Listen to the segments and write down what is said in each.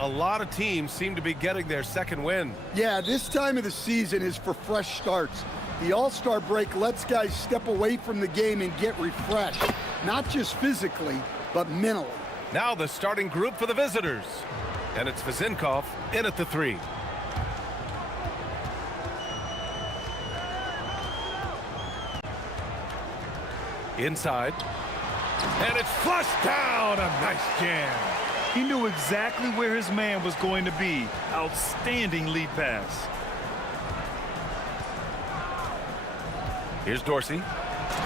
a lot of teams seem to be getting their second win. Yeah, this time of the season is for fresh starts. The All-Star break lets guys step away from the game and get refreshed, not just physically, but mentally. Now the starting group for the visitors. And it's Vezinkov in at the 3. Inside. And it's flushed down. A nice jam. He knew exactly where his man was going to be. Outstanding lead pass. Here's Dorsey.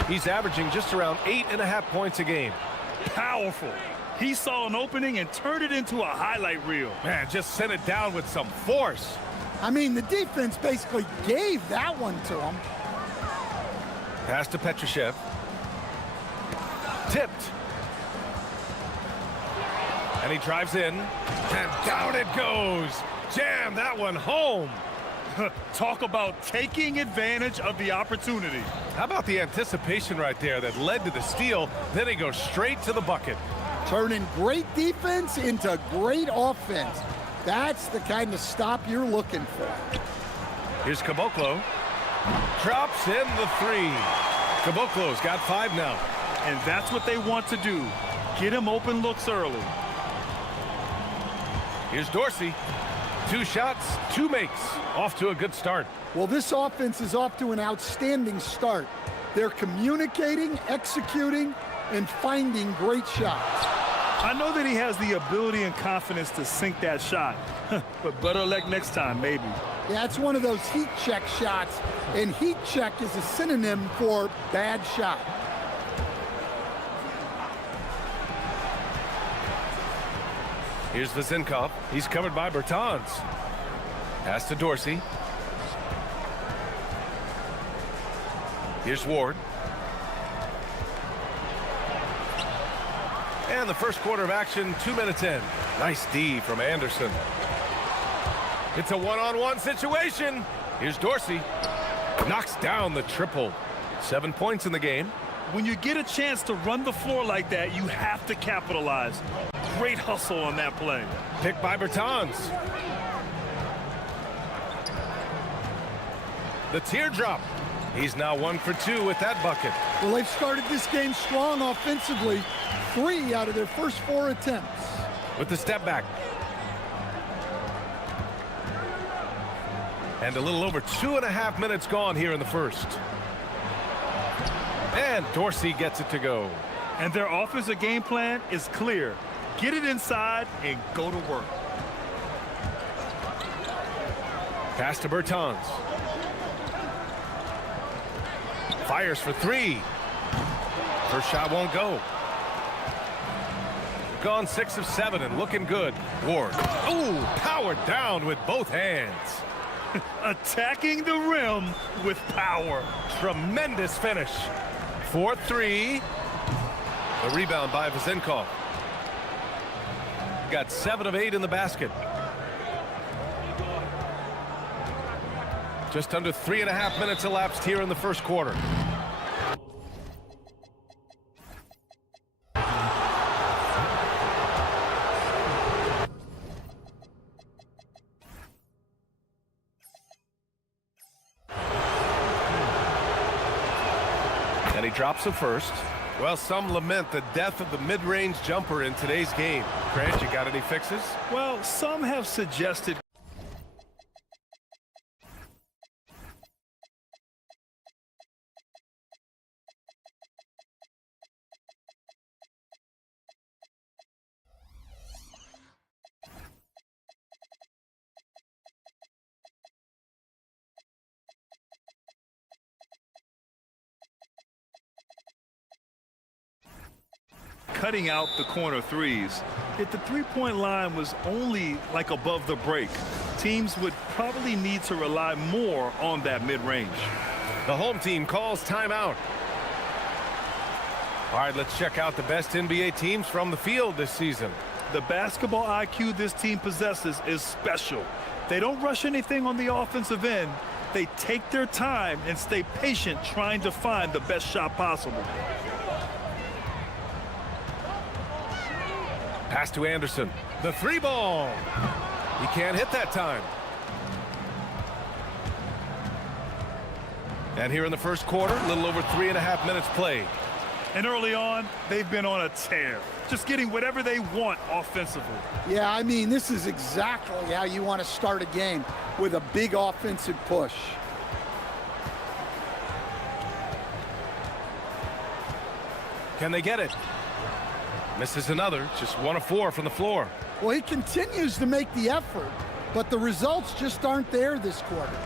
He's averaging just around 8.5 points a game. Powerful. He saw an opening and turned it into a highlight reel. Man, just sent it down with some force. I mean, the defense basically gave that one to him. Pass to Petrushev. Tipped. And he drives in. And down it goes. Jam that one home. Talk about taking advantage of the opportunity. How about the anticipation right there that led to the steal? Then he goes straight to the bucket. Turning great defense into great offense. That's the kind of stop you're looking for. Here's Caboclo. Drops in the 3. Caboclo's got 5 now. And that's what they want to do. Get him open looks early. Here's Dorsey. 2 shots, 2 makes. Off to a good start. Well, this offense is off to an outstanding start. They're communicating, executing, and finding great shots. I know that he has the ability and confidence to sink that shot, but better luck next time, maybe. Yeah, it's one of those heat check shots, and heat check is a synonym for bad shot. Here's Vezinkov. He's covered by Bertans. Pass to Dorsey. Here's Ward. And the first quarter of action, 2 minutes in. Nice D from Anderson. It's a one-on-one situation. Here's Dorsey. Knocks down the triple. 7 points in the game. When you get a chance to run the floor like that, you have to capitalize. Great hustle on that play. Picked by Bertans. The teardrop. He's now 1 for 2 with that bucket. Well, they've started this game strong offensively. 3 out of their first 4 attempts. With the step back. And a little over 2.5 minutes gone here in the first. And Dorsey gets it to go. And their offensive game plan is clear. Get it inside and go to work. Pass to Bertans. Fires for 3. First shot won't go. Gone 6 of 7 and looking good. Ward. Ooh, powered down with both hands. Attacking the rim with power. Tremendous finish. 4-3. The rebound by Vezinkov. Got 7 of 8 in the basket. Just under 3.5 minutes elapsed here in the first quarter. And he drops the first. Well, some lament the death of the mid-range jumper in today's game. Grant, you got any fixes? Well, some have suggested cutting out the corner threes. If the three-point line was only like above the break, teams would probably need to rely more on that mid-range. The home team calls timeout. All right, let's check out the best NBA teams from the field this season. The basketball IQ this team possesses is special. They don't rush anything on the offensive end. They take their time and stay patient trying to find the best shot possible. Pass to Anderson. The three ball. He can't hit that time. And here in the first quarter, a little over 3.5 minutes played. And early on, they've been on a tear, just getting whatever they want offensively. Yeah, I mean, this is exactly how you want to start a game, with a big offensive push. Can they get it? Misses another, just 1 of 4 from the floor. Well, he continues to make the effort, but the results just aren't there this quarter.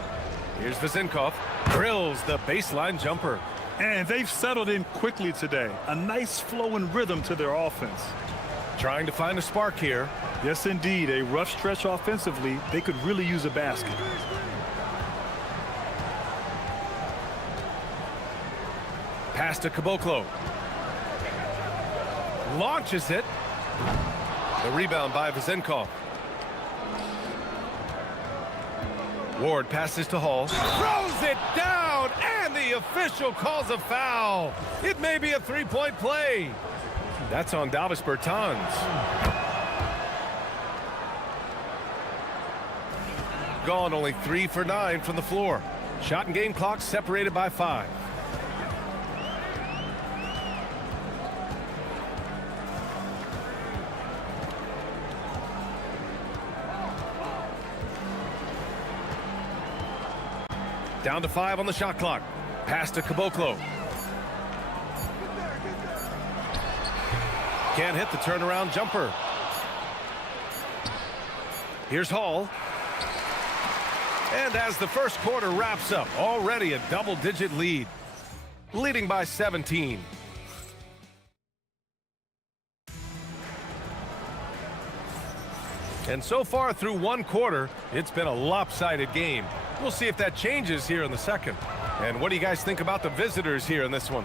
Here's Vezinkov, drills the baseline jumper. And they've settled in quickly today. A nice flow and rhythm to their offense. Trying to find a spark here. Yes, indeed. A rough stretch offensively. They could really use a basket. Pass to Caboclo. Launches it. The rebound by Vezinkov. Ward passes to Hall. Throws it down, and the official calls a foul. It may be a three-point play. That's on Davis Bertans. Gone only 3 for 9 from the floor. Shot and game clock separated by 5. Down to 5 on the shot clock. Pass to Caboclo. Can't hit the turnaround jumper. Here's Hall. And as the first quarter wraps up, already a double-digit lead. Leading by 17. And so far through one quarter, it's been a lopsided game. We'll see if that changes here in the second. And what do you guys think about the visitors here in this one?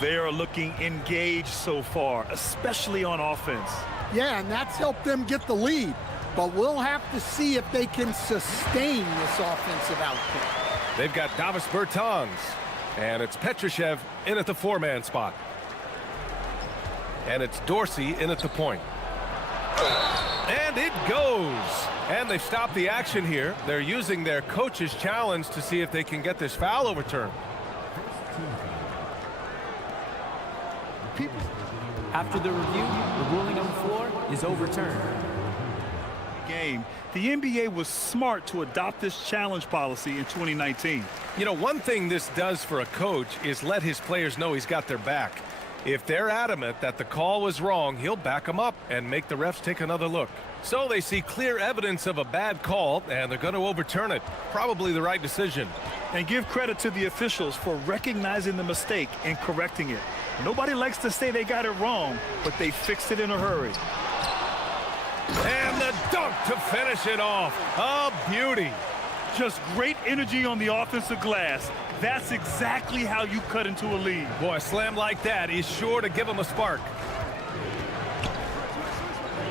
They are looking engaged so far, especially on offense. Yeah, and that's helped them get the lead. But we'll have to see if they can sustain this offensive output. They've got Davis Bertans, and it's Petrushev in at the 4-man spot. And it's Dorsey in at the point. And it goes. And they've stopped the action here. They're using their coach's challenge to see if they can get this foul overturned. After the review, the ruling on the floor is overturned. Game. The NBA was smart to adopt this challenge policy in 2019. You know, one thing this does for a coach is let his players know he's got their back. If they're adamant that the call was wrong, he'll back them up and make the refs take another look. So they see clear evidence of a bad call, and they're going to overturn it. Probably the right decision. And give credit to the officials for recognizing the mistake and correcting it. Nobody likes to say they got it wrong, but they fixed it in a hurry. And the dunk to finish it off. A beauty. Just great energy on the offensive glass. That's exactly how you cut into a lead. Boy, a slam like that is sure to give them a spark.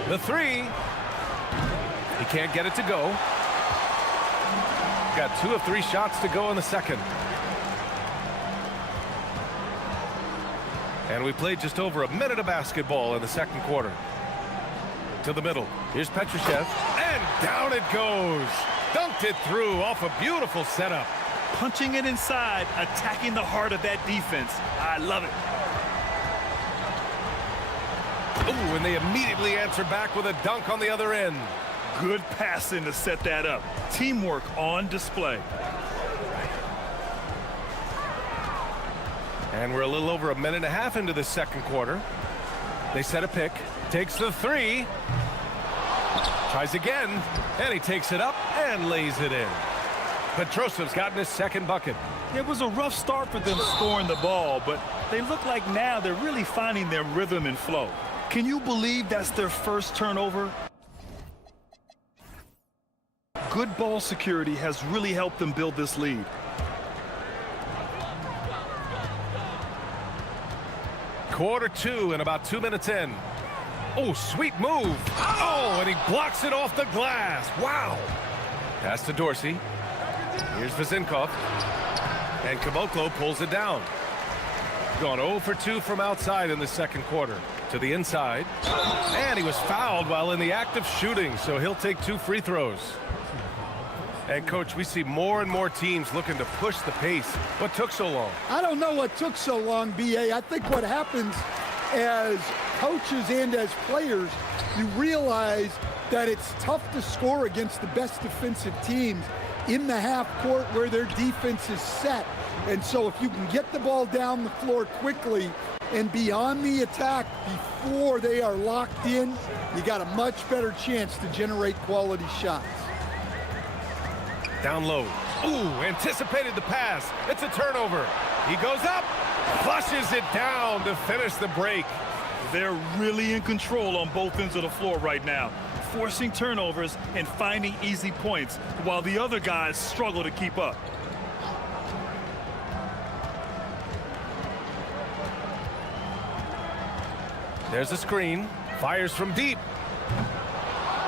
The three. He can't get it to go. Got 2 of 3 shots to go in the second. And we played just over a minute of basketball in the second quarter. To the middle. Here's Petrushev. And down it goes. Dunked it through off a beautiful setup. Punching it inside, attacking the heart of that defense. I love it. Ooh, and they immediately answer back with a dunk on the other end. Good passing to set that up. Teamwork on display. And we're a little over a minute and a half into the second quarter. They set a pick. Takes the three. Tries again. And he takes it up and lays it in. Petrosev's gotten his second bucket. It was a rough start for them scoring the ball, but they look like now they're really finding their rhythm and flow. Can you believe that's their first turnover? Good ball security has really helped them build this lead. Quarter 2 and about 2 minutes in. Oh, sweet move. Oh, and he blocks it off the glass. Wow. Pass to Dorsey. Here's Vezinkov. And Caboclo pulls it down. Gone 0 for 2 from outside in the second quarter. To the inside. And he was fouled while in the act of shooting, so he'll take 2 free throws. And, Coach, we see more and more teams looking to push the pace. What took so long? I don't know what took so long, B.A. I think what happens as coaches and as players, you realize that it's tough to score against the best defensive teams in the half court where their defense is set. And so if you can get the ball down the floor quickly and be on the attack before they are locked in, you got a much better chance to generate quality shots. Down low. Ooh, anticipated the pass. It's a turnover. He goes up, flushes it down to finish the break. They're really in control on both ends of the floor right now, forcing turnovers and finding easy points while the other guys struggle to keep up. There's a screen. Fires from deep.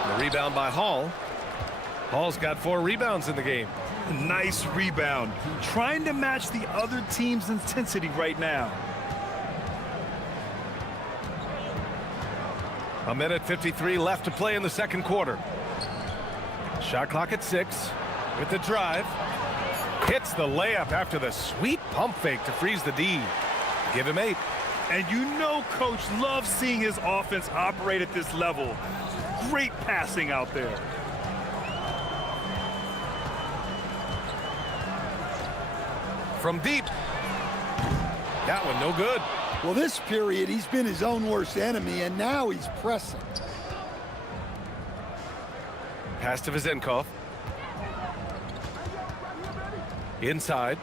The rebound by Hall. Hall's got 4 rebounds in the game. Nice rebound. Trying to match the other team's intensity right now. A minute 53 left to play in the second quarter. Shot clock at 6. With the drive. Hits the layup after the sweet pump fake to freeze the D. Give him 8. And you know Coach loves seeing his offense operate at this level. Great passing out there. From deep. That one no good. Well, this period, he's been his own worst enemy, and now he's pressing. Pass to Vezenkov. Inside.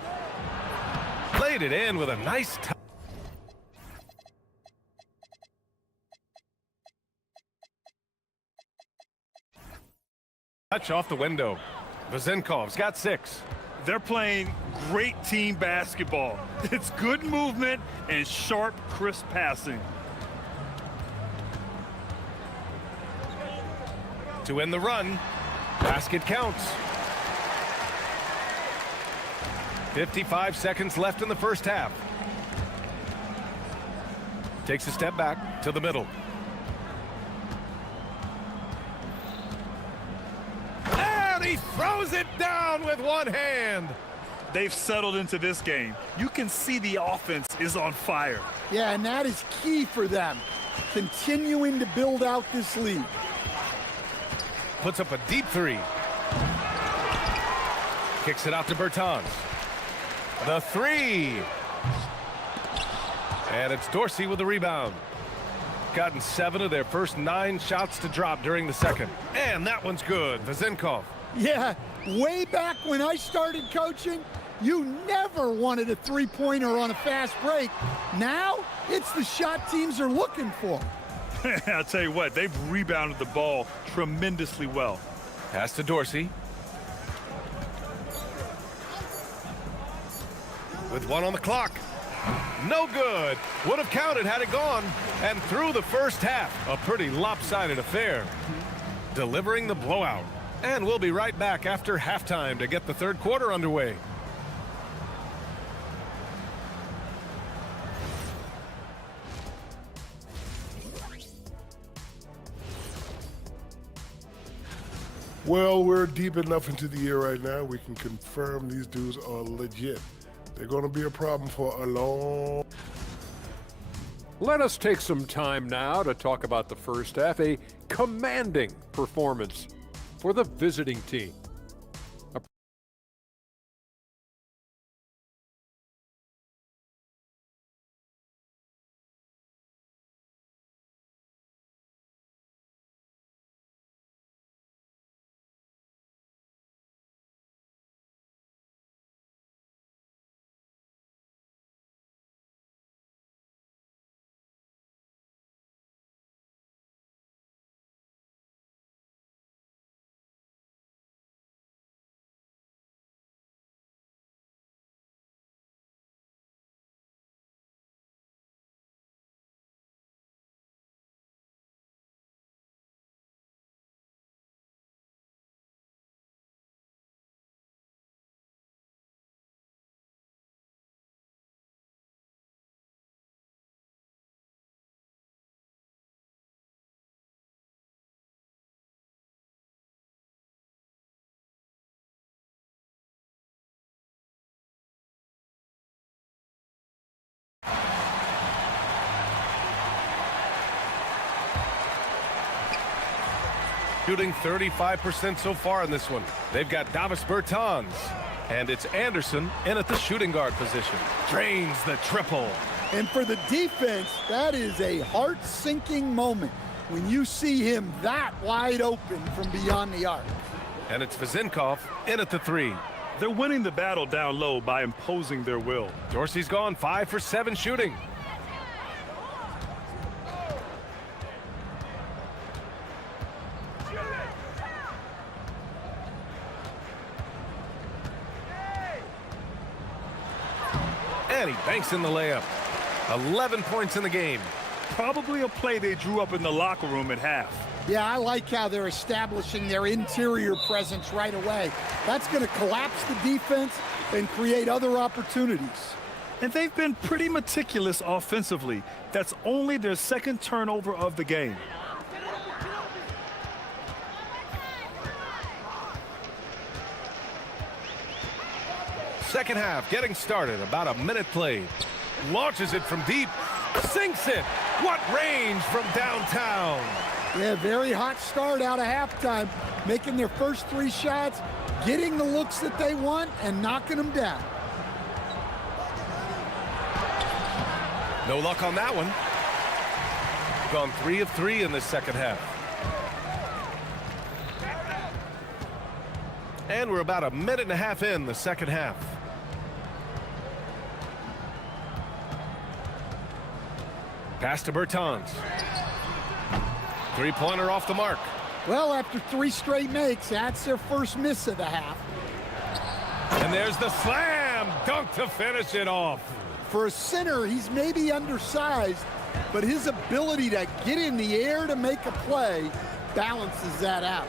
Played it in with a nice touch off the window. Vezenkov's got 6. They're playing great team basketball. It's good movement and sharp, crisp passing. To end the run. Basket counts. 55 seconds left in the first half. Takes a step back to the middle. And he throws it down with one hand. They've settled into this game. You can see the offense is on fire. Yeah, and that is key for them, continuing to build out this lead. Puts up a deep 3. Kicks it out to Bertans. The 3. And it's Dorsey with the rebound. Gotten 7 of their first 9 shots to drop during the second. And that one's good. Vezenkov. Yeah, way back when I started coaching, you never wanted a three-pointer on a fast break. Now, it's the shot teams are looking for. I'll tell you what, they've rebounded the ball tremendously well. Pass to Dorsey. With 1 on the clock. No good. Would have counted had it gone. And through the first half, a pretty lopsided affair. Delivering the blowout. And we'll be right back after halftime to get the third quarter underway. Well, we're deep enough into the year right now, we can confirm these dudes are legit. They're going to be a problem for a long... Let us take some time now to talk about the first half, a commanding performance for the visiting team. Shooting 35% so far in this one. They've got Davis Bertans. And it's Anderson in at the shooting guard position. Drains the triple. And for the defense, that is a heart-sinking moment when you see him that wide open from beyond the arc. And it's Vazinkov in at the three. They're winning the battle down low by imposing their will. Dorsey's gone 5 for 7 shooting. And he banks in the layup. 11 points in the game. Probably a play they drew up in the locker room at half. Yeah, I like how they're establishing their interior presence right away. That's going to collapse the defense and create other opportunities. And they've been pretty meticulous offensively. That's only their second turnover of the game. Second half getting started. About a minute played. Launches it from deep. Sinks it. What range from downtown. Yeah, very hot start out of halftime. Making their first 3 shots, getting the looks that they want, and knocking them down. No luck on that one. Gone 3 of 3 in this second half. And we're about a minute and a half in the second half. Pass to Bertans. Three-pointer off the mark. Well, after 3 straight makes, that's their first miss of the half. And there's the slam dunk to finish it off. For a center, he's maybe undersized, but his ability to get in the air to make a play balances that out.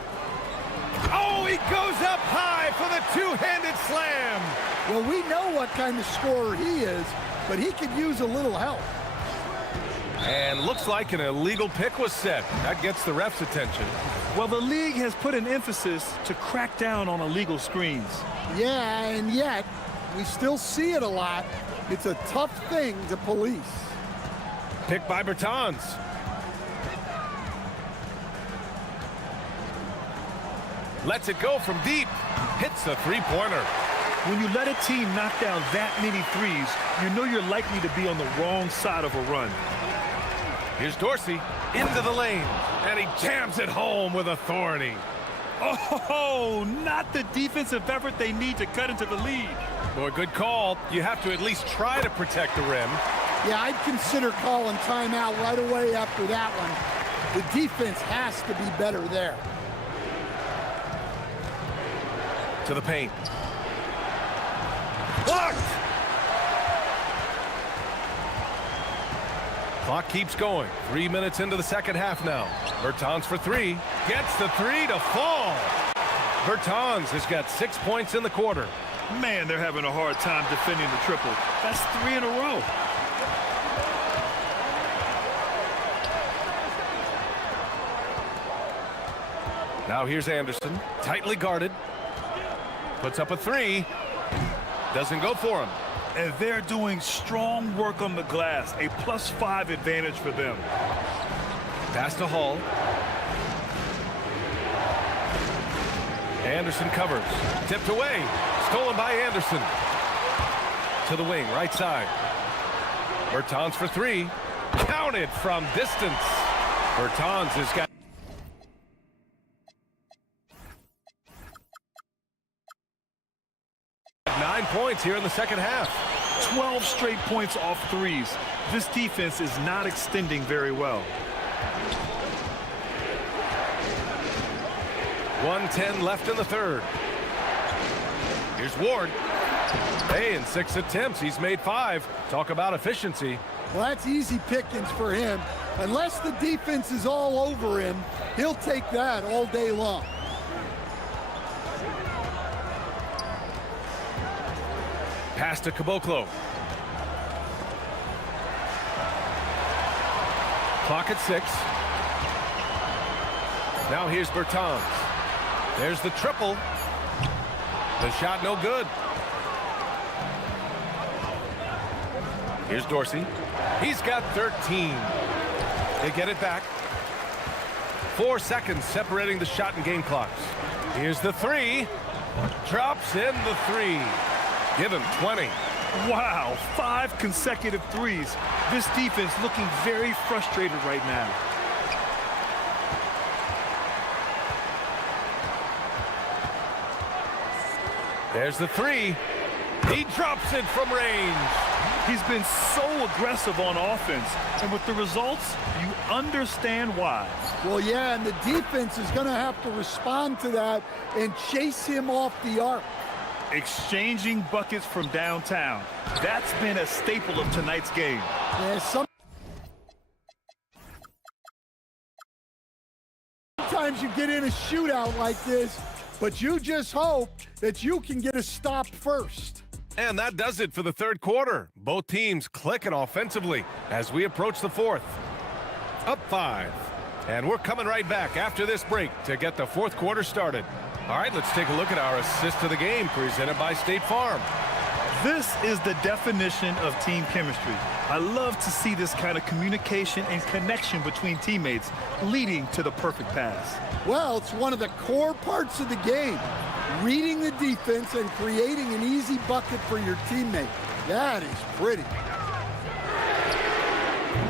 Oh, he goes up high for the two-handed slam. Well, we know what kind of scorer he is, but he could use a little help. And looks like an illegal pick was set. That gets the ref's attention. Well, the league has put an emphasis to crack down on illegal screens. Yeah, and yet, we still see it a lot. It's a tough thing to police. Pick by Bertans. Lets it go from deep. Hits the three-pointer. When you let a team knock down that many threes, you know you're likely to be on the wrong side of a run. Here's Dorsey into the lane, and he jams it home with authority. Oh, not the defensive effort they need to cut into the lead. Boy, good call. You have to at least try to protect the rim. Yeah, I'd consider calling timeout right away after that one. The defense has to be better there. To the paint. Blocked! Clock keeps going. 3 minutes into the second half now. Bertans for 3. Gets the 3 to fall. Bertans has got 6 points in the quarter. Man, they're having a hard time defending the triple. That's 3 in a row. Now here's Anderson. Tightly guarded. Puts up a 3. Doesn't go for him. And they're doing strong work on the glass. A +5 advantage for them. Pass to Hall. Anderson covers. Tipped away. Stolen by Anderson. To the wing, right side. Bertans for 3. Counted from distance. Bertans has got 9 points here in the second half. 12 straight points off threes. This defense is not extending very well. 1:10 left in the third. Here's Ward. Hey, in 6 attempts, he's made 5. Talk about efficiency. Well, that's easy pickings for him. Unless the defense is all over him, he'll take that all day long. Pass to Caboclo. Clock at 6. Now here's Bertans. There's the triple. The shot no good. Here's Dorsey. He's got 13. They get it back. 4 seconds separating the shot and game clocks. Here's the three. Drops in the three. Give him 20. Wow, 5 consecutive threes. This defense looking very frustrated right now. There's the three. He drops it from range. He's been so aggressive on offense, and with the results, you understand why. Well, yeah, and the defense is going to have to respond to that and chase him off the arc. Exchanging buckets from downtown. That's been a staple of tonight's game. Yeah, sometimes you get in a shootout like this, but you just hope that you can get a stop first. And that does it for the third quarter. Both teams clicking offensively as we approach the fourth. Up 5. And we're coming right back after this break to get the fourth quarter started. All right, let's take a look at our assist to the game presented by State Farm. This is the definition of team chemistry. I love to see this kind of communication and connection between teammates leading to the perfect pass. Well, it's one of the core parts of the game. Reading the defense and creating an easy bucket for your teammate. That is pretty.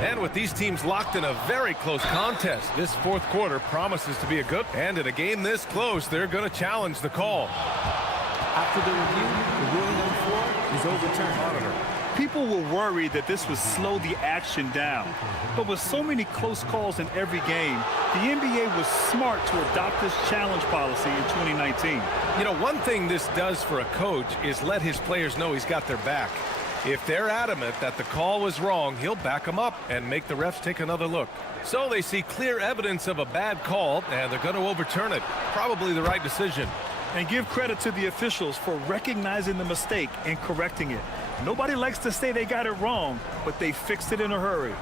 And with these teams locked in a very close contest, this fourth quarter promises to be a good. And in a game this close, they're going to challenge the call. After the review, the ruling on the floor is overturned. People were worried that this would slow the action down. But with so many close calls in every game, the NBA was smart to adopt this challenge policy in 2019. You know, one thing this does for a coach is let his players know he's got their back. If they're adamant that the call was wrong, he'll back them up and make the refs take another look. So they see clear evidence of a bad call, and they're going to overturn it. Probably the right decision. And give credit to the officials for recognizing the mistake and correcting it. Nobody likes to say they got it wrong, but they fixed it in a hurry.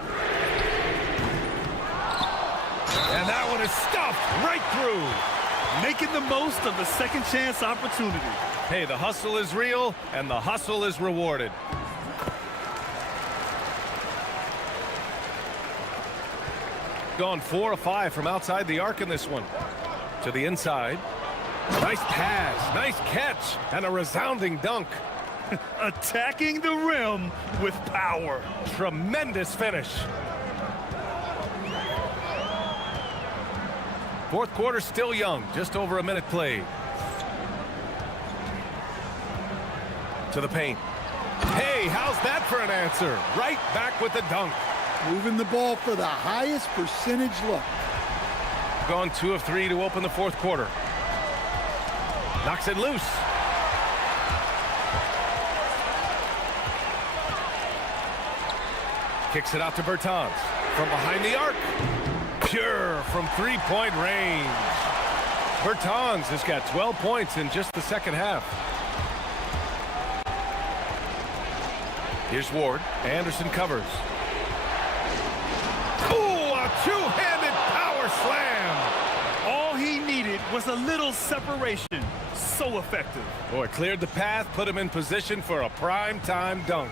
And that one is stuffed right through. Making the most of the second chance opportunity. Hey, the hustle is real, and the hustle is rewarded. Gone 4 of 5 from outside the arc in this one. To the inside. Nice pass, nice catch, and a resounding dunk. Attacking the rim with power. Tremendous finish. Fourth quarter still young, just over a minute played. To the paint. Hey, how's that for an answer? Right back with the dunk. Moving the ball for the highest percentage look. Gone 2 of 3 to open the fourth quarter. Knocks it loose. Kicks it out to Bertans. From behind the arc. Pure from three-point range. Bertans has got 12 points in just the second half. Here's Ward. Anderson covers. Ooh, a two-handed power slam. All he needed was a little separation. So effective. Boy, cleared the path, put him in position for a prime-time dunk.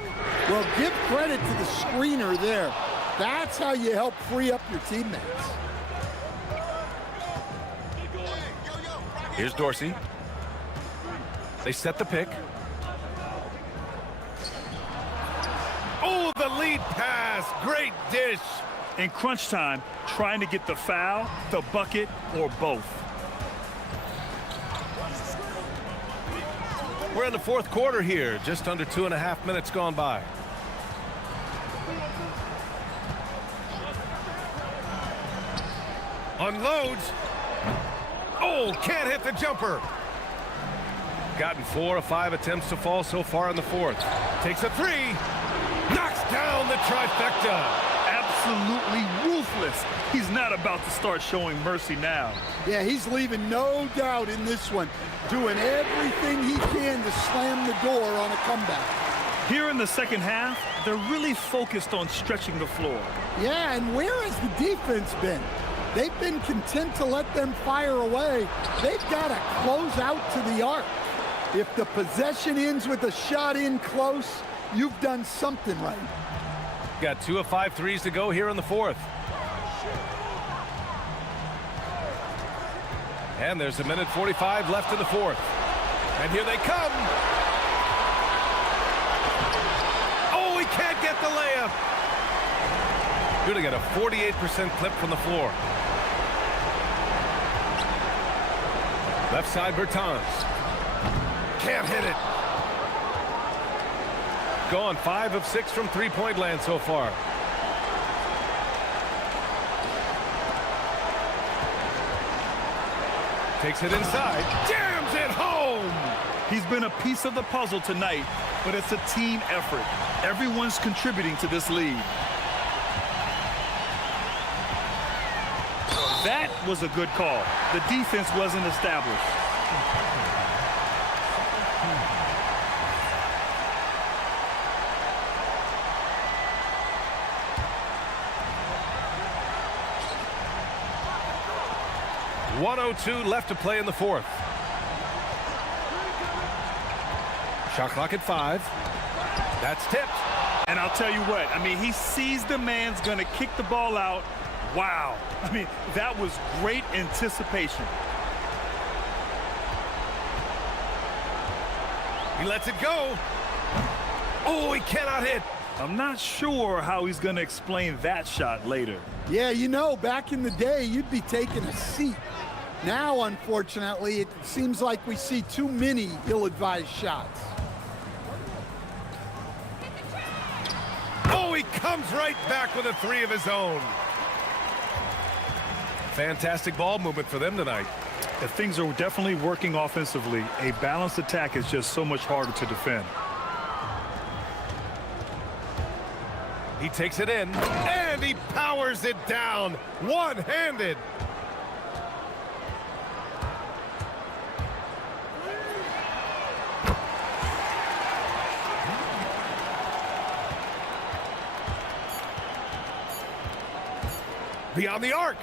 Well, give credit to the screener there. That's how you help free up your teammates. Here's Dorsey. They set the pick. Oh, the lead pass. Great dish. In crunch time, trying to get the foul, the bucket, or both. We're in the fourth quarter here. Just under 2.5 minutes gone by. Unloads. Oh, can't hit the jumper. Gotten 4 of 5 attempts to fall so far in the fourth. Takes a three. Knocks down the trifecta. Absolutely ruthless. He's not about to start showing mercy now. Yeah, he's leaving no doubt in this one. Doing everything he can to slam the door on a comeback. Here in the second half, they're really focused on stretching the floor. Yeah, and where has the defense been? They've been content to let them fire away. They've got to close out to the arc. If the possession ends with a shot in close, you've done something right. Got 2 of 5 threes to go here in the fourth. And there's a minute 45 left in the fourth. And here they come. Oh, he can't get the layup. Going to get a 48% clip from the floor. Left side, Bertans. Can't hit it. Gone 5 of 6 from three-point land so far. Takes it inside. Jams it home. He's been a piece of the puzzle tonight, but it's a team effort. Everyone's contributing to this lead. That was a good call. The defense wasn't established. .102 left to play in the fourth. Shot clock at 5. That's tipped. And I'll tell you what, I mean, he sees the man's going to kick the ball out. Wow. I mean, that was great anticipation. He lets it go. Oh, he cannot hit. I'm not sure how he's going to explain that shot later. Yeah, you know, back in the day, you'd be taking a seat. Now, unfortunately, it seems like we see too many ill-advised shots. Oh, he comes right back with a 3 of his own. Fantastic ball movement for them tonight. If things are definitely working offensively, a balanced attack is just so much harder to defend. He takes it in, and he powers it down, one-handed. Beyond the arc.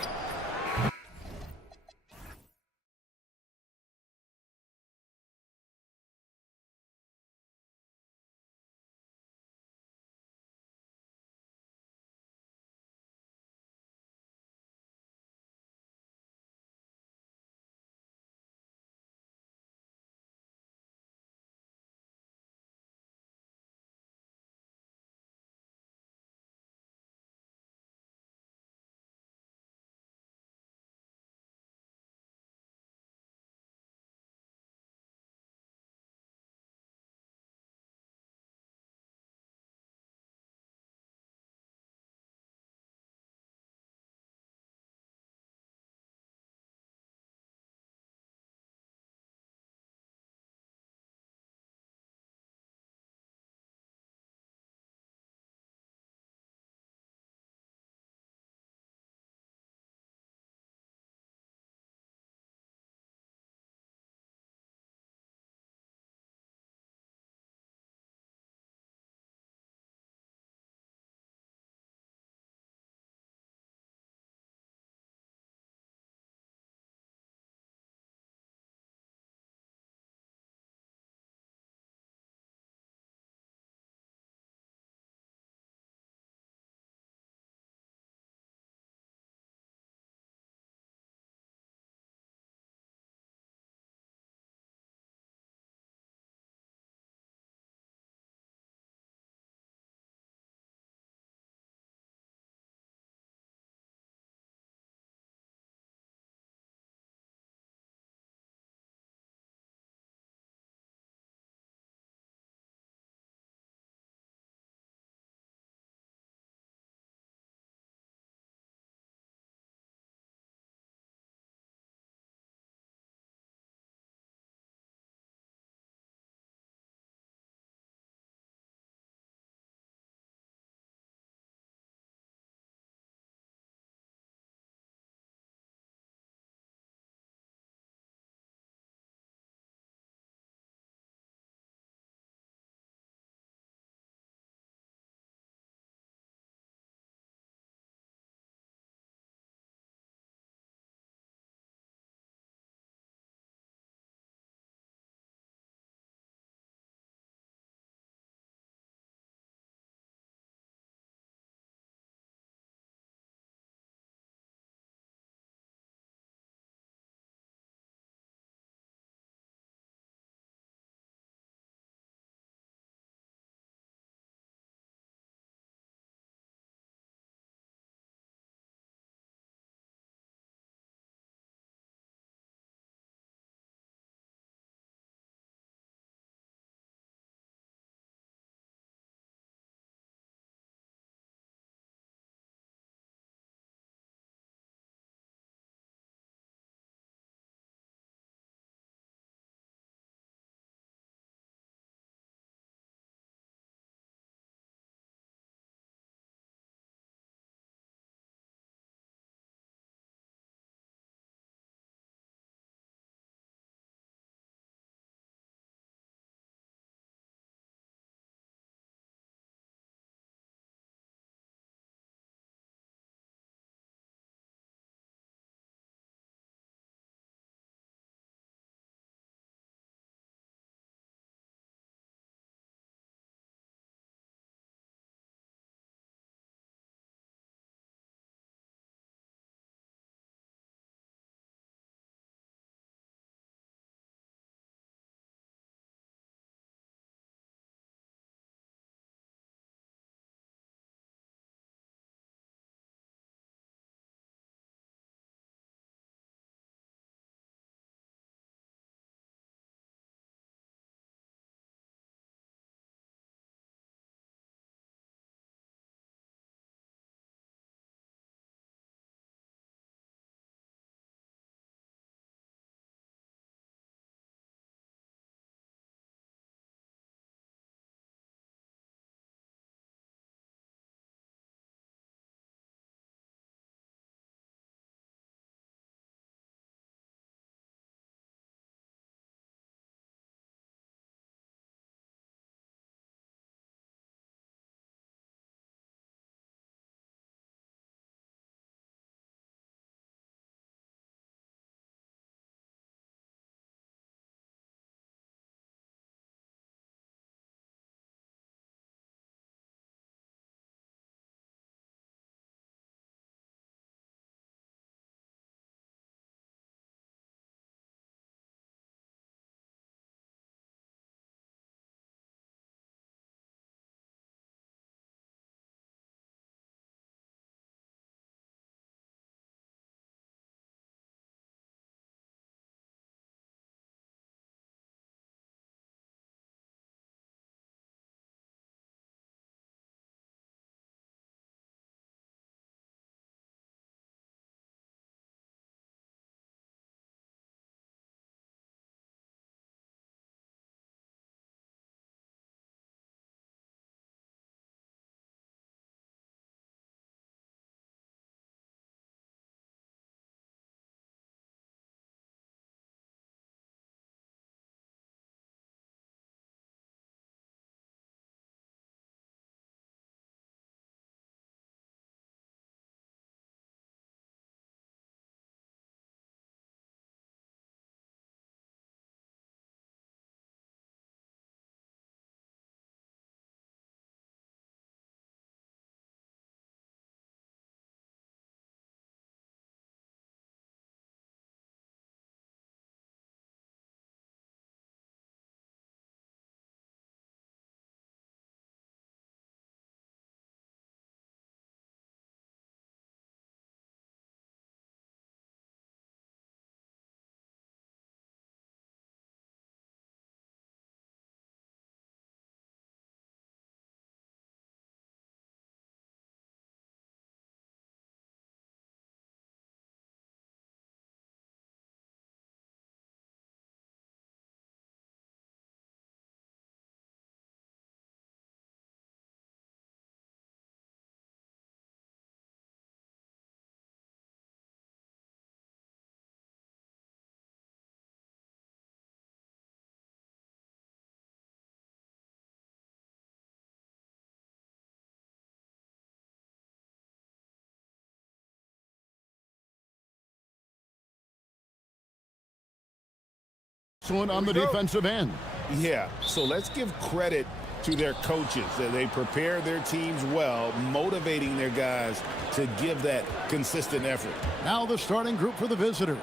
excellent on the defensive end. Yeah, so let's give credit to their coaches. They prepare their teams well, motivating their guys to give that consistent effort. Now the starting group for the visitors.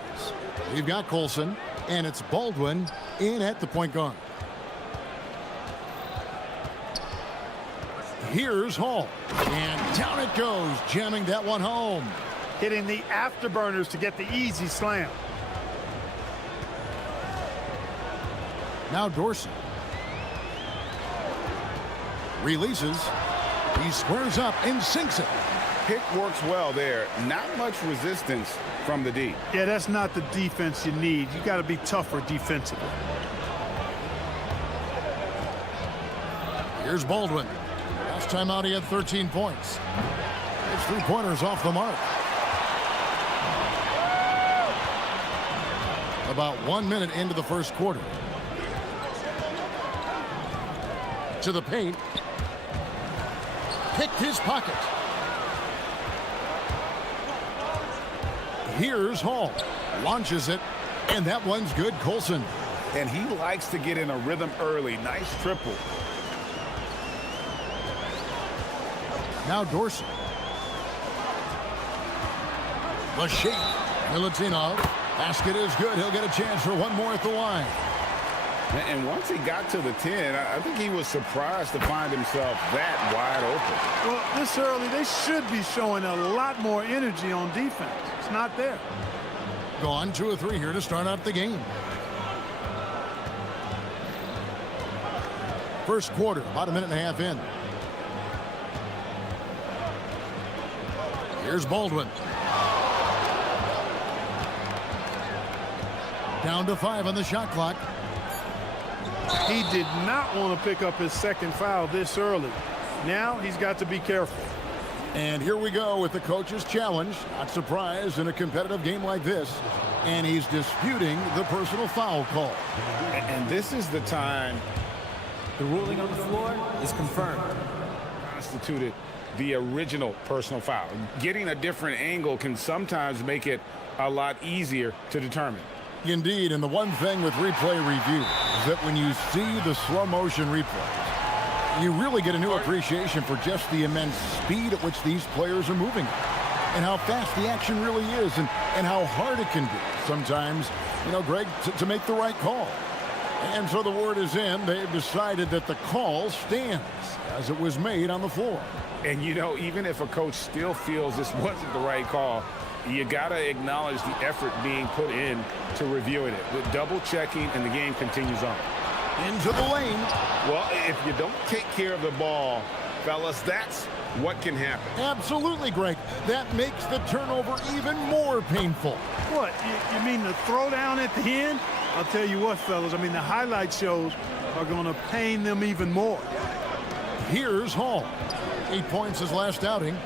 We've got Colson, and it's Baldwin in at the point guard. Here's Hall, and down it goes, jamming that one home. Hitting the afterburners to get the easy slam. Now Dorsey. Releases. He squares up and sinks it. Pick works well there. Not much resistance from the D. Yeah, that's not the defense you need. You got to be tougher defensively. Here's Baldwin. Last time out he had 13 points. His three-pointers off the mark. About 1 minute into the first quarter. To the paint. Picked his pocket. Here's Hall. Launches it. And that one's good. Colson. And he likes to get in a rhythm early. Nice triple. Now Dorsey. The shake. Milutinov. Basket is good. He'll get a chance for one more at the line. And once he got to the 10, I think he was surprised to find himself that wide open. Well, this early, they should be showing a lot more energy on defense. It's not there. Gone 2 of 3 here to start out the game. First quarter, about a minute and a half in. Here's Baldwin. Down to 5 on the shot clock. He did not want to pick up his second foul this early. Now he's got to be careful. And here we go with the coach's challenge. Not surprised in a competitive game like this. And he's disputing the personal foul call. And this is the time. The ruling on the floor is confirmed. Constituted the original personal foul. Getting a different angle can sometimes make it a lot easier to determine. Indeed, and the one thing with replay review is that when you see the slow motion replays, you really get a new appreciation for just the immense speed at which these players are moving and how fast the action really is and how hard it can be sometimes, you know, Greg, to make the right call. And so the word is in. They've decided that the call stands as it was made on the floor. And, you know, even if a coach still feels this wasn't the right call, you got to acknowledge the effort being put in to reviewing it. With double checking, and the game continues on. Into the lane. Well, if you don't take care of the ball, fellas, that's what can happen. Absolutely, Greg. That makes the turnover even more painful. What, you mean the throwdown at the end? I'll tell you what, fellas, I mean, the highlight shows are going to pain them even more. Here's Hall. 8 points his last outing.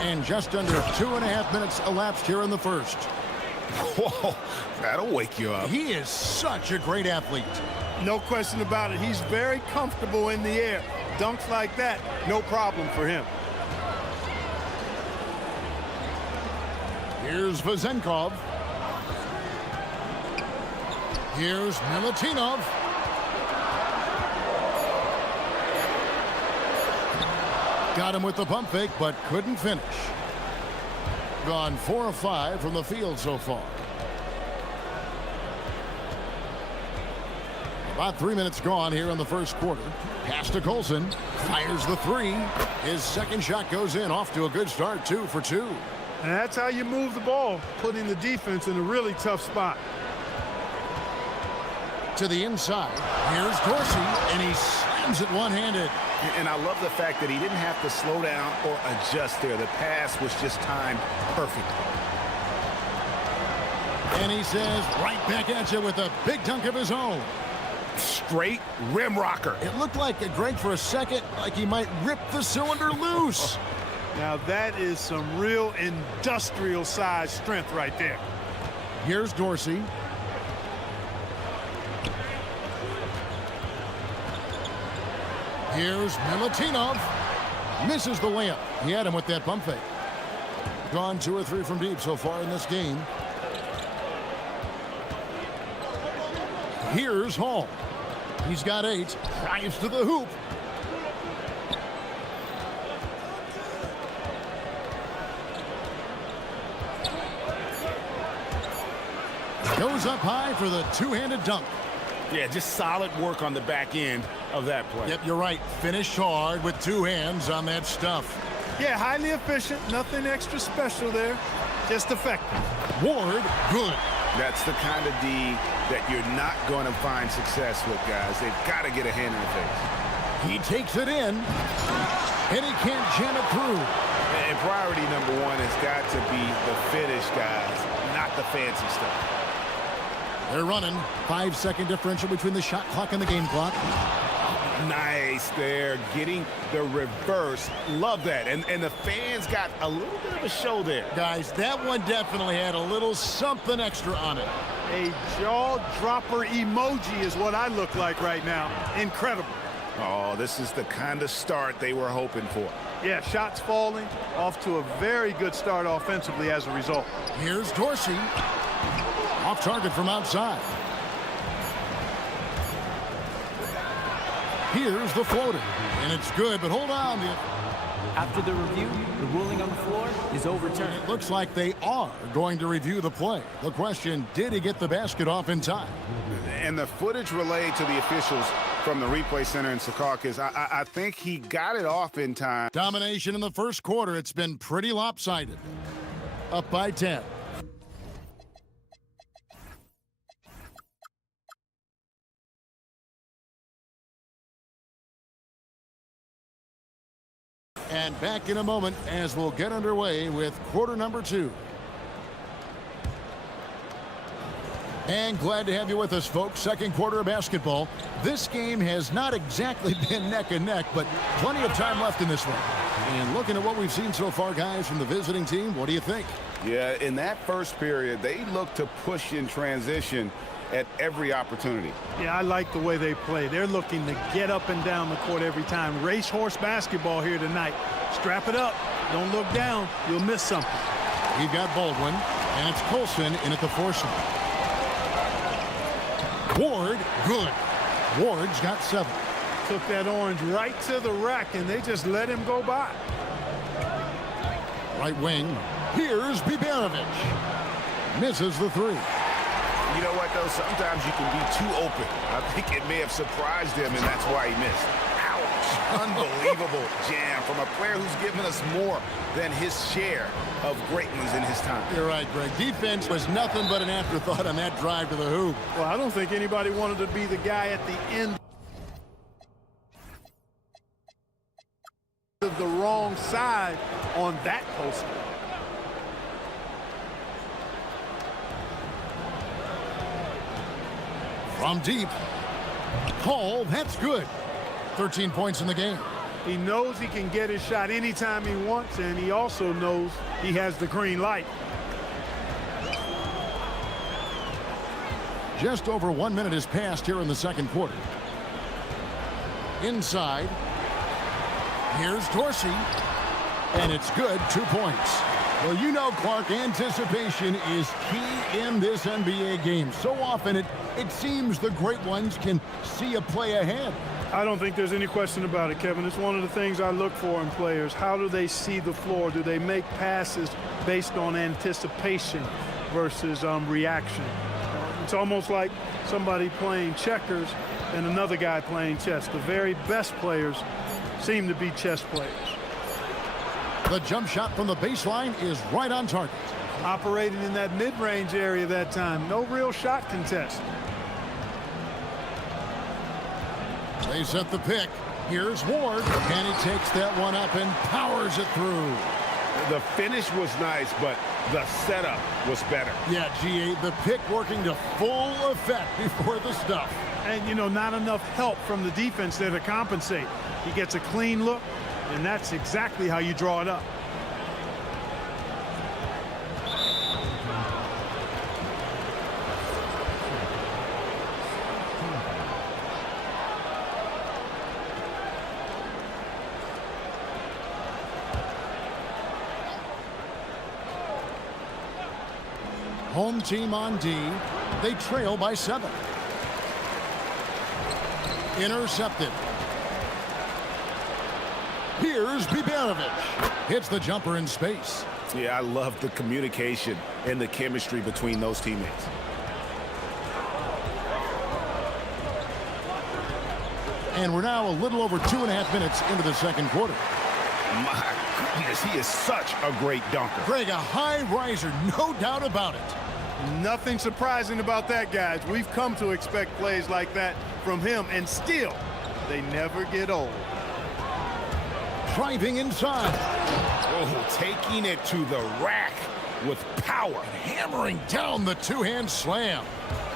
And just under 2.5 minutes elapsed here in the first. Whoa, that'll wake you up. He is such a great athlete. No question about it. He's very comfortable in the air. Dunks like that, no problem for him. Here's Vazenkov. Here's Milutinov. Got him with the pump fake, but couldn't finish. Gone 4 of 5 from the field so far. About 3 minutes gone here in the first quarter. Pass to Colson. Fires the 3. His second shot goes in. Off to a good start. 2 for 2. And that's how you move the ball, putting the defense in a really tough spot. To the inside. Here's Dorsey, and he slams it one-handed. And I love the fact that he didn't have to slow down or adjust there. The pass was just timed perfectly. And he says, right back at you with a big dunk of his own. Straight rim rocker. It looked like, Greg, for a second, like he might rip the cylinder loose. Now that is some real industrial size strength right there. Here's Dorsey. Here's Milutinov. Misses the layup. He had him with that pump fake. Gone 2 or 3 from deep so far in this game. Here's Hall. He's got 8. Drives to the hoop. Goes up high for the two-handed dunk. Yeah, just solid work on the back end of that play. Yep, you're right. Finished hard with 2 hands on that stuff. Yeah, highly efficient. Nothing extra special there. Just effective. Ward, good. That's the kind of D that you're not going to find success with, guys. They've got to get a hand in the face. He takes it in, and he can't jam it through. And priority number 1 has got to be the finish, guys, not the fancy stuff. They're running. 5-second differential between the shot clock and the game clock. Nice there, getting the reverse. Love that. And the fans got a little bit of a show there. Guys, that one definitely had a little something extra on it. A jaw-dropper emoji is what I look like right now. Incredible. Oh, this is the kind of start they were hoping for. Yeah, shots falling. Off to a very good start offensively as a result. Here's Dorsey. Off target from outside. Here's the floater. And it's good, but hold on. After the review, the ruling on the floor is overturned. It looks like they are going to review the play. The question, did he get the basket off in time? And the footage relayed to the officials from the replay center in Secaucus, I think he got it off in time. Domination in the first quarter. It's been pretty lopsided. Up by 10. And back in a moment as we'll get underway with quarter number 2. And glad to have you with us, folks. Second quarter of basketball. This game has not exactly been neck and neck, but plenty of time left in this one. And looking at what we've seen so far, guys, from the visiting team, what do you think? Yeah, in that first period, they looked to push in transition at every opportunity. Yeah, I like the way they play. They're looking to get up and down the court every time. Racehorse basketball here tonight. Strap it up. Don't look down. You'll miss something. You've got Baldwin, and it's Colson in at the foursome. Ward, good. Ward's got 7. Took that orange right to the rack, and they just let him go by. Right wing. Here's Bibanovic. Misses the 3. You know what, though? Sometimes you can be too open. I think it may have surprised him, and that's why he missed. Ouch. Unbelievable jam from a player who's given us more than his share of great ones in his time. You're right, Greg. Defense was nothing but an afterthought on that drive to the hoop. Well, I don't think anybody wanted to be the guy at the end of the wrong side on that poster. From deep. Hall, that's good. 13 points in the game. He knows he can get his shot anytime he wants, and he also knows he has the green light. Just over 1 minute has passed here in the second quarter. Inside. Here's Dorsey. And it's good. 2 points. Well, you know, Clark, anticipation is key in this NBA game. So often it seems the great ones can see a play ahead. I don't think there's any question about it, Kevin. It's one of the things I look for in players. How do they see the floor? Do they make passes based on anticipation versus reaction? It's almost like somebody playing checkers and another guy playing chess. The very best players seem to be chess players. The jump shot from the baseline is right on target. Operating in that mid-range area that time. No real shot contest. They set the pick. Here's Ward. And he takes that one up and powers it through. The finish was nice, but the setup was better. Yeah, GA, the pick working to full effect before the stuff. And, you know, not enough help from the defense there to compensate. He gets a clean look, and that's exactly how you draw it up. Home team on D. They trail by 7. Intercepted. Here's Bibanovic. Hits the jumper in space. Yeah, I love the communication and the chemistry between those teammates. And we're now a little over 2.5 minutes into the second quarter. My goodness, he is such a great dunker. Greg, a high riser, no doubt about it. Nothing surprising about that, guys. We've come to expect plays like that from him, and still, they never get old. Driving inside. Oh, taking it to the rack with power. Hammering down the two-hand slam.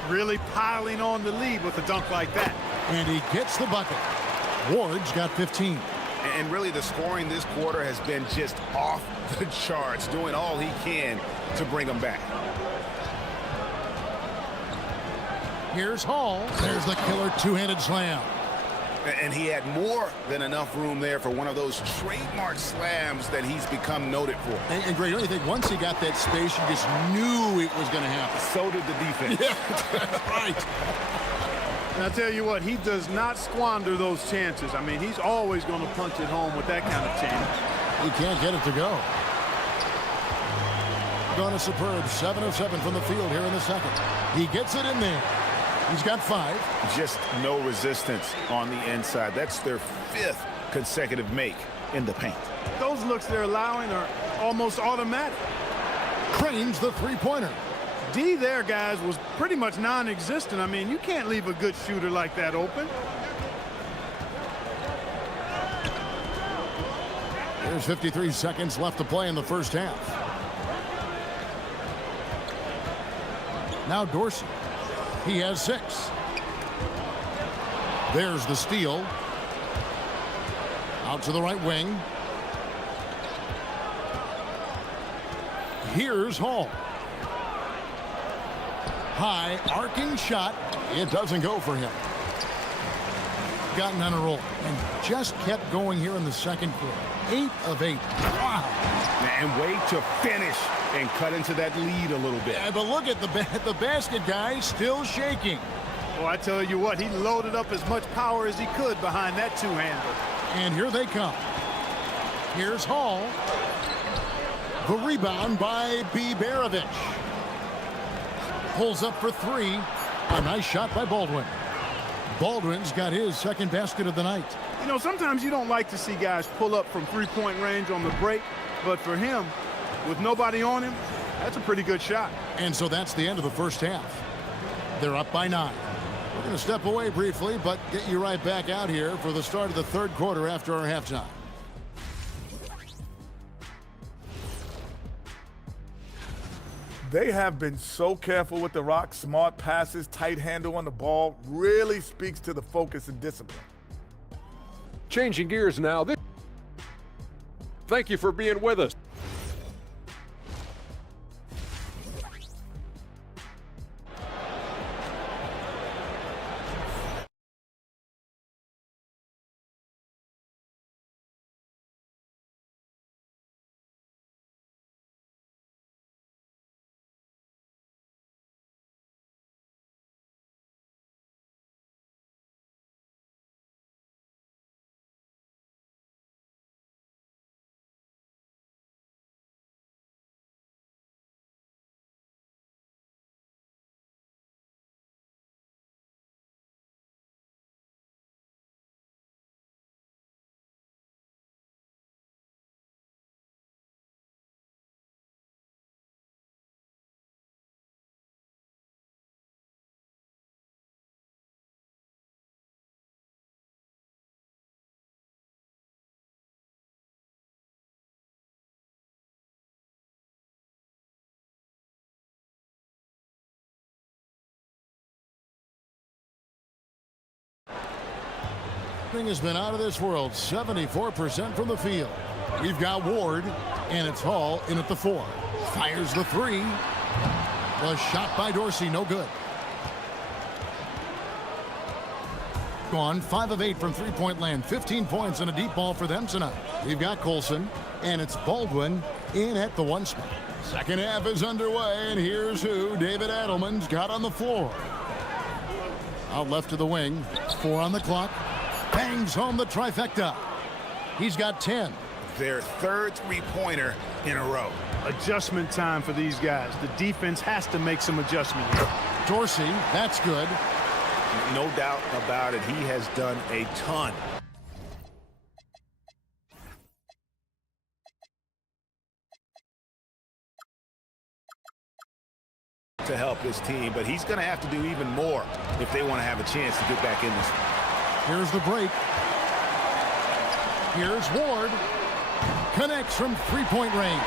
Really piling on the lead with a dunk like that. And he gets the bucket. Ward's got 15. And really, the scoring this quarter has been just off the charts, doing all he can to bring them back. Here's Hall. There's the killer two-handed slam. And he had more than enough room there for one of those trademark slams that he's become noted for. And Greg, don't you think once he got that space, you just knew it was going to happen? So did the defense. Yeah, that's right. And I'll tell you what, he does not squander those chances. I mean, he's always going to punch it home with that kind of chance. He can't get it to go. Going to superb 7 of 7 from the field here in the second. He gets it in there. He's got 5. Just no resistance on the inside. That's their 5th consecutive make in the paint. Those looks they're allowing are almost automatic. Cranes the three-pointer. D there, guys, was pretty much non-existent. I mean, you can't leave a good shooter like that open. There's 53 seconds left to play in the first half. Now Dorsey. He has 6. There's the steal. Out to the right wing. Here's Hall. High arcing shot. It doesn't go for him. Gotten on a roll and just kept going here in the second quarter. 8 of 8. Wow. And way to finish and cut into that lead a little bit. Yeah, but look at the basket guy still shaking. Well, I tell you what, he loaded up as much power as he could behind that two-hander. And here they come. Here's Hall. The rebound by Bibanovic. Pulls up for 3. A nice shot by Baldwin. Baldwin's got his second basket of the night. You know, sometimes you don't like to see guys pull up from three-point range on the break, but for him, with nobody on him, that's a pretty good shot. And so that's the end of the first half. They're up by 9. We're going to step away briefly, but get you right back out here for the start of the third quarter after our halftime. They have been so careful with the rock. Smart passes, tight handle on the ball, really speaks to the focus and discipline. Changing gears now. Thank you for being with us. Has been out of this world. 74% from the field. We've got Ward, and it's Hall in at the 4. Fires the 3. The shot by Dorsey, no good. Gone 5 of 8 from three-point land. 15 points and a deep ball for them tonight. We've got Colson, and it's Baldwin in at the 1 spot. Second half is underway, and here's who David Adelman's got on the floor. Out left to the wing. 4 on the clock. Bangs home the trifecta. He's got 10. Their third three-pointer in a row. Adjustment time for these guys. The defense has to make some adjustment here. Dorsey, that's good. No doubt about it. He has done a ton. To help his team, but he's going to have to do even more if they want to have a chance to get back in this. Here's the break. Here's Ward. Connects from three-point range.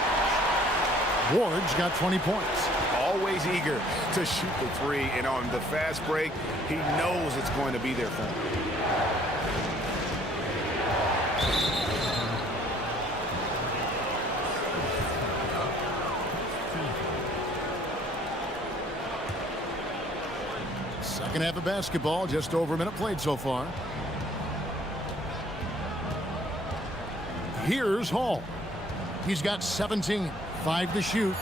Ward's got 20 points. Always eager to shoot the three, and on the fast break, he knows it's going to be there for him. Second half of basketball, just over a minute played so far. Here's Hall. He's got 17, 5 to shoot.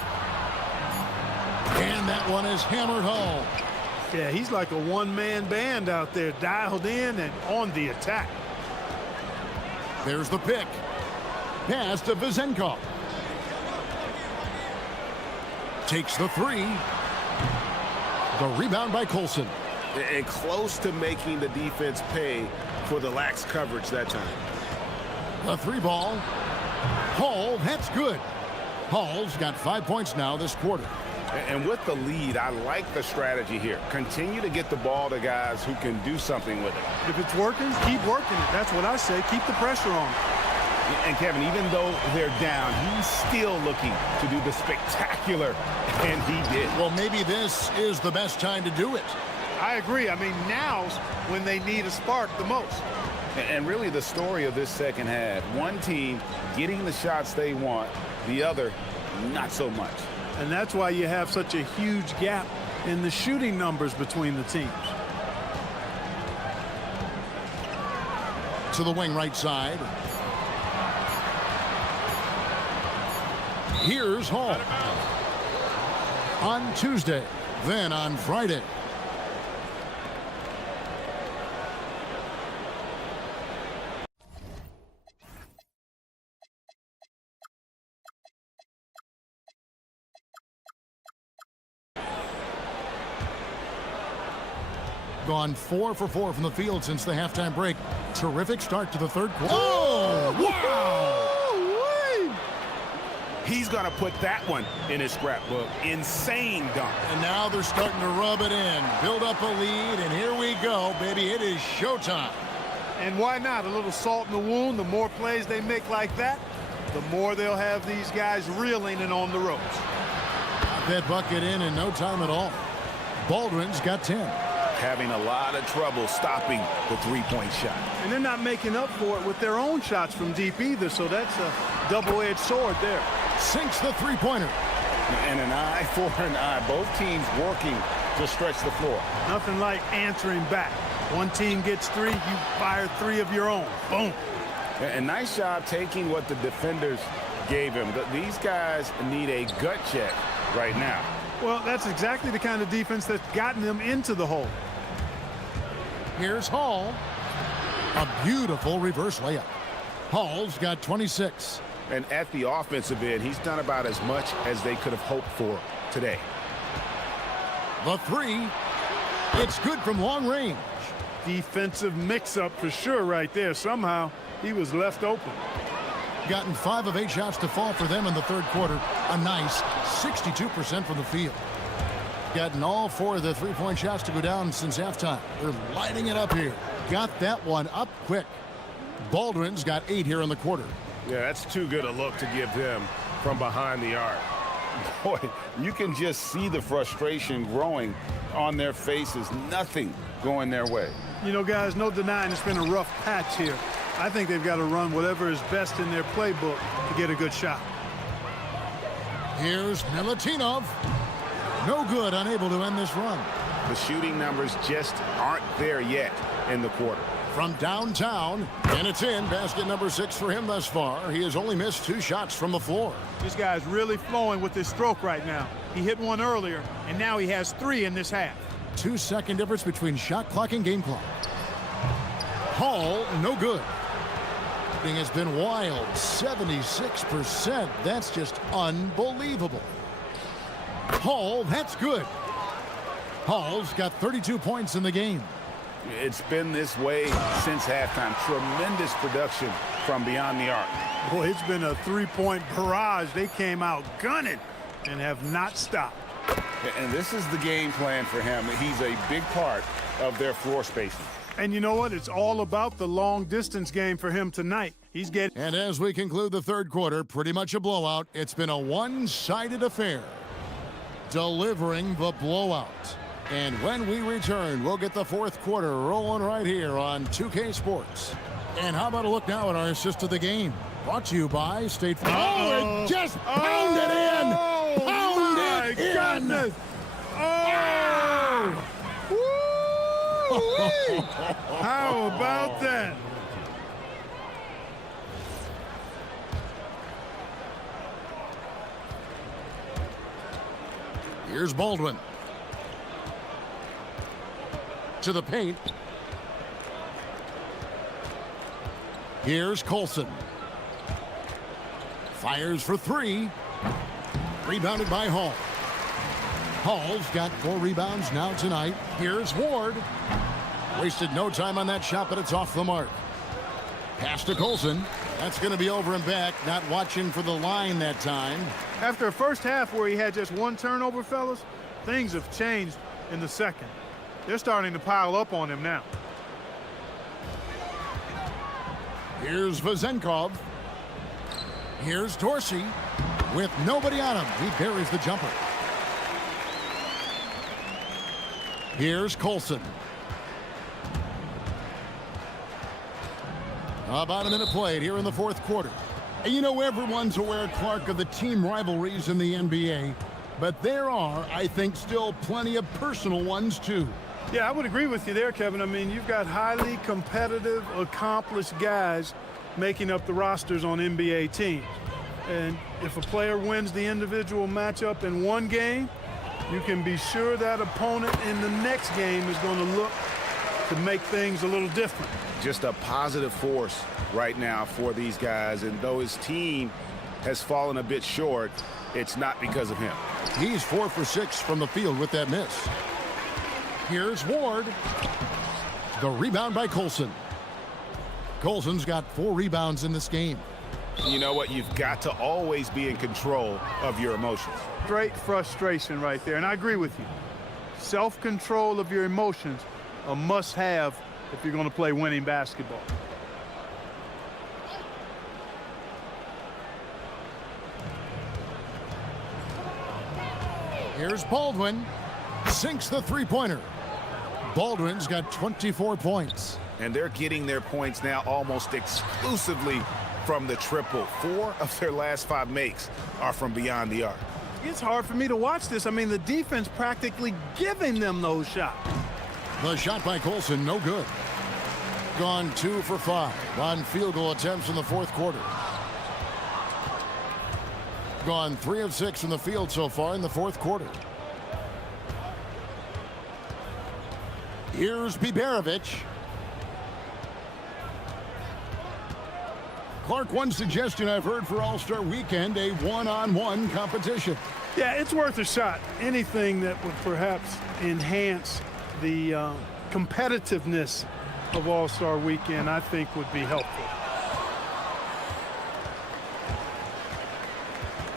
And that one is hammered home. Yeah, he's like a one-man band out there, dialed in and on the attack. There's the pick. Pass to Vizenkov. Takes the three. The rebound by Colson. And close to making the defense pay for the lax coverage that time. The three ball. Hall, that's good. Hall's got 5 points now this quarter. And with the lead, I like the strategy here. Continue to get the ball to guys who can do something with it. If it's working, keep working it. That's what I say. Keep the pressure on. And Kevin, even though they're down, he's still looking to do the spectacular, and he did. Well, maybe this is the best time to do it. I agree. I mean, now's when they need a spark the most. And really the story of this second half, one team getting the shots they want, the other not so much. And that's why you have such a huge gap in the shooting numbers between the teams. To the wing right side. Here's Hall. On Tuesday, then on Friday. Gone 4 for 4 from the field since the halftime break. Terrific start to the third quarter. Oh, wow! He's going to put that one in his scrapbook. Insane dunk. And now they're starting to rub it in. Build up a lead, and here we go, baby. It is showtime. And why not? A little salt in the wound. The more plays they make like that, the more they'll have these guys reeling and on the ropes. That bucket in no time at all. Baldwin's got 10. Having a lot of trouble stopping the three-point shot. And they're not making up for it with their own shots from deep either, so that's a double-edged sword there. Sinks the three-pointer. And an eye for an eye. Both teams working to stretch the floor. Nothing like answering back. One team gets 3, you fire 3 of your own. Boom. And nice job taking what the defenders gave him. These guys need a gut check right now. Well, that's exactly the kind of defense that's gotten them into the hole. Here's Hall. A beautiful reverse layup. Hall's got 26. And at the offensive end, he's done about as much as they could have hoped for today. The three. It's good from long range. Defensive mix-up for sure right there. Somehow he was left open. Gotten 5 of 8 shots to fall for them in the third quarter. A nice 62% from the field. Gotten all 4 of the three-point shots to go down since halftime. They're lighting it up here. Got that one up quick. Baldwin's got 8 here in the quarter. Yeah, that's too good a look to give them from behind the arc. Boy, you can just see the frustration growing on their faces. Nothing going their way. You know, guys, no denying it's been a rough patch here. I think they've got to run whatever is best in their playbook to get a good shot. Here's Milutinov. No good, unable to end this run. The shooting numbers just aren't there yet in the quarter. From downtown, and it's in. Basket number 6 for him thus far. He has only missed 2 shots from the floor. This guy's really flowing with his stroke right now. He hit one earlier, and now he has 3 in this half. 2-second difference between shot clock and game clock. Hall, no good. Shooting has been wild, 76%. That's just unbelievable. Hall, that's good. Hall's got 32 points in the game. It's been this way since halftime. Tremendous production from beyond the arc. Boy, it's been a three-point barrage. They came out gunning and have not stopped. And this is the game plan for him. He's a big part of their floor spacing. And you know what? It's all about the long-distance game for him tonight. He's getting... And as we conclude the third quarter, pretty much a blowout. It's been a one-sided affair. Delivering the blowout. And when we return, we'll get the fourth quarter rolling right here on 2K Sports. And how about a look now at our assist to the game? Brought to you by State Farm. Oh, and just pounded in! Pounded in! Goodness. Oh! Woo-wee. How about that? Here's Baldwin. To the paint. Here's Colson. Fires for three. Rebounded by Hall. Hall's got 4 rebounds now tonight. Here's Ward. Wasted no time on that shot, but it's off the mark. Pass to Colson. That's going to be over and back. Not watching for the line that time. After a first half where he had just 1 turnover, fellas, things have changed in the second. They're starting to pile up on him now. Here's Vazenkov. Here's Dorsey. With nobody on him, he buries the jumper. Here's Colson. About a minute played here in the fourth quarter. And you know, everyone's aware, Clark, of the team rivalries in the NBA, but there are, I think, still plenty of personal ones, too. Yeah, I would agree with you there, Kevin. I mean, you've got highly competitive, accomplished guys making up the rosters on NBA teams. And if a player wins the individual matchup in one game, you can be sure that opponent in the next game is going to look to make things a little different. Just a positive force right now for these guys. And though his team has fallen a bit short, it's not because of him. He's 4 for 6 from the field with that miss. Here's Ward. The rebound by Colson. Colson's got 4 rebounds in this game. You know what? You've got to always be in control of your emotions. Great frustration right there, and I agree with you. Self-control of your emotions, a must-have if you're going to play winning basketball. Here's Baldwin. Sinks the three-pointer. Baldwin's got 24 points. And they're getting their points now almost exclusively from the triple. 4 of their last 5 makes are from beyond the arc. It's hard for me to watch this. I mean, the defense practically giving them those shots. The shot by Colson, no good. Gone 2 for 5 on field goal attempts in the fourth quarter. Gone 3 of 6 from the field so far in the fourth quarter. Here's Biberovic. Clark, one suggestion I've heard for All-Star Weekend, a one-on-one competition. Yeah, it's worth a shot. Anything that would perhaps enhance the competitiveness of All-Star Weekend, I think would be helpful.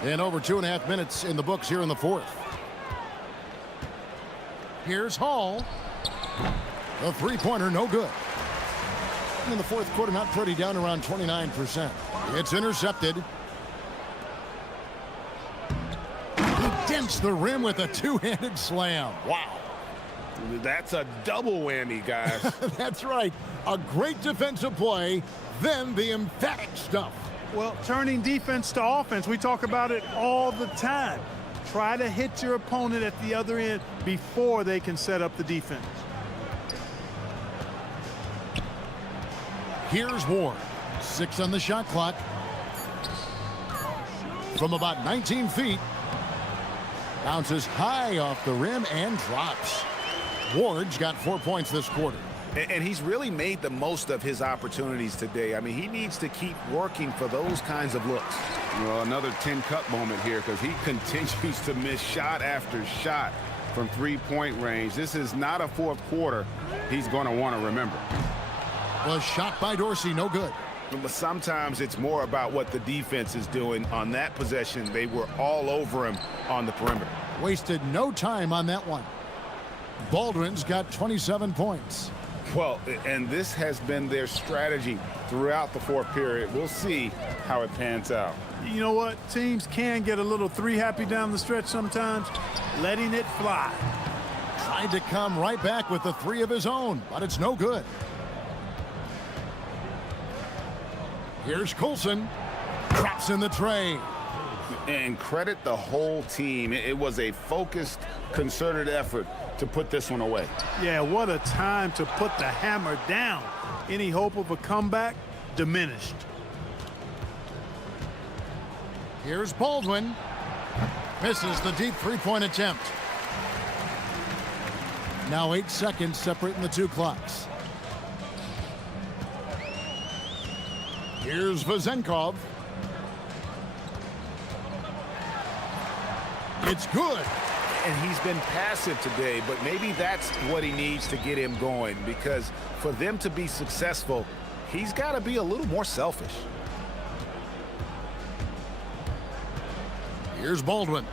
And over 2.5 minutes in the books here in the fourth. Here's Hall. The three-pointer, no good. In the fourth quarter, not pretty, down around 29%. It's intercepted. He dents the rim with a two-handed slam. Wow. That's a double whammy, guys. That's right. A great defensive play, then the emphatic stuff. Well, turning defense to offense, we talk about it all the time. Try to hit your opponent at the other end before they can set up the defense. Here's Ward. 6 on the shot clock. From about 19 feet. Bounces high off the rim and drops. Ward's got 4 points this quarter. And he's really made the most of his opportunities today. I mean, he needs to keep working for those kinds of looks. Well, another 10-cut moment here because he continues to miss shot after shot from three-point range. This is not a fourth quarter he's going to want to remember. Was shot by Dorsey, no good. But sometimes it's more about what the defense is doing. On that possession, they were all over him on the perimeter. Wasted no time on that one. Baldwin's got 27 points. Well, and this has been their strategy throughout the fourth period. We'll see how it pans out. You know what? Teams can get a little three-happy down the stretch sometimes, letting it fly. Tried to come right back with the three of his own, but it's no good. Here's Coulson. Drops in the tray. And credit the whole team. It was a focused, concerted effort to put this one away. Yeah, what a time to put the hammer down. Any hope of a comeback diminished. Here's Baldwin. Misses the deep three-point attempt. Now 8 seconds separating the two clocks. Here's Vazenkov. It's good. And he's been passive today, but maybe that's what he needs to get him going, because for them to be successful, he's got to be a little more selfish. Here's Baldwin.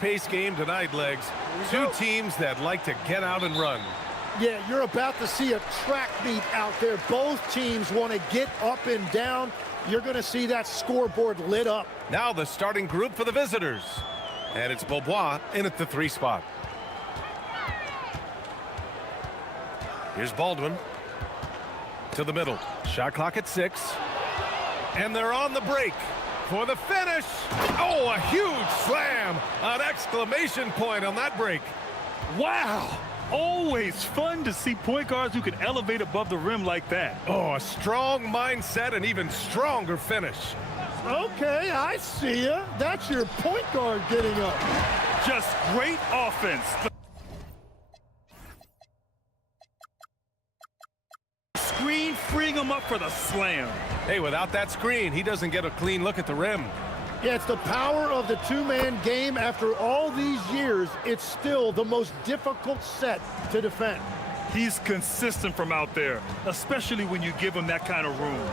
Pace game tonight, Legs. Two teams that like to get out and run. Yeah, you're about to see a track meet out there. Both teams want to get up and down. You're going to see that scoreboard lit up. Now the starting group for the visitors. And it's Beaubois in at the 3 spot. Here's Baldwin. To the middle. Shot clock at 6. And they're on the break for the finish. Oh, a huge slam. An exclamation point on that break. Wow. Always fun to see point guards who can elevate above the rim like that. Oh, a strong mindset and even stronger finish. Okay, I see ya. That's your point guard getting up. Just great offense. Screen freeing him up for the slam. Hey, without that screen, he doesn't get a clean look at the rim. Yeah, it's the power of the two-man game. After all these years, it's still the most difficult set to defend. He's consistent from out there, especially when you give him that kind of room.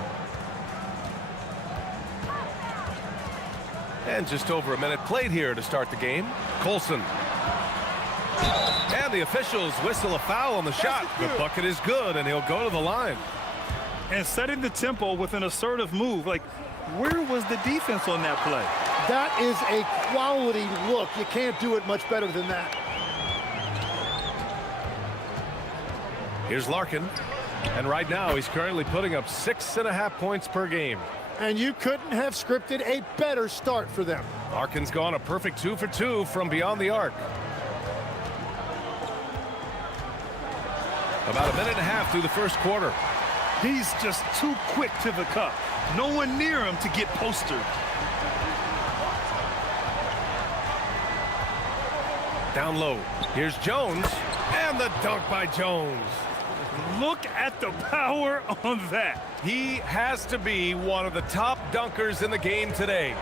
And just over a minute played here to start the game. Colson. And the officials whistle a foul on the shot. The bucket is good, and he'll go to the line. And setting the tempo with an assertive move. Like, where was the defense on that play? That is a quality look. You can't do it much better than that. Here's Larkin. And right now, he's currently putting up 6.5 points per game. And you couldn't have scripted a better start for them. Larkin's gone a perfect 2 for 2 from beyond the arc. About a minute and a half through the first quarter. He's just too quick to the cup. No one near him to get postered. Down low. Here's Jones. And the dunk by Jones. Look at the power on that. He has to be one of the top dunkers in the game today.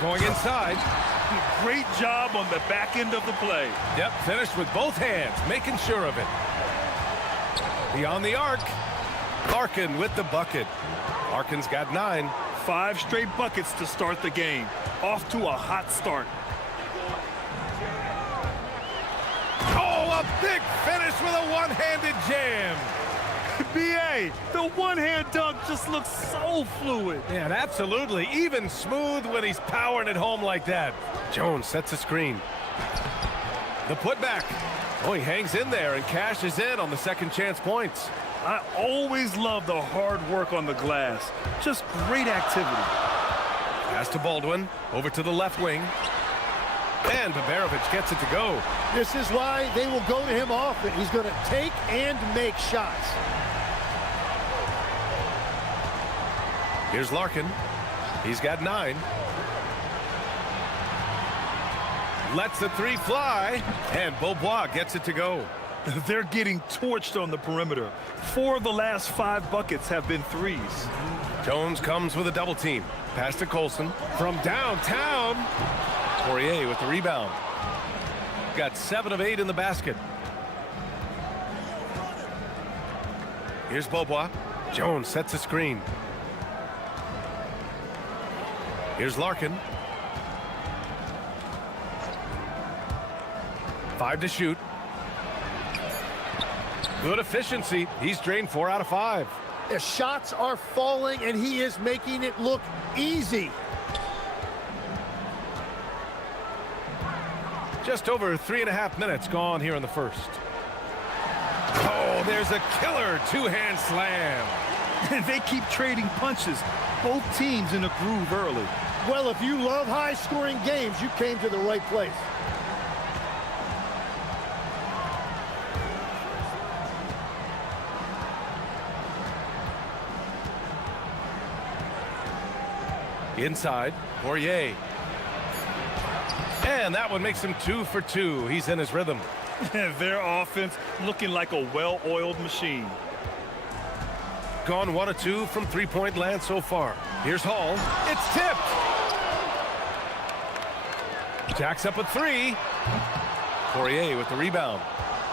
Going inside. Great job on the back end of the play. Yep, finished with both hands, making sure of it. Beyond the arc. Larkin with the bucket. Larkin's got 9. 5 straight buckets to start the game. Off to a hot start. Oh, a big finish with a one-handed jam. B.A., the one-hand dunk just looks so fluid. Yeah, absolutely. Even smooth when he's powering it home like that. Jones sets a screen. The putback. Oh, he hangs in there and cashes in on the second chance points. I always love the hard work on the glass. Just great activity. Pass to Baldwin. Over to the left wing. And Babarovich gets it to go. This is why they will go to him often. He's going to take and make shots. Here's Larkin. He's got 9. Lets the 3 fly. And Beaubois gets it to go. They're getting torched on the perimeter. 4 of the last 5 buckets have been threes. Jones comes with a double team. Pass to Colson. From downtown. Poirier with the rebound. Got 7 of 8 in the basket. Here's Beaubois. Jones sets a screen. Here's Larkin. 5 to shoot. Good efficiency. He's drained 4 out of 5. The shots are falling, and he is making it look easy. Just over 3.5 minutes gone here in the first. Oh, there's a killer 2-hand slam. And they keep trading punches. Both teams in a groove early. Well, if you love high-scoring games, you came to the right place. Inside, Poirier. And that one makes him 2 for 2. He's in his rhythm. Their offense looking like a well-oiled machine. Gone 1 of 2 from three-point land so far. Here's Hall. It's tipped. Jacks up a 3. Poirier with the rebound.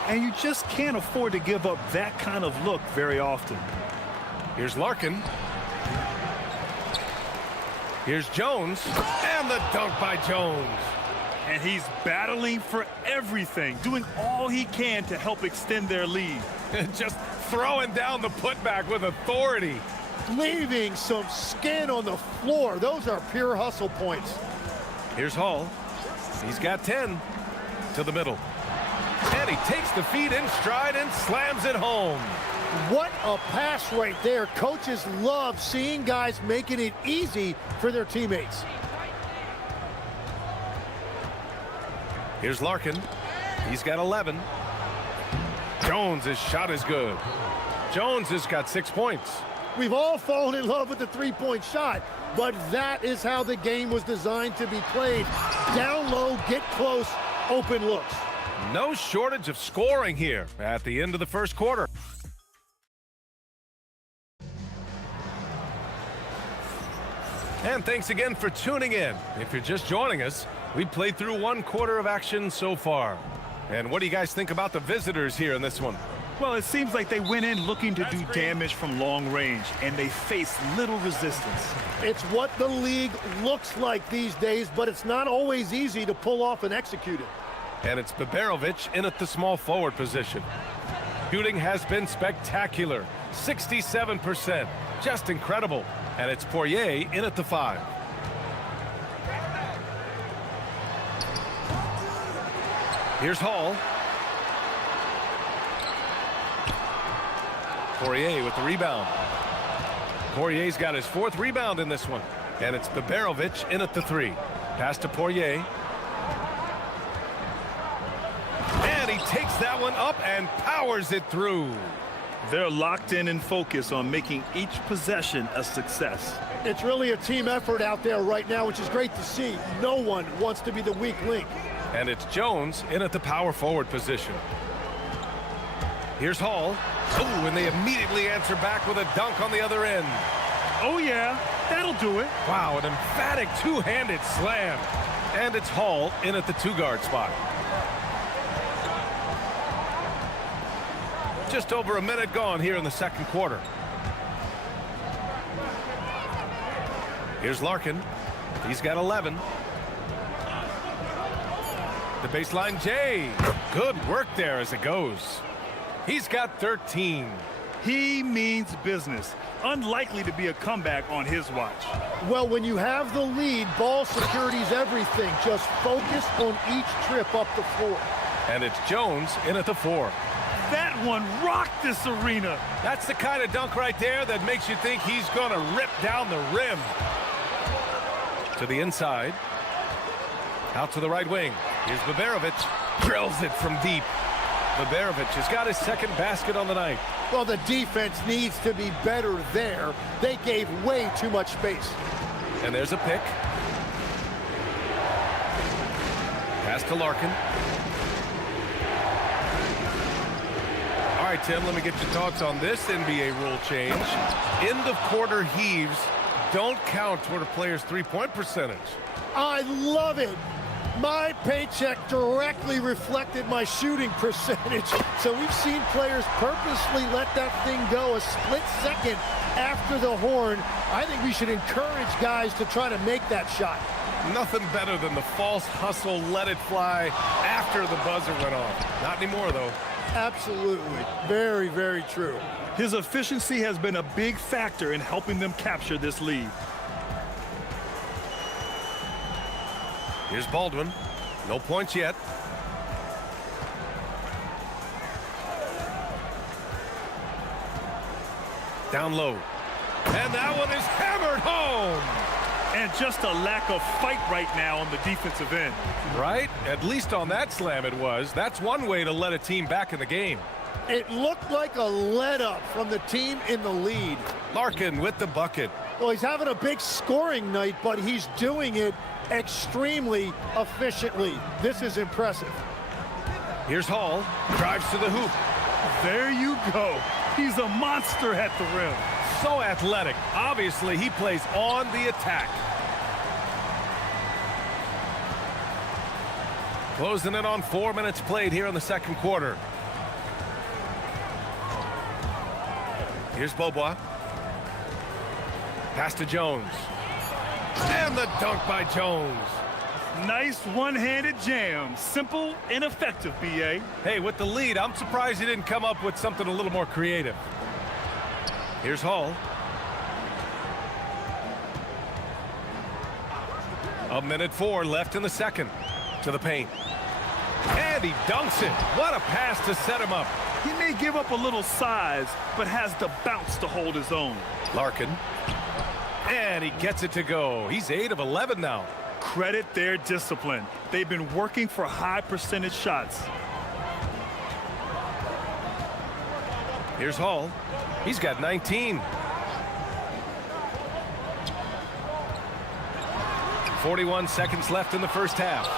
And you just can't afford to give up that kind of look very often. Here's Larkin. Here's Jones. And the dunk by Jones. And he's battling for everything, doing all he can to help extend their lead. Just throwing down the putback with authority. Leaving some skin on the floor. Those are pure hustle points. Here's Hall. He's got 10 to the middle. And he takes the feed in stride and slams it home. What a pass right there. Coaches love seeing guys making it easy for their teammates. Here's Larkin. He's got 11. Jones' shot is good. Jones has got 6 points. We've all fallen in love with the three-point shot, but that is how the game was designed to be played. Down low, get close, open looks. No shortage of scoring here at the end of the first quarter. And thanks again for tuning in. If you're just joining us, we played through 1 quarter of action so far. And what do you guys think about the visitors here in this one? Well, it seems like they went in looking to do damage from long range, and they faced little resistance. It's what the league looks like these days, but it's not always easy to pull off and execute it. And it's Beberovic in at the small forward position. Shooting has been spectacular. 67%. Just incredible. And it's Poirier in at the 5. Here's Hall. Poirier with the rebound. Poirier's got his 4th rebound in this one. And it's Beberovic in at the 3. Pass to Poirier. And he takes that one up and powers it through. They're locked in and focused on making each possession a success. It's really a team effort out there right now, which is great to see. No one wants to be the weak link. And it's Jones in at the power forward position. Here's Hall. Oh, and they immediately answer back with a dunk on the other end. Oh, yeah, that'll do it. Wow, an emphatic two-handed slam. And it's Hall in at the 2-guard spot. Just over a minute gone here in the second quarter. Here's Larkin. He's got 11. The baseline J. Good work there as it goes. He's got 13. He means business. Unlikely to be a comeback on his watch. Well, when you have the lead, ball security's everything. Just focus on each trip up the floor. And it's Jones in at the 4. That one rocked this arena. That's the kind of dunk right there that makes you think he's going to rip down the rim. To the inside. Out to the right wing. Here's Beberovic. Drills it from deep. Beberovic has got his 2nd basket on the night. Well, the defense needs to be better there. They gave way too much space. And there's a pick. Pass to Larkin. All right, Tim, let me get your thoughts on this NBA rule change. End of quarter heaves don't count toward a player's three-point percentage. I love it. My paycheck directly reflected my shooting percentage. So we've seen players purposely let that thing go a split second after the horn. I think we should encourage guys to try to make that shot. Nothing better than the false hustle, let it fly after the buzzer went off. Not anymore, though. Absolutely. Very, very true. His efficiency has been a big factor in helping them capture this lead. Here's Baldwin. No points yet. Down low. And that one is hammered home. And just a lack of fight right now on the defensive end. Right? At least on that slam it was. That's one way to let a team back in the game. It looked like a let-up from the team in the lead. Larkin with the bucket. Well, he's having a big scoring night, but he's doing it extremely efficiently. This is impressive. Here's Hall. Drives to the hoop. There you go. He's a monster at the rim. So athletic. Obviously, he plays on the attack. Closing in on 4 minutes played here in the second quarter. Here's Beaubois. Pass to Jones. And the dunk by Jones. Nice one-handed jam. Simple and effective, B.A. Hey, with the lead, I'm surprised he didn't come up with something a little more creative. Here's Hall. A minute 4 left in the second. To the paint. And he dunks it. What a pass to set him up. He may give up a little size, but has the bounce to hold his own. Larkin. And he gets it to go. He's 8 of 11 now. Credit their discipline. They've been working for high percentage shots. Here's Hall. He's got 19. 41 seconds left in the first half.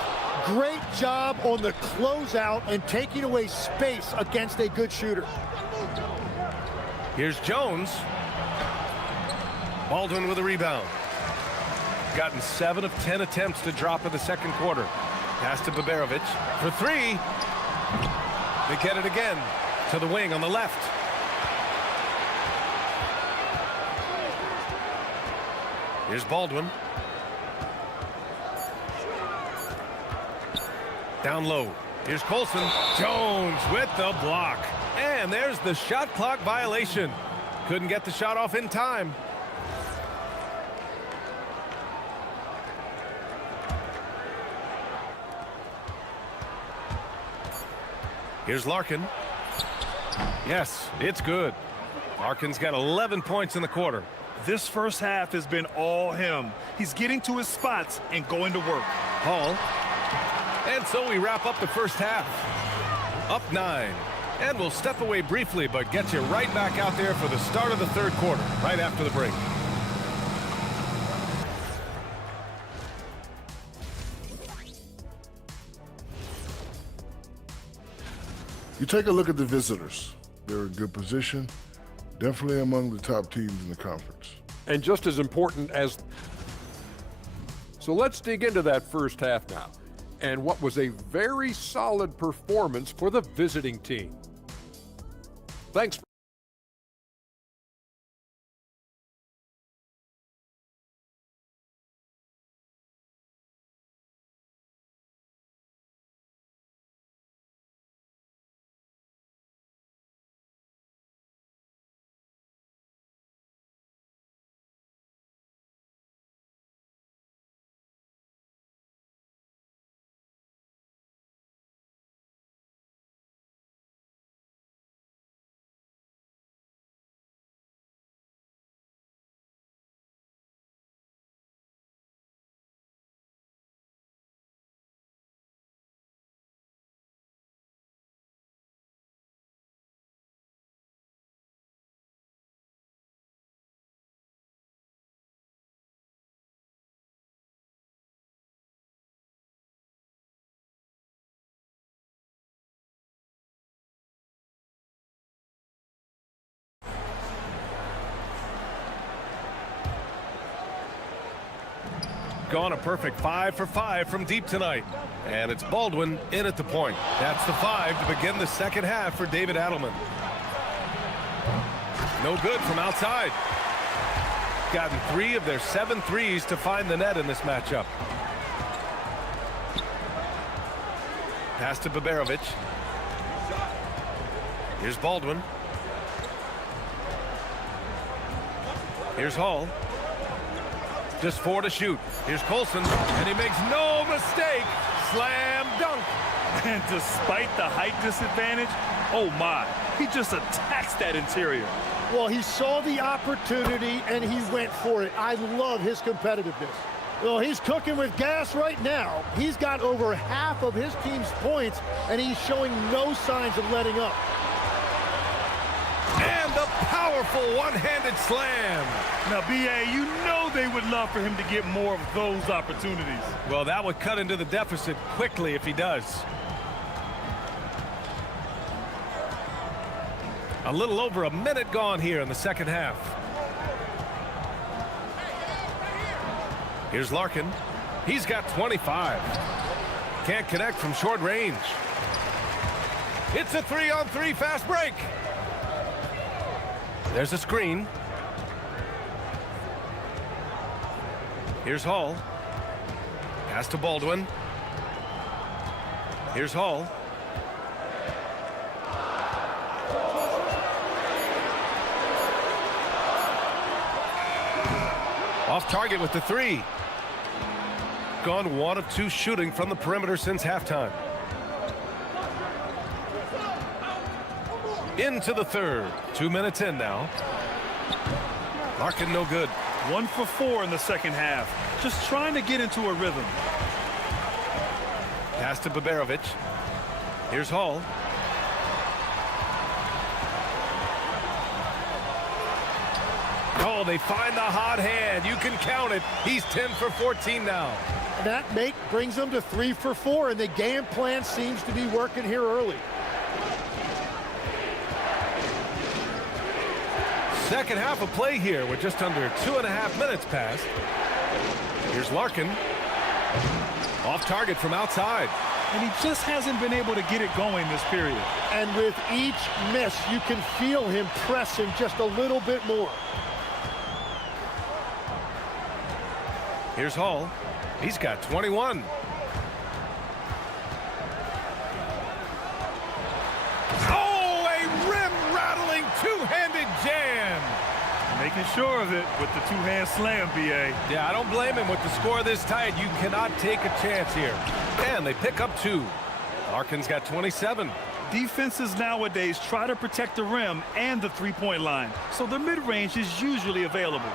Great job on the closeout and taking away space against a good shooter. Here's Jones. Baldwin with a rebound. Gotten 7 of 10 attempts to drop in the second quarter. Pass to Baberovic for 3. They get it again to the wing on the left. Here's Baldwin. Down low. Here's Colson. Jones with the block. And there's the shot clock violation. Couldn't get the shot off in time. Here's Larkin. Yes, it's good. Larkin's got 11 points in the quarter. This first half has been all him. He's getting to his spots and going to work. Hall. And so we wrap up the first half. Up 9. And we'll step away briefly, but get you right back out there for the start of the third quarter, right after the break. You take a look at the visitors. They're in good position, definitely among the top teams in the conference. And just as important as... So let's dig into that first half now, and what was a very solid performance for the visiting team. Thanks. Gone a perfect 5 for 5 from deep tonight. And it's Baldwin in at the point. That's the 5 to begin the second half for David Adelman. No good from outside. Gotten 3 of their 7 threes to find the net in this matchup. Pass to Baberovic. Here's Baldwin. Here's Hall. Just 4 to shoot. Here's Colson, and he makes no mistake. Slam dunk. And despite the height disadvantage, oh my, he just attacks that interior. Well, he saw the opportunity and he went for it. I love his competitiveness. Well, he's cooking with gas right now. He's got over half of his team's points, and he's showing no signs of letting up. And the powerful one-handed slam. Now, B.A., you know they would love for him to get more of those opportunities. Well, that would cut into the deficit quickly if he does. A little over a minute gone here in the second half. Here's Larkin. He's got 25. Can't connect from short range. It's a 3-on-3 fast break. There's a screen. Here's Hall. Pass to Baldwin. Here's Hall. Off target with the three. Gone 1 of 2 shooting from the perimeter since halftime. Into the third. 2 minutes in now. Larkin no good. 1 for 4 in the second half. Just trying to get into a rhythm. Pass to Baberovic. Here's Hall. Oh, they find the hot hand. You can count it. He's 10 for 14 now. That brings them to 3 for 4, and the game plan seems to be working here early. Second half of play here with just under 2.5 minutes passed. Here's Larkin. Off target from outside. And he just hasn't been able to get it going this period. And with each miss, you can feel him pressing just a little bit more. Here's Hall. He's got 21. Oh, a rim-rattling two-handed jam. Making sure of it with the two-hand slam, B.A. Yeah, I don't blame him. With the score this tight, you cannot take a chance here. And they pick up 2. Larkin's got 27. Defenses nowadays try to protect the rim and the three-point line, so the mid-range is usually available.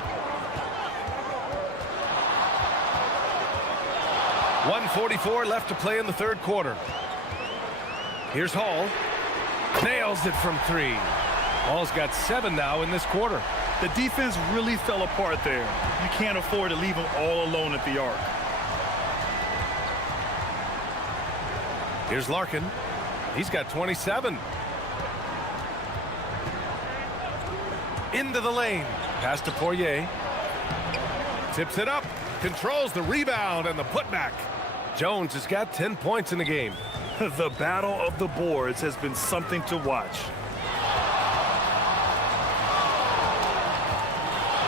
1:44 left to play in the third quarter. Here's Hall. Nails it from 3. Hall's got 7 now in this quarter. The defense really fell apart there. You can't afford to leave them all alone at the arc. Here's Larkin. He's got 27. Into the lane. Pass to Poirier. Tips it up. Controls the rebound and the putback. Jones has got 10 points in the game. The battle of the boards has been something to watch.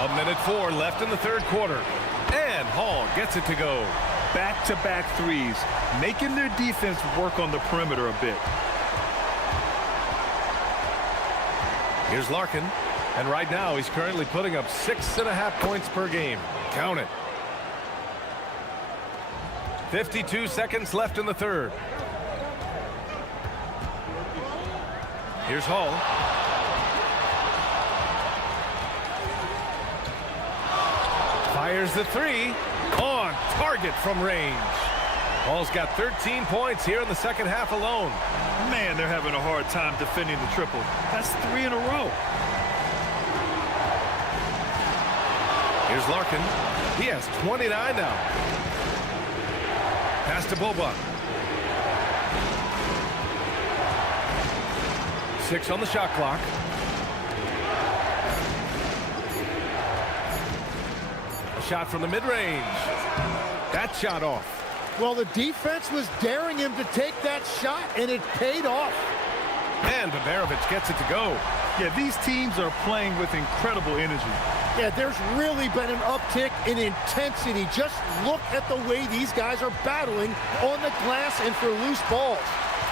1:04 left in the third quarter. And Hall gets it to go. Back-to-back threes, making their defense work on the perimeter a bit. Here's Larkin. And right now he's currently putting up 6.5 points per game. Count it. 52 seconds left in the third. Here's Hall. Fires the 3. On target from range. Hall's got 13 points here in the second half alone. Man, they're having a hard time defending the triple. That's 3 in a row. Here's Larkin. He has 29 now. Pass to Boba. 6 on the shot clock. A shot from the mid-range. That shot off. Well, the defense was daring him to take that shot, and it paid off. And Baberovic gets it to go. Yeah, these teams are playing with incredible energy. Yeah, there's really been an uptick in intensity. Just look at the way these guys are battling on the glass and for loose balls.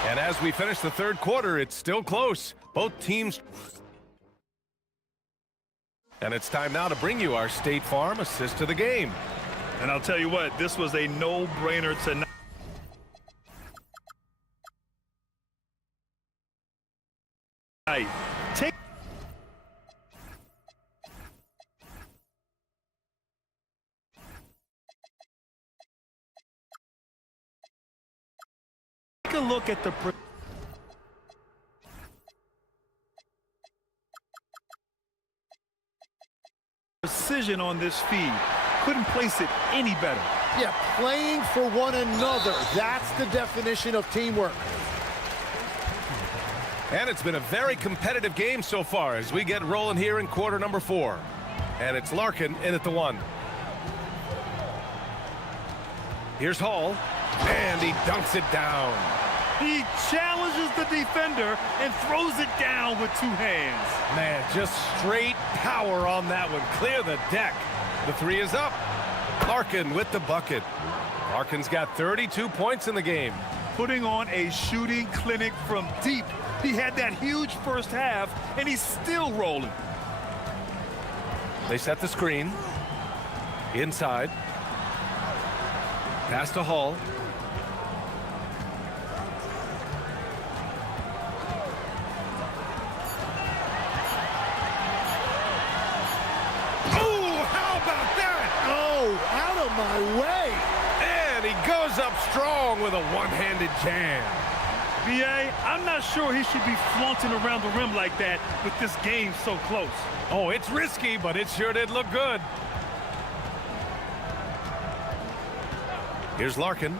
And as we finish the third quarter, it's still close. Both teams. And it's time now to bring you our State Farm assist to the game. And I'll tell you what, this was a no-brainer tonight. Take a look at the precision on this feed. Couldn't place it any better. Yeah, playing for one another. That's the definition of teamwork. And it's been a very competitive game so far as we get rolling here in quarter number 4. And it's Larkin in at the 1. Here's Hall. And he dunks it down. He challenges the defender and throws it down with 2 hands. Man, just straight power on that one. Clear the deck. The 3 is up. Larkin with the bucket. Larkin's got 32 points in the game. Putting on a shooting clinic from deep. He had that huge first half, and he's still rolling. They set the screen. Inside. Pass to Hall. Oh, how about that? Oh, out of my way. And he goes up strong with a one-handed jam. B.A., I'm not sure he should be flaunting around the rim like that with this game so close. Oh, it's risky, but it sure did look good. Here's Larkin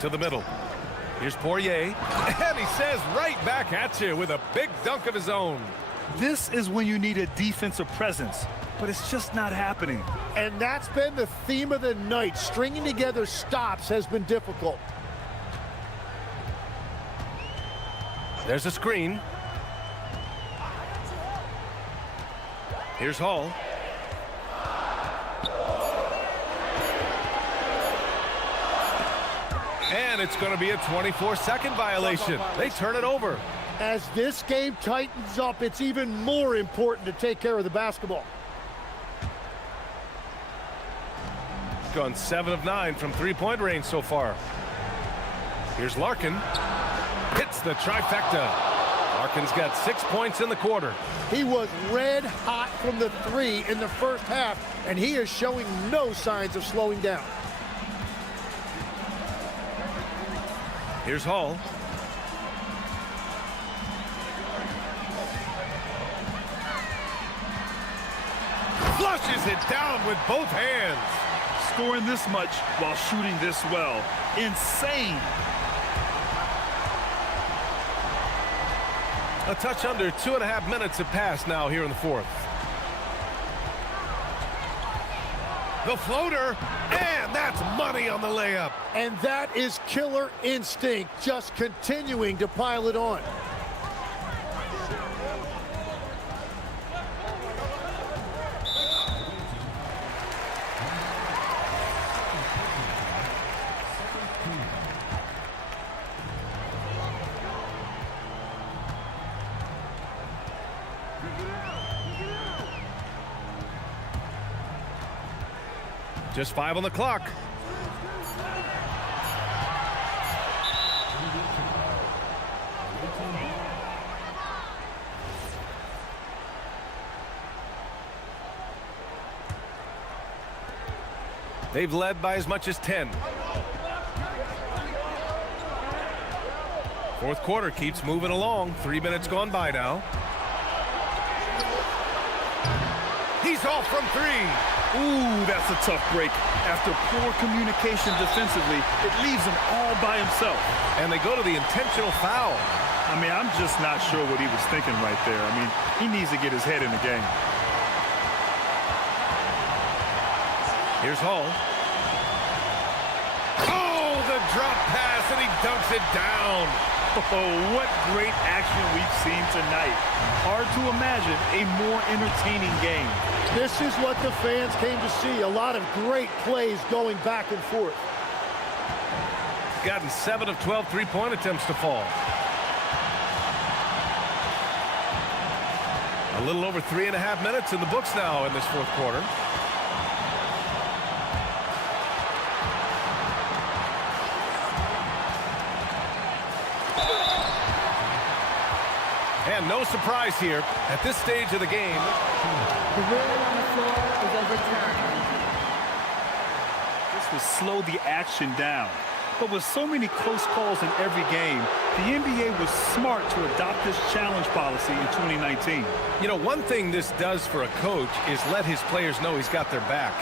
to the middle. Here's Poirier, and he says right back at you with a big dunk of his own. This is when you need a defensive presence, but it's just not happening. And that's been the theme of the night. Stringing together stops has been difficult. There's a screen. Here's Hall. And it's going to be a 24-second violation. They turn it over. As this game tightens up, it's even more important to take care of the basketball. Gone 7 of 9 from three-point range so far. Here's Larkin. Hits the trifecta. Larkin's got 6 points in the quarter. He was red hot from the three in the first half, and he is showing no signs of slowing down. Here's Hall. Flushes it down with both hands. Scoring this much while shooting this well. Insane. A touch under 2.5 minutes have passed now here in the fourth. The floater, and that's money on the layup. And that is killer instinct, just continuing to pile it on. Just 5 on the clock. They've led by as much as 10. Fourth quarter keeps moving along. 3 minutes gone by now. He's off from 3. Ooh, that's a tough break. After poor communication defensively, it leaves him all by himself. And they go to the intentional foul. I mean, I'm just not sure what he was thinking right there. I mean, he needs to get his head in the game. Here's Hall. Oh, the drop pass, and he dunks it down. Oh, what great action we've seen tonight. Hard to imagine a more entertaining game. This is what the fans came to see. A lot of great plays going back and forth. Gotten 7 of 12 three-point attempts to fall. A little over 3.5 minutes in the books now in this fourth quarter. And no surprise here at this stage of the game. The ruling on the floor is overturned. This will slow the action down. But with so many close calls in every game, the NBA was smart to adopt this challenge policy in 2019. You know, one thing this does for a coach is let his players know he's got their back.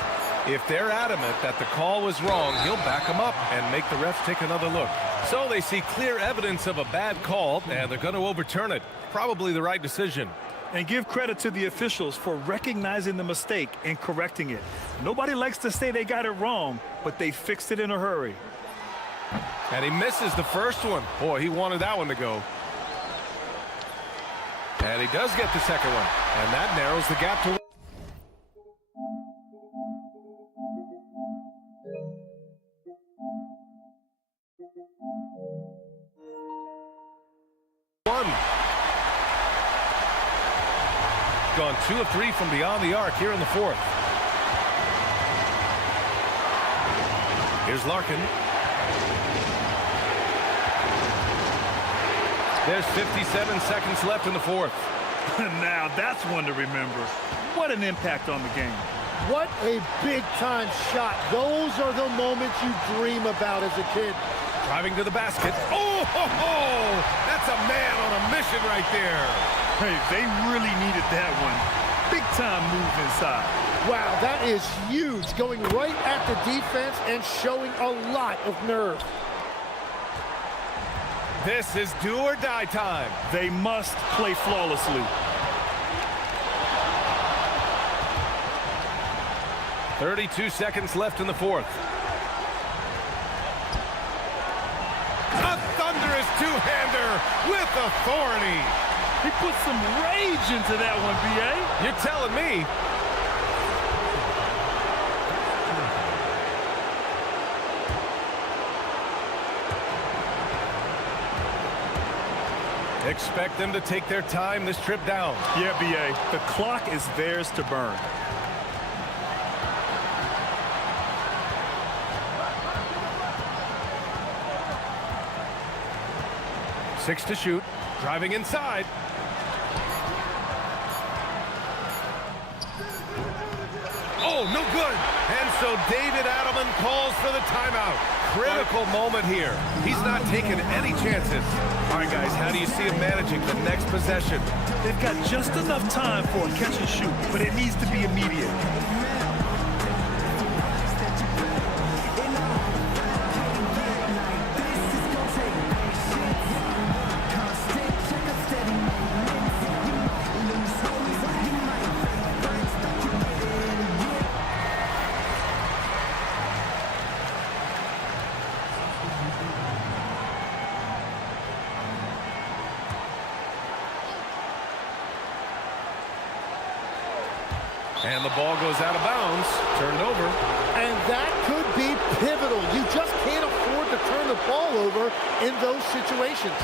If they're adamant that the call was wrong, he'll back them up and make the refs take another look. So they see clear evidence of a bad call, and they're going to overturn it. Probably the right decision. And give credit to the officials for recognizing the mistake and correcting it. Nobody likes to say they got it wrong, but they fixed it in a hurry. And he misses the first one. Boy, he wanted that one to go. And he does get the second one. And that narrows the gap to... One. Gone 2 of 3 from beyond the arc here in the fourth. Here's Larkin. There's 57 seconds left in the fourth. Now that's one to remember. What an impact on the game. What a big-time shot. Those are the moments you dream about as a kid. Driving to the basket. Oh, ho, ho! That's a man on a mission right there. Hey, they really needed that one. Big-time move inside. Wow, that is huge. Going right at the defense and showing a lot of nerve. This is do or die time. They must play flawlessly. 32 seconds left in the fourth. A thunderous two-hander with authority. He put some rage into that one, B.A. You're telling me. Expect them to take their time this trip down. Yeah, B.A. The clock is theirs to burn. Six to shoot. Driving inside. Oh, no good. And so David Adelman calls for the timeout. Critical moment here. He's not taking any chances. All right, guys, how do you see him managing the next possession? They've got just enough time for a catch and shoot, but it needs to be immediate. And the ball goes out of bounds, turned over. And that could be pivotal. You just can't afford to turn the ball over in those situations.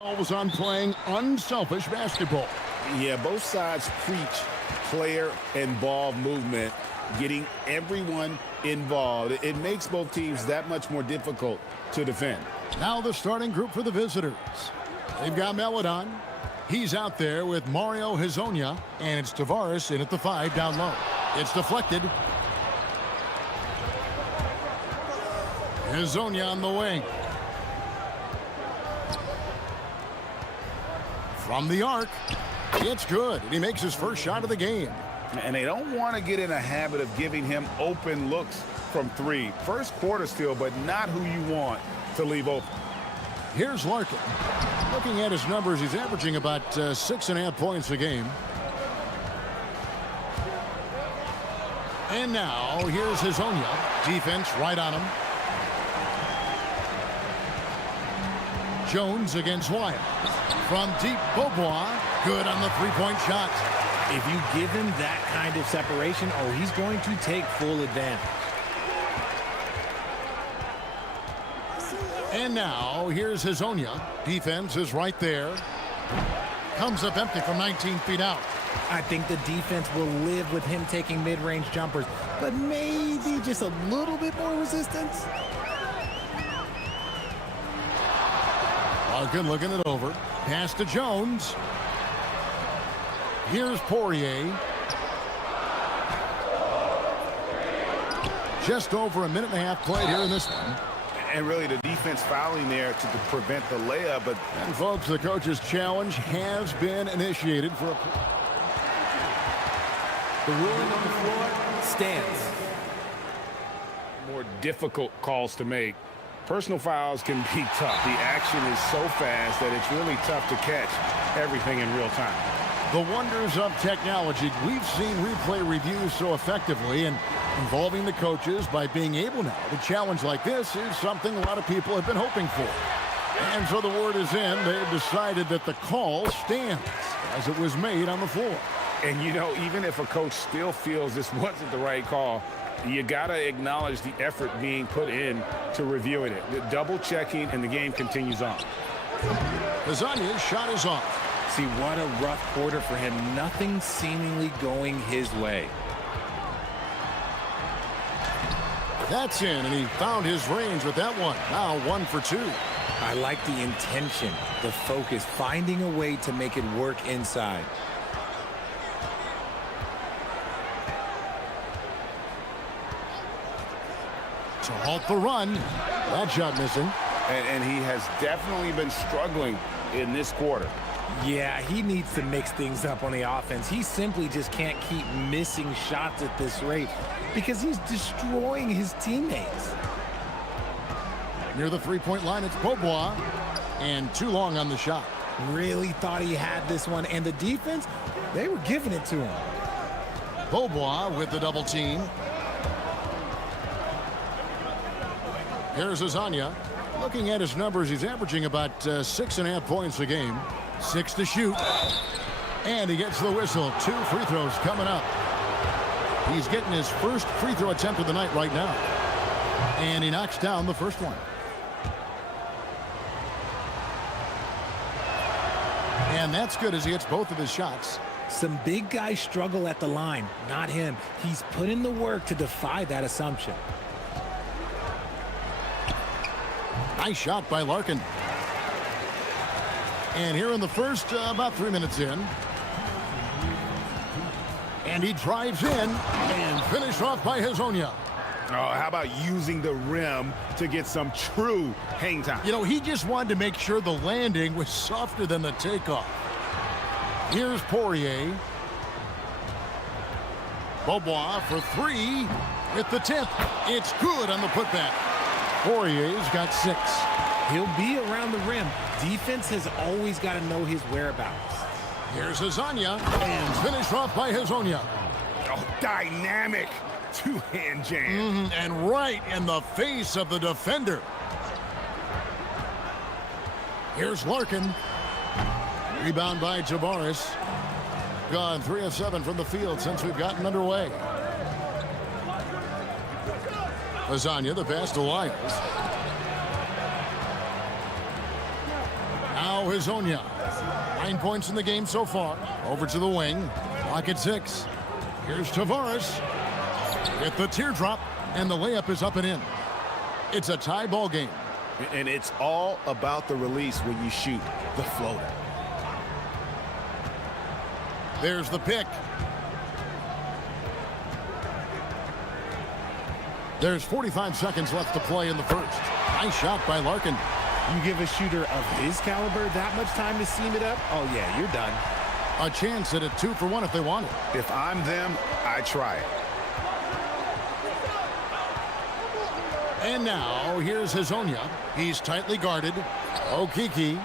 Was on playing unselfish basketball. Yeah, both sides preach player-involved movement, getting everyone involved. It makes both teams that much more difficult to defend. Now the starting group for the visitors. They've got Melodon. He's out there with Mario Hezonja, and it's Tavares in at the 5 down low. It's deflected. Hezonja on the wing. From the arc, it's good, and he makes his first shot of the game. And they don't want to get in a habit of giving him open looks from 3. First quarter still, but not who you want to leave open. Here's Larkin. Looking at his numbers, he's averaging about 6.5 points a game. And now, here's Hezonja. Defense right on him. Jones against Wyatt. From deep, Beaubois. Good on the three-point shot. If you give him that kind of separation, oh, he's going to take full advantage. And now, here's Hezonja. Defense is right there. Comes up empty from 19 feet out. I think the defense will live with him taking mid-range jumpers, but maybe just a little bit more resistance. Larkin looking it over. Pass to Jones. Here's Poirier. Just over a minute and a half played here in this one. And really the defense fouling there to prevent the layup. But and folks, the coach's challenge has been initiated for a... The ruling on the floor stands. More difficult calls to make. Personal fouls can be tough. The action is so fast that it's really tough to catch everything in real time. The wonders of technology. We've seen replay reviews so effectively, and involving the coaches by being able now to challenge like this is something a lot of people have been hoping for. And so the word is in. They've decided that the call stands as it was made on the floor. And, you know, even if a coach still feels this wasn't the right call, you got to acknowledge the effort being put in to reviewing it. The double checking, and the game continues on. Hezonja's shot is off. See, what a rough quarter for him. Nothing seemingly going his way. That's in, and he found his range with that one. Now 1 for 2. I like the intention, the focus, finding a way to make it work inside. To halt the run. That shot missing. And he has definitely been struggling in this quarter. Yeah, he needs to mix things up on the offense. He simply just can't keep missing shots at this rate because he's destroying his teammates. Near the three-point line, it's Beaubois, and too long on the shot. Really thought he had this one, and the defense, they were giving it to him. Beaubois with the double team. Here's Hezonja. Looking at his numbers, he's averaging about 6.5 points a game. 6 to shoot. And he gets the whistle. 2 free throws coming up. He's getting his first free throw attempt of the night right now. And he knocks down the first one. And that's good as he hits both of his shots. Some big guys struggle at the line, not him. He's put in the work to defy that assumption. Nice shot by Larkin. And here in the first, about 3 minutes in. And he drives in and finished off by Hezonja. Oh, how about using the rim to get some true hang time? You know, he just wanted to make sure the landing was softer than the takeoff. Here's Poirier. Beaubois for 3 with the tip. It's good on the putback. Poirier's got 6. He'll be around the rim. Defense has always got to know his whereabouts. Here's Hezonja, and finished off by Hezonja. Oh, dynamic two-hand jam. And right in the face of the defender. Here's Larkin. Rebound by Tavares. Gone 3 of 7 from the field since we've gotten underway. Hezonja, the pass to Lyles. Now Hazonia. 9 points in the game so far. Over to the wing. Clock at 6. Here's Tavares. With the teardrop, and the layup is up and in. It's a tie ball game. And it's all about the release when you shoot the floater. There's the pick. There's 45 seconds left to play in the first. Nice shot by Larkin. You give a shooter of his caliber that much time to seam it up, oh yeah, you're done. A chance at a 2 for 1 if they want it. If I'm them, I try it. And now, here's Hazonia. He's tightly guarded. Okiki.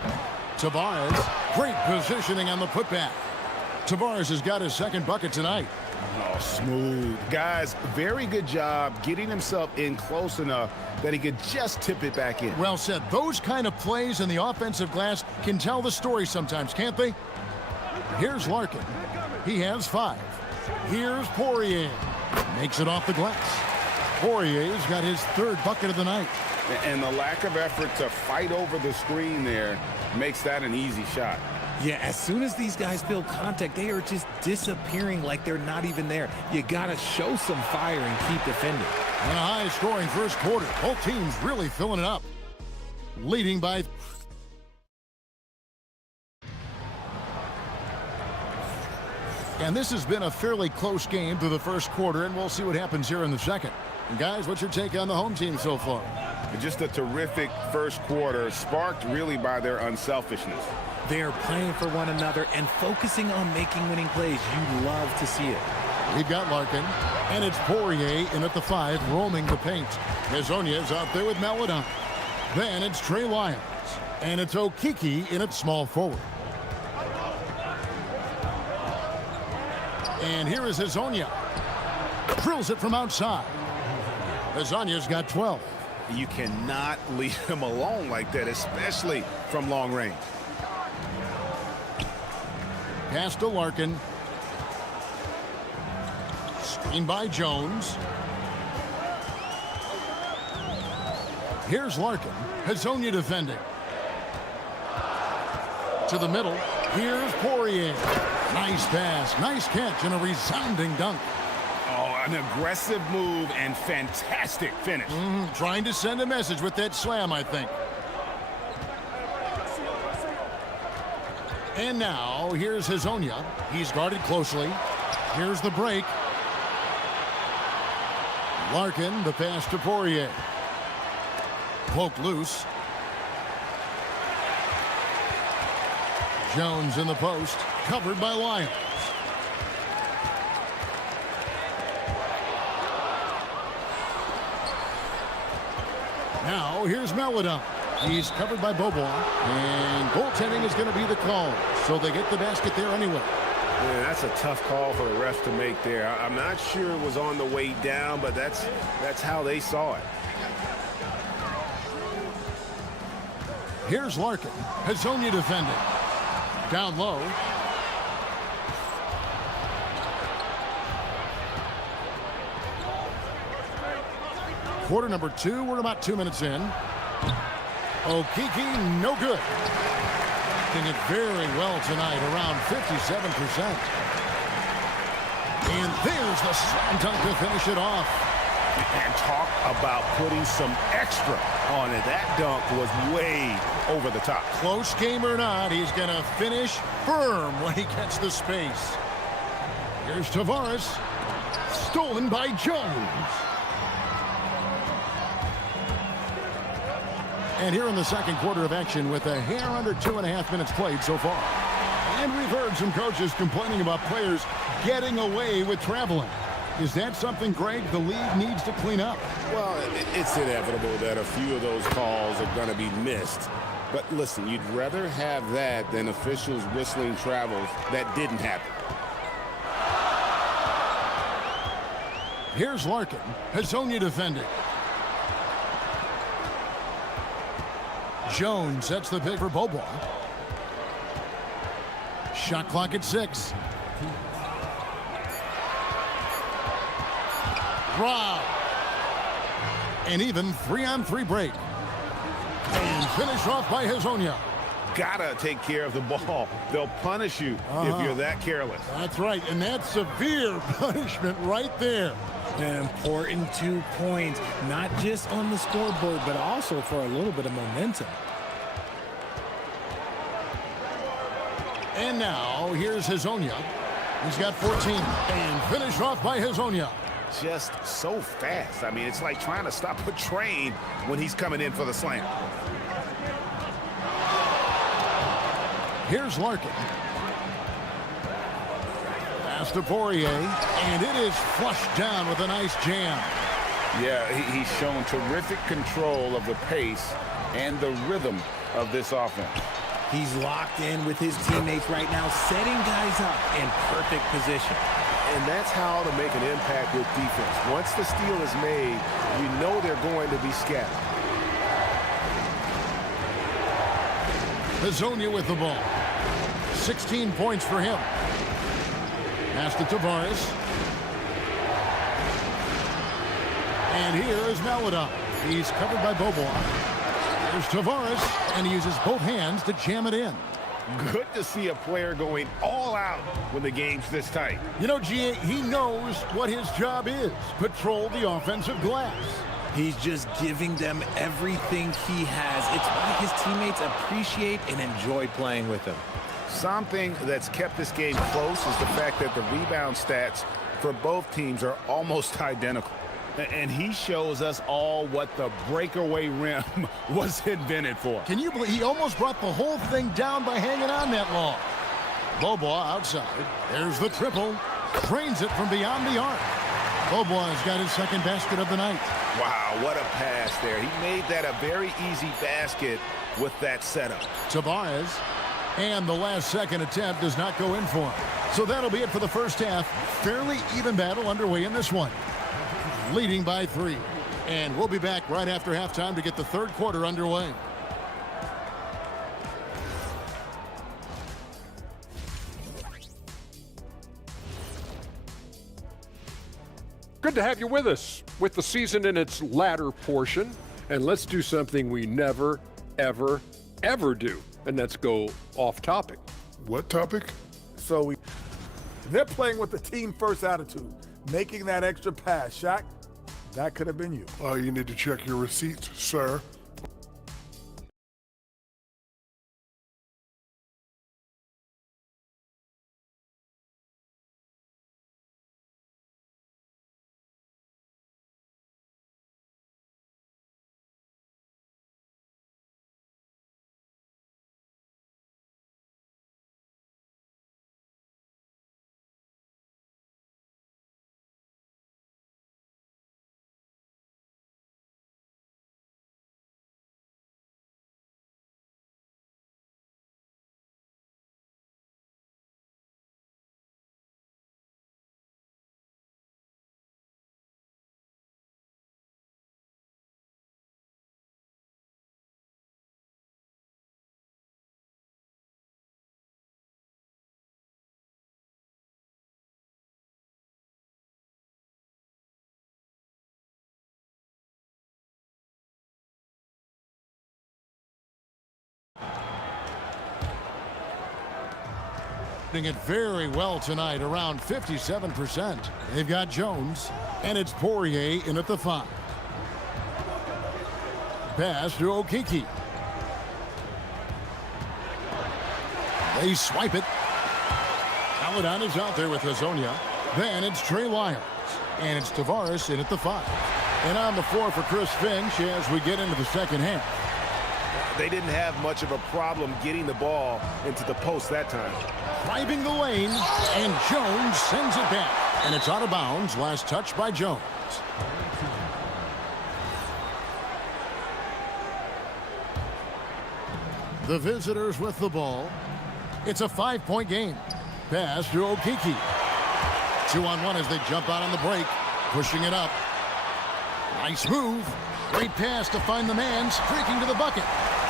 Tavares. Great positioning on the putback. Tavares has got his second bucket tonight. Oh, smooth. Guys, very good job getting himself in close enough that he could just tip it back in. Well said. Those kind of plays in the offensive glass can tell the story sometimes, can't they? Here's Larkin. He has 5. Here's Poirier. Makes it off the glass. Poirier's got his 3rd bucket of the night. And the lack of effort to fight over the screen there makes that an easy shot. Yeah, as soon as these guys feel contact, they are just disappearing like they're not even there. You gotta show some fire and keep defending. And a high-scoring first quarter. Both teams really filling it up. Leading by... And this has been a fairly close game through the first quarter, and we'll see what happens here in the second. And guys, what's your take on the home team so far? Just a terrific first quarter, sparked really by their unselfishness. They are playing for one another and focusing on making winning plays. You love to see it. We've got Larkin, and it's Poirier in at the 5, roaming the paint. Hazonia's out there with Maladon. Then it's Trey Lyons, and it's Okiki in at small forward. And here is Hazonia. Drills it from outside. Hazonia's got 12. You cannot leave him alone like that, especially from long range. Pass to Larkin. Screen by Jones. Here's Larkin. Hazonia defending. To the middle. Here's Poirier. Nice pass, nice catch, and a resounding dunk. Oh, an aggressive move and fantastic finish. Trying to send a message with that slam, I think. And now, here's Hazonia. He's guarded closely. Here's the break. Larkin, the pass to Poirier. Poked loose. Jones in the post, covered by Lyons. Now, here's Maladon. He's covered by Bobois, and goaltending is going to be the call, so they get the basket there anyway. Man, that's a tough call for the ref to make there. I'm not sure it was on the way down, but that's how they saw it. Here's Larkin. Hazonia defending. Down low. Quarter number 2. We're about 2 minutes in. Okiki, no good. Doing it very well tonight, around 57%. And there's the slam dunk to finish it off. And talk about putting some extra on it. That dunk was way over the top. Close game or not, he's going to finish firm when he gets the space. Here's Tavares. Stolen by Jones. And here in the second quarter of action with a hair under 2.5 minutes played so far. And we've heard some coaches complaining about players getting away with traveling. Is that something, Greg, the league needs to clean up? Well, it's inevitable that a few of those calls are going to be missed. But listen, you'd rather have that than officials whistling travels that didn't happen. Here's Larkin. Hazonia defending. Jones sets the pick for Bobois. Shot clock at 6. Wow. An even 3-on-3 break. And finished off by Hazonia. gotta take care of the ball. They'll punish you if you're that careless. That's right, and that's severe punishment right there. An important 2 points, not just on the scoreboard, but also for a little bit of momentum. And now, here's Hezonja. He's got 14, and finished off by Hezonja. Just so fast. I mean, it's like trying to stop a train when he's coming in for the slam. Here's Larkin. Pass to Poirier, and it is flushed down with a nice jam. Yeah, he's shown terrific control of the pace and the rhythm of this offense. He's locked in with his teammates right now, setting guys up in perfect position. And that's how to make an impact with defense. Once the steal is made, you know they're going to be scattered. Hezonja with the ball. 16 points for him. Pass to Tavares. And here is Maladon. He's covered by Bobois. There's Tavares, and he uses both hands to jam it in. Good to see a player going all out when the game's this tight. You know, G.A., he knows what his job is. Patrol the offensive glass. He's just giving them everything he has. It's why his teammates appreciate and enjoy playing with him. Something that's kept this game close is the fact that the rebound stats for both teams are almost identical. And he shows us all what the breakaway rim was invented for. Can you believe he almost brought the whole thing down by hanging on that long? Bobois outside. There's the triple. Drains it from beyond the arc. Bobois has got his second basket of the night. Wow, what a pass there. He made that a very easy basket with that setup. Tavares. And the last second attempt does not go in for him. So that'll be it for the first half. Fairly even battle underway in this one. Leading by 3. And we'll be back right after halftime to get the third quarter underway. Good to have you with us with the season in its latter portion. And let's do something we never, ever, ever do. And that's go off topic. What topic? So they're playing with the team-first attitude, making that extra pass. Shaq, that could have been you. You need to check your receipts, sir. It very well tonight, around 57%. They've got Jones, and it's Poirier in at the 5. Pass to Okiki. They swipe it. Maladon is out there with Hezonja. Then it's Trey Lyons, and it's Tavares in at the 5. And on the floor for Chris Finch as we get into the second half. They didn't have much of a problem getting the ball into the post that time. Driving the lane, and Jones sends it back. And it's out of bounds. Last touch by Jones. The visitors with the ball. It's a 5-point game. Pass to Okiki. 2-on-1 as they jump out on the break. Pushing it up. Nice move. Great pass to find the man streaking to the bucket.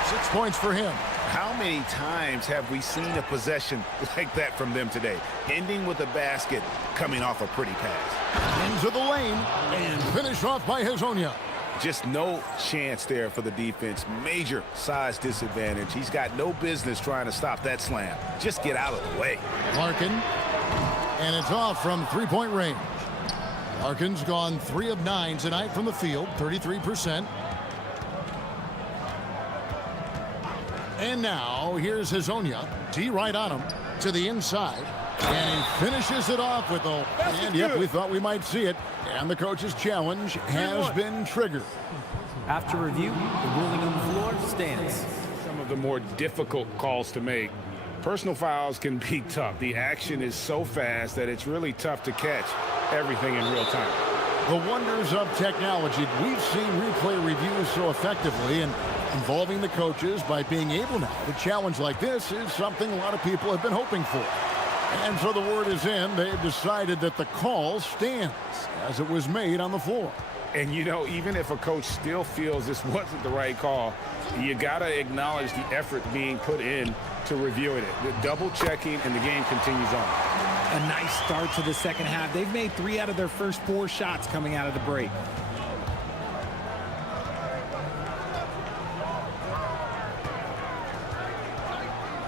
6 points for him. How many times have we seen a possession like that from them today? Ending with a basket, coming off a pretty pass. Into the lane, and finish off by Hezonja. Just no chance there for the defense. Major size disadvantage. He's got no business trying to stop that slam. Just get out of the way. Larkin, and it's off from three-point range. Larkin's gone 3 of 9 tonight from the field, 33%. And now here's Hazonia. D right on him to the inside. And he finishes it off with the... And yep, we thought we might see it. And the coach's challenge has been triggered. After review, the ruling on the floor stands. Some of the more difficult calls to make. Personal fouls can be tough. The action is so fast that it's really tough to catch everything in real time. The wonders of technology. We've seen replay reviews so effectively, and involving the coaches by being able now to challenge like this is something a lot of people have been hoping for. And so the word is in. They've decided that the call stands as it was made on the floor. And, you know, even if a coach still feels this wasn't the right call, you got to acknowledge the effort being put in to reviewing it. The double checking, and the game continues on. A nice start to the second half. They've made 3 out of their first 4 shots coming out of the break.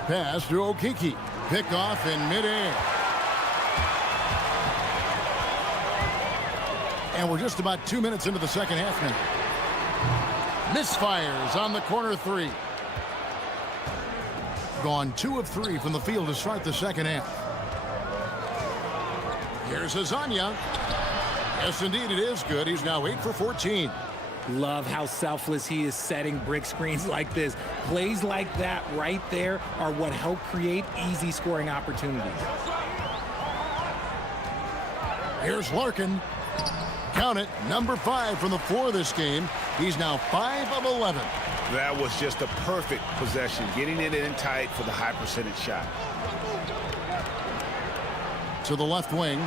Pass to Okiki. Pick off in midair. And we're just about 2 minutes into the second half now. Misfires on the corner 3. Gone 2 of 3 from the field to start the second half. Here's Hazonia. Yes, indeed, it is good. He's now 8 for 14. Love how selfless he is setting brick screens like this. Plays like that right there are what help create easy scoring opportunities. Here's Larkin. Count it, number 5 from the floor this game. He's now 5 of 11. That was just a perfect possession, getting it in tight for the high percentage shot. To the left wing.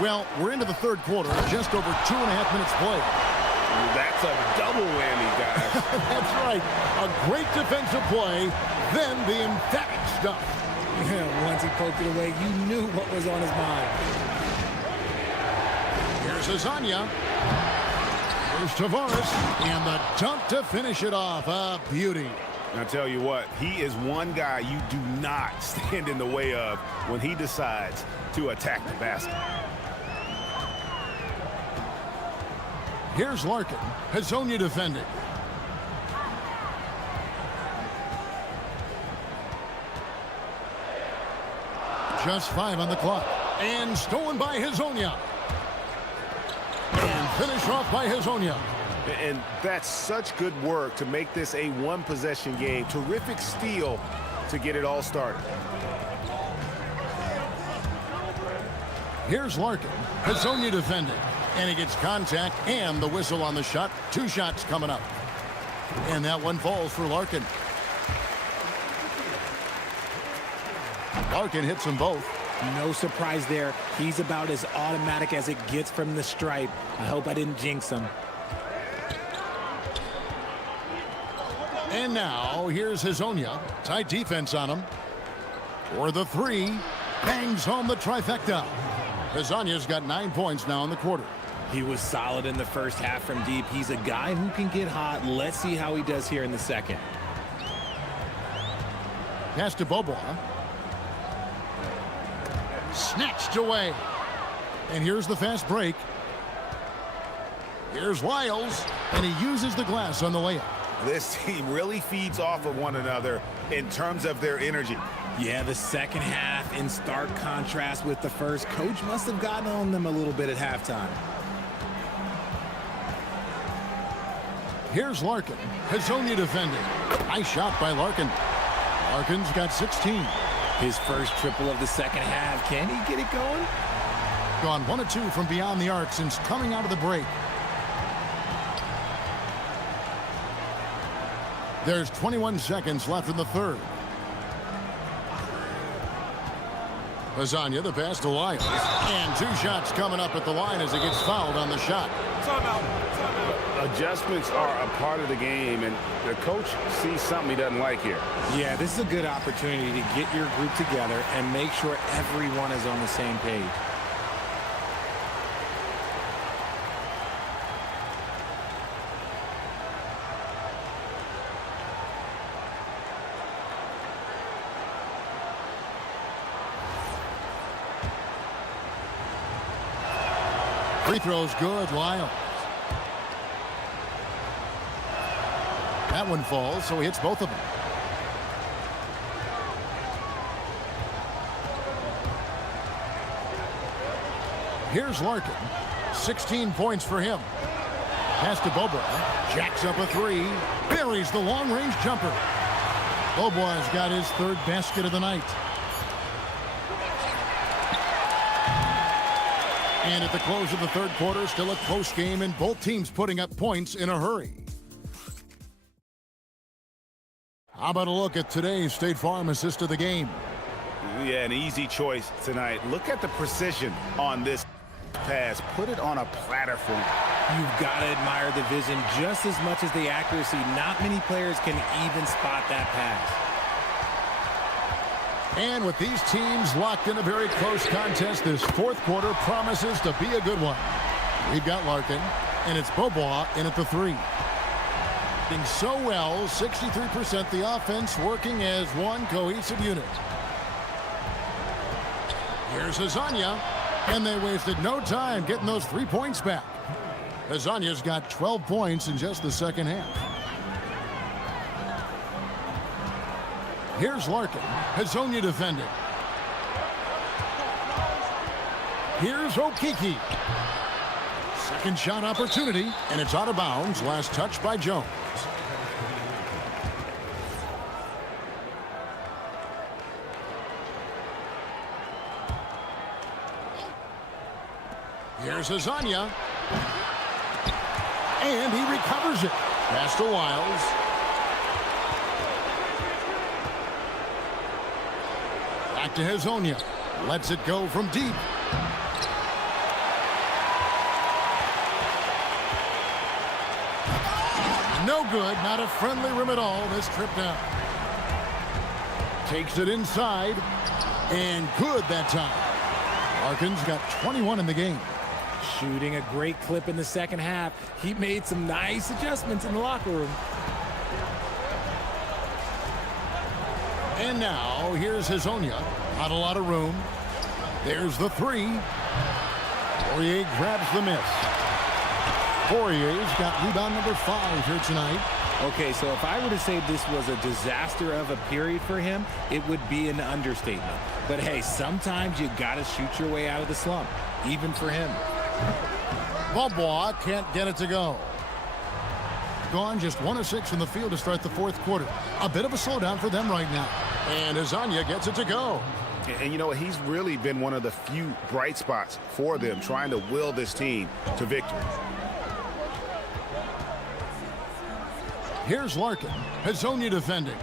Well, we're into the third quarter, just over 2.5 minutes played. That's a double whammy, guys. That's right. A great defensive play, then the emphatic stuff. Yeah, once he poked it away, you knew what was on his mind. Here's Hazonia. Here's Tavares. And the dunk to finish it off. A beauty. I'll tell you what, he is one guy you do not stand in the way of when he decides to attack the basket. Here's Larkin. Hazonia defending. Just 5 on the clock. And stolen by Hazonia. And finished off by Hazonia. And that's such good work to make this a one-possession game. Terrific steal to get it all started. Here's Larkin. Hazonia defending. And he gets contact and the whistle on the shot. 2 shots coming up. And that one falls for Larkin. Larkin hits them both. No surprise there. He's about as automatic as it gets from the stripe. I hope I didn't jinx him. And now, here's Hazonia. Tight defense on him. For the 3. Bangs home the trifecta. Hazonia's got 9 points now in the quarter. He was solid in the first half from deep. He's a guy who can get hot. Let's see how he does here in the second. Pass to Bobois. Snatched away. And here's the fast break. Here's Lyles. And he uses the glass on the layup. This team really feeds off of one another in terms of their energy. Yeah, the second half in stark contrast with the first. Coach must have gotten on them a little bit at halftime. Here's Larkin. Hazonia defending. Nice shot by Larkin. Larkin's got 16. His first triple of the second half. Can he get it going? Gone 1 of 2 from beyond the arc since coming out of the break. There's 21 seconds left in the third. Hazonia, the pass to Lyles. And 2 shots coming up at the line as he gets fouled on the shot. Adjustments are a part of the game, and the coach sees something he doesn't like here. Yeah, this is a good opportunity to get your group together and make sure everyone is on the same page. Free throw's good, Lyles. That one falls, so he hits both of them. Here's Larkin. 16 points for him. Pass to Bobois. Jacks up a three. Buries the long-range jumper. Bobois got his third basket of the night. And at the close of the third quarter, still a close game and both teams putting up points in a hurry. How about a look at today's State Farm assist of the game? Yeah, an easy choice tonight. Look at the precision on this pass. Put it on a platter for him. You've got to admire the vision just as much as the accuracy. Not many players can even spot that pass. And with these teams locked in a very close contest, this fourth quarter promises to be a good one. We've got Larkin, and it's Bobois in at the three. Doing so well, 63% the offense working as one cohesive unit. Here's Hazanya, and they wasted no time getting those 3 points back. Hazanya's got 12 points in just the second half. Here's Larkin. Hazanya defending. Here's Okiki. Second shot opportunity, and it's out of bounds. Last touch by Jones. Here's Hazanya. And he recovers it. Pass to Wiles. Back to Hazanya. Lets it go from deep. No good. Not a friendly rim at all this trip down. Takes it inside. And good that time. Larkin's got 21 in the game. Shooting a great clip in the second half. He made some nice adjustments in the locker room. And now, here's Hazanya. Not a lot of room. There's the three. Poirier grabs the miss. Poirier's got rebound number 5 here tonight. Okay, so if I were to say this was a disaster of a period for him, it would be an understatement. But hey, sometimes you got to shoot your way out of the slump, even for him. Bobois can't get it to go. Gone just 1 of 6 in the field to start the fourth quarter. A bit of a slowdown for them right now. And Hazanya gets it to go. And you know, he's really been one of the few bright spots for them, trying to will this team to victory. Here's Larkin. Hazanya defending.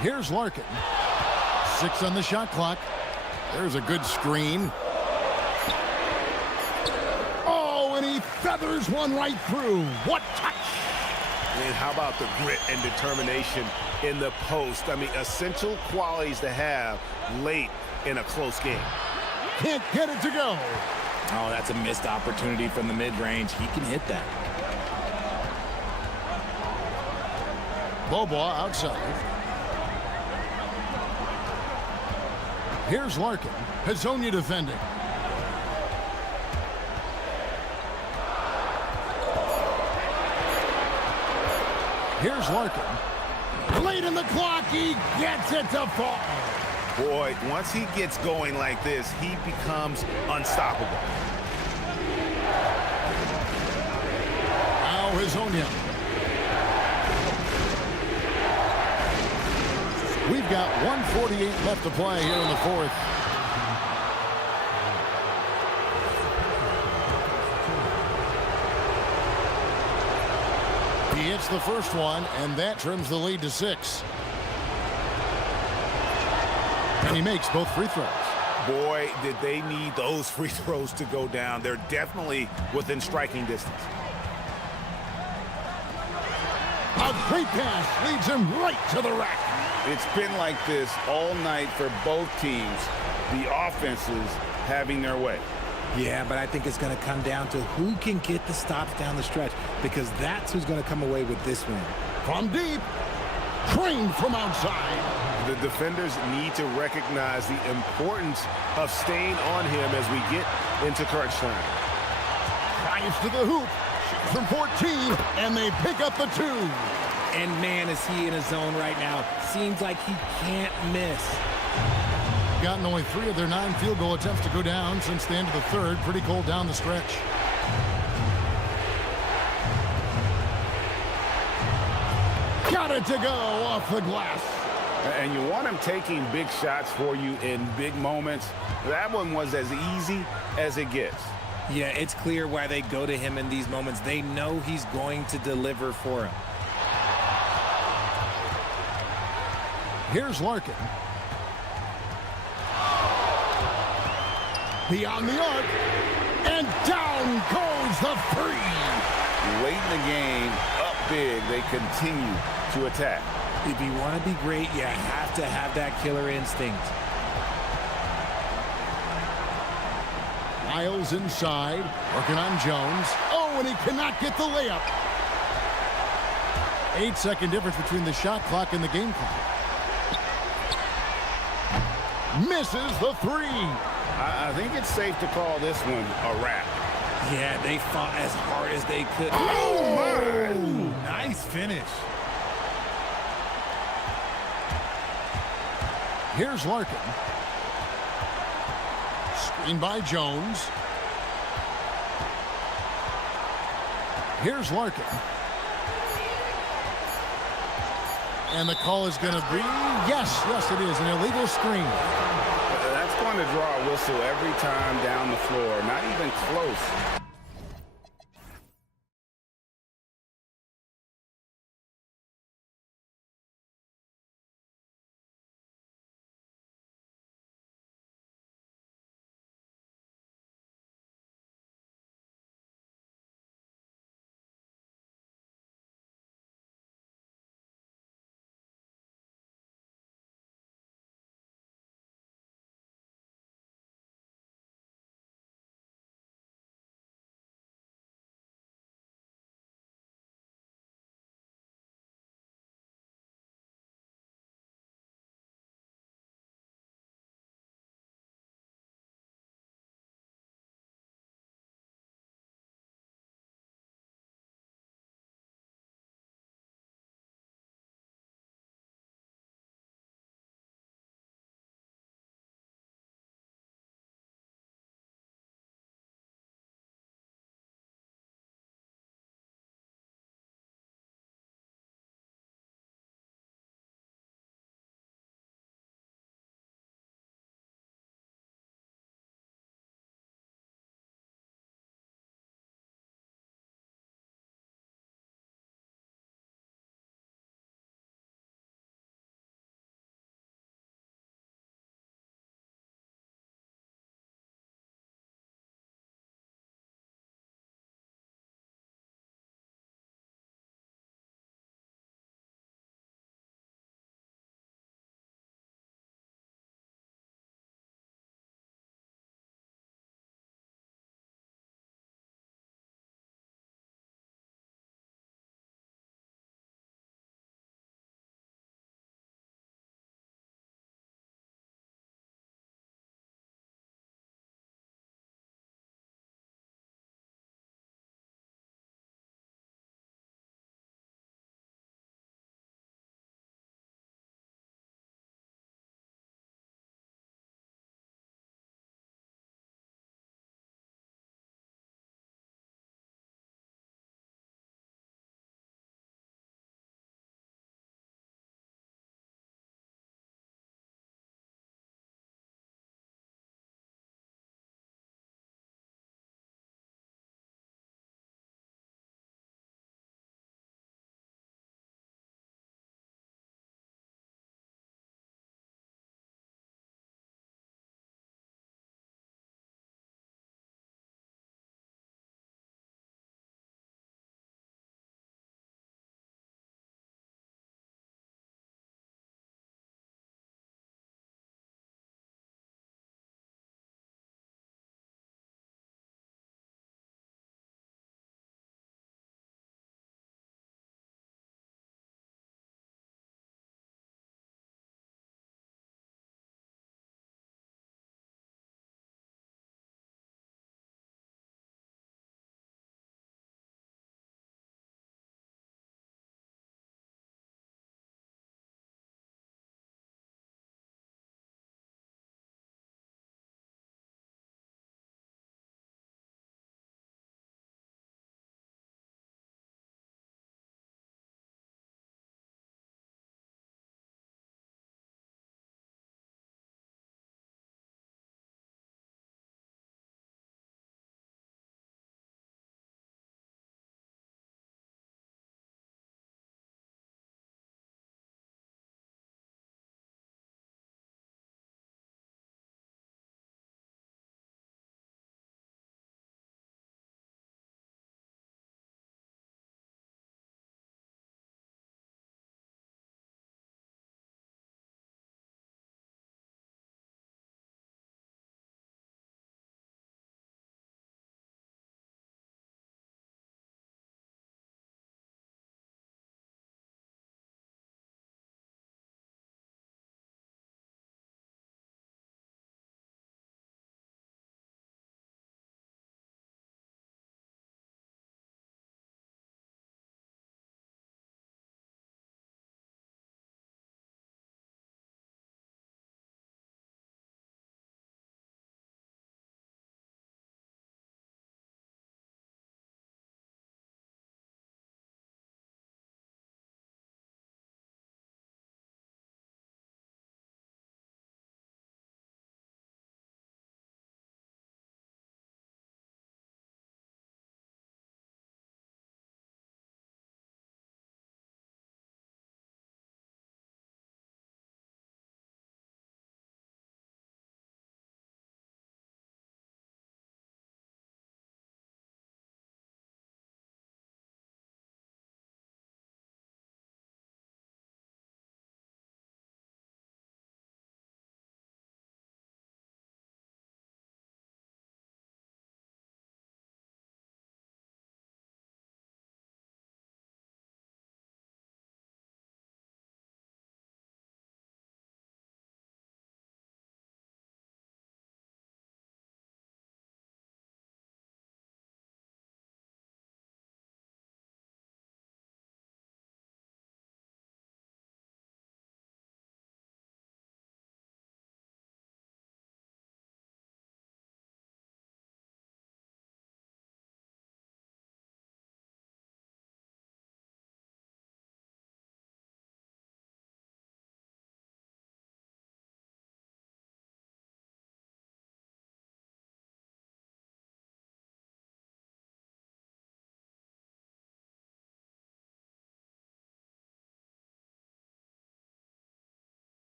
Here's Larkin. 6 on the shot clock. There's a good screen. Oh, and he feathers one right through. What touch! And how about the grit and determination in the post? I mean, essential qualities to have late in a close game. Can't get it to go. Oh, that's a missed opportunity from the mid-range. He can hit that. Bobois outside. Here's Larkin. Hazanya defending. Here's Larkin. Late in the clock, he gets it to fall. Boy, once he gets going like this, he becomes unstoppable. Now Hazanya. We've got 1:48 left to play here in the fourth. He hits the first one, and that trims the lead to 6. And he makes both free throws. Boy, did they need those free throws to go down. They're definitely within striking distance. A great pass leads him right to the rack. It's been like this all night for both teams. The offenses having their way. Yeah, but I think it's going to come down to who can get the stops down the stretch, because that's who's going to come away with this win. From deep, trained from outside. The defenders need to recognize the importance of staying on him as we get into crunch time. Drives to the hoop, shoots from 14, and they pick up the 2. And man, is he in a zone right now. Seems like he can't miss. Gotten only 3 of their 9 field goal attempts to go down since the end of the third. Pretty cold down the stretch. Got it to go off the glass. And you want him taking big shots for you in big moments. That one was as easy as it gets. Yeah, it's clear why they go to him in these moments. They know he's going to deliver for them. Here's Larkin. Beyond the arc. And down goes the 3. Late in the game, up big, they continue to attack. If you want to be great, you have to have that killer instinct. Miles inside, working on Jones. Oh, and he cannot get the layup. 8-second difference between the shot clock and the game clock. Misses the 3. I think it's safe to call this one a wrap. Yeah, they fought as hard as they could. Oh, my! Nice finish. Here's Larkin. Screen by Jones. Here's Larkin. And the call is going to be, yes, it is, an illegal screen. That's going to draw a whistle every time down the floor. Not even close.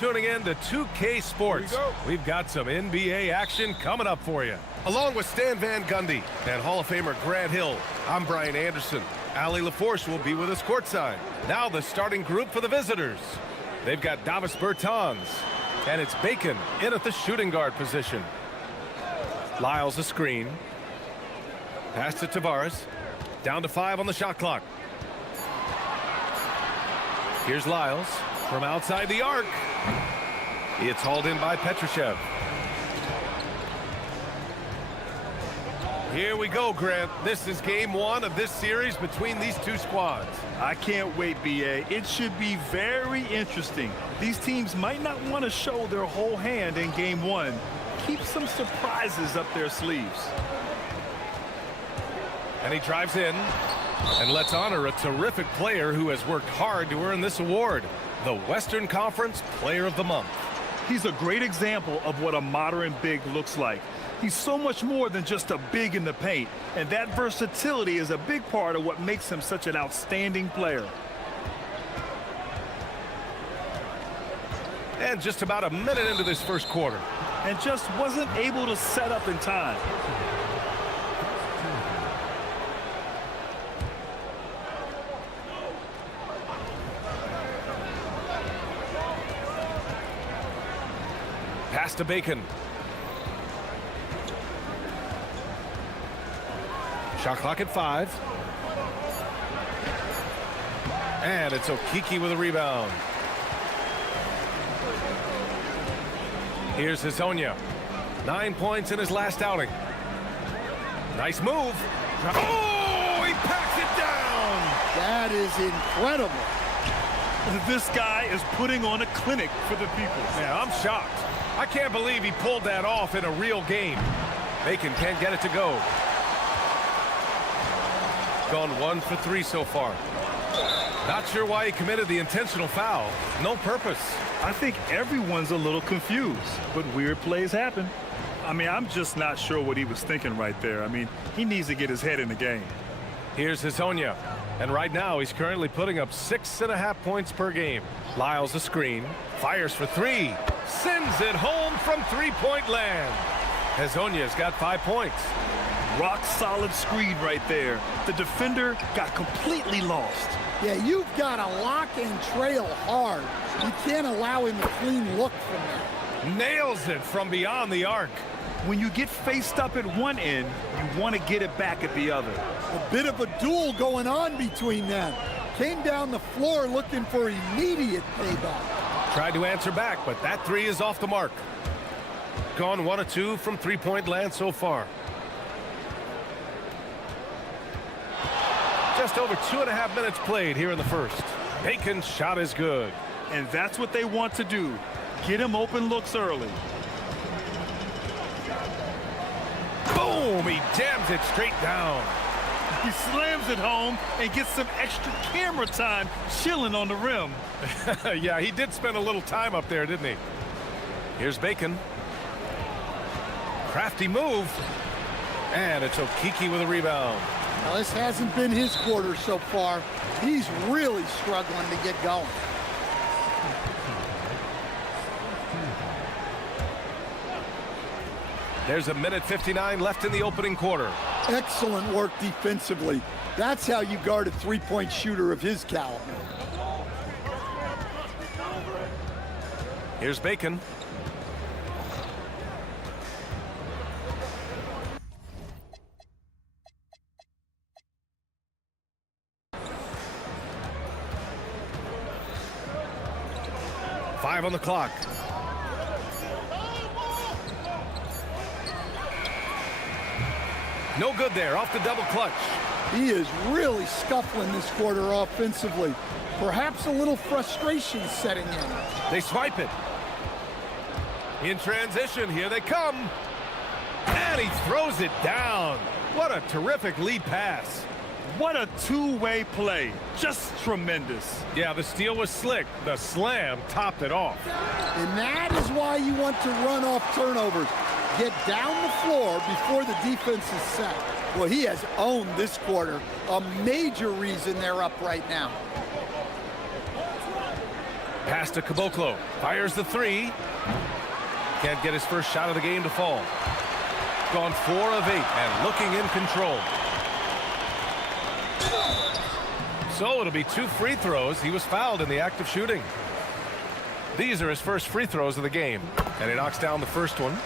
Tuning in to 2K Sports. We've got some NBA action coming up for you. Along with Stan Van Gundy and Hall of Famer Grant Hill, I'm Brian Anderson. Ali LaForce will be with us courtside. Now the starting group for the visitors. They've got Davis Bertans, and it's Bacon in at the shooting guard position. Lyles a screen. Pass to Tavares. Down to 5 on the shot clock. Here's Lyles from outside the arc. It's hauled in by Petrushev. Here we go, Grant. This is game 1 of this series between these two squads. I can't wait, B.A. It should be very interesting. These teams might not want to show their whole hand in game 1. Keep some surprises up their sleeves. And he drives in. And let's honor a terrific player who has worked hard to earn this award, the Western Conference Player of the Month. He's a great example of what a modern big looks like. He's so much more than just a big in the paint, and that versatility is a big part of what makes him such an outstanding player. And just about a minute into this first quarter. And just wasn't able to set up in time. Pass to Bacon. Shot clock at 5. And it's Okiki with a rebound. Here's Hazonia. 9 points in his last outing. Nice move. Oh, he packs it down. That is incredible. This guy is putting on a clinic for the people. Yeah, I'm shocked. I can't believe he pulled that off in a real game. Bacon can't get it to go. Gone 1 for 3 so far. Not sure why he committed the intentional foul. No purpose. I think everyone's a little confused, but weird plays happen. I mean, I'm just not sure what he was thinking right there. I mean, he needs to get his head in the game. Here's Hazonia. And right now, he's currently putting up 6.5 points per game. Lyles a screen. Fires for 3. Sends it home from three-point land. Hazonia's got 5 points. Rock solid screen right there. The defender got completely lost. Yeah, you've got to lock and trail hard. You can't allow him a clean look from there. Nails it from beyond the arc. When you get faced up at one end, you want to get it back at the other. A bit of a duel going on between them. Came down the floor looking for immediate payback. Tried to answer back, but that 3 is off the mark. Gone 1 of 2 from three-point land so far. Just over 2.5 minutes played here in the first. Bacon's shot is good. And that's what they want to do. Get him open looks early. Boom! He jams it straight down. He slams it home and gets some extra camera time chilling on the rim. Yeah, he did spend a little time up there, didn't he? Here's Bacon. Crafty move. And it's Okiki with a rebound. Now, this hasn't been his quarter so far. He's really struggling to get going. There's a minute 59 left in the opening quarter. Excellent work defensively. That's how you guard a three-point shooter of his caliber. Here's Bacon. Five on the clock. No good there, off the double clutch. He is really scuffling this quarter offensively. Perhaps a little frustration setting in. They swipe it. In transition, here they come. And he throws it down. What a terrific lead pass. What a two-way play. Just tremendous. Yeah, the steal was slick. The slam topped it off. And that is why you want to run off turnovers. Get down the floor before the defense is set. Well, he has owned this quarter. A major reason they're up right now. Pass to Caboclo. Fires the three. Can't get his first shot of the game to fall. Gone 4 of 8 and looking in control. So it'll be 2 free throws. He was fouled in the act of shooting. These are his first free throws of the game. And he knocks down the first one.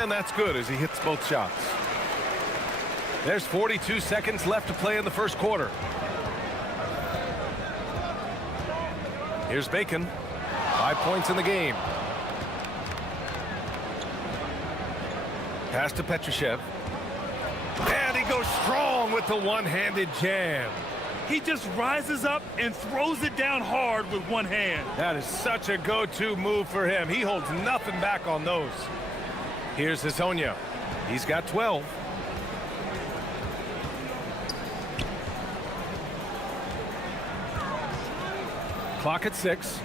And that's good as he hits both shots. There's 42 seconds left to play in the first quarter. Here's Bacon. 5 points in the game. Pass to Petrushev. And he goes strong with the one-handed jam. He just rises up and throws it down hard with one hand. That is such a go-to move for him. He holds nothing back on those. Here's Hezonja. He's got 12. Clock at 6.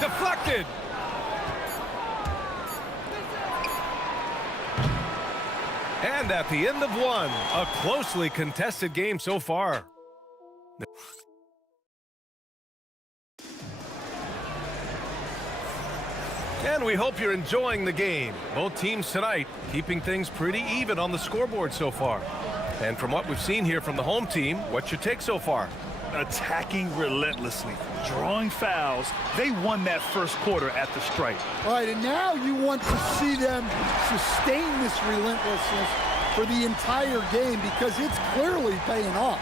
Deflected. And at the end of one, a closely contested game so far. And we hope you're enjoying the game. Both teams tonight keeping things pretty even on the scoreboard so far. And from what we've seen here from the home team, what's your take so far? Attacking relentlessly, drawing fouls. They won that first quarter at the stripe. All right, and now you want to see them sustain this relentlessness for the entire game because it's clearly paying off.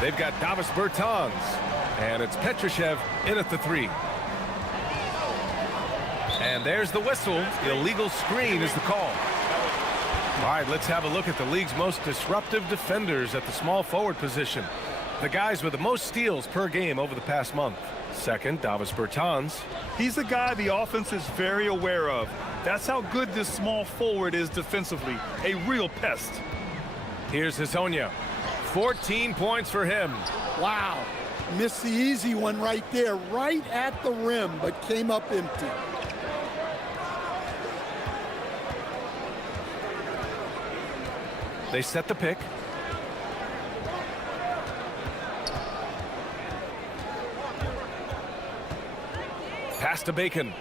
They've got Davis Bertans, and it's Petrushev in at the 3. And there's the whistle. Illegal screen is the call. All right, let's have a look at the league's most disruptive defenders at the small forward position. The guys with the most steals per game over the past month. Second, Davis Bertans. He's a guy the offense is very aware of. That's how good this small forward is defensively. A real pest. Here's Hezonja. 14 points for him. Wow. Missed the easy one right there, right at the rim, but came up empty. They set the pick. Pass to Bacon.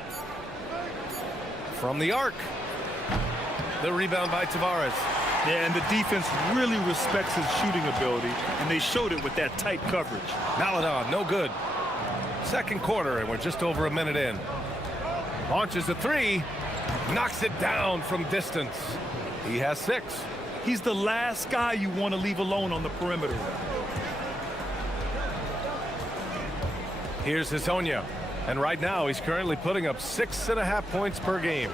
From the arc. The rebound by Tavares. Yeah, and the defense really respects his shooting ability, and they showed it with that tight coverage. Maladon, no good. Second quarter, and we're just over a minute in. Launches a 3. Knocks it down from distance. He has 6. He's the last guy you want to leave alone on the perimeter. Here's Hezonja. And right now, he's currently putting up 6.5 points per game.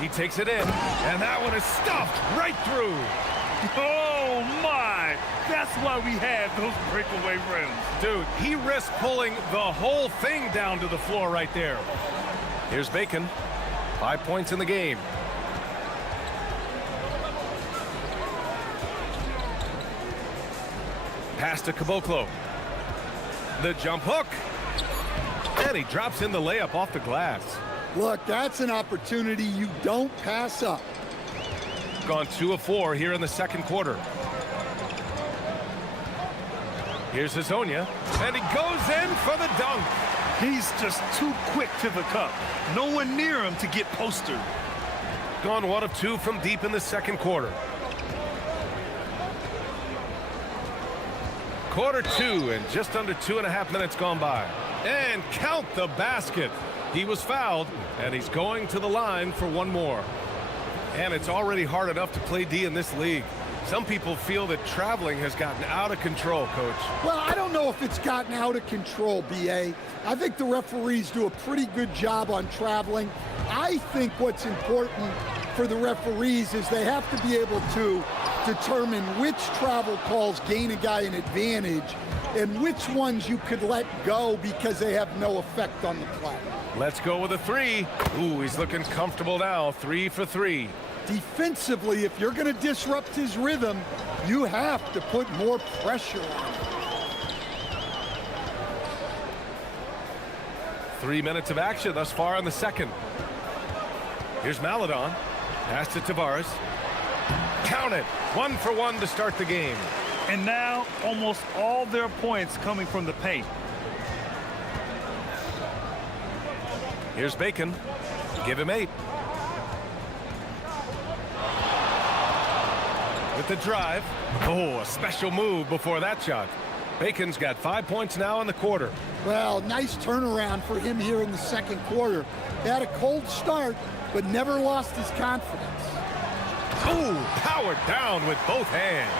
He takes it in, and that one is stuffed right through. Oh, my! That's why we had those breakaway rims. Dude, he risked pulling the whole thing down to the floor right there. Here's Bacon. 5 points in the game. Pass to Caboclo. The jump hook. And he drops in the layup off the glass. Look, that's an opportunity you don't pass up. Gone 2 of 4 here in the second quarter. Here's Hezonja, and he goes in for the dunk. He's just too quick to the cup. No one near him to get postered. Gone 1 of 2 from deep in the second quarter. Quarter 2 and just under 2.5 minutes gone by. And count the basket. He was fouled, and he's going to the line for one more. And it's already hard enough to play D in this league. Some people feel that traveling has gotten out of control, Coach. Well, I don't know if it's gotten out of control, B.A. I think the referees do a pretty good job on traveling. I think what's important for the referees is they have to be able to determine which travel calls gain a guy an advantage and which ones you could let go because they have no effect on the play. Let's go with a 3. Ooh, he's looking comfortable now. 3 for 3. Defensively, if you're going to disrupt his rhythm, you have to put more pressure on him. 3 minutes of action thus far in the second. Here's Maladon. Pass to Tavares. Count it. 1 for 1 to start the game. And now almost all their points coming from the paint. Here's Bacon. Give him 8. With the drive. Oh, a special move before that shot. Bacon's got 5 points now in the quarter. Well, nice turnaround for him here in the second quarter. He had a cold start, but never lost his confidence. Ooh, powered down with both hands.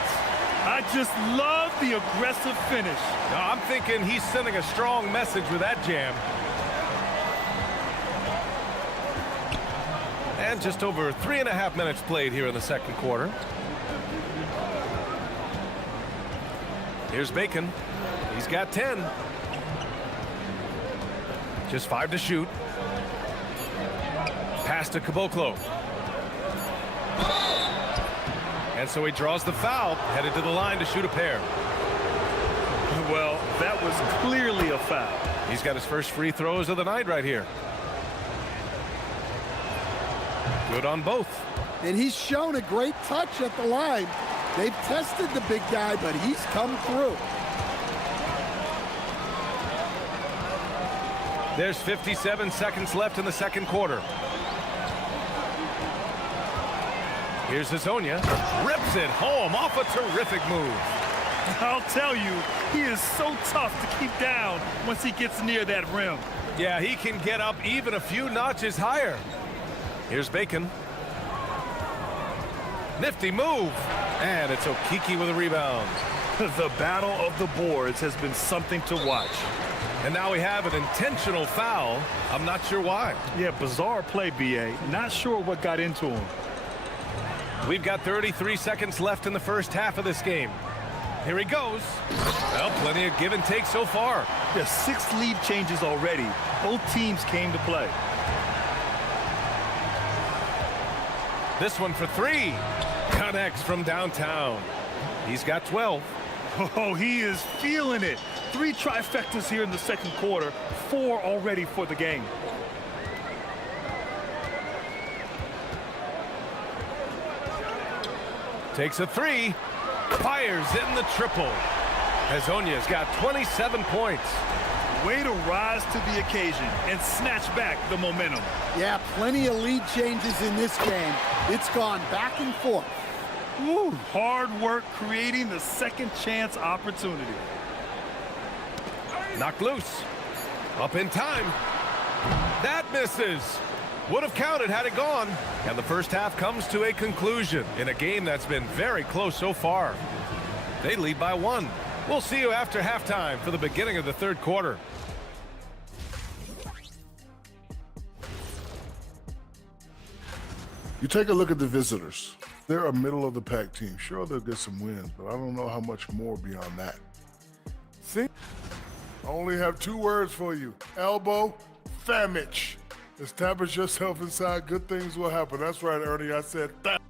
I just love the aggressive finish. Now, I'm thinking he's sending a strong message with that jam. And just over 3.5 minutes played here in the second quarter. Here's Bacon. He's got 10. Just 5 to shoot. Pass to Caboclo. And so he draws the foul, headed to the line to shoot a pair. Well, that was clearly a foul. He's got his first free throws of the night right here. Good on both. And he's shown a great touch at the line. They've tested the big guy, but he's come through. There's 57 seconds left in the second quarter. Here's Hazonia. Rips it home off a terrific move. I'll tell you, he is so tough to keep down once he gets near that rim. Yeah, he can get up even a few notches higher. Here's Bacon. Nifty move. And it's Okiki with a rebound. The battle of the boards has been something to watch. And now we have an intentional foul. I'm not sure why. Yeah, bizarre play, B.A. Not sure what got into him. We've got 33 seconds left in the first half of this game. Here he goes. Well, plenty of give and take so far. There's 6 lead changes already. Both teams came to play. This one for 3. Connects from downtown. He's got 12. Oh, he is feeling it. 3 trifectas here in the second quarter. 4 already for the game. Takes a 3. Fires in the triple. Hazonia's got 27 points. Way to rise to the occasion and snatch back the momentum. Yeah, plenty of lead changes in this game. It's gone back and forth. Woo, hard work creating the second chance opportunity. Knocked loose. Up in time. That misses. Would have counted had it gone. And the first half comes to a conclusion in a game that's been very close so far. They lead by 1. We'll see you after halftime for the beginning of the third quarter. You take a look at the visitors. They're a middle-of-the-pack team. Sure, they'll get some wins, but I don't know how much more beyond that. See? I only have 2 words for you. Elbow, famich. Establish yourself inside. Good things will happen. That's right, Ernie. I said that.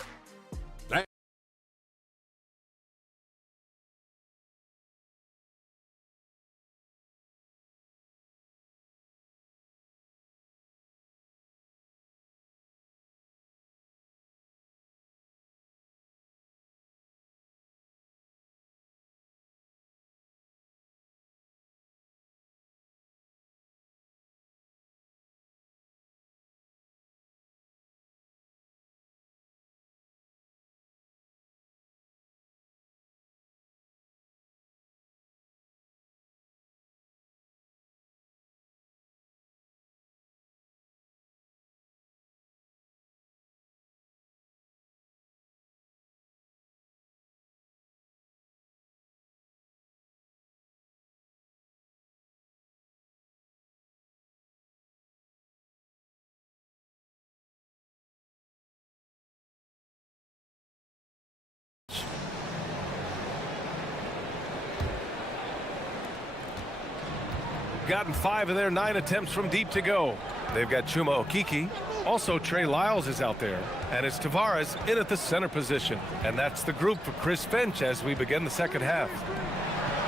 Gotten 5 of their 9 attempts from deep to go. They've got Chuma Okiki. Also, Trey Lyles is out there. And it's Tavares in at the center position. And that's the group for Chris Finch as we begin the second half.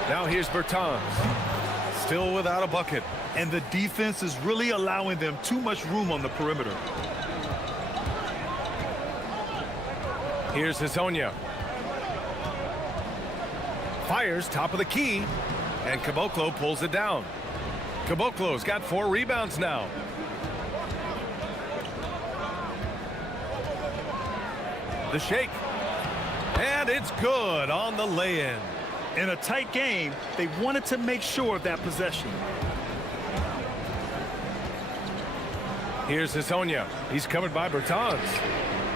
Now here's Bertans. Still without a bucket. And the defense is really allowing them too much room on the perimeter. Here's Hazonia. Fires top of the key, and Caboclo pulls it down. Caboclo's got 4 rebounds now. The shake. And it's good on the lay-in. In a tight game, they wanted to make sure of that possession. Here's Hazonia. He's covered by Bertans.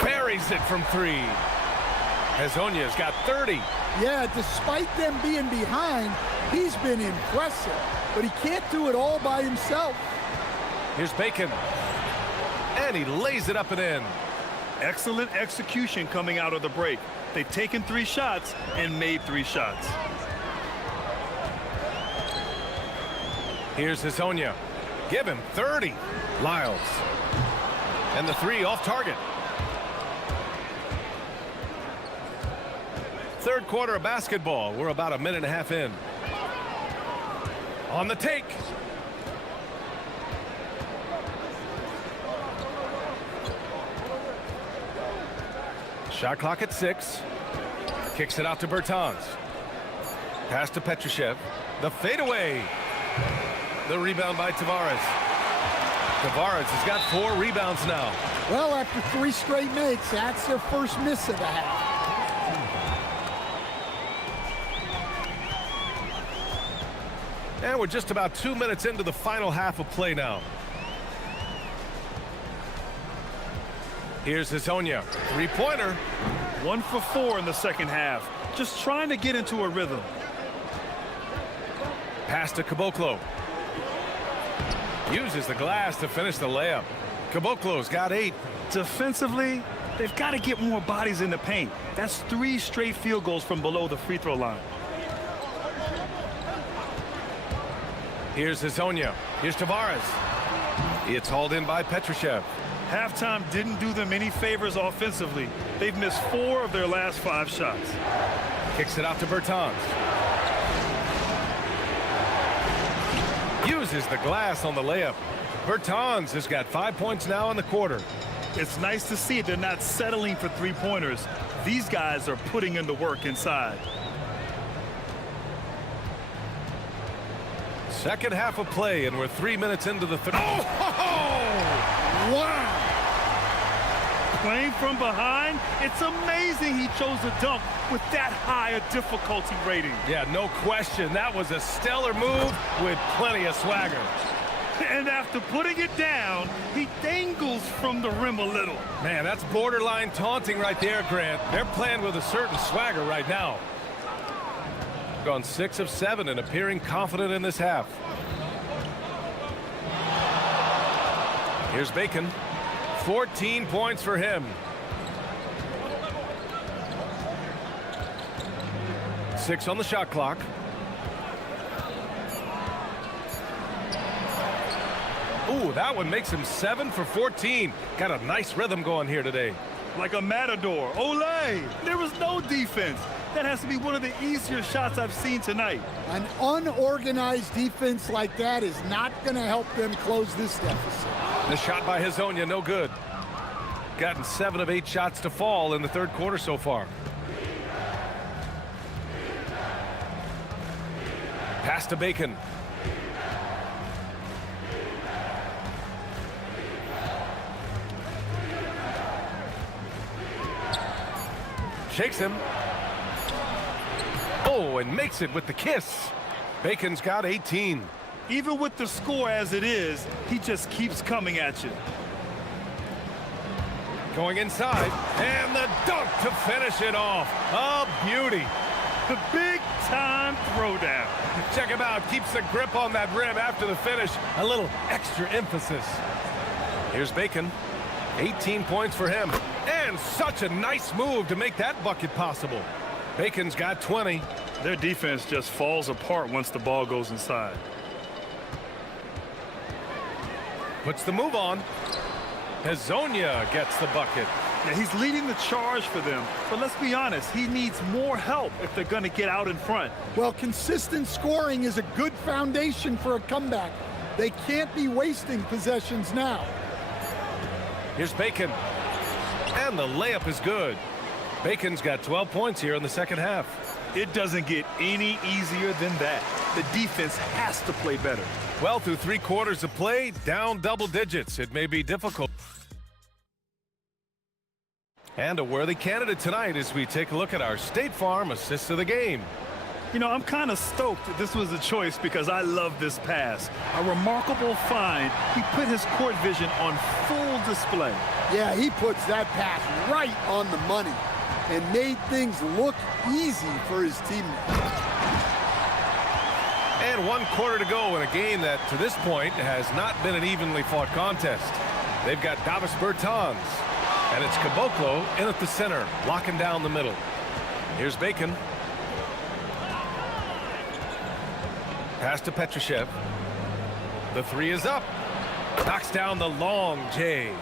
Buries it from 3. Hazonia's got 30. Yeah, despite them being behind, he's been impressive. But he can't do it all by himself. Here's Bacon. And he lays it up and in. Excellent execution coming out of the break. They've taken 3 shots and made 3 shots. Here's Hazonia. Give him 30. Lyles. And the 3 off target. Third quarter of basketball. We're about a minute and a half in. On the take. Shot clock at 6. Kicks it out to Bertans. Pass to Petrushev. The fadeaway. The rebound by Tavares. Tavares has got 4 rebounds now. Well, after 3 straight makes, that's their first miss of the half. And we're just about 2 minutes into the final half of play now. Here's Hazonia. 3-pointer. 1 for 4 in the second half. Just trying to get into a rhythm. Pass to Caboclo. Uses the glass to finish the layup. Caboclo's got 8. Defensively, they've got to get more bodies in the paint. That's 3 straight field goals from below the free throw line. Here's Hazonia. Here's Tavares. It's hauled in by Petrushev. Halftime didn't do them any favors offensively. They've missed 4 of their last 5 shots. Kicks it out to Bertans. Uses the glass on the layup. Bertans has got 5 points now in the quarter. It's nice to see they're not settling for 3-pointers. These guys are putting in the work inside. Second half of play, and we're 3 minutes into the third. Oh! Wow! Playing from behind, it's amazing he chose a dunk with that high a difficulty rating. Yeah, no question. That was a stellar move with plenty of swagger. And after putting it down, he dangles from the rim a little. Man, that's borderline taunting right there, Grant. They're playing with a certain swagger right now. Gone 6 of 7 and appearing confident in this half. Here's Bacon. 14 points for him. 6 on the shot clock. Ooh, that one makes him 7 for 14. Got a nice rhythm going here today. Like a matador. Olé! There was no defense. That has to be one of the easier shots I've seen tonight. An unorganized defense like that is not going to help them close this deficit. The shot by Hazonia, no good. Gotten 7 of 8 shots to fall in the third quarter so far. Pass to Bacon. Shakes him. Oh, and makes it with the kiss. Bacon's got 18. Even with the score as it is, he just keeps coming at you. Going inside, and the dunk to finish it off. A beauty. The big-time throwdown. Check him out. Keeps the grip on that rim after the finish. A little extra emphasis. Here's Bacon. 18 points for him. And such a nice move to make that bucket possible. Bacon's got 20. Their defense just falls apart once the ball goes inside. Puts the move on. Hazonia gets the bucket. Yeah, he's leading the charge for them. But let's be honest, he needs more help if they're going to get out in front. Well, consistent scoring is a good foundation for a comeback. They can't be wasting possessions now. Here's Bacon. And the layup is good. Bacon's got 12 points here in the second half. It doesn't get any easier than that. The defense has to play better. Well, through 3 quarters of play, down double digits. It may be difficult. And a worthy candidate tonight as we take a look at our State Farm assist of the game. You know, I'm kind of stoked that this was a choice because I love this pass. A remarkable find. He put his court vision on full display. Yeah, he puts that pass right on the money and made things look easy for his teammates. And 1 quarter to go in a game that, to this point, has not been an evenly fought contest. They've got Davis Bertans, and it's Caboclo in at the center, locking down the middle. Here's Bacon. Pass to Petrushev. The 3 is up. Knocks down the long J.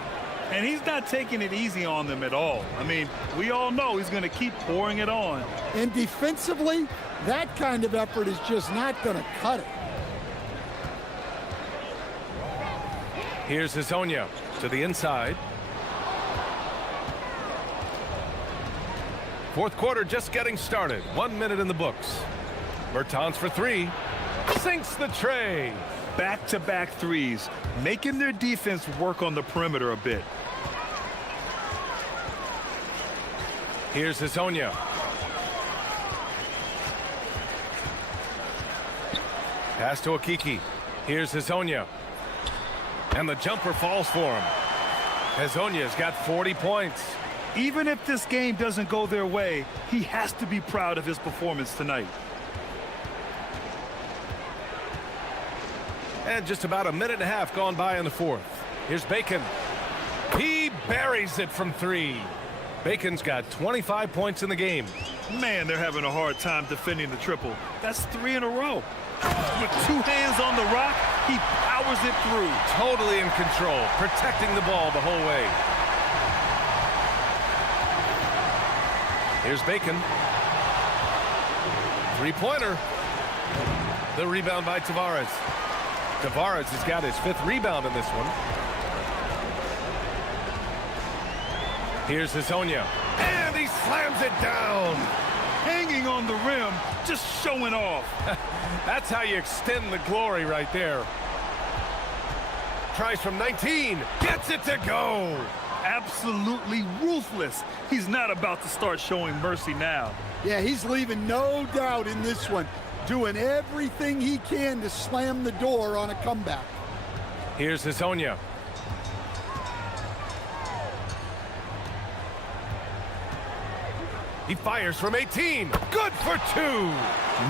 And he's not taking it easy on them at all. I mean, we all know he's going to keep pouring it on. And defensively, that kind of effort is just not going to cut it. Here's Hezonja to the inside. Fourth quarter just getting started. 1 minute in the books. Bertans for 3. Sinks the tray. Back-to-back threes, making their defense work on the perimeter a bit. Here's Hezonja. Pass to Okiki. Here's Hezonja. And the jumper falls for him. Hezonja's got 40 points. Even if this game doesn't go their way, he has to be proud of his performance tonight. And just about a minute and a half gone by in the fourth. Here's Bacon. He buries it from 3. Bacon's got 25 points in the game. Man, they're having a hard time defending the triple. That's 3 in a row. With 2 hands on the rock, he powers it through. Totally in control, protecting the ball the whole way. Here's Bacon. 3-pointer. The rebound by Tavares. Tavares has got his 5th rebound in this one. Here's Hezonja. And he slams it down. Hanging on the rim, just showing off. That's how you extend the glory right there. Tries from 19. Gets it to go. Absolutely ruthless. He's not about to start showing mercy now. Yeah, he's leaving no doubt in this one. Doing everything he can to slam the door on a comeback. Here's Hezonja. He fires from 18. Good for 2.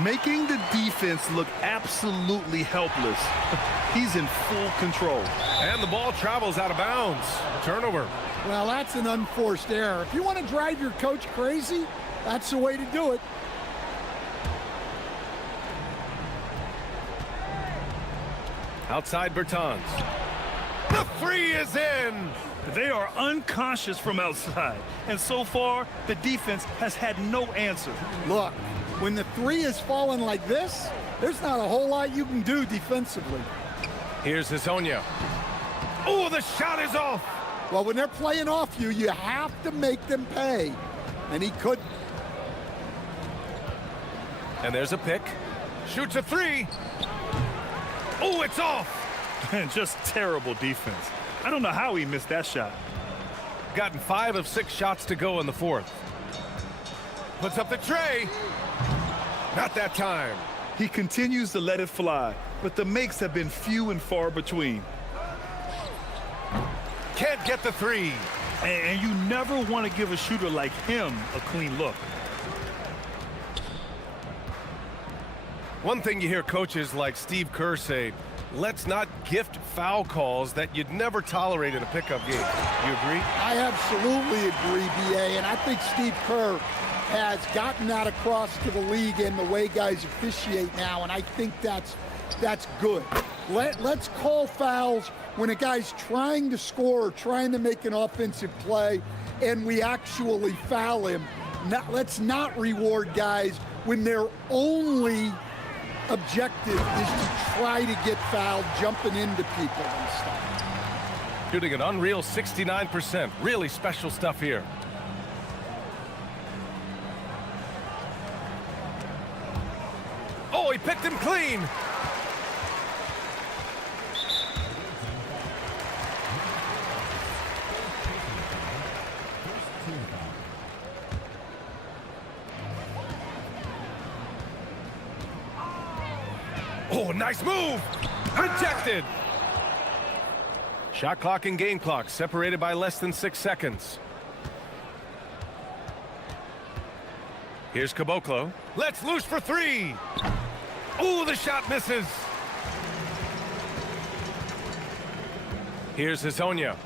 Making the defense look absolutely helpless. He's in full control. And the ball travels out of bounds. Turnover. Well, that's an unforced error. If you want to drive your coach crazy, that's the way to do it. Outside Bertans. The 3 is in. They are unconscious from outside. And so far, the defense has had no answer. Look, when the 3 is falling like this, there's not a whole lot you can do defensively. Here's Hezonja. Oh, the shot is off. Well, when they're playing off you, you have to make them pay. And he couldn't. And there's a pick. Shoots a 3. Oh, it's off. And just terrible defense. I don't know how he missed that shot. Gotten 5 of 6 shots to go in the fourth. Puts up the tray. Not that time. He continues to let it fly, but the makes have been few and far between. Can't get the 3. And you never want to give a shooter like him a clean look. One thing you hear coaches like Steve Kerr say, let's not gift foul calls that you'd never tolerate in a pickup game. You agree? I absolutely agree, B.A., and I think Steve Kerr has gotten that across to the league and the way guys officiate now, and I think that's good. Let's call fouls when a guy's trying to score or trying to make an offensive play and we actually foul him. Let's not reward guys when their only objective is to try to get fouled, jumping into people and stuff. Shooting an unreal 69%. Really special stuff here. he picked him clean. Oh, nice move! Rejected! Shot clock and game clock separated by less than 6 seconds. Here's Caboclo. Let's loose for three! Ooh, the shot misses! Here's Hezonja.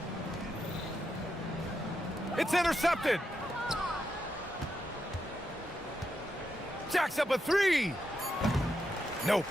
It's intercepted! Jacks up a three! Nope.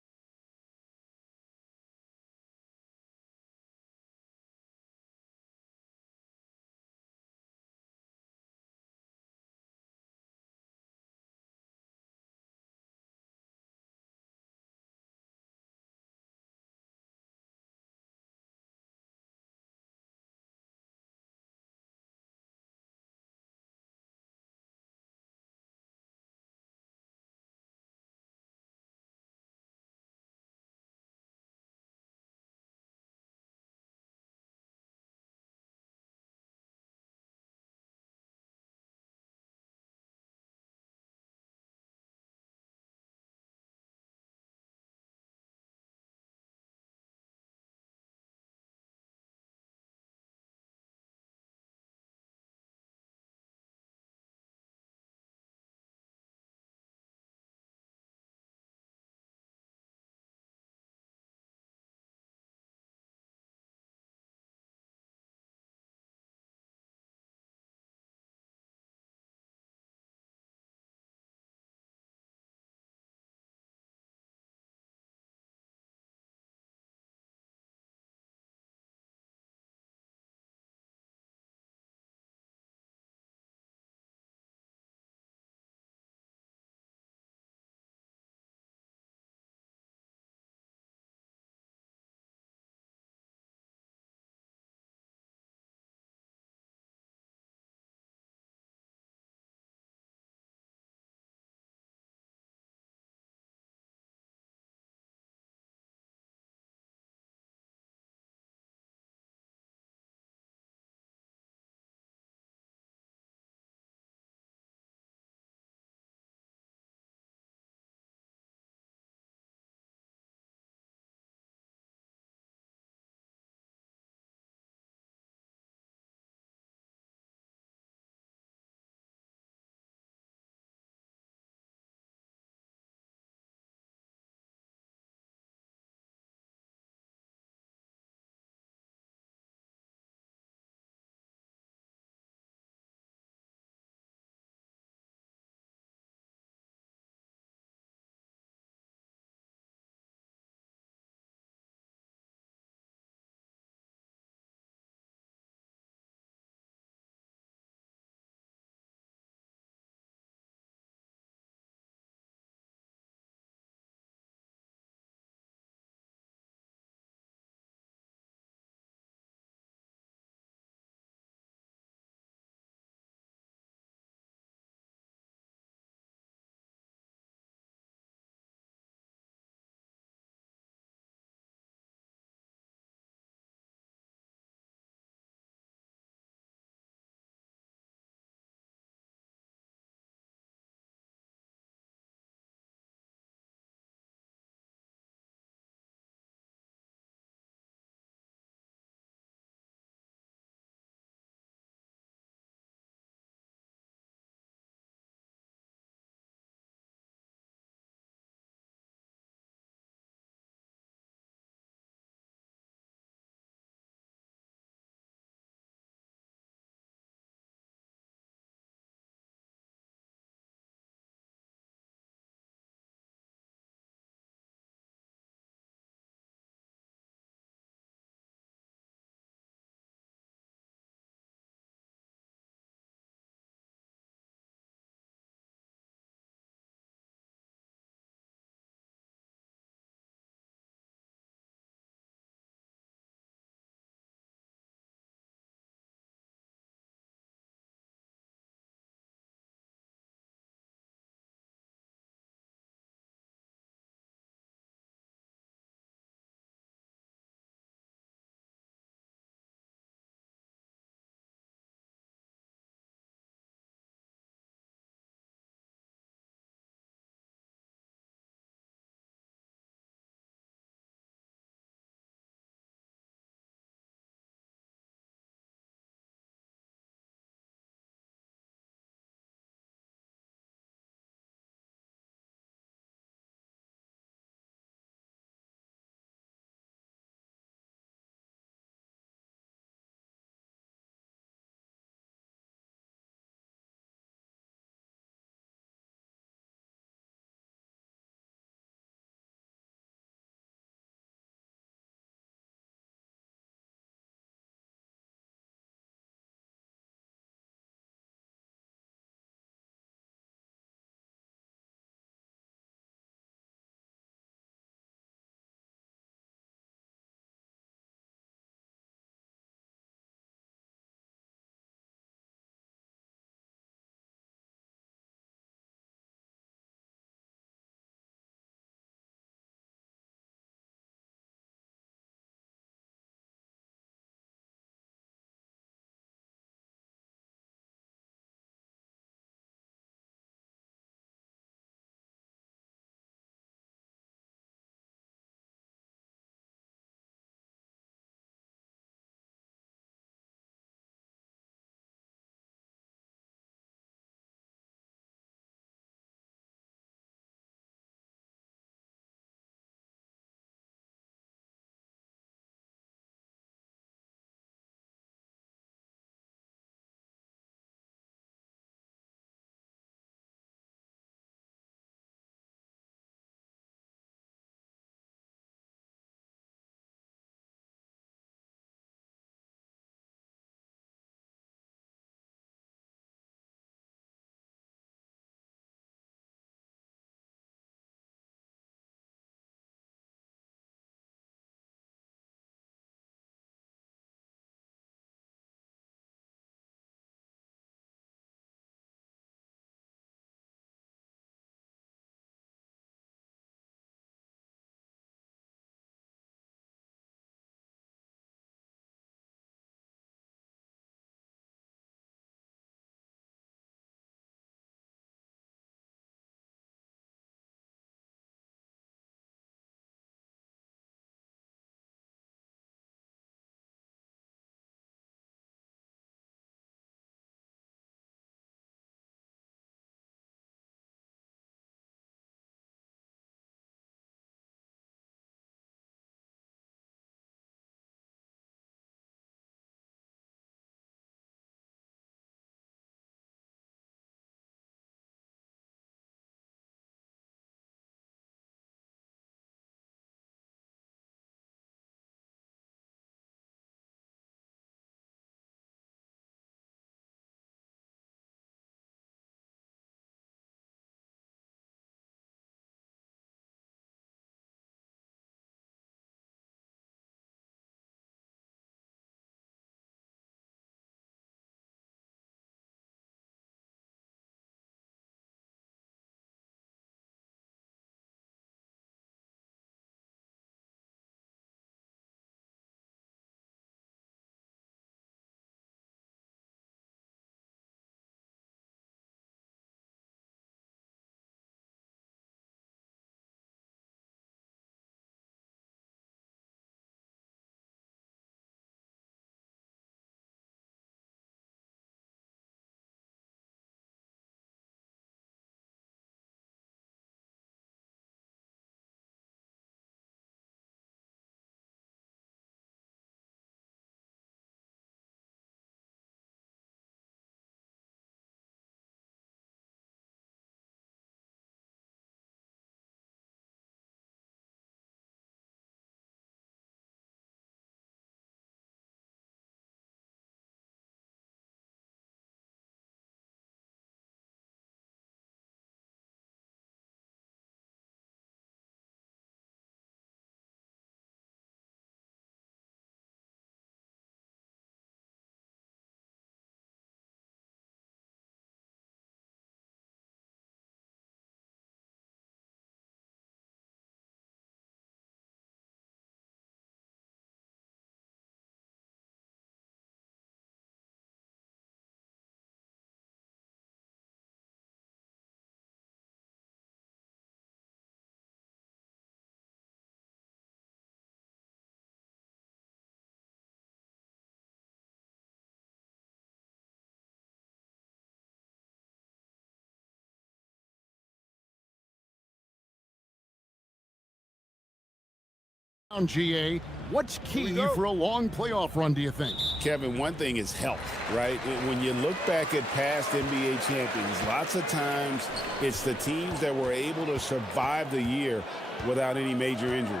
GA, what's key for a long playoff run, do you think? Kevin, one thing is health, right? When you look back at past NBA champions, lots of times it's the teams that were able to survive the year without any major injuries.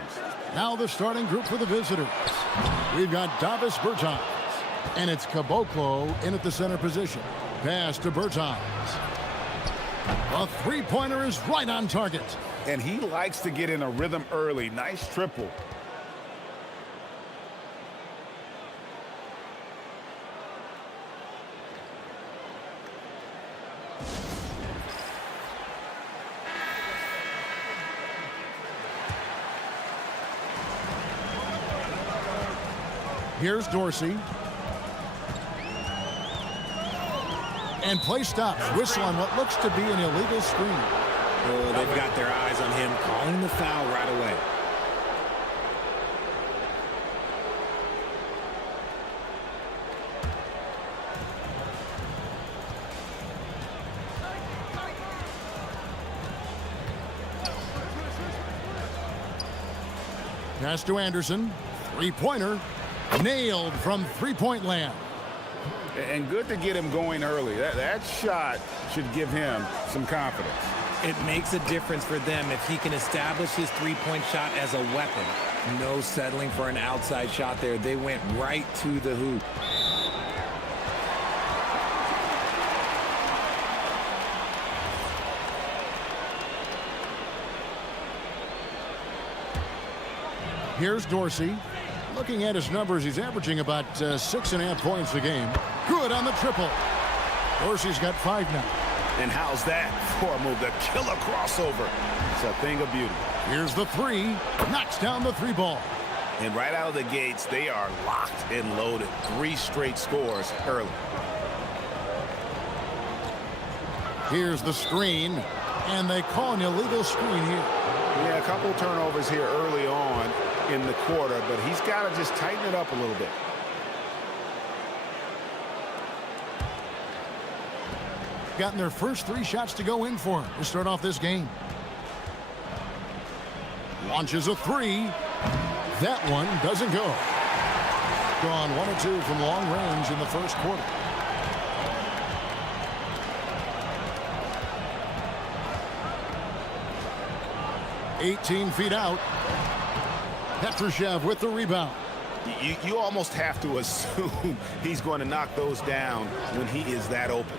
Now the starting group for the visitors. We've got Davis Bertans, and it's Caboclo in at the center position. Pass to Bertans. A three-pointer is right on target. And he likes to get in a rhythm early. Nice triple. Here's Dorsey. And play stops. Whistle on what looks to be an illegal screen. Oh, they've got their eyes on him, calling the foul right away. Pass to Anderson. Three-pointer. Nailed from three-point land. And good to get him going early. That shot should give him some confidence. It makes a difference for them if he can establish his three-point shot as a weapon. No settling for an outside shot there. They went right to the hoop. Here's Dorsey. Looking at his numbers, he's averaging about 6.5 points a game. Good on the triple. Dorsey's got 5 now. And how's that for a move? The killer crossover. It's a thing of beauty. Here's the three. Knocks down the three ball. And right out of the gates, they are locked and loaded. 3 straight scores early. Here's the screen. And they call an illegal screen here. Yeah, a couple turnovers here early on in the quarter, but he's got to just tighten it up a little bit. Gotten their first 3 shots to go in for him to start off this game. Launches a 3. That one doesn't go. Gone 1 of 2 from long range in the first quarter. $18 feet out. Petrushev with the rebound. You almost have to assume he's going to knock those down when he is that open.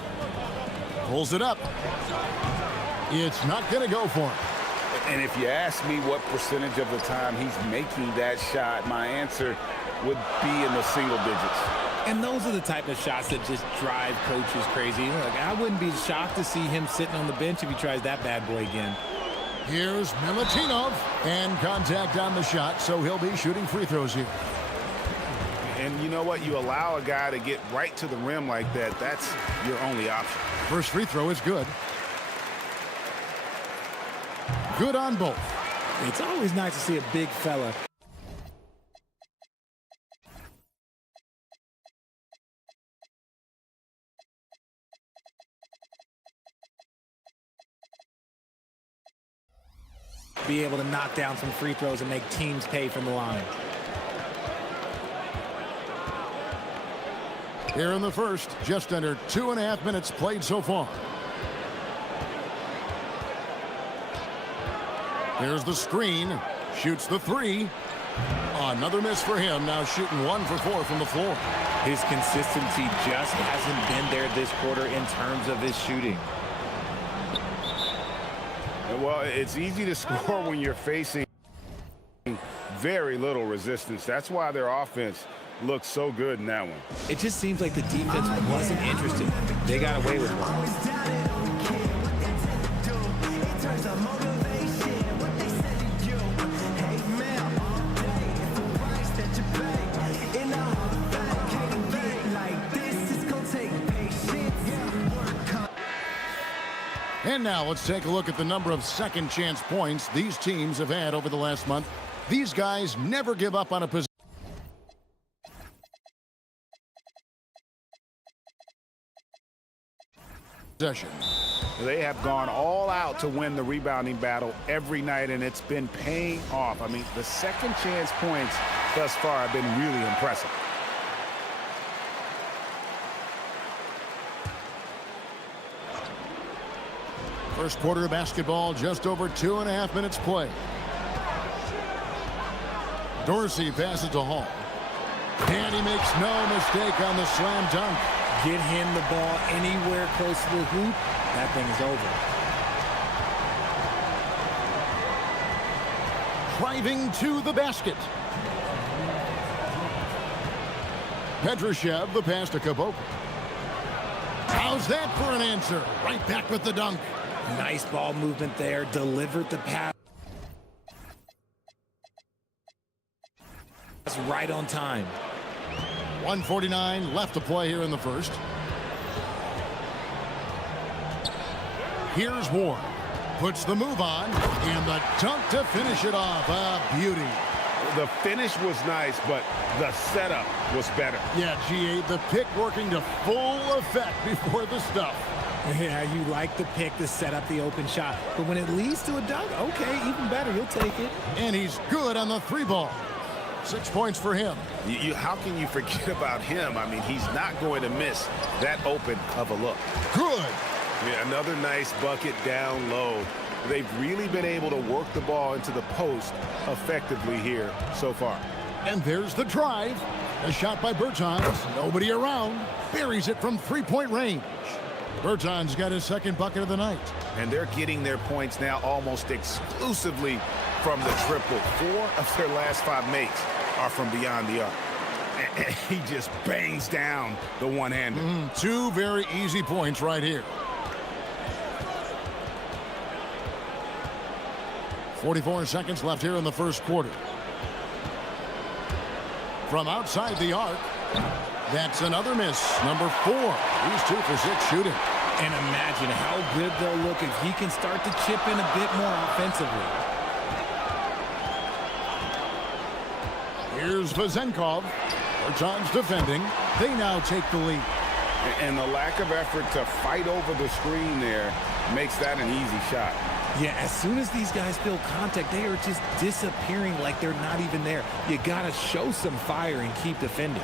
Pulls it up. It's not going to go for him. And if you ask me what percentage of the time he's making that shot, my answer would be in the single digits. And those are the type of shots that just drive coaches crazy. Look, I wouldn't be shocked to see him sitting on the bench if he tries that bad boy again. Here's Milutinov, and contact on the shot, so he'll be shooting free throws here. And you know what? You allow a guy to get right to the rim like that, that's your only option. First free throw is good. Good on both. It's always nice to see a big fella be able to knock down some free throws and make teams pay from the line. Here in the first, just under 2.5 minutes played so far. Here's the screen. Shoots the 3. Another miss for him. Now shooting 1 for 4 from the floor. His consistency just hasn't been there this quarter in terms of his shooting. Well, it's easy to score when you're facing very little resistance. That's why their offense looks so good in that one. It just seems like the defense wasn't interested. They got away with one. And now let's take a look at the number of second chance points these teams have had over the last month. These guys never give up on a possession. They have gone all out to win the rebounding battle every night, and it's been paying off. I mean, the second chance points thus far have been really impressive. First quarter of basketball, just over 2.5 minutes play. Dorsey passes to Hall. And he makes no mistake on the slam dunk. Get him the ball anywhere close to the hoop, that thing is over. Driving to the basket. Petrushev, the pass to Kaboko. How's that for an answer? Right back with the dunk. Nice ball movement there, delivered the pass right on time. 1:49 left to play here in the first. Here's Ward. Puts the move on, and the dunk to finish it off. A beauty. The finish was nice, but the setup was better. Yeah, G8, the pick working to full effect before the stuff. Yeah, you like the pick to set up the open shot. But when it leads to a dunk, okay, even better. You'll take it. And he's good on the 3 ball. 6 points for him. How can you forget about him? I mean, he's not going to miss that open of a look. Good. Yeah, another nice bucket down low. They've really been able to work the ball into the post effectively here so far. And there's the drive. A shot by Bertans. Nobody around. Buries it from 3-point range. Bertans got his second bucket of the night. And they're getting their points now almost exclusively from the triple. 4 of their last 5 makes are from beyond the arc. And he just bangs down the one-hander. 2 very easy points right here. 44 seconds left here in the first quarter. From outside the arc, that's another miss. Number 4. He's 2 for 6 shooting. And imagine how good they'll look if he can start to chip in a bit more offensively. Here's Vazenkov. Bertans defending. They now take the lead. And the lack of effort to fight over the screen there makes that an easy shot. Yeah, as soon as these guys feel contact, they are just disappearing like they're not even there. You got to show some fire and keep defending.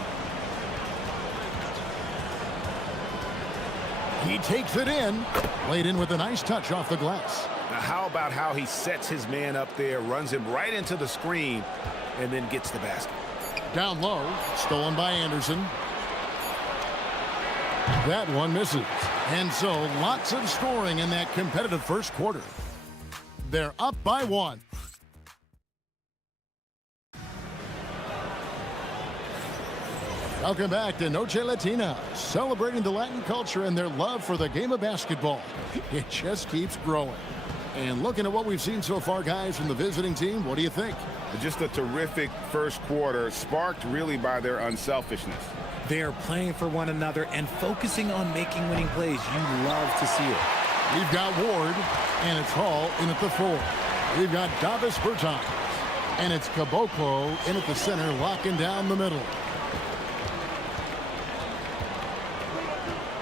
He takes it in. Laid in with a nice touch off the glass. Now, how about how he sets his man up there, runs him right into the screen, and then gets the basket. Down low, stolen by Anderson. That one misses. And so lots of scoring in that competitive first quarter. They're up by 1. Welcome back to Noche Latina, celebrating the Latin culture and their love for the game of basketball. It just keeps growing. And looking at what we've seen so far, guys, from the visiting team, what do you think? Just a terrific first quarter, sparked really by their unselfishness. They're playing for one another and focusing on making winning plays. You love to see it. We've got Ward, and it's Hall in at the 4. We've got Davis Bertans, and it's Caboclo in at the center, locking down the middle.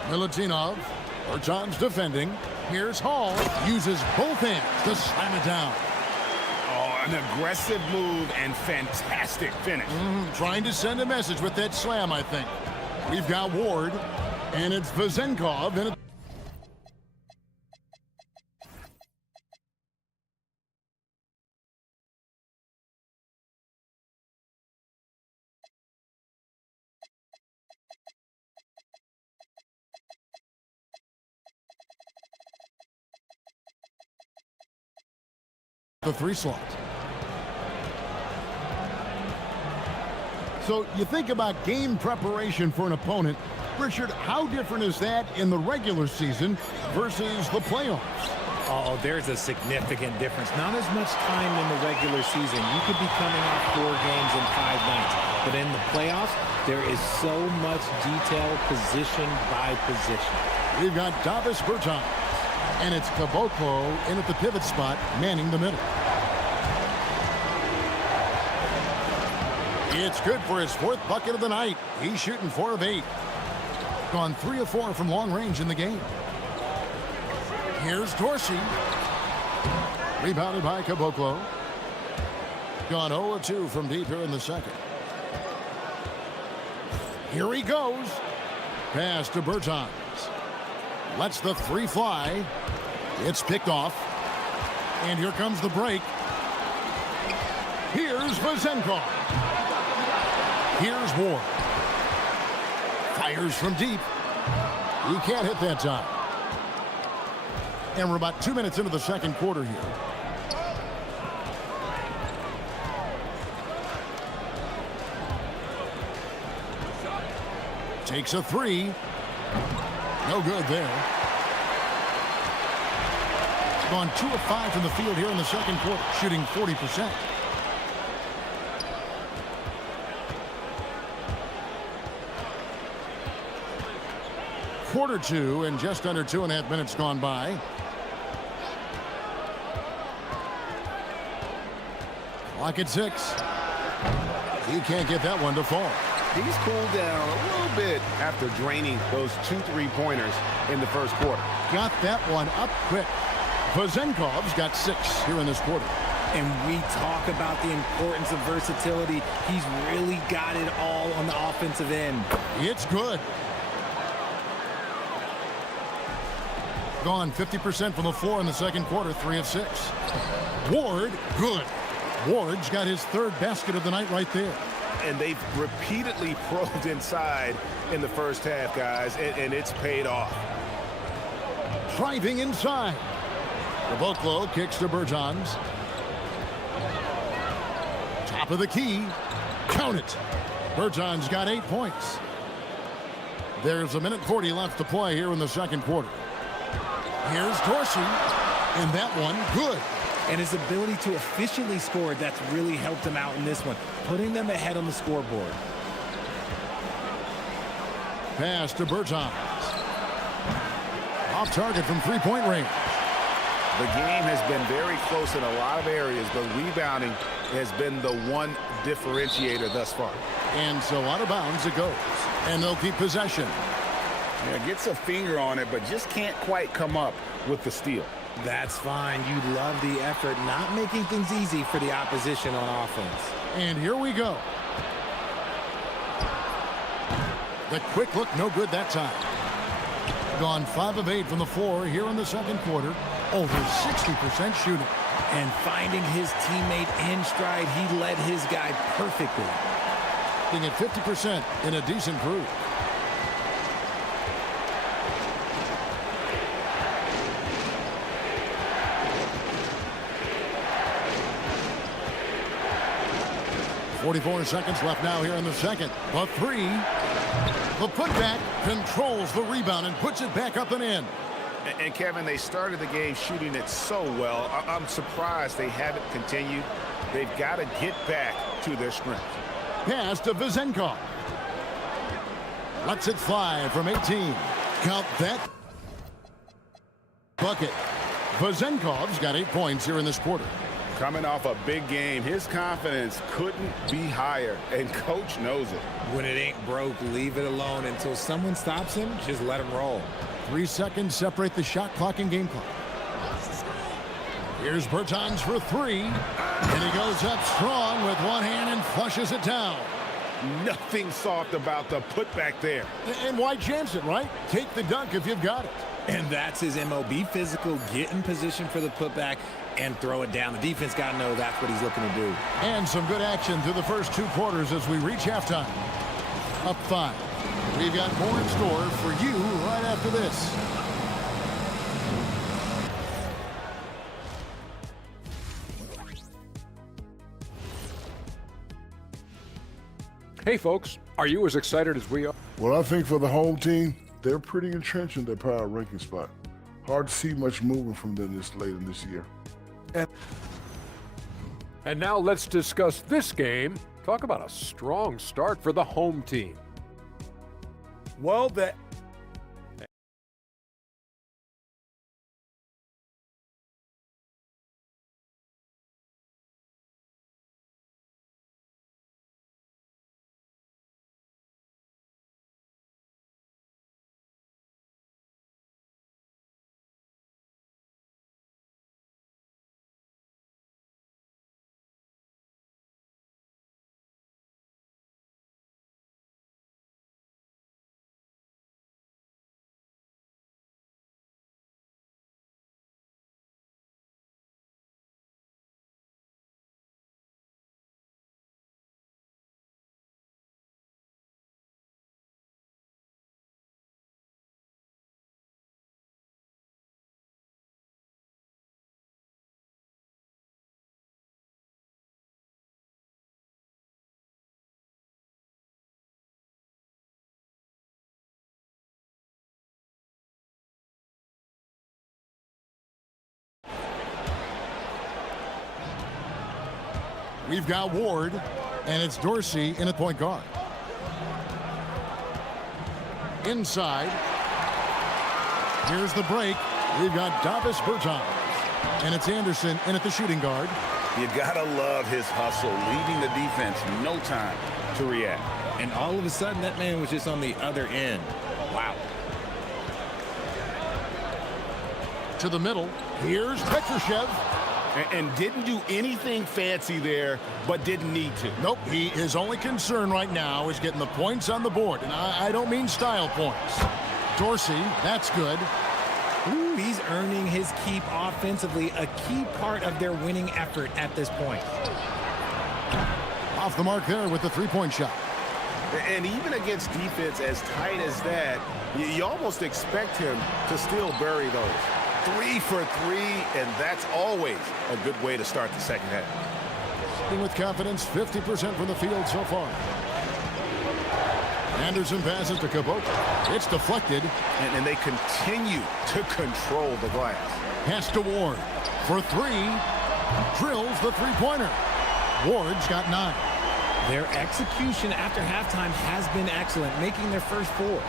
Milutinov, Bertans defending. Here's Hall, uses both hands to slam it down. Oh, an aggressive move and fantastic finish. Trying to send a message with that slam, I think. We've got Ward, and it's Vazenkov in it. The 3 slot. So you think about game preparation for an opponent. Richard, how different is that in the regular season versus the playoffs? Oh, there's a significant difference. Not as much time in the regular season. You could be coming off 4 games in 5 nights. But in the playoffs, there is so much detail position by position. We've got Davis Bertans. And it's Caboclo in at the pivot spot, manning the middle. It's good for his 4th bucket of the night. He's shooting 4 of 8. Gone 3 of 4 from long range in the game. Here's Dorsey. Rebounded by Caboclo. Gone 0-2 from deep here in the second. Here he goes. Pass to Bertans. Lets the three fly. It's picked off. And here comes the break. Here's Vazenkov. Here's Ward. Fires from deep. He can't hit that time. And we're about 2 minutes into the second quarter here. Takes a three. No good there. Gone 2 of 5 from the field here in the second quarter, shooting 40%. Quarter 2 and just under 2.5 minutes gone by. Clock at 6. He can't get that one to fall. He's cooled down a little bit after draining those 2 3-pointers in the first quarter. Got that one up quick. Vazenkov's got 6 here in this quarter. And we talk about the importance of versatility. He's really got it all on the offensive end. It's good. Gone 50% from the floor in the second quarter, 3 of 6. Ward, good. Ward's got his 3rd basket of the night right there. And they've repeatedly probed inside in the first half, guys, and it's paid off. Driving inside. Caboclo kicks to Bertans. Top of the key. Count it. Bertans got 8 points. There's 1:40 left to play here in the second quarter. Here's Dorsey. And that one, good. And his ability to efficiently score, that's really helped him out in this one, putting them ahead on the scoreboard. Pass to Bertans. Off target from three-point range. The game has been very close in a lot of areas, but rebounding has been the one differentiator thus far. And so out of bounds it goes. And they'll keep possession. Yeah, gets a finger on it, but just can't quite come up with the steal. That's fine. You love the effort, not making things easy for the opposition on offense. And here we go. The quick look, no good that time. Gone 5 of 8 from the floor here in the second quarter. Over 60% shooting. And finding his teammate in stride, he led his guy perfectly. Being at 50% in a decent groove. .44 seconds left now here in the second. The three. The putback controls the rebound and puts it back up and in. And Kevin, they started the game shooting it so well. I'm surprised they haven't continued. They've got to get back to their strength. Pass to Vazenkov. Lets it fly from 18. Count that bucket. Vazenkov's got 8 points here in this quarter. Coming off a big game, his confidence couldn't be higher, and coach knows it. When it ain't broke, leave it alone until someone stops him. Just let him roll. 3 seconds separate the shot clock and game clock. Here's Bertans for 3, and he goes up strong with one hand and flushes it down. Nothing soft about the putback there. And why chance it, right? Take the dunk if you've got it. And that's his MO. Be physical, get in position for the putback, and throw it down. The defense got to know that's what he's looking to do. And some good action through the first 2 quarters as we reach halftime. Up 5. We've got more in store for you right after this. Hey, folks, are you as excited as we are? Well, I think for the home team, they're pretty entrenched in their power ranking spot. Hard to see much movement from them this late in this year. And now let's discuss this game. Talk about a strong start for the home team. Well, that We've got Ward, and it's Dorsey in at point guard. Inside. Here's the break. We've got Davis Bertans, and it's Anderson in at the shooting guard. You gotta love his hustle, leaving the defense no time to react. And all of a sudden, that man was just on the other end. Wow. To the middle. Here's Petrushev. And didn't do anything fancy there, but didn't need to. Nope, his only concern right now is getting the points on the board. And I don't mean style points. Dorsey, that's good. Ooh, he's earning his keep offensively, a key part of their winning effort at this point. Off the mark there with the three-point shot. And even against defense as tight as that, you almost expect him to still bury those. 3 for 3, and that's always a good way to start the second half. With confidence, 50% from the field so far. Anderson passes to Kubota. It's deflected. And they continue to control the glass. Pass to Ward for 3. Drills the three-pointer. Ward's got 9. Their execution after halftime has been excellent, making their first 4.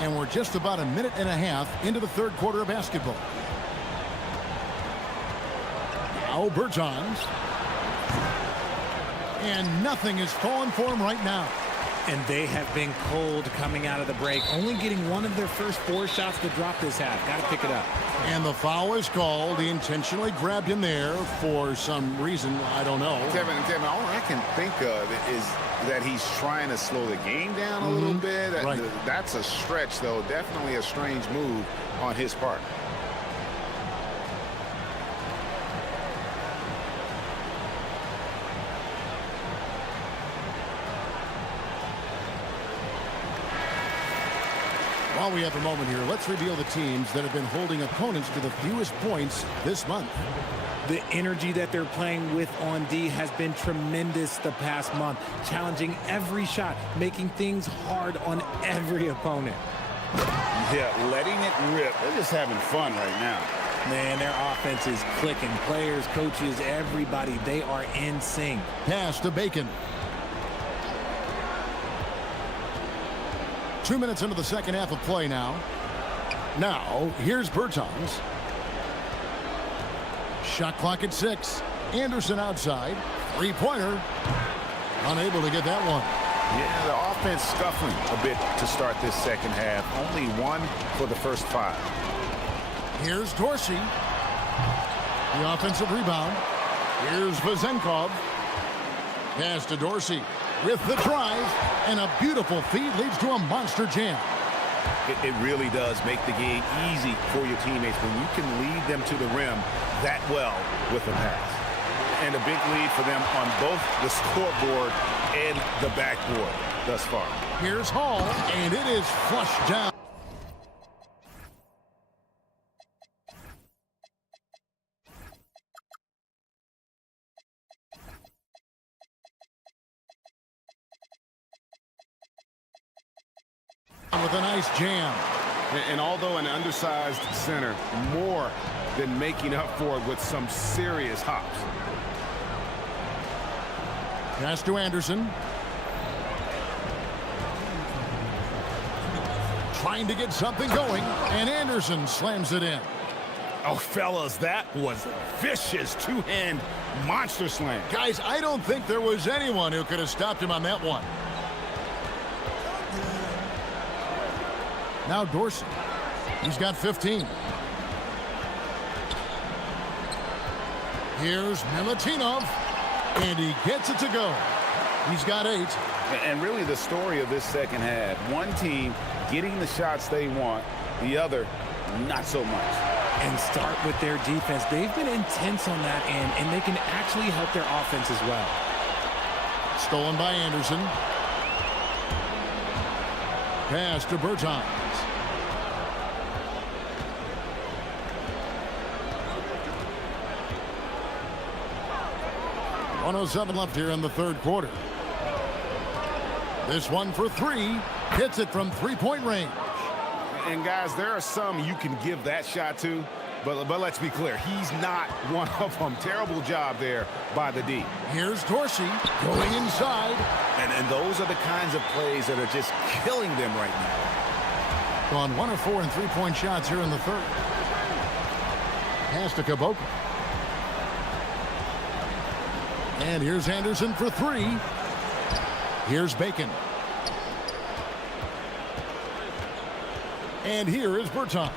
And we're just about a minute and a half into the third quarter of basketball. Now Bertans. And nothing is falling for him right now. And they have been cold coming out of the break, only getting one of their first 4 shots to drop this half. Got to pick it up. And the foul is called. He intentionally grabbed him there for some reason. I don't know. Kevin, all I can think of is that he's trying to slow the game down a little bit. Right. That's a stretch, though. Definitely a strange move on his part. While we have a moment here, let's reveal the teams that have been holding opponents to the fewest points this month. The energy that they're playing with on D has been tremendous the past month, challenging every shot, making things hard on every opponent. Yeah, letting it rip. They're just having fun right now. Man, their offense is clicking. Players, coaches, everybody, they are in sync. Pass to Bacon. 2 minutes into the second half of play now. Now, here's Bertans. Shot clock at 6. Anderson outside. Three-pointer. Unable to get that one. Yeah, the offense scuffling a bit to start this second half. Only 1 for the first 5. Here's Dorsey. The offensive rebound. Here's Vazenkov. Pass to Dorsey with the drive, and a beautiful feed leads to a monster jam. It really does make the game easy for your teammates when you can lead them to the rim that well with a pass. And a big lead for them on both the scoreboard and the backboard thus far. Here's Hall, and it is flushed down. With a nice jam. And although an undersized center, more than making up for it with some serious hops. Pass to Anderson. Trying to get something going, and Anderson slams it in. Oh, fellas, that was a vicious two-hand monster slam. Guys, I don't think there was anyone who could have stopped him on that one. Now Dorsey. He's got 15. Here's Milutinov, and he gets it to go. He's got 8. And really the story of this second half, one team getting the shots they want, the other not so much. And start with their defense. They've been intense on that end, and they can actually help their offense as well. Stolen by Anderson. Pass to Bertans. 1:07 left here in the third quarter. This one for 3. Hits it from three-point range. And guys, there are some you can give that shot to, But let's be clear, he's not one of them. Terrible job there by the D. Here's Dorsey going inside. And those are the kinds of plays that are just killing them right now. Gone 1 of 4 in three-point shots here in the third. Pass to Caboclo. And here's Anderson for three. Here's Bacon. And here is Bertans.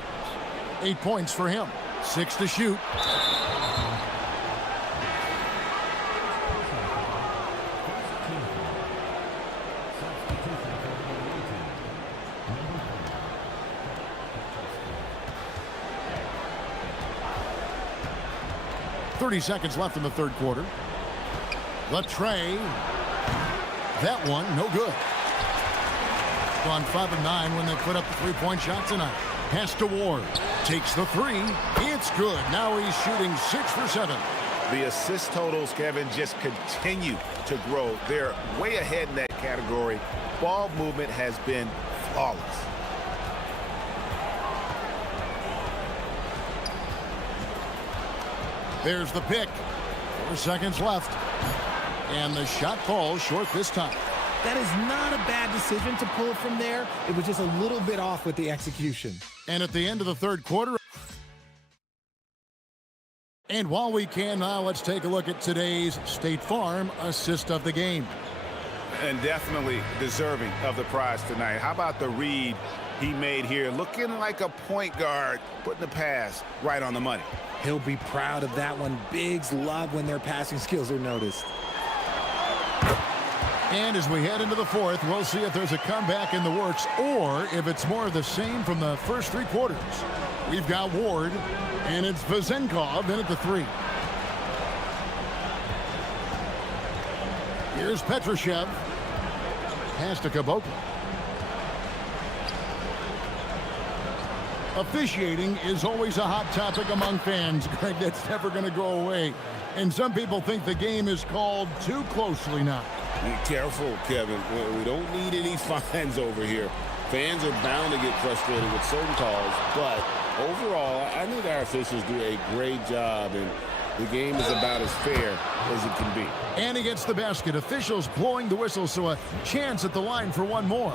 8 points for him. 6 to shoot. .30 seconds left in the third quarter. The tray. That one, no good. Gone 5 of 9 when they put up the three-point shot tonight. Pass to Ward. Takes the three. It's good. Now he's shooting 6 for 7. The assist totals, Kevin, just continue to grow. They're way ahead in that category. Ball movement has been flawless. There's the pick. 4 seconds left. And the shot falls short this time. That is not a bad decision to pull from there. It was just a little bit off with the execution. And at the end of the third quarter. And while we can now, let's take a look at today's State Farm assist of the game. And definitely deserving of the prize tonight. How about the read he made here? Looking like a point guard, putting the pass right on the money. He'll be proud of that one. Bigs love when their passing skills are noticed. And as we head into the fourth, we'll see if there's a comeback in the works or if it's more of the same from the first three quarters. We've got Ward, and it's Vezenkov in at the three. Here's Petrushev. Pass to Caboclo. Officiating is always a hot topic among fans, Greg. That's never going to go away. And some people think the game is called too closely now. Be careful, Kevin. We don't need any fines over here. Fans are bound to get frustrated with certain calls, but overall, I think our officials do a great job, and the game is about as fair as it can be. And he gets the basket. Officials blowing the whistle, so a chance at the line for one more.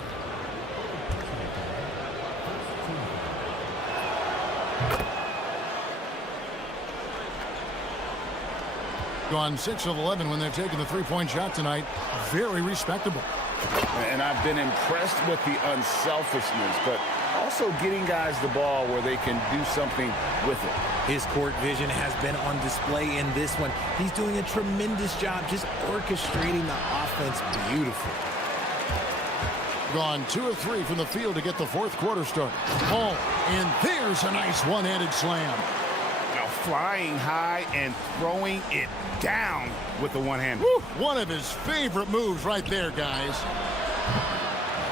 Gone 6 of 11 when they're taking the three-point shot tonight. Very respectable. And I've been impressed with the unselfishness, but also getting guys the ball where they can do something with it. His court vision has been on display in this one. He's doing a tremendous job just orchestrating the offense beautifully. Gone 2 of 3 from the field to get the fourth quarter started. Oh, and there's a nice one-handed slam. Now flying high and throwing it down with the one-hand. One of his favorite moves right there, guys.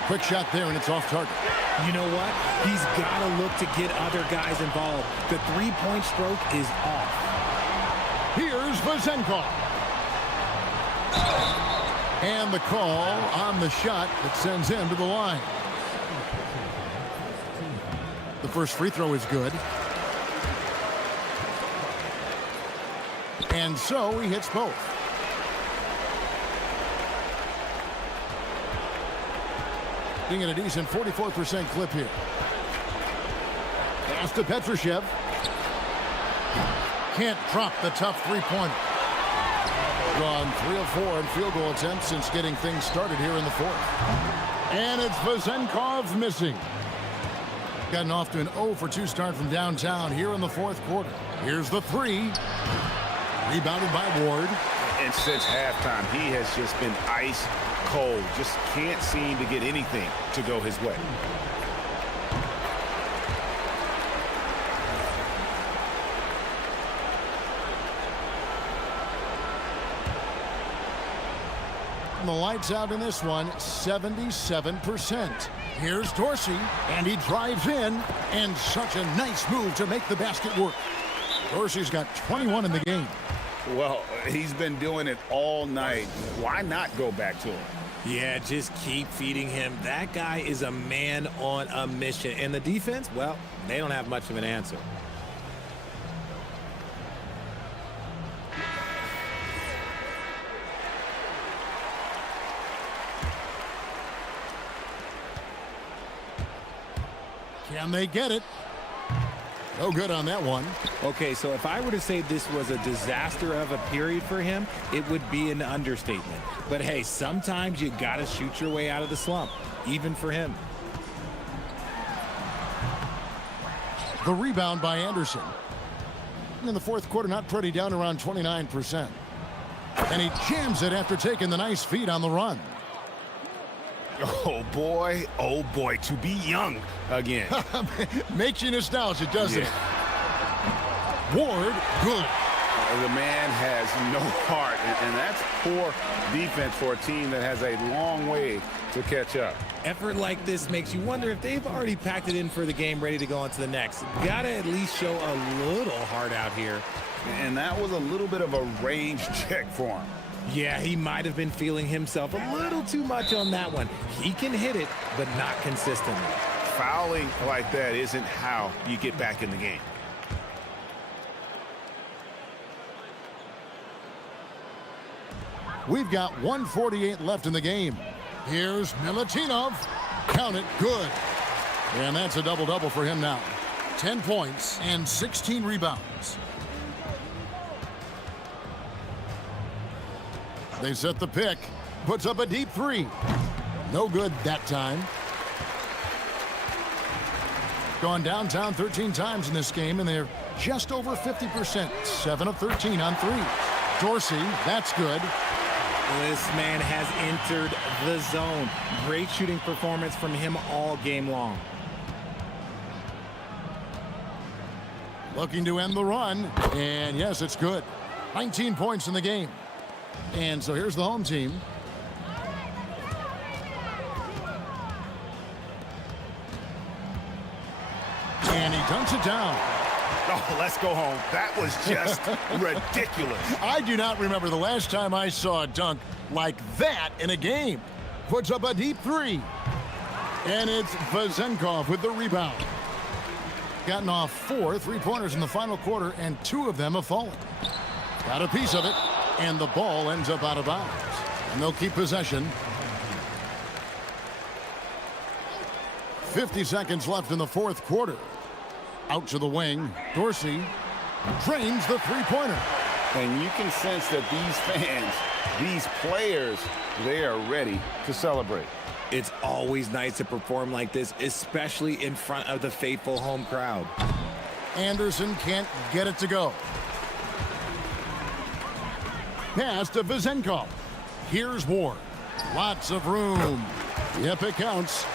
Quick shot there, and it's off target. You know what? He's got to look to get other guys involved. The three-point stroke is off. Here's Vezenkov. And the call on the shot that sends him to the line. The first free throw is good. And so he hits both. Being at a decent 44% clip here. Pass to Petrushev. Can't drop the tough three-pointer. Gone 3 of 4 in field goal attempts since getting things started here in the fourth. And it's Vezenkov missing. Gotten off to an 0 for 2 start from downtown here in the fourth quarter. Here's the three. Rebounded by Ward. And since halftime, he has just been ice cold. Just can't seem to get anything to go his way. And the lights out in this one, 77%. Here's Dorsey, and he drives in, and such a nice move to make the basket work. Dorsey's got 21 in the game. Well, he's been doing it all night. Why not go back to him? Yeah, just keep feeding him. That guy is a man on a mission. And the defense, well, they don't have much of an answer. Can they get it? No good on that one. Okay, so if I were to say this was a disaster of a period for him, it would be an understatement. But hey, sometimes you got to shoot your way out of the slump, even for him. The rebound by Anderson. In the fourth quarter, not pretty, down around 29%. And he jams it after taking the nice feed on the run. Oh boy, to be young again. Makes you nostalgic, doesn't it? Ward, good. The man has no heart, and that's poor defense for a team that has a long way to catch up. Effort like this makes you wonder if they've already packed it in for the game, ready to go on to the next. Gotta at least show a little heart out here. And that was a little bit of a range check for him. Yeah, he might have been feeling himself a little too much on that one. He can hit it, but not consistently. Fouling like that isn't how you get back in the game. We've got 1:48 left in the game. Here's Milutinov. Count it, good. And that's a double-double for him now. 10 points and 16 rebounds. They set the pick. Puts up a deep three. No good that time. Gone downtown 13 times in this game, and they're just over 50%. 7 of 13 on threes. Dorsey, that's good. This man has entered the zone. Great shooting performance from him all game long. Looking to end the run, and yes, it's good. 19 points in the game. And so here's the home team. And he dunks it down. Oh, let's go home. That was just ridiculous. I do not remember the last time I saw a dunk like that in a game. Puts up a deep three. And it's Vezenkov with the rebound. Gotten off 4 3-pointers in the final quarter, and 2 of them have fallen. Got a piece of it, and the ball ends up out of bounds. And they'll keep possession. 50 seconds left in the fourth quarter. Out to the wing. Dorsey drains the three-pointer. And you can sense that these fans, these players, they are ready to celebrate. It's always nice to perform like this, especially in front of the faithful home crowd. Anderson can't get it to go. Pass to Vezenkov. Here's Ward. Lots of room. Yep, it counts.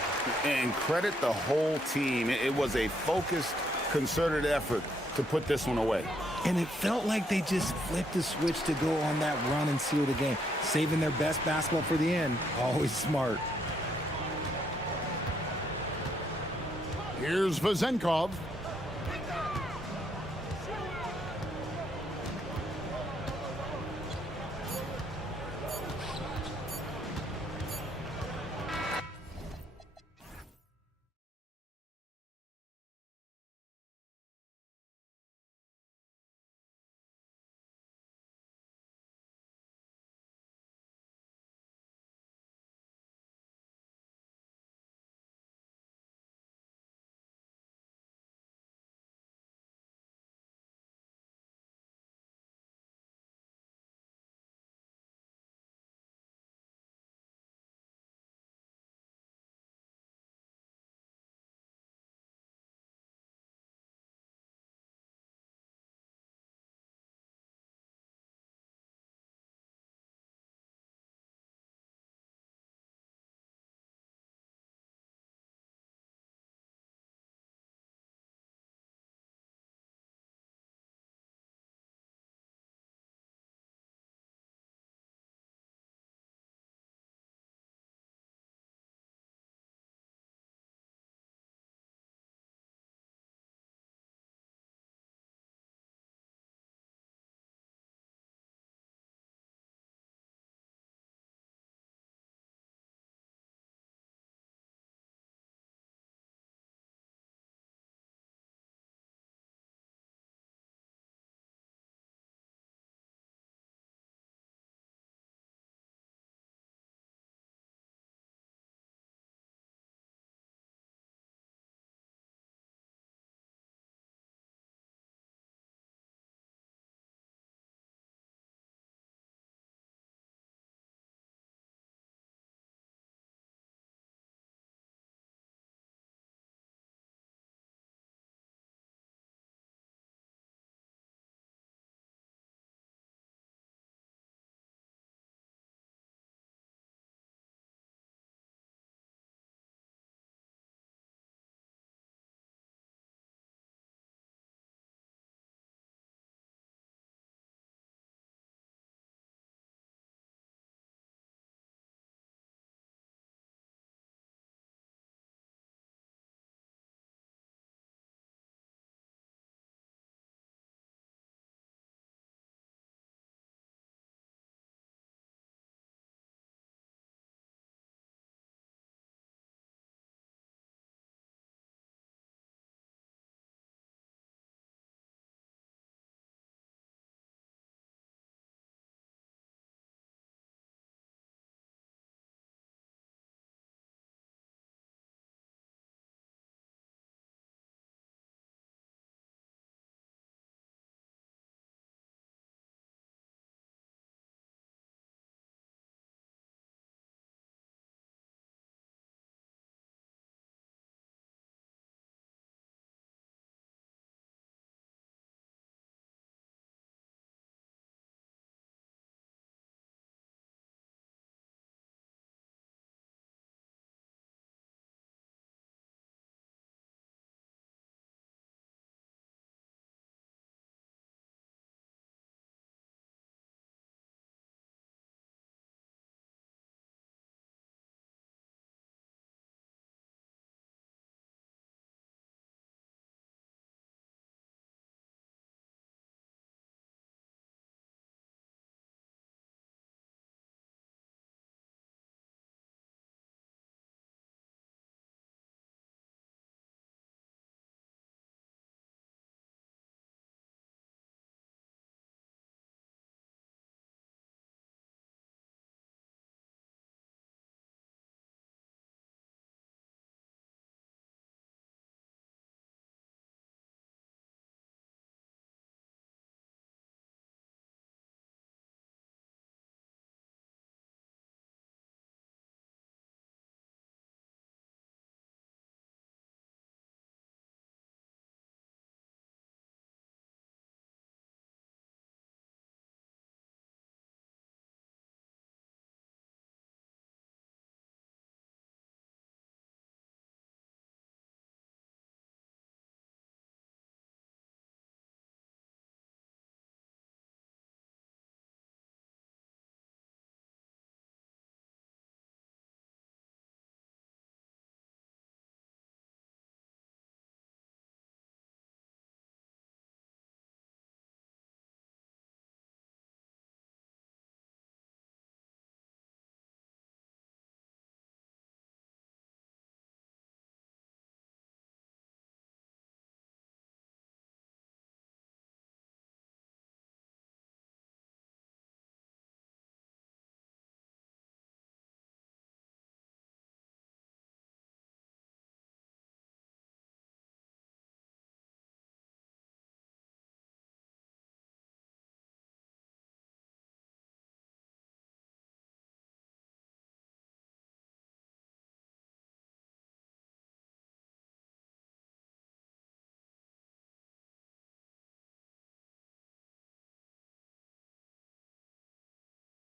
And credit the whole team. It was a focused, concerted effort to put this one away. And it felt like they just flipped the switch to go on that run and seal the game. Saving their best basketball for the end. Always smart. Here's Vezenkov.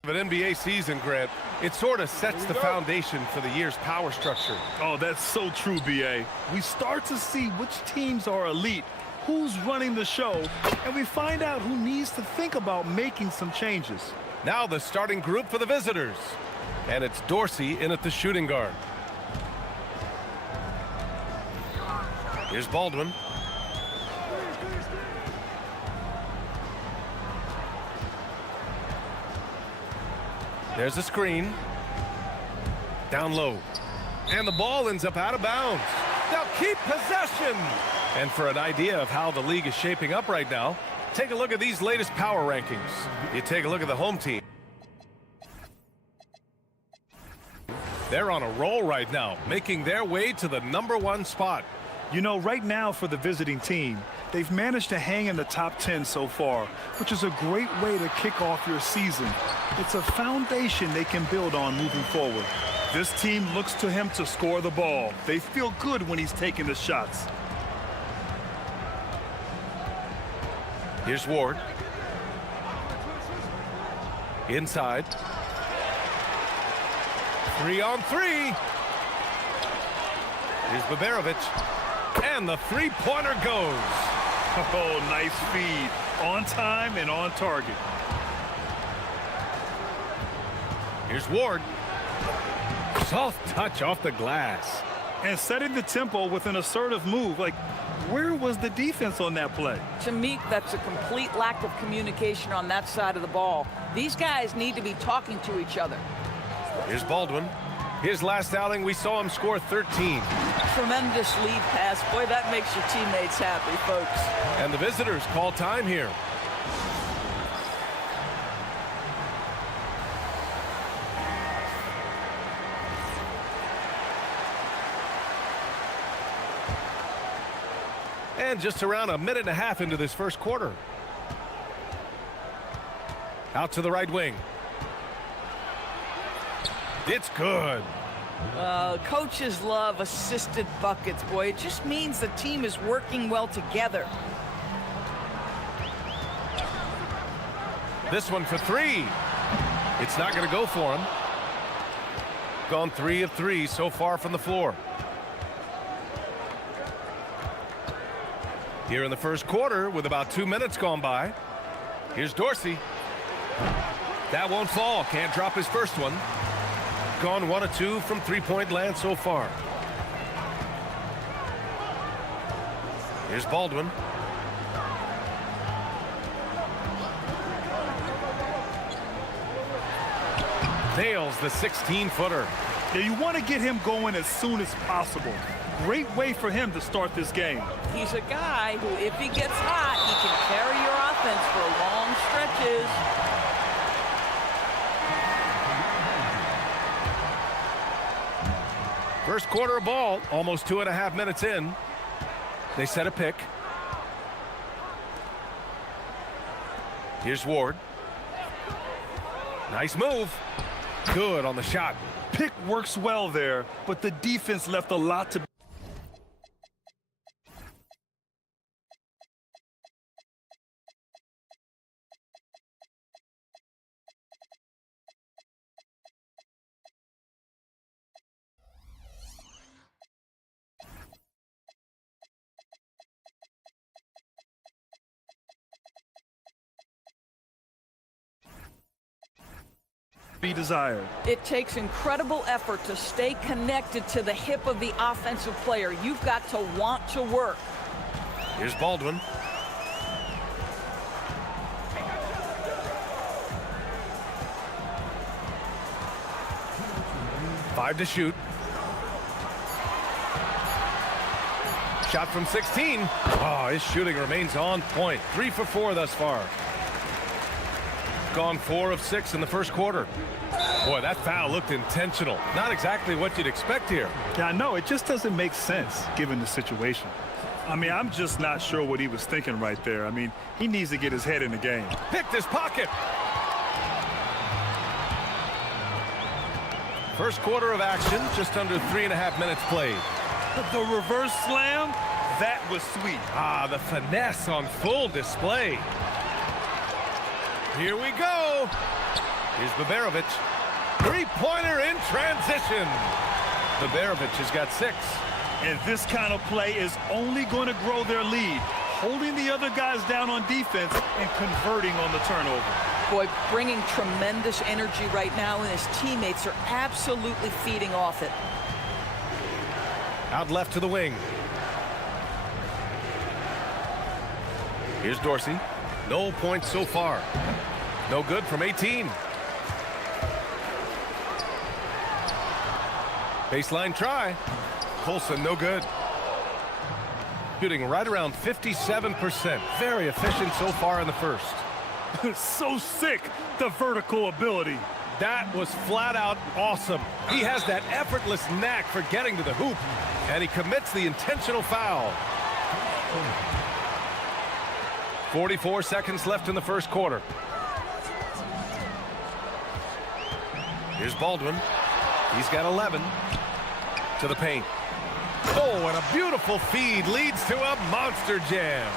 Of an NBA season, Grant, it sort of sets the foundation for the year's power structure. Oh, that's so true, B.A. We start to see which teams are elite, who's running the show, and we find out who needs to think about making some changes. Now the starting group for the visitors. And it's Dorsey in at the shooting guard. Here's Baldwin. There's a screen. Down low. And the ball ends up out of bounds. They'll keep possession. And for an idea of how the league is shaping up right now, take a look at these latest power rankings. You take a look at the home team. They're on a roll right now, making their way to the #1 spot. You know, right now for the visiting team, they've managed to hang in the top 10 so far, which is a great way to kick off your season. It's a foundation they can build on moving forward. This team looks to him to score the ball. They feel good when he's taking the shots. Here's Ward. Inside. 3-on-3. Here's Baberovic. And the three-pointer goes. Oh, nice feed. On time and on target. Here's Ward. Soft touch off the glass. And setting the tempo with an assertive move. Like, where was the defense on that play? To me, that's a complete lack of communication on that side of the ball. These guys need to be talking to each other. Here's Baldwin. His last outing, we saw him score 13. Tremendous lead pass. Boy, that makes your teammates happy, folks. And the visitors call time here. And just around a minute and a half into this first quarter. Out to the right wing. It's good. Coaches love assisted buckets, boy. It just means the team is working well together. This one for three. It's not going to go for him. Gone 3 of 3 so far from the floor. Here in the first quarter with about 2 minutes gone by. Here's Dorsey. That won't fall. Can't drop his first one. Gone 1 of 2 from three-point land so far. Here's Baldwin. Nails the 16-footer. Yeah, you want to get him going as soon as possible. Great way for him to start this game. He's a guy who, if he gets hot, he can carry your offense for long stretches. First quarter of ball, almost 2.5 minutes in. They set a pick. Here's Ward. Nice move. Good on the shot. Pick works well there, but the defense left a lot to be desired. It takes incredible effort to stay connected to the hip of the offensive player. You've got to want to work. Here's Baldwin. Five to shoot. Shot from 16. Oh, his shooting remains on point. 3 for 4 thus far. Gone 4 of 6 in the first quarter. Boy, that foul looked intentional. Not exactly what you'd expect here. Yeah, I know. It just doesn't make sense given the situation. I mean, I'm just not sure what he was thinking right there. I mean, he needs to get his head in the game. Picked his pocket. First quarter of action, just under 3.5 minutes played. The reverse slam, that was sweet. Ah, the finesse on full display. Here we go. Here's Baberovic. Three-pointer in transition. Baberovic has got 6. And this kind of play is only going to grow their lead, holding the other guys down on defense and converting on the turnover. Boy, bringing tremendous energy right now, and his teammates are absolutely feeding off it. Out left to the wing. Here's Dorsey. No points so far. No good from 18. Baseline try. Colson, no good. Shooting right around 57%. Very efficient so far in the first. So sick, the vertical ability. That was flat out awesome. He has that effortless knack for getting to the hoop, and he commits the intentional foul. 44 seconds left in the first quarter. Here's Baldwin. He's got 11. To the paint. Oh, and a beautiful feed leads to a monster jam.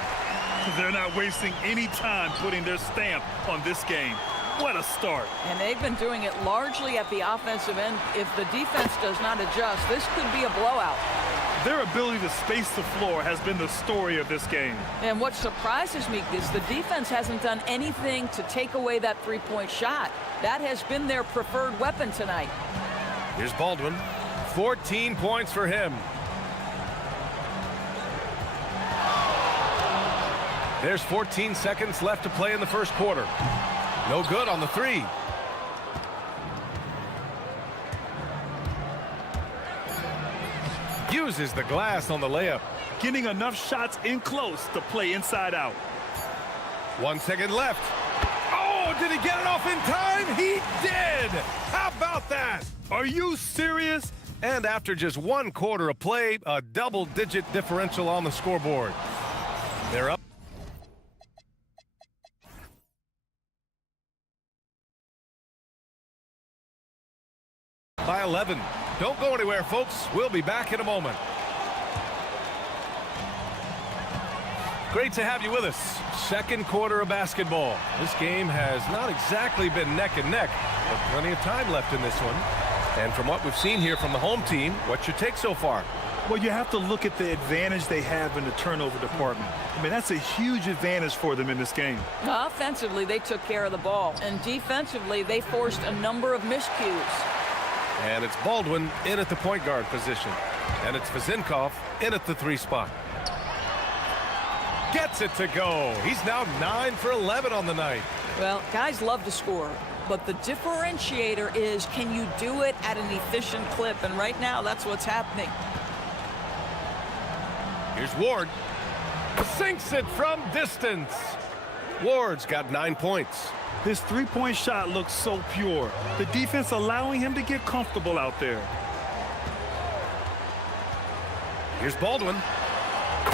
They're not wasting any time putting their stamp on this game. What a start. And they've been doing it largely at the offensive end. If the defense does not adjust, this could be a blowout. Their ability to space the floor has been the story of this game. And what surprises me is the defense hasn't done anything to take away that three-point shot. That has been their preferred weapon tonight. Here's Baldwin. 14 points for him. There's 14 seconds left to play in the first quarter. No good on the three. Uses the glass on the layup. Getting enough shots in close to play inside out. 1 second left. Oh, did he get it off in time? He did! How about that? Are you serious? And after just 1 quarter of play, a double-digit differential on the scoreboard. They're up. By 11. Don't go anywhere, folks. We'll be back in a moment. Great to have you with us. Second quarter of basketball. This game has not exactly been neck and neck, but plenty of time left in this one. And from what we've seen here from the home team, what's your take so far? Well, you have to look at the advantage they have in the turnover department. I mean, that's a huge advantage for them in this game. Offensively, they took care of the ball. And defensively, they forced a number of miscues. And it's Baldwin in at the point guard position. And it's Vazinkov in at the 3 spot. Gets it to go. He's now 9 for 11 on the night. Well, guys love to score. But the differentiator is, can you do it at an efficient clip? And right now, that's what's happening. Here's Ward. Sinks it from distance. Ward's got 9 points. His three-point shot looks so pure. The defense allowing him to get comfortable out there. Here's Baldwin.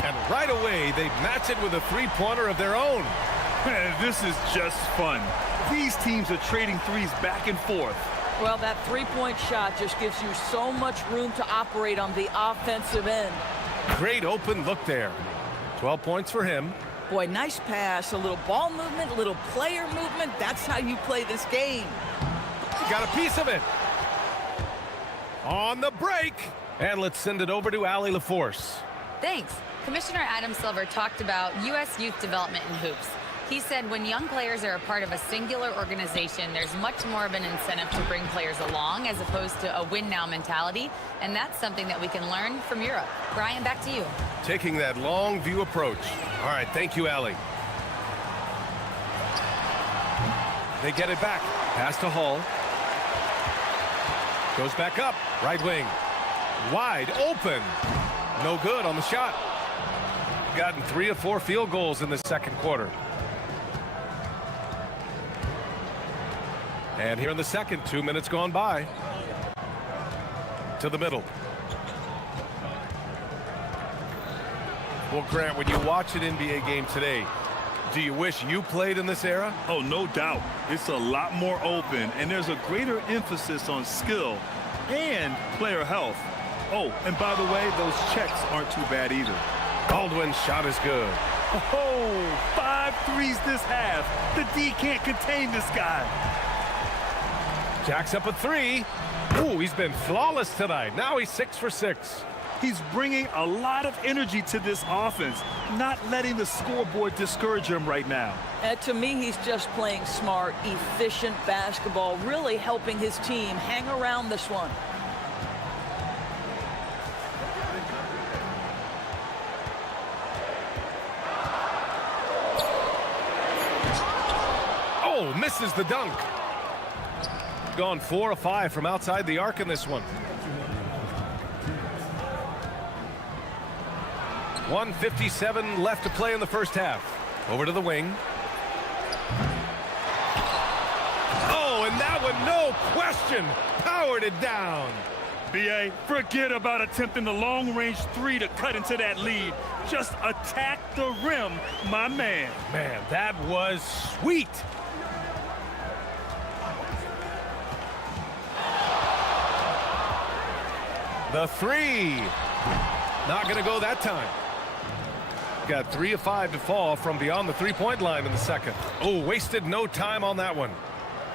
And right away, they match it with a three-pointer of their own. This is just fun. These teams are trading threes back and forth. Well, that three-point shot just gives you so much room to operate on the offensive end. Great open look there. 12 points for him. Boy, nice pass, a little ball movement, a little player movement. That's how you play this game. Got a piece of it. On the break. And let's send it over to Allie LaForce. Thanks. Commissioner Adam Silver talked about U.S. youth development in hoops. He said when young players are a part of a singular organization, there's much more of an incentive to bring players along as opposed to a win-now mentality, and that's something that we can learn from Europe. Brian, back to you. Taking that long view approach. All right, thank you, Allie. They get it back. Pass to Hall. Goes back up. Right wing. Wide open. No good on the shot. Gotten 3 of 4 field goals in the second quarter. And here in the second, 2 minutes gone by. To the middle. Well, Grant, when you watch an NBA game today, do you wish you played in this era? Oh, no doubt. It's a lot more open, and there's a greater emphasis on skill and player health. Oh, and by the way, those checks aren't too bad either. Baldwin's shot is good. Oh, 5 threes this half. The D can't contain this guy. Jacks up a three. Ooh, he's been flawless tonight. Now he's 6 for 6. He's bringing a lot of energy to this offense, not letting the scoreboard discourage him right now. And to me, he's just playing smart, efficient basketball, really helping his team hang around this one. Oh, misses the dunk. Gone 4 of 5 from outside the arc in this one. 1:57 left to play in the first half. Over to the wing. Oh, and that one, no question, powered it down. B.A., forget about attempting the long-range three to cut into that lead. Just attack the rim, my man. Man, that was sweet. The three. Not going to go that time. Got 3 of 5 to fall from beyond the three-point line in the second. Oh, wasted no time on that one.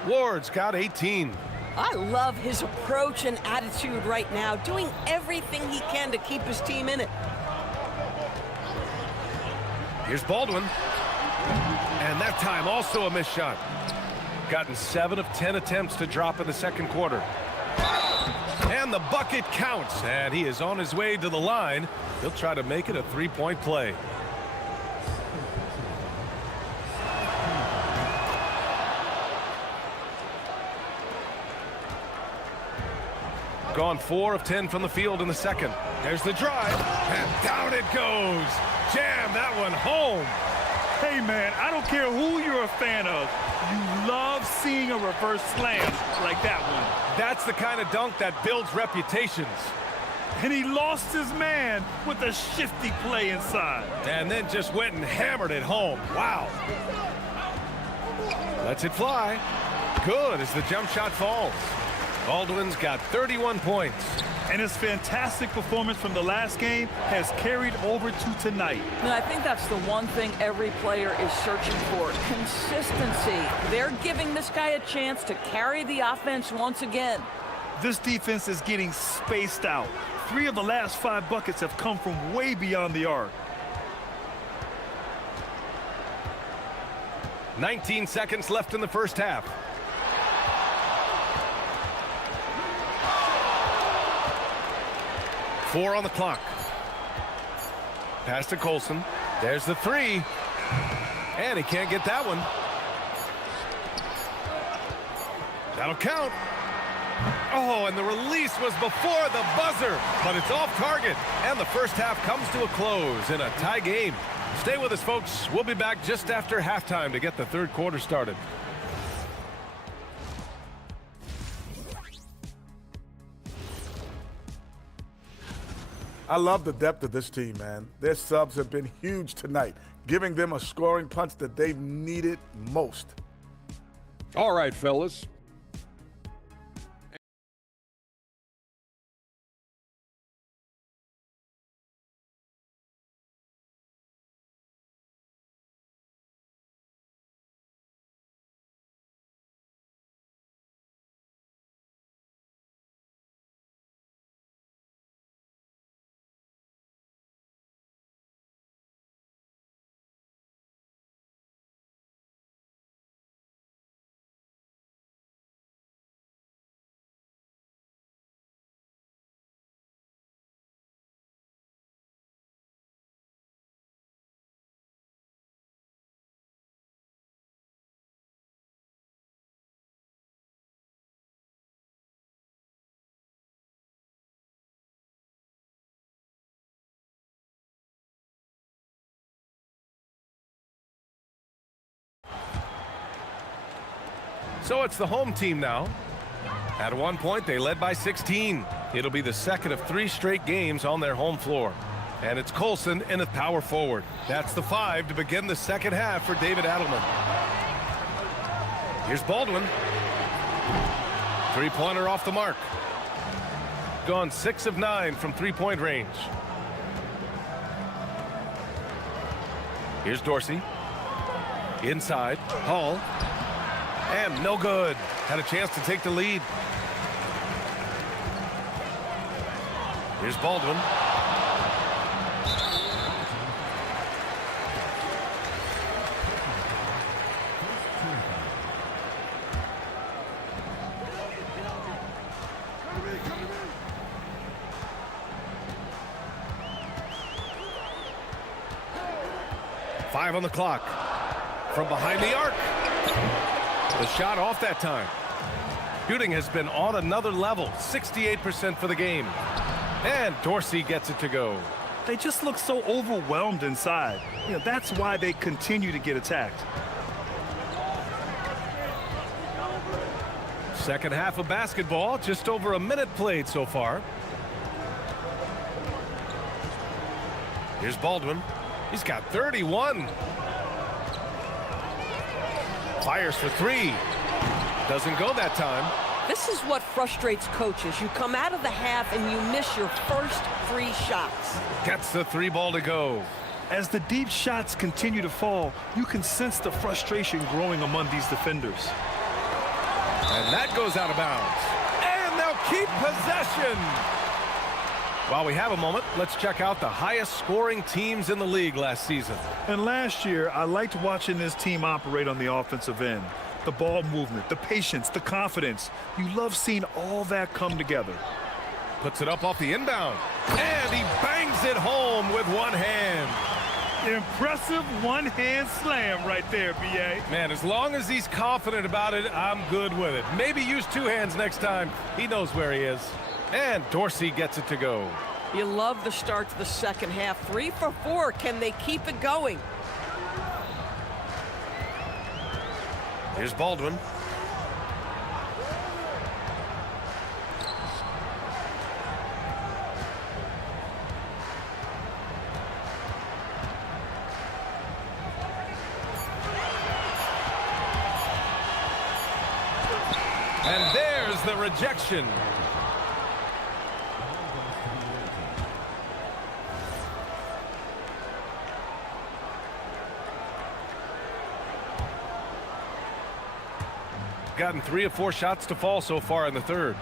Ward's got 18. I love his approach and attitude right now, doing everything he can to keep his team in it. Here's Baldwin. And that time also a missed shot. Gotten 7 of 10 attempts to drop in the second quarter. And the bucket counts, and he is on his way to the line. He'll try to make it a three-point play. Gone 4 of 10 from the field in the second. There's the drive, and down it goes. Jam that one home. Hey, man, I don't care who you're a fan of. You love seeing a reverse slam like that one. That's the kind of dunk that builds reputations. And he lost his man with a shifty play inside. And then just went and hammered it home. Wow. Lets it fly. Good as the jump shot falls. Baldwin's got 31 points. And his fantastic performance from the last game has carried over to tonight. And I think that's the one thing every player is searching for, consistency. They're giving this guy a chance to carry the offense once again. This defense is getting spaced out. 3 of the last 5 buckets have come from way beyond the arc. 19 seconds left in the first half. Four on the clock. Pass to Colson. There's the three. And he can't get that one. That'll count. Oh, and the release was before the buzzer, but it's off target. And the first half comes to a close in a tie game. Stay with us, folks. We'll be back just after halftime to get the third quarter started. I love the depth of this team, man. Their subs have been huge tonight, giving them a scoring punch that they've needed most. All right, fellas. So it's the home team now. At one point, they led by 16. It'll be the second of 3 straight games on their home floor. And it's Colson in at power forward. That's the 5 to begin the second half for David Adelman. Here's Baldwin. Three-pointer off the mark. Gone 6 of 9 from three-point range. Here's Dorsey. Inside. Hall. And no good. Had a chance to take the lead. Here's Baldwin. Five on the clock. From behind the arc. The shot off that time. Shooting has been on another level. 68% for the game. And Dorsey gets it to go. They just look so overwhelmed inside. You know, that's why they continue to get attacked. Second half of basketball, just over a minute played so far. Here's Baldwin. He's got 31. Fires for three. Doesn't go that time. This is what frustrates coaches. You come out of the half and you miss your first 3 shots. Gets the 3 ball to go. As the deep shots continue to fall, you can sense the frustration growing among these defenders. And that goes out of bounds. And they'll keep possession. While we have a moment, let's check out the highest scoring teams in the league last season. And last year, I liked watching this team operate on the offensive end. The ball movement, the patience, the confidence. You love seeing all that come together. Puts it up off the inbound. And he bangs it home with one hand. Impressive one-hand slam right there, B.A. Man, as long as he's confident about it, I'm good with it. Maybe use 2 hands next time. He knows where he is. And Dorsey gets it to go. You love the start to the second half. 3 for 4. Can they keep it going? Here's Baldwin. And there's the rejection. Gotten 3 of 4 shots to fall so far in the third.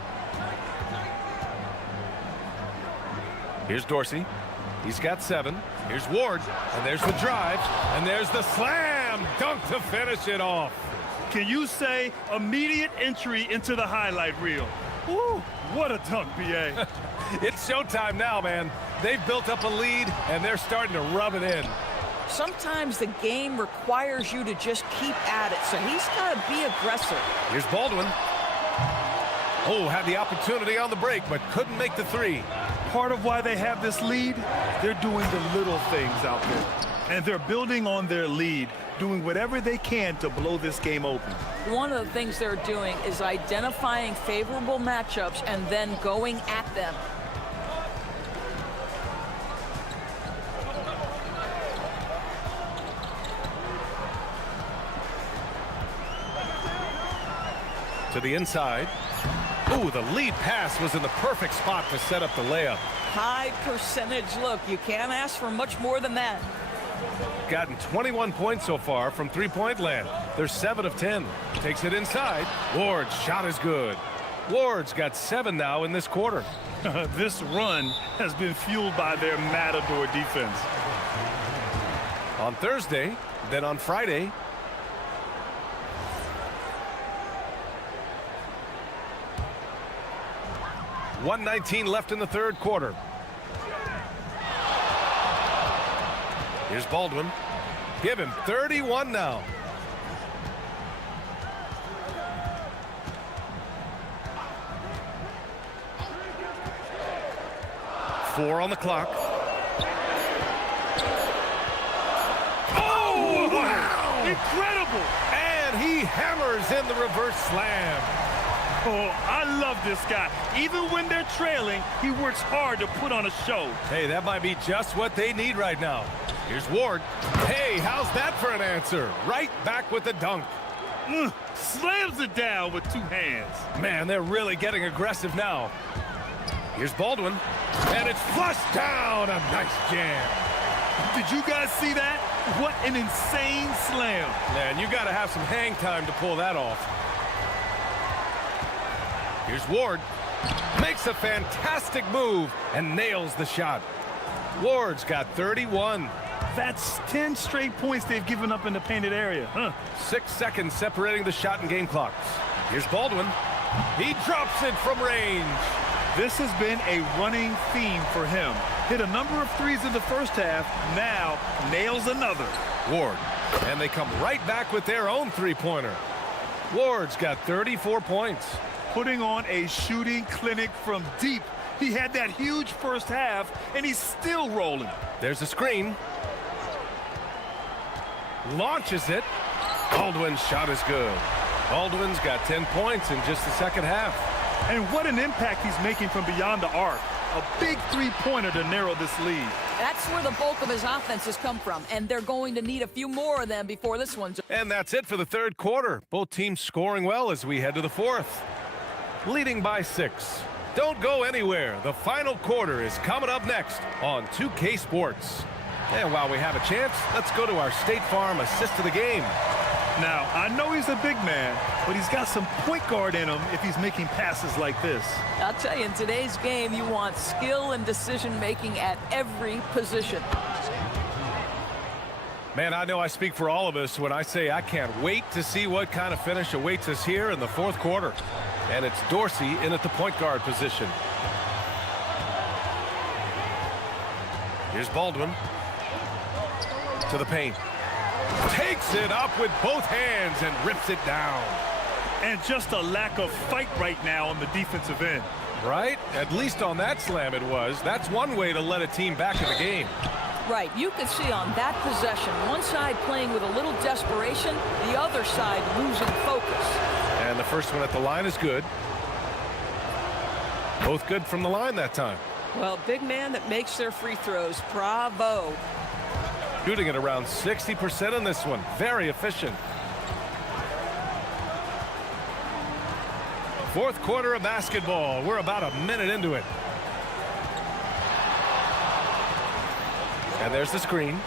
Here's Dorsey. He's got 7. Here's Ward. And there's the drive. And there's the slam dunk to finish it off. Can you say immediate entry into the highlight reel? Woo, what a dunk, B.A. It's showtime now, man. They've built up a lead, and they're starting to rub it in. Sometimes the game requires you to just keep at it, so he's got to be aggressive. Here's Baldwin. Oh, had the opportunity on the break, but couldn't make the 3. Part of why they have this lead, they're doing the little things out there. And they're building on their lead, doing whatever they can to blow this game open. One of the things they're doing is identifying favorable matchups and then going at them. To the inside. Ooh, the lead pass was in the perfect spot to set up the layup. High percentage look. You can't ask for much more than that. Gotten 21 points so far from three-point land. They're 7 of 10. Takes it inside. Ward's shot is good. Ward's got 7 now in this quarter. This run has been fueled by their matador defense. On Thursday, then on Friday, .119 left in the third quarter. Here's Baldwin. Give him 31 now. Four on the clock. Oh, wow! Incredible! And he hammers in the reverse slam. Oh, I love this guy. Even when they're trailing, he works hard to put on a show. Hey, that might be just what they need right now. Here's Ward. Hey, how's that for an answer? Right back with the dunk. Slams it down with 2 hands. Man, they're really getting aggressive now. Here's Baldwin. And it's flushed down. A nice jam. Did you guys see that? What an insane slam. Man, you got to have some hang time to pull that off. Here's Ward. Makes a fantastic move and nails the shot. Ward's got 31. That's 10 straight points they've given up in the painted area. 6 seconds separating the shot and game clocks. Here's Baldwin. He drops it from range. This has been a running theme for him. Hit a number of threes in the first half, now nails another. Ward, and they come right back with their own three-pointer. Ward's got 34 points. Putting on a shooting clinic from deep. He had that huge first half, and he's still rolling. There's a screen. Launches it. Baldwin's shot is good. Baldwin's got 10 points in just the second half. And what an impact he's making from beyond the arc. A big three-pointer to narrow this lead. That's where the bulk of his offense has come from, and they're going to need a few more of them before this one's. And that's it for the third quarter. Both teams scoring well as we head to the fourth. Leading by 6. Don't go anywhere. The final quarter is coming up next on 2K Sports. And while we have a chance, let's go to our State Farm assist of the game. Now, I know he's a big man, but he's got some point guard in him if he's making passes like this. I'll tell you, in today's game, you want skill and decision-making at every position. Man, I know I speak for all of us when I say I can't wait to see what kind of finish awaits us here in the fourth quarter. And it's Dorsey in at the point guard position. Here's Baldwin. To the paint. Takes it up with both hands and rips it down. And just a lack of fight right now on the defensive end. Right? At least on that slam it was. That's one way to let a team back in the game. Right, you can see on that possession, one side playing with a little desperation, the other side losing focus. And the first one at the line is good. Both good from the line that time. Well, big man that makes their free throws. Bravo. Shooting at around 60% on this one. Very efficient. Fourth quarter of basketball. We're about a minute into it. And there's the screen.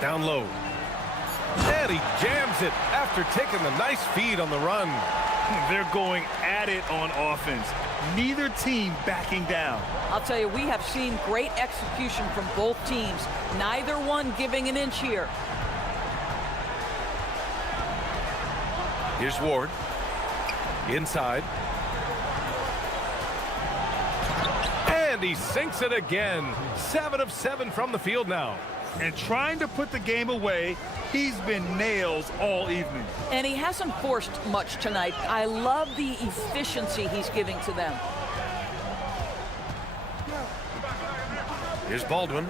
Down low. And he jams it after taking the nice feed on the run. They're going at it on offense. Neither team backing down. I'll tell you, we have seen great execution from both teams. Neither one giving an inch here. Here's Ward. Inside. And he sinks it again. 7 of 7 from the field now. And trying to put the game away, he's been nails all evening. And he hasn't forced much tonight. I love the efficiency he's giving to them. Here's Baldwin.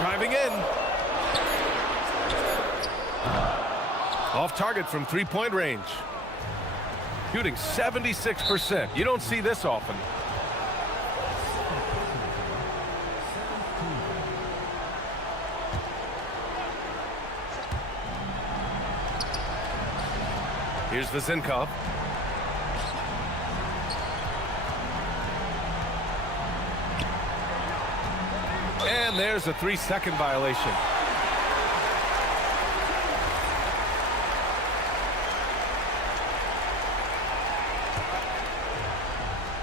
Driving in. Off target from three-point range. Shooting 76%. You don't see this often. Here's Vazenkov. And there's a 3-second violation.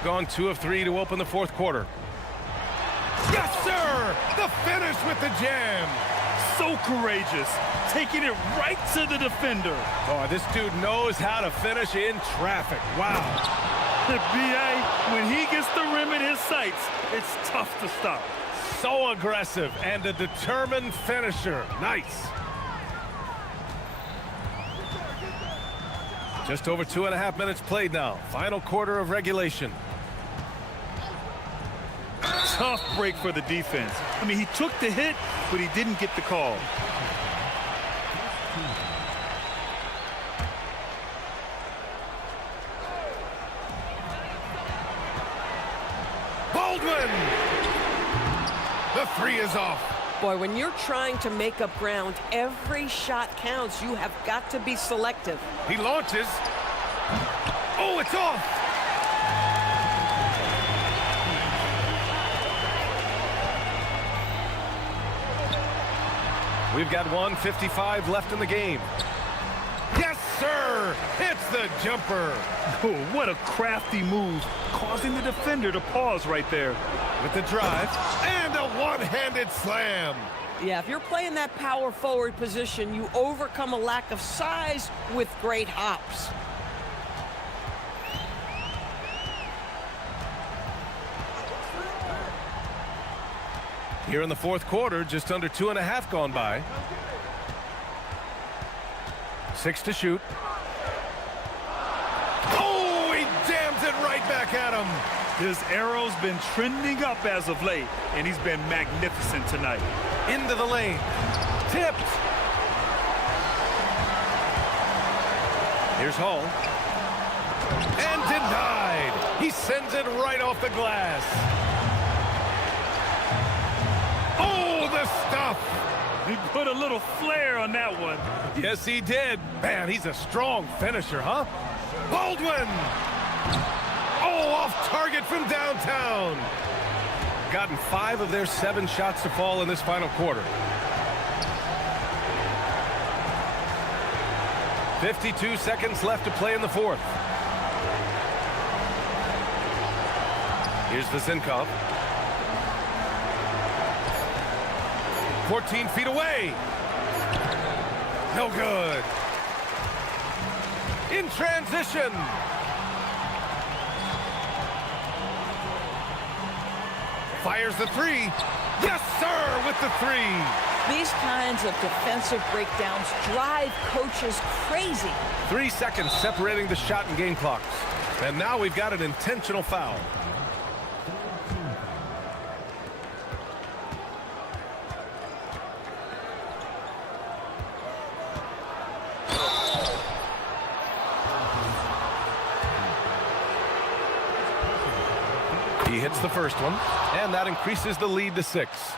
Gone 2 of 3 to open the fourth quarter. Yes, sir! The finish with the jam. So courageous, taking it right to the defender. Oh, this dude knows how to finish in traffic. Wow. B.A., when he gets the rim in his sights, it's tough to stop. So aggressive and a determined finisher. Nice. Just over 2.5 minutes played now. Final quarter of regulation. Tough break for the defense. I mean, he took the hit, but he didn't get the call. Baldwin! The three is off. Boy, when you're trying to make up ground, every shot counts. You have got to be selective. He launches. Oh, it's off! We've got 1:55 left in the game. Yes, sir! It's the jumper. Oh, what a crafty move, causing the defender to pause right there. With the drive, and a one-handed slam. Yeah, if you're playing that power forward position, you overcome a lack of size with great hops. Here in the fourth quarter, just under 2.5 gone by. 6 to shoot. Oh, he jams it right back at him. His arrow's been trending up as of late, and he's been magnificent tonight. Into the lane. Tipped. Here's Hull. And denied. He sends it right off the glass. Oh, the stuff. He put a little flair on that one. Yes, he did. Man, he's a strong finisher, huh? Baldwin. Oh, off target from downtown. Gotten 5 of their 7 shots to fall in this final quarter. 52 seconds left to play in the fourth. Here's the Zinkov. 14 feet away. No good. In transition. Fires the three. Yes, sir, with the three. These kinds of defensive breakdowns drive coaches crazy. 3 seconds separating the shot and game clocks. And now we've got an intentional foul. He hits the first one, and that increases the lead to 6.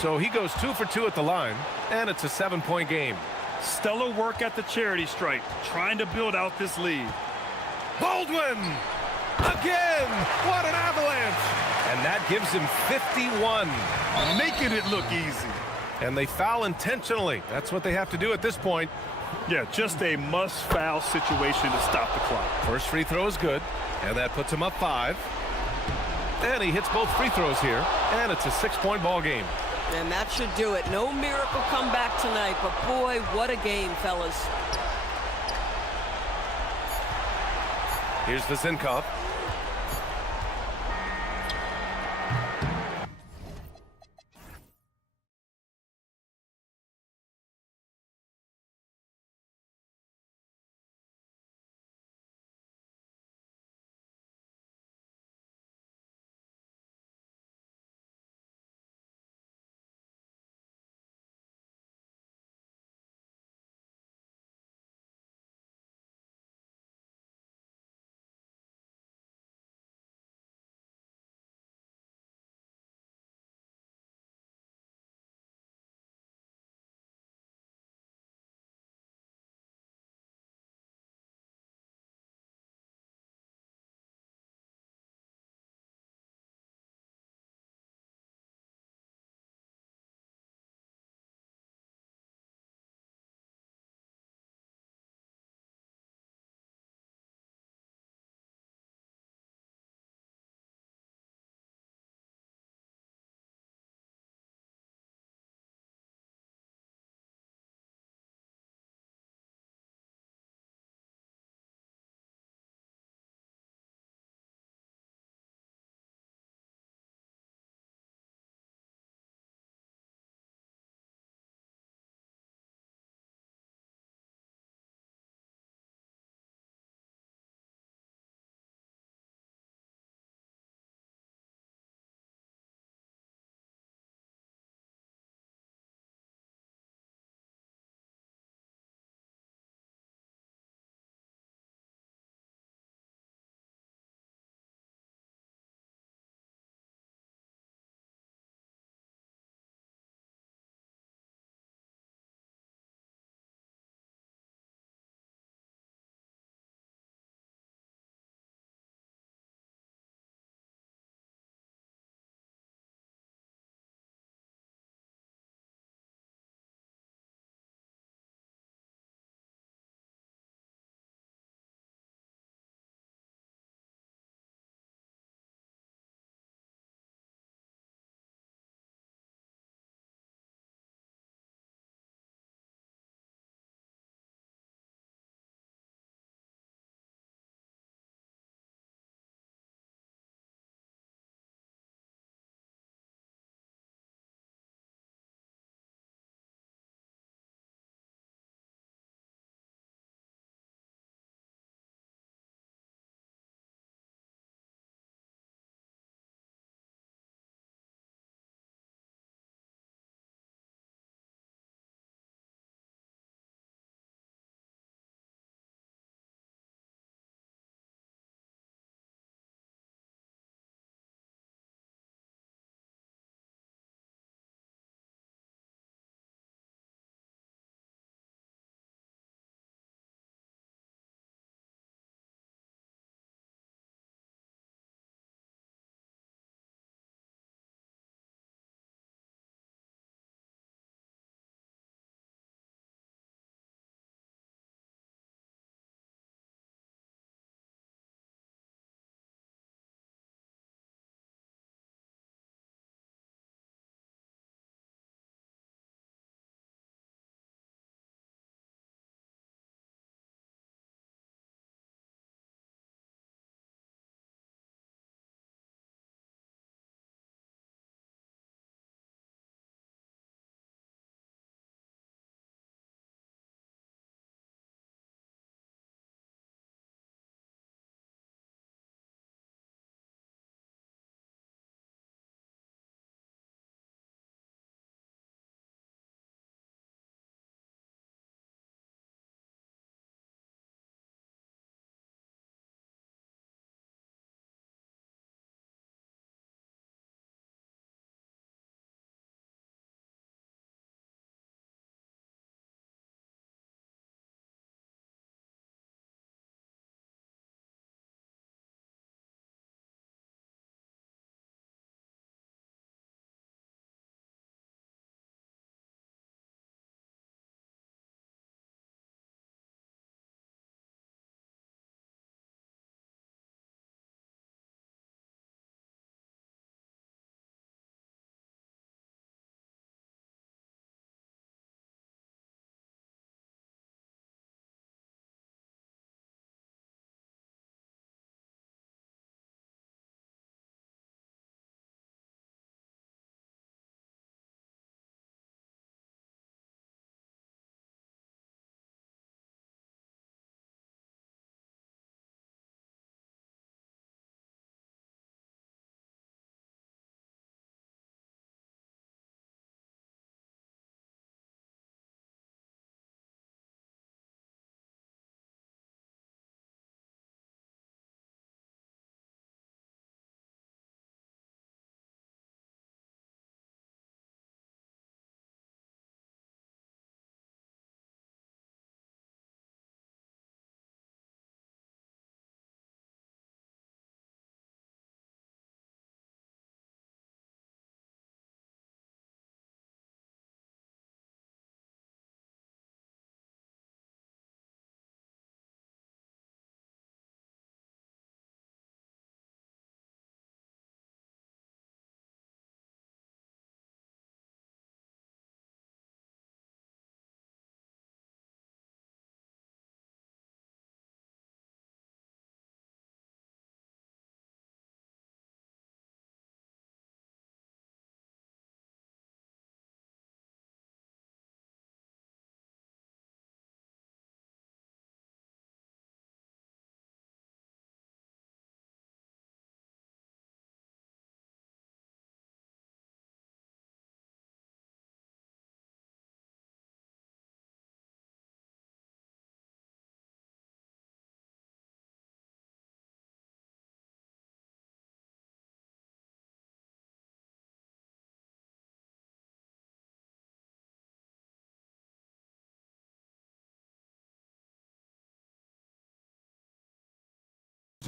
So he goes 2 for 2 at the line, and it's a 7-point game. Stellar work at the charity stripe, trying to build out this lead. Baldwin! Again! What an avalanche! And that gives him 51. Making it look easy. And they foul intentionally. That's what they have to do at this point. Yeah, just a must-foul situation to stop the clock. First free throw is good, and that puts him up 5. And he hits both free throws here, and it's a 6-point ball game. And that should do it. No miracle comeback tonight, but boy, what a game, fellas. Here's the Zinkov.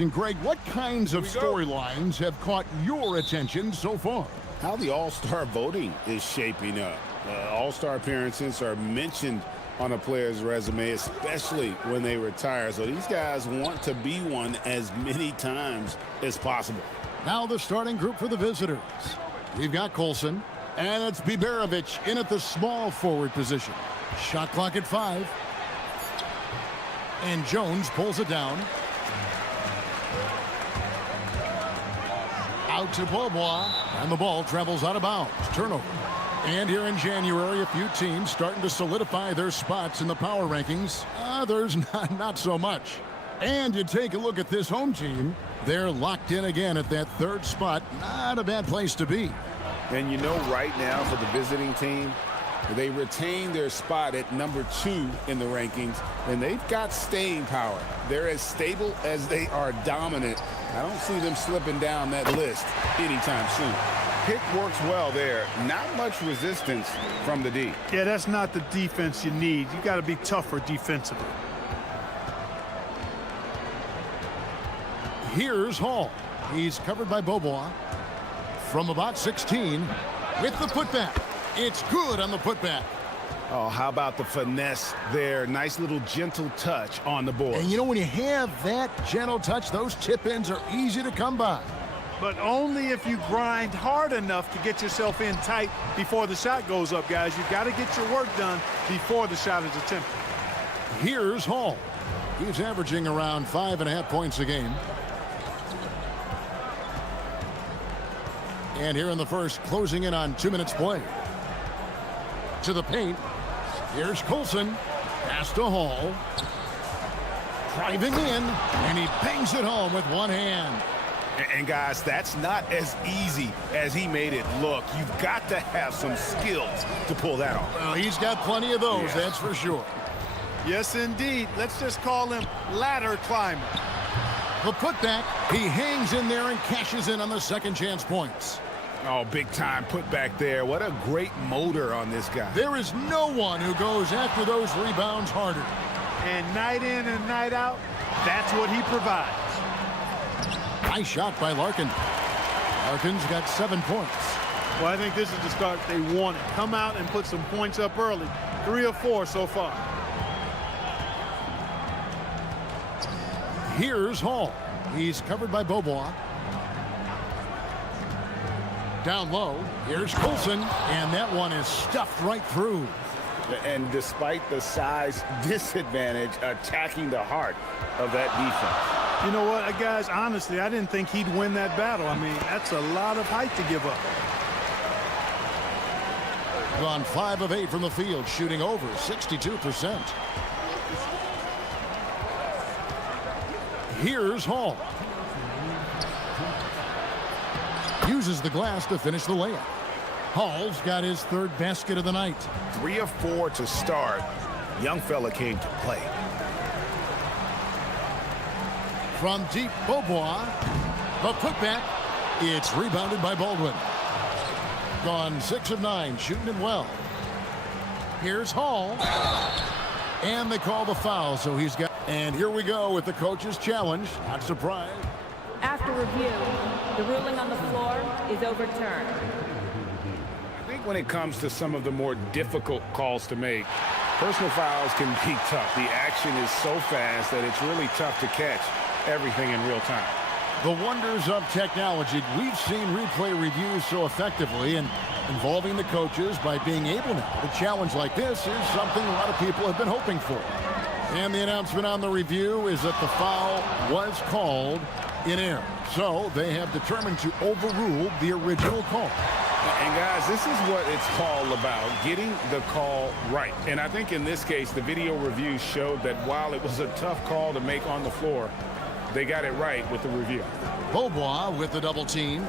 And Greg, what kinds of storylines have caught your attention so far? How the All-Star voting is shaping up. All-Star appearances are mentioned on a player's resume, especially when they retire. So these guys want to be one as many times as possible. Now the starting group for the visitors. We've got Colson, and it's Biberovic in at the small forward position. Shot clock at 5. And Jones pulls it down. Out to Beaubois, and the ball travels out of bounds. Turnover. And here in January, a few teams starting to solidify their spots in the power rankings. Others not so much. And you take a look at this home team. They're locked in again at that third spot. Not a bad place to be. And you know, right now for the visiting team, they retain their spot at number 2 in the rankings, and they've got staying power. They're as stable as they are dominant. I don't see them slipping down that list anytime soon. Pick works well there. Not much resistance from the D. Yeah, that's not the defense you need. You got to be tougher defensively. Here's Hall. He's covered by Beaubois. From about 16 with the putback. It's good on the putback. Oh, how about the finesse there? Nice little gentle touch on the board. And you know, when you have that gentle touch, those tip-ins are easy to come by. But only if you grind hard enough to get yourself in tight before the shot goes up, guys. You've got to get your work done before the shot is attempted. Here's Hall. He's averaging around 5.5 points a game. And here in the first, closing in on 2 minutes play. To the paint. Here's Colson. Pass to Hall. Driving in. And he bangs it home with one hand. And guys, that's not as easy as he made it look. You've got to have some skills to pull that off. Well, he's got plenty of those, yeah. That's for sure. Yes, indeed. Let's just call him ladder climber. The putback. He hangs in there and cashes in on the second chance points. Oh, big time put back there. What a great motor on this guy. There is no one who goes after those rebounds harder. And night in and night out, that's what he provides. Nice shot by Larkin. Larkin's got 7 points. Well, I think this is the start they wanted. Come out and put some points up early. 3 or 4 so far. Here's Hall. He's covered by Beaubois. Down low, here's Colson, and that one is stuffed right through. And despite the size disadvantage, attacking the heart of that defense. You know what, guys, honestly, I didn't think he'd win that battle. I mean, that's a lot of height to give up. Gone 5 of 8 from the field, shooting over 62%. Here's Hall. Uses the glass to finish the layup. Hall's got his 3rd basket of the night. 3 of 4 to start. Young fella came to play. From deep, Beaubois. The putback. It's rebounded by Baldwin. Gone 6 of 9, shooting it well. Here's Hall. And they call the foul, so he's got... And here we go with the coach's challenge. Not surprised. After review, the ruling on the floor is overturned. I think when it comes to some of the more difficult calls to make, personal fouls can be tough. The action is so fast that it's really tough to catch everything in real time. The wonders of technology. We've seen replay reviews so effectively, and involving the coaches by being able now to challenge like this is something a lot of people have been hoping for. And the announcement on the review is that the foul was called in error. So they have determined to overrule the original call. And guys, this is what it's all about, getting the call right. And I think in this case, the video review showed that while it was a tough call to make on the floor, they got it right with the review. Beaubois with the double team.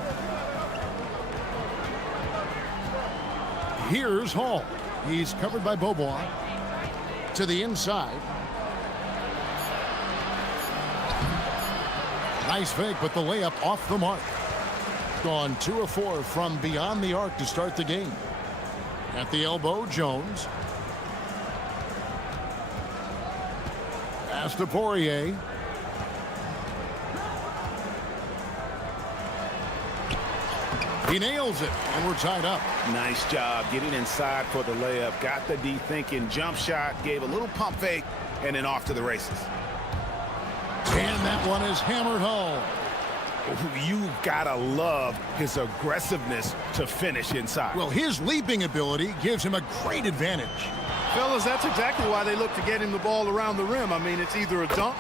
Here's Hall. He's covered by Beaubois. To the inside. Nice fake, but the layup off the mark. Gone 2 of 4 from beyond the arc to start the game. At the elbow, Jones. Pass to Poirier. He nails it, and we're tied up. Nice job getting inside for the layup. Got the D thinking. Jump shot, gave a little pump fake, and then off to the races. And that one is hammered home. You've got to love his aggressiveness to finish inside. Well, his leaping ability gives him a great advantage. Fellas, that's exactly why they look to get him the ball around the rim. I mean, it's either a dunk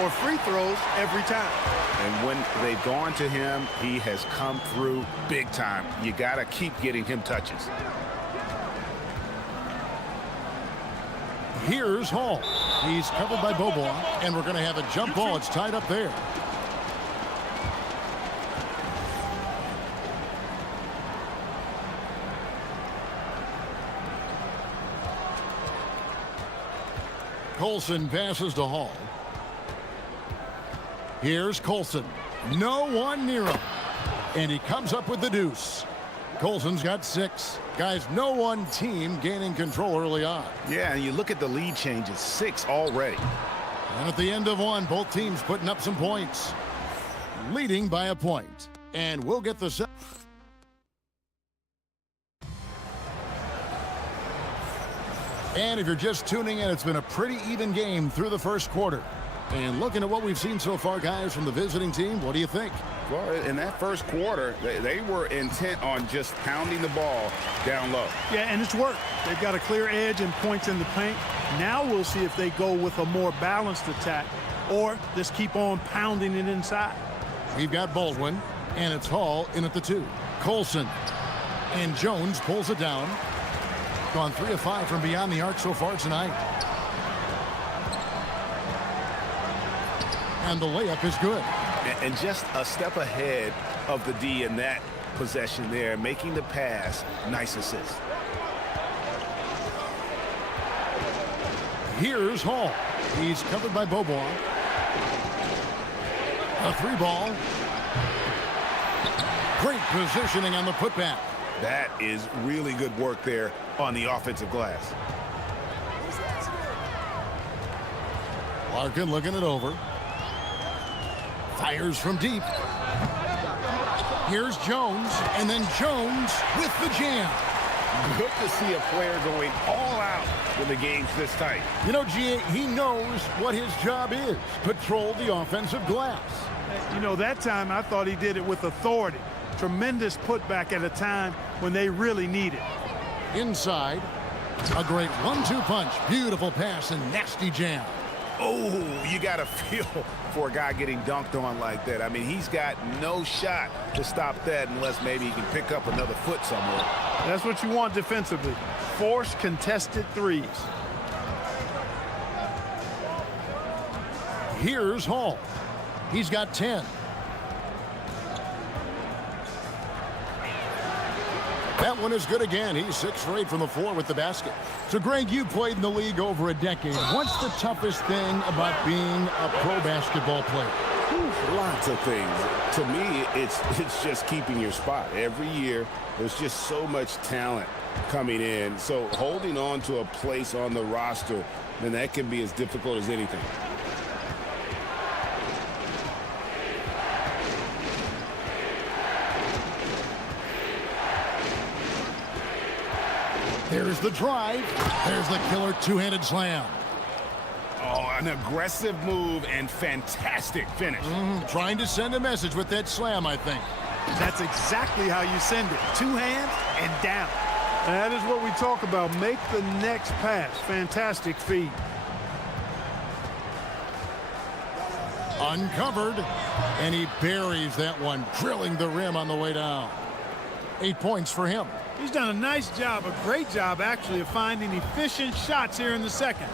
or free throws every time. And when they've gone to him, he has come through big time. You got to keep getting him touches. Here's Hall. He's covered by Bobois, and we're going to have a jump ball. It's tied up there. Colson passes to Hall. Here's Colson. No one near him. And he comes up with the deuce. Colson's got 6. Guys, no one team gaining control early on. Yeah, and you look at the lead changes, 6 already. And at the end of one, both teams putting up some points. Leading by a point. And we'll get the set. And if you're just tuning in, it's been a pretty even game through the first quarter. And looking at what we've seen so far, guys, from the visiting team, what do you think? Well, in that first quarter, they were intent on just pounding the ball down low. Yeah, and it's worked. They've got a clear edge and points in the paint. Now we'll see if they go with a more balanced attack or just keep on pounding it inside. We've got Baldwin, and it's Hall in at the 2. Colson, and Jones pulls it down. Gone 3 of 5 from beyond the arc so far tonight. And the layup is good. And just a step ahead of the D in that possession there, making the pass. Nice assist. Here's Hall. He's covered by Bobois. A 3-ball. Great positioning on the putback. That is really good work there on the offensive glass. Larkin looking it over. Fires from deep. Here's Jones, and then Jones with the jam. Good to see a player going all out when the game's this tight. You know, G.A., he knows what his job is. Patrol the offensive glass. You know, that time I thought he did it with authority. Tremendous putback at a time when they really need it. Inside, a great 1-2 punch. Beautiful pass and nasty jam. Oh, you got to feel for a guy getting dunked on like that. I mean, he's got no shot to stop that unless maybe he can pick up another foot somewhere. That's what you want defensively. Force contested threes. Here's Hall. He's got 10. That one is good again. He's 6 for 8 from the floor with the basket. So, Greg, you played in the league over a decade. What's the toughest thing about being a pro basketball player? Lots of things. To me, it's just keeping your spot. Every year, there's just so much talent coming in. So holding on to a place on the roster, then that can be as difficult as anything. There's the drive. There's the killer two-handed slam. Oh, an aggressive move and fantastic finish. Trying to send a message with that slam, I think. That's exactly how you send it. 2 hands and down. That is what we talk about. Make the next pass. Fantastic feed. Uncovered, and he buries that one, drilling the rim on the way down. 8 points for him. He's done a nice job, a great job actually, of finding efficient shots here in the second.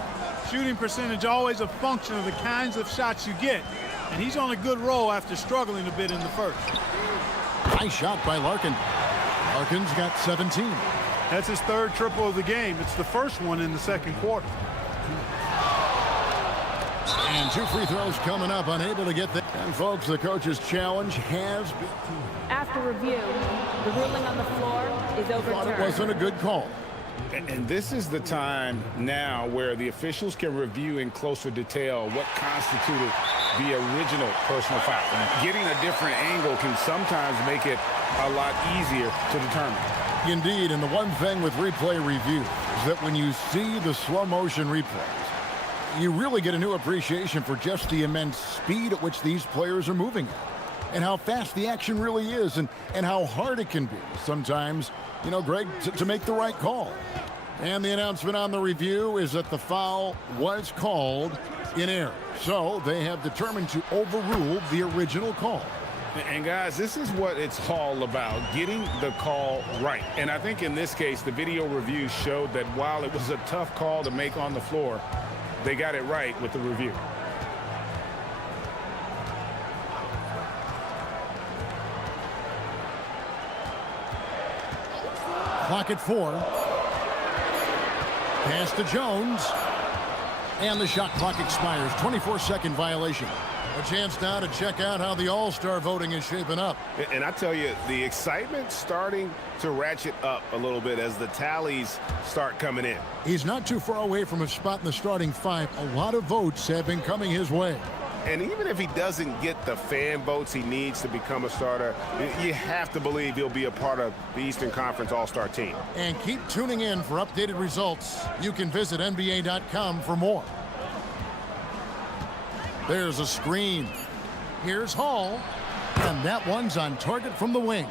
Shooting percentage always a function of the kinds of shots you get, and he's on a good roll after struggling a bit in the first. Nice shot by Larkin. Larkin's got 17. That's his 3rd triple of the game. It's the first one in the second quarter. And 2 free throws coming up, unable to get that. And folks, the coach's challenge has been. After review, the ruling on the floor is overturned. Thought it wasn't a good call. And this is the time now where the officials can review in closer detail what constituted the original personal foul. Getting a different angle can sometimes make it a lot easier to determine. Indeed, and the one thing with replay review is that when you see the slow motion replays, you really get a new appreciation for just the immense speed at which these players are moving at, and how fast the action really is, and how hard it can be sometimes, you know, Greg, to make the right call. And the announcement on the review is that the foul was called in error. So they have determined to overrule the original call. And guys, this is what it's all about, getting the call right. And I think in this case, the video review showed that while it was a tough call to make on the floor, they got it right with the review. Clock at 4. Pass to Jones. And the shot clock expires. 24-second violation. A chance now to check out how the All-Star voting is shaping up. And I tell you, the excitement's starting to ratchet up a little bit as the tallies start coming in. He's not too far away from a spot in the starting five. A lot of votes have been coming his way. And even if he doesn't get the fan votes he needs to become a starter, you have to believe he'll be a part of the Eastern Conference All-Star team. And keep tuning in for updated results. You can visit NBA.com for more. There's a screen. Here's Hall. And that one's on target from the wing.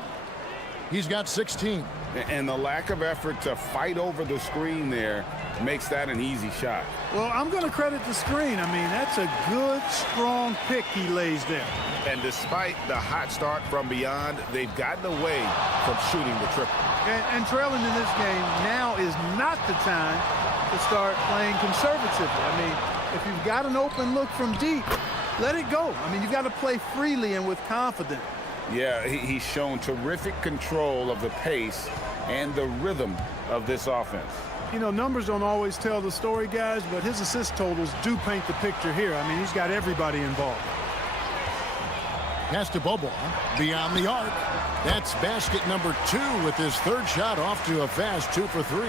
He's got 16. And the lack of effort to fight over the screen there makes that an easy shot. Well, I'm going to credit the screen. I mean, that's a good, strong pick he lays there. And despite the hot start from beyond, they've gotten away from shooting the triple. And trailing in this game now is not the time to start playing conservatively. I mean, if you've got an open look from deep, let it go. I mean, you've got to play freely and with confidence. Yeah, he's shown terrific control of the pace and the rhythm of this offense. You know, numbers don't always tell the story, guys, but his assist totals do paint the picture here. I mean, he's got everybody involved. Pass to Bobo, beyond the arc. That's basket number 2 with his third shot off to a fast 2 for 3.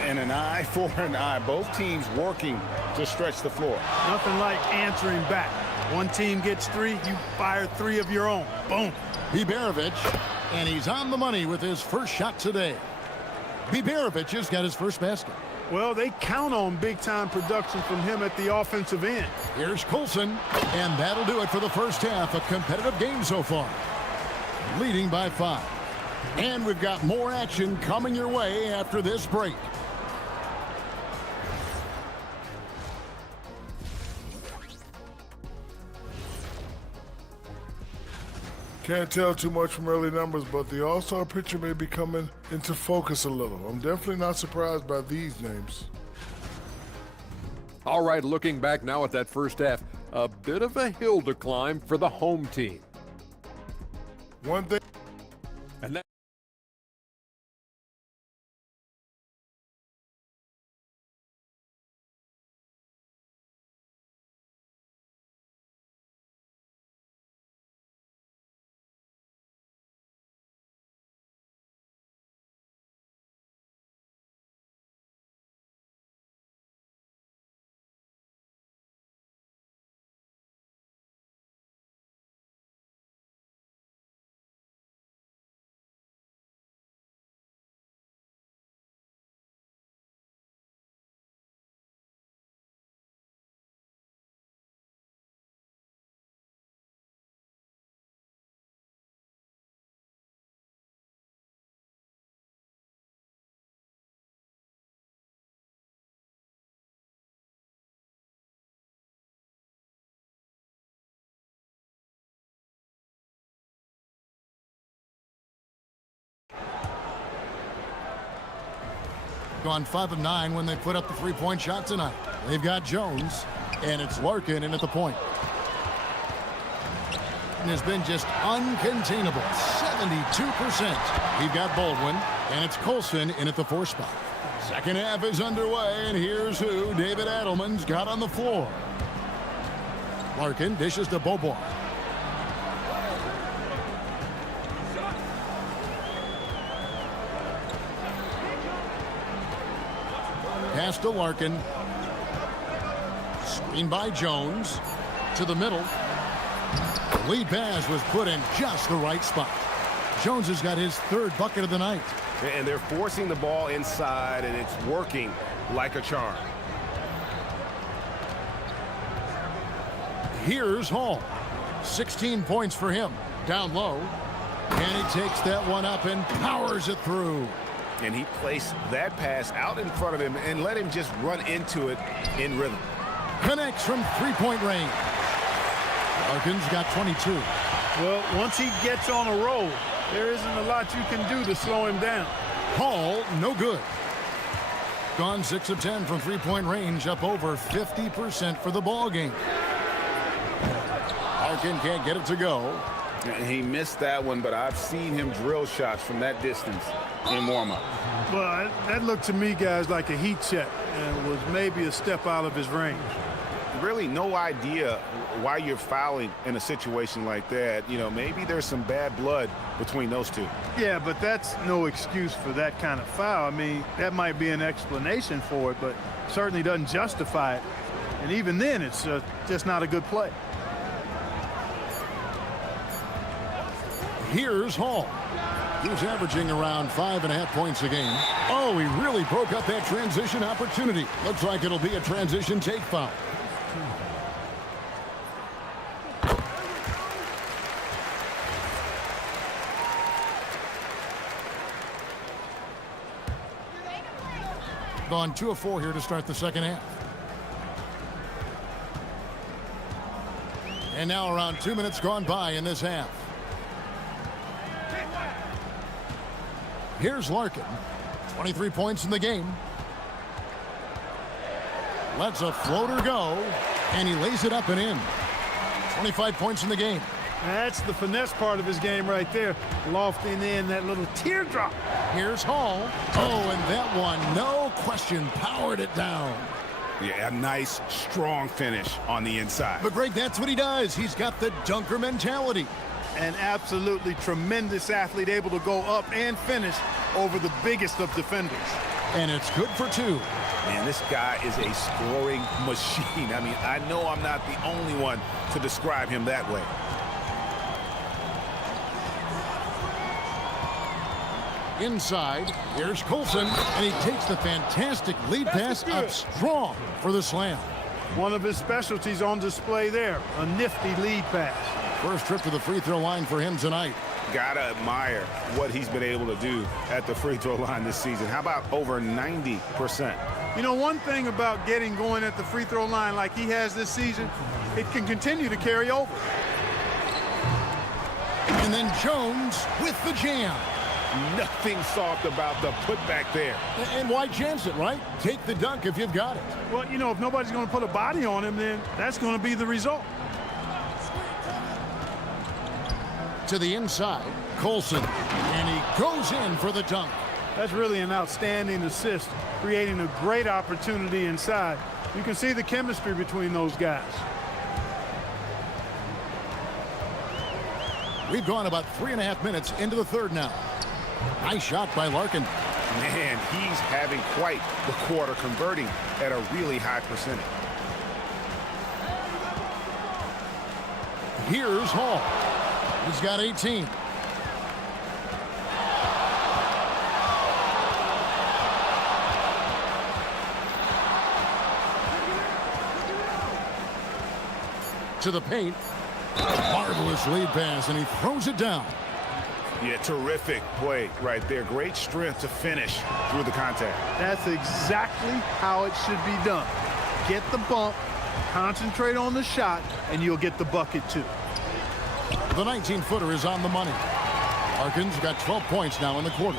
And an eye for an eye. Both teams working to stretch the floor. Nothing like answering back. One team gets 3, you fire 3 of your own. Boom. Biberovic, and he's on the money with his first shot today. Biberovic has got his first basket. Well, they count on big-time production from him at the offensive end. Here's Coulson, and that'll do it for the first half. A competitive game so far. Leading by 5. And we've got more action coming your way after this break. Can't tell too much from early numbers, but the All-Star picture may be coming into focus a little. I'm definitely not surprised by these names. All right, looking back now at that first half, a bit of a hill to climb for the home team. One thing. And that Gone 5 of 9 when they put up the three-point shot tonight. They've got Jones, and it's Larkin in at the point. And has been just uncontainable, 72%. We've got Baldwin, and it's Coulson in at the 4 spot. Second half is underway, and here's who David Adelman's got on the floor. Larkin dishes to Bobo. Pass to Larkin. Screen by Jones. To the middle. The lead pass was put in just the right spot. Jones has got his third bucket of the night. And they're forcing the ball inside, and it's working like a charm. Here's Hall. 16 points for him. Down low. And he takes that one up and powers it through. And he placed that pass out in front of him and let him just run into it in rhythm. Connects from three-point range. Larkin's got 22. Well, once he gets on a roll, there isn't a lot you can do to slow him down. Hall, no good. Gone 6 of 10 from three-point range, up over 50% for the ball game. Larkin can't get it to go. He missed that one, but I've seen him drill shots from that distance in warm-up. Well, that looked to me, guys, like a heat check and was maybe a step out of his range. Really no idea why you're fouling in a situation like that. You know, maybe there's some bad blood between those two. Yeah, but that's no excuse for that kind of foul. I mean, that might be an explanation for it, but certainly doesn't justify it. And even then, it's just not a good play. Here's Hall. He's averaging around 5.5 points a game. Oh, he really broke up that transition opportunity. Looks like it'll be a transition take foul. Gone 2 of 4 here to start the second half. And now around 2 minutes gone by in this half. Here's Larkin. 23 points in the game. Lets a floater go, and he lays it up and in. 25 points in the game. That's the finesse part of his game right there. Lofting in that little teardrop. Here's Hall. Oh, and that one, no question, powered it down. Yeah, a nice, strong finish on the inside. But Greg, that's what he does. He's got the dunker mentality. An absolutely tremendous athlete, able to go up and finish over the biggest of defenders. And it's good for 2. Man, this guy is a scoring machine. I mean, I know I'm not the only one to describe him that way. Inside, here's Colson, and he takes the fantastic lead pass up strong for the slam. One of his specialties on display there, a nifty lead pass. First trip to the free throw line for him tonight. Gotta admire what he's been able to do at the free throw line this season. How about over 90%? You know, one thing about getting going at the free throw line like he has this season, it can continue to carry over. And then Jones with the jam. Nothing soft about the putback there. And why chance it, right? Take the dunk if you've got it. Well, you know, if nobody's going to put a body on him, then that's going to be the result. To the inside, Colson, and he goes in for the dunk. That's really an outstanding assist, creating a great opportunity inside. You can see the chemistry between those guys. We've gone about 3.5 minutes into the third now. Nice shot by Larkin. Man, he's having quite the quarter, converting at a really high percentage. Here's Hall. He's got 18. To the paint. Marvelous lead pass, and he throws it down. Yeah, terrific play right there. Great strength to finish through the contact. That's exactly how it should be done. Get the bump, concentrate on the shot, and you'll get the bucket too. The 19-footer is on the money. Larkin's got 12 points now in the quarter.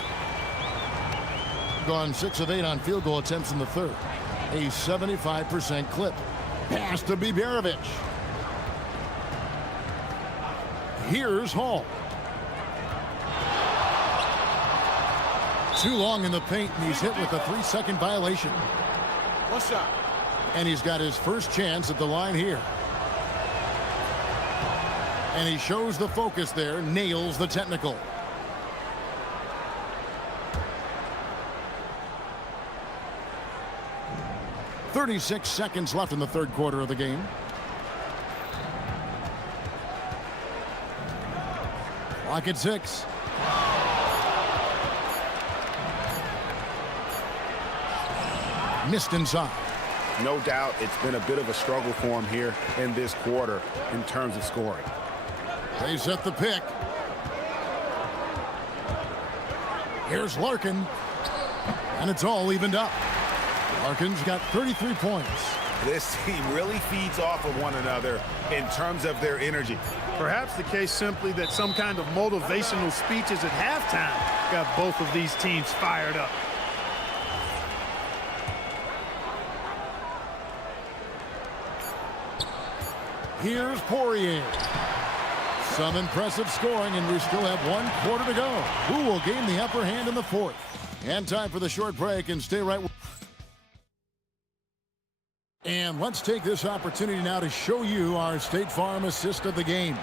Gone 6 of 8 on field goal attempts in the third. A 75% clip. Pass to Biberovic. Here's Hall. Too long in the paint, and he's hit with a 3-second violation. What's up? And he's got his first chance at the line here. And he shows the focus there, nails the technical. 36 seconds left in the third quarter of the game. Clock at 6. Missed inside. No doubt it's been a bit of a struggle for him here in this quarter in terms of scoring. They set the pick. Here's Larkin. And it's all evened up. Larkin's got 33 points. This team really feeds off of one another in terms of their energy. Perhaps the case simply that some kind of motivational speeches at halftime got both of these teams fired up. Here's Poirier. Some impressive scoring, and we still have 1 quarter to go. Who will gain the upper hand in the fourth? And time for the short break, and stay right. And let's take this opportunity now to show you our State Farm assist of the game.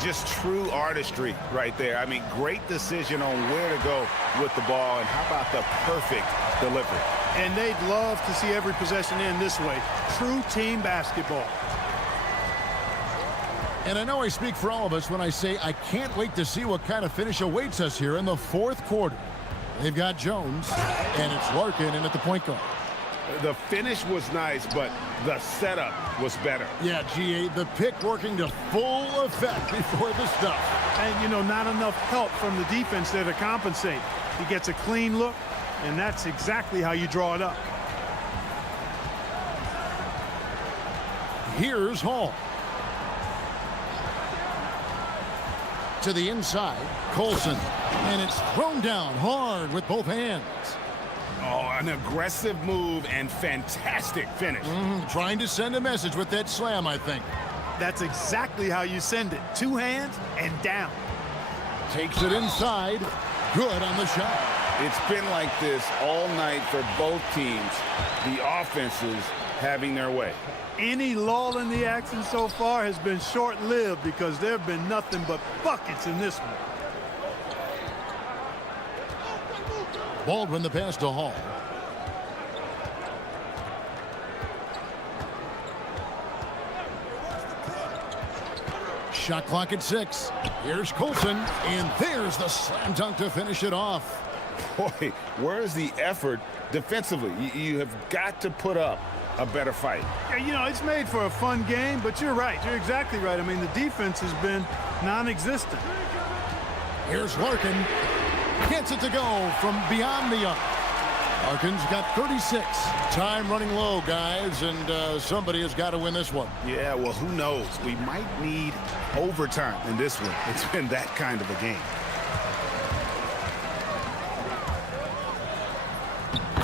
Just true artistry right there. I mean, great decision on where to go with the ball, and how about the perfect delivery? And they'd love to see every possession end this way. True team basketball. And I know I speak for all of us when I say I can't wait to see what kind of finish awaits us here in the fourth quarter. They've got Jones, and it's Larkin in at the point guard. The finish was nice, but the setup was better. Yeah, GA, the pick working to full effect before the stuff. And, you know, not enough help from the defense there to compensate. He gets a clean look, and that's exactly how you draw it up. Here's Hall. To the inside, Colson, and it's thrown down hard with both hands. Oh, an aggressive move and fantastic finish. Trying to send a message with that slam, I think. That's exactly how you send it. 2 hands and down. Takes it inside. Good on the shot. It's been like this all night for both teams. The offenses having their way. Any lull in the action so far has been short-lived because there have been nothing but buckets in this one. Baldwin the pass to Hall. Shot clock at 6. Here's Colson, and there's the slam dunk to finish it off. Boy, where's the effort defensively? You have got to put up a better fight. Yeah, you know, it's made for a fun game, but you're right. You're exactly right. I mean, the defense has been non-existent. Here's Larkin. Gets it to go from beyond the arc. Larkin's got 36. Time running low, guys, and somebody has got to win this one. Yeah, well, who knows? We might need overtime in this one. It's been that kind of a game.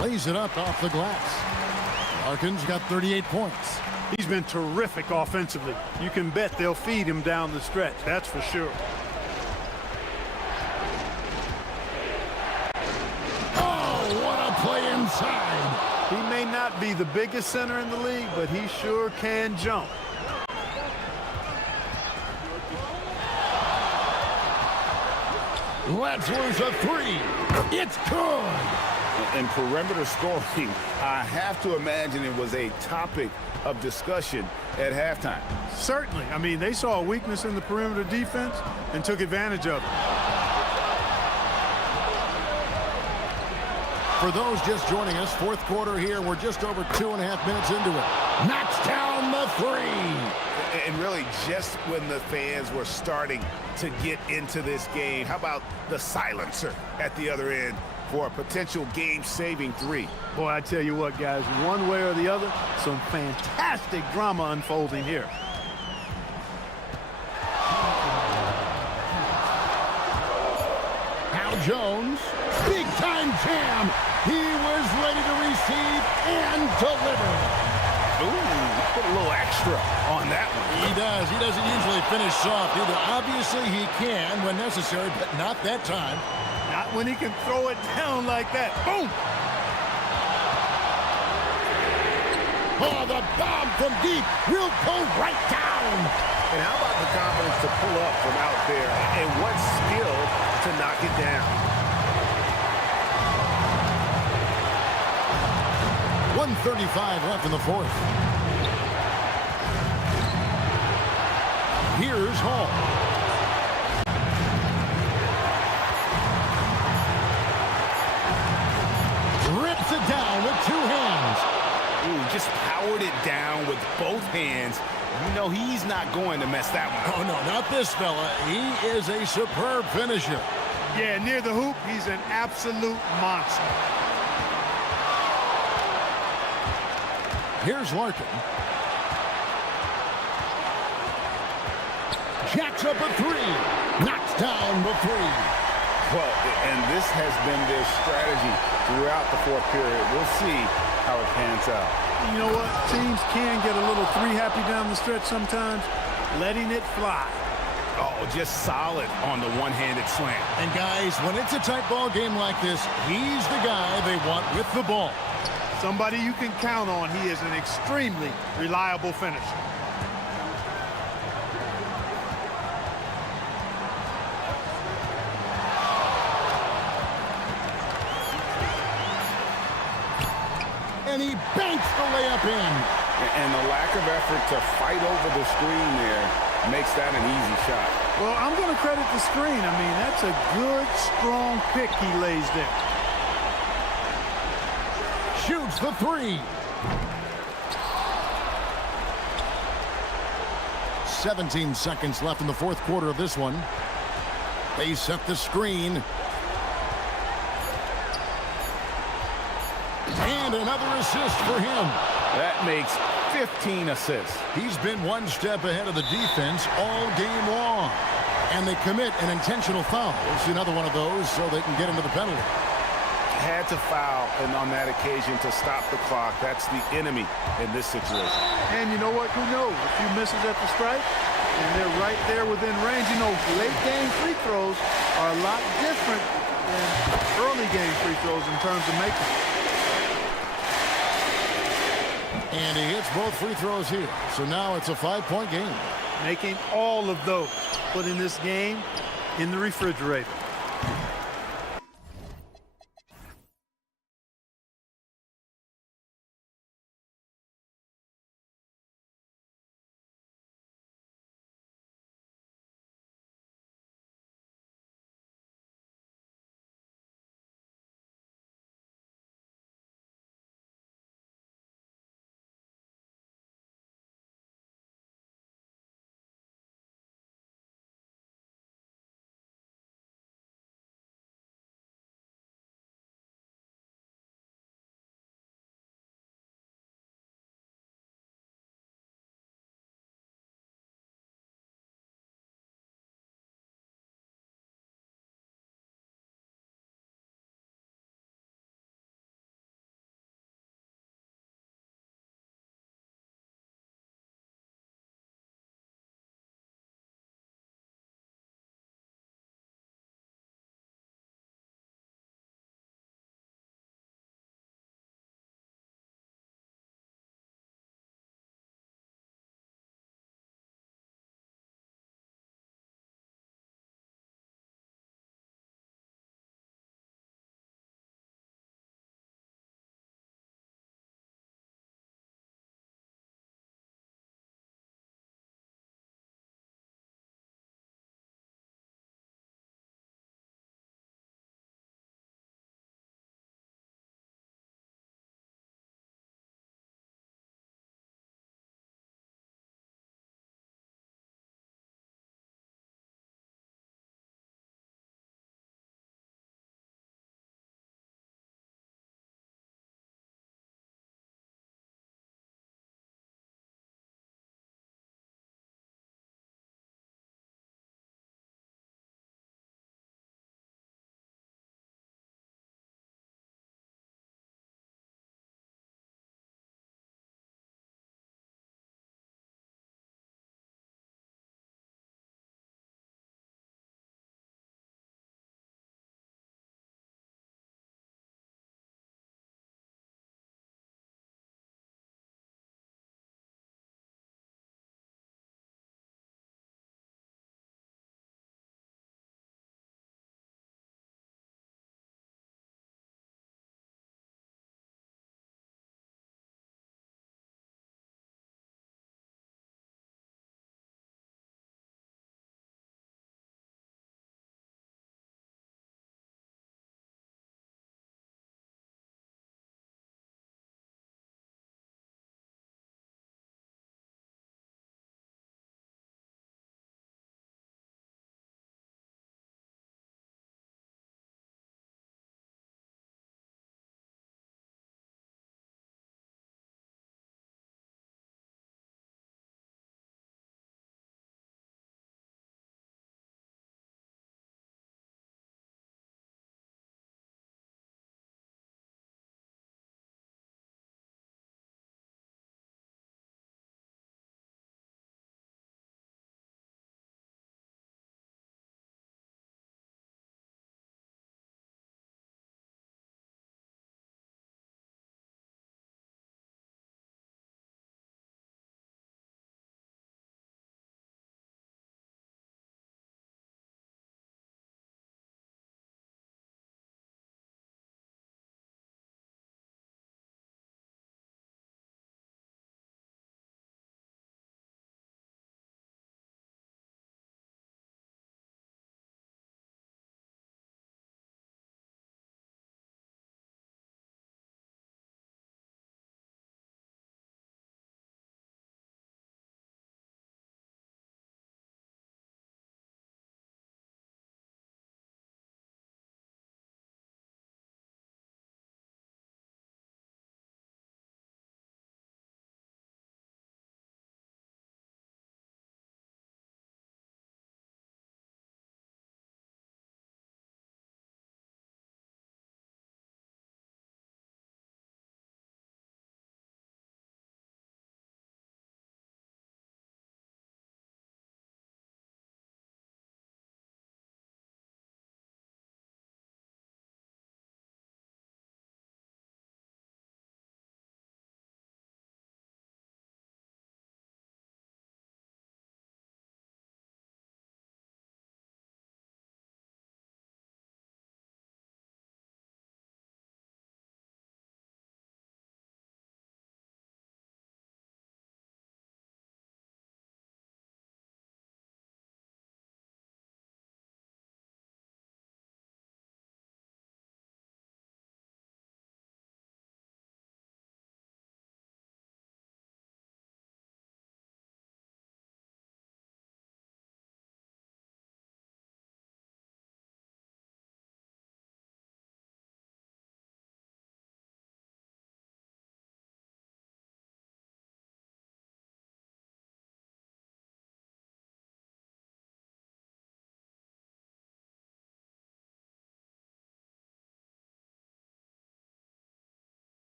Lays it up off the glass. Larkin's got 38 points. He's been terrific offensively. You can bet they'll feed him down the stretch. That's for sure. Oh, what a play inside. He may not be the biggest center in the league, but he sure can jump. Let's lose a 3. It's good. And perimeter scoring, I have to imagine it was a topic of discussion at halftime. Certainly. I mean, they saw a weakness in the perimeter defense and took advantage of it. For those just joining us, fourth quarter here, we're just over 2.5 minutes into it. Knocks down the 3. And really, just when the fans were starting to get into this game, how about the silencer at the other end for a potential game-saving 3? Boy, I tell you what, guys, one way or the other, some fantastic drama unfolding here. Now Jones, big-time jam. He was ready to receive and deliver. Ooh, put a little extra on that one. He does. He doesn't usually finish soft either. Obviously, he can when necessary, but not that time. Not when he can throw it down like that. Boom! Oh, the bomb from deep will go right down. And how about the confidence to pull up from out there? And what skill to knock it down? 1:35 left in the fourth. Here's Hall. Rips it down with two hands. Ooh, just powered it down with both hands. You know he's not going to mess that one up. Oh, no, not this fella. He is a superb finisher. Yeah, near the hoop, he's an absolute monster. Here's Larkin. Jacks up a three. Knocks down the three. Well, and this has been their strategy throughout the fourth period. We'll see how it pans out. You know what? Teams can get a little three-happy down the stretch sometimes, letting it fly. Oh, just solid on the one-handed slam. And guys, when it's a tight ball game like this, he's the guy they want with the ball. Somebody you can count on. He is an extremely reliable finisher. And he banks the layup in. And the lack of effort to fight over the screen there makes that an easy shot. Well, I'm going to credit the screen. I mean, that's a good, strong pick he lays there. Shoots the three. 17 seconds left in the fourth quarter of this one. They set the screen. And another assist for him. That makes 15 assists. He's been one step ahead of the defense all game long. And they commit an intentional foul. It's another one of those so they can get into the penalty. Had to foul, and on that occasion to stop the clock. That's the enemy in this situation. And you know what? Who knows? A few misses at the stripe, and they're right there within range. You know, late game free throws are a lot different than early game free throws in terms of making. And he hits both free throws here. So now it's a 5-point game. Making all of those, putting this game in the refrigerator.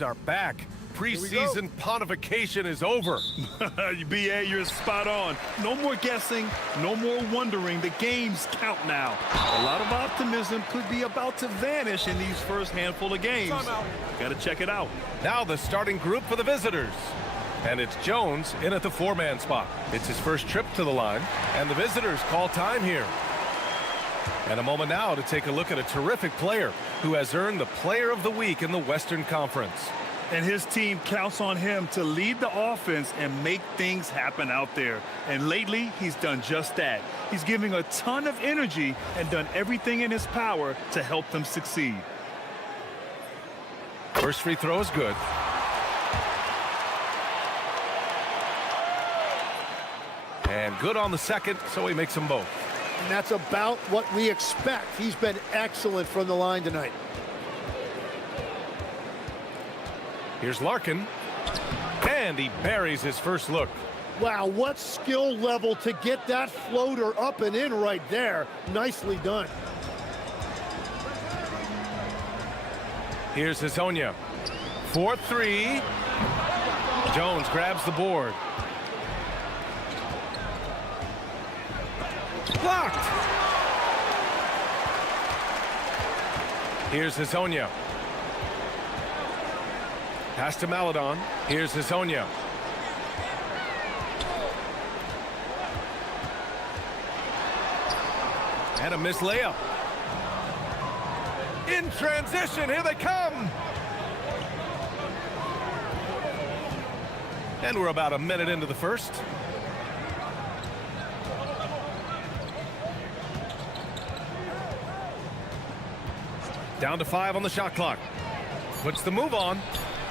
Are back. Preseason pontification is over. BA, you're spot on. No more guessing, no more wondering. The games count now. A lot of optimism could be about to vanish in these first handful of games. Got to check it out. Now the starting group for the visitors. And it's Jones in at the four-man spot. It's his first trip to the line, and the visitors call time here. And a moment now to take a look at a terrific player who has earned the Player of the Week in the Western Conference. And his team counts on him to lead the offense and make things happen out there. And lately, he's done just that. He's giving a ton of energy and done everything in his power to help them succeed. First free throw is good. And good on the second, so he makes them both. And that's about what we expect. He's been excellent from the line tonight. Here's Larkin, and he buries his first look. Wow, what skill level to get that floater up and in right there. Nicely done. Here's Hezonja. 4-3. Jones grabs the board. Blocked. Here's Hezonja. Pass to Maledon. Here's Hezonja. And a missed layup. In transition, here they come. And we're about a minute into the first. Down to 5 on the shot clock. Puts the move on.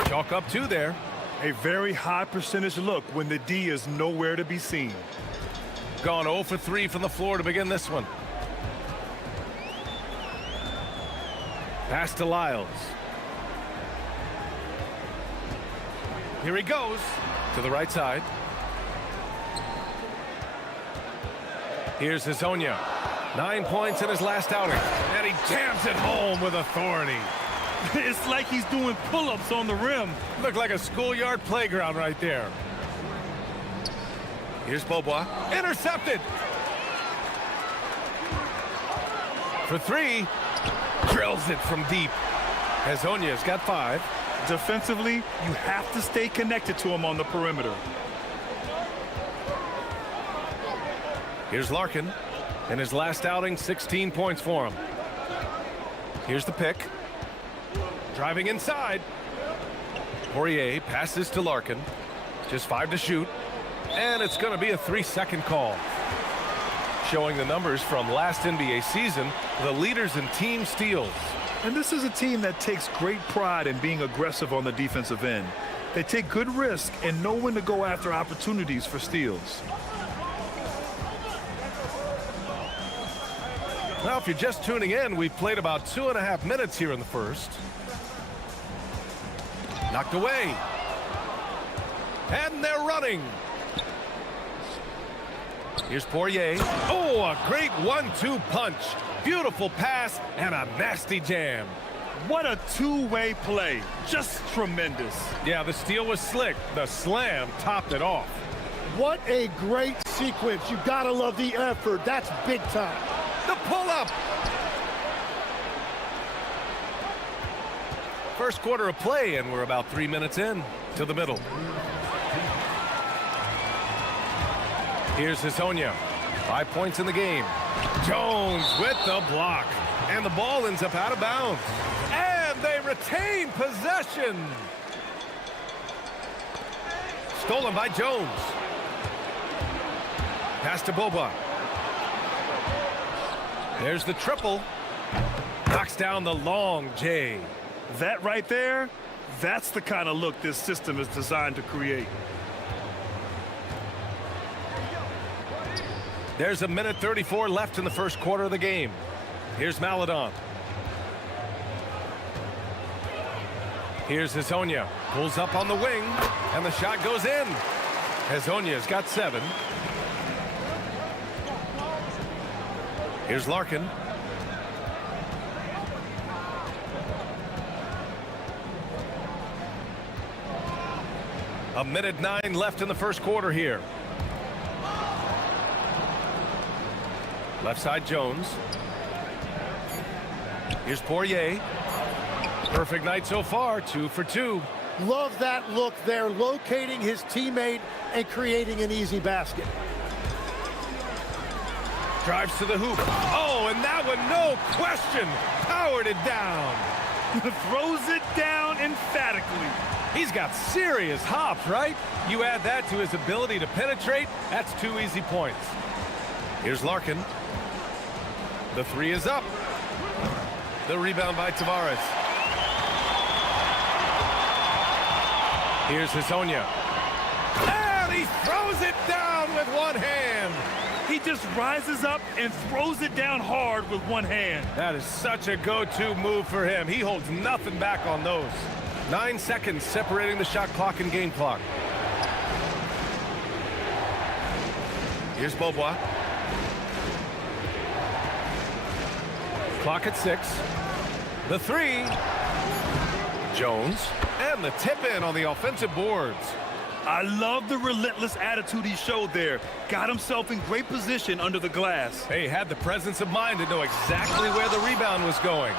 Chalk up 2 there. A very high percentage look when the D is nowhere to be seen. Gone 0 for 3 from the floor to begin this one. Pass to Lyles. Here he goes to the right side. Here's Hezonja. 9 points in his last outing. And he jams it home with authority. It's like he's doing pull-ups on the rim. Looked like a schoolyard playground right there. Here's Beaubois. Intercepted. For 3. Drills it from deep. Hezonja's got 5. Defensively, you have to stay connected to him on the perimeter. Here's Larkin. In his last outing, 16 points for him. Here's the pick. Driving inside. Poirier passes to Larkin. Just 5 to shoot. And it's going to be a 3-second call. Showing the numbers from last NBA season, the leaders in team steals. And this is a team that takes great pride in being aggressive on the defensive end. They take good risk and know when to go after opportunities for steals. Well, if you're just tuning in, we've played about 2.5 minutes here in the first. Knocked away. And they're running. Here's Poirier. Oh, a great 1-2 punch. Beautiful pass and a nasty jam. What a two-way play. Just tremendous. Yeah, the steal was slick. The slam topped it off. What a great sequence. You gotta love the effort. That's big time. The pull-up. First quarter of play, and we're about 3 minutes in to the middle. Here's Hezonja. 5 points in the game. Jones with the block. And the ball ends up out of bounds. And they retain possession. Stolen by Jones. Pass to Beaubois. There's the triple. Knocks down the long J. That right there, that's the kind of look this system is designed to create. There's a minute 34 left in the first quarter of the game. Here's Maledon. Here's Hezonja. Pulls up on the wing, and the shot goes in. Hezonja's got 7. Here's Larkin. A minute 9 left in the first quarter here. Left side Jones. Here's Poirier. Perfect night so far, 2 for 2. Love that look there, locating his teammate and creating an easy basket. Drives to the hoop. Oh, and that one, no question, powered it down. Throws it down emphatically. He's got serious hops, right? You add that to his ability to penetrate, that's 2 easy points. Here's Larkin. The 3 is up. The rebound by Tavares. Here's Hazonia. And he throws it down with one hand. He just rises up and throws it down hard with one hand. That is such a go-to move for him. He holds nothing back on those. 9 seconds separating the shot clock and game clock. Here's Beaubois. Clock at 6. The 3. Jones. And the tip in on the offensive boards. I love the relentless attitude he showed there. Got himself in great position under the glass. He had the presence of mind to know exactly where the rebound was going.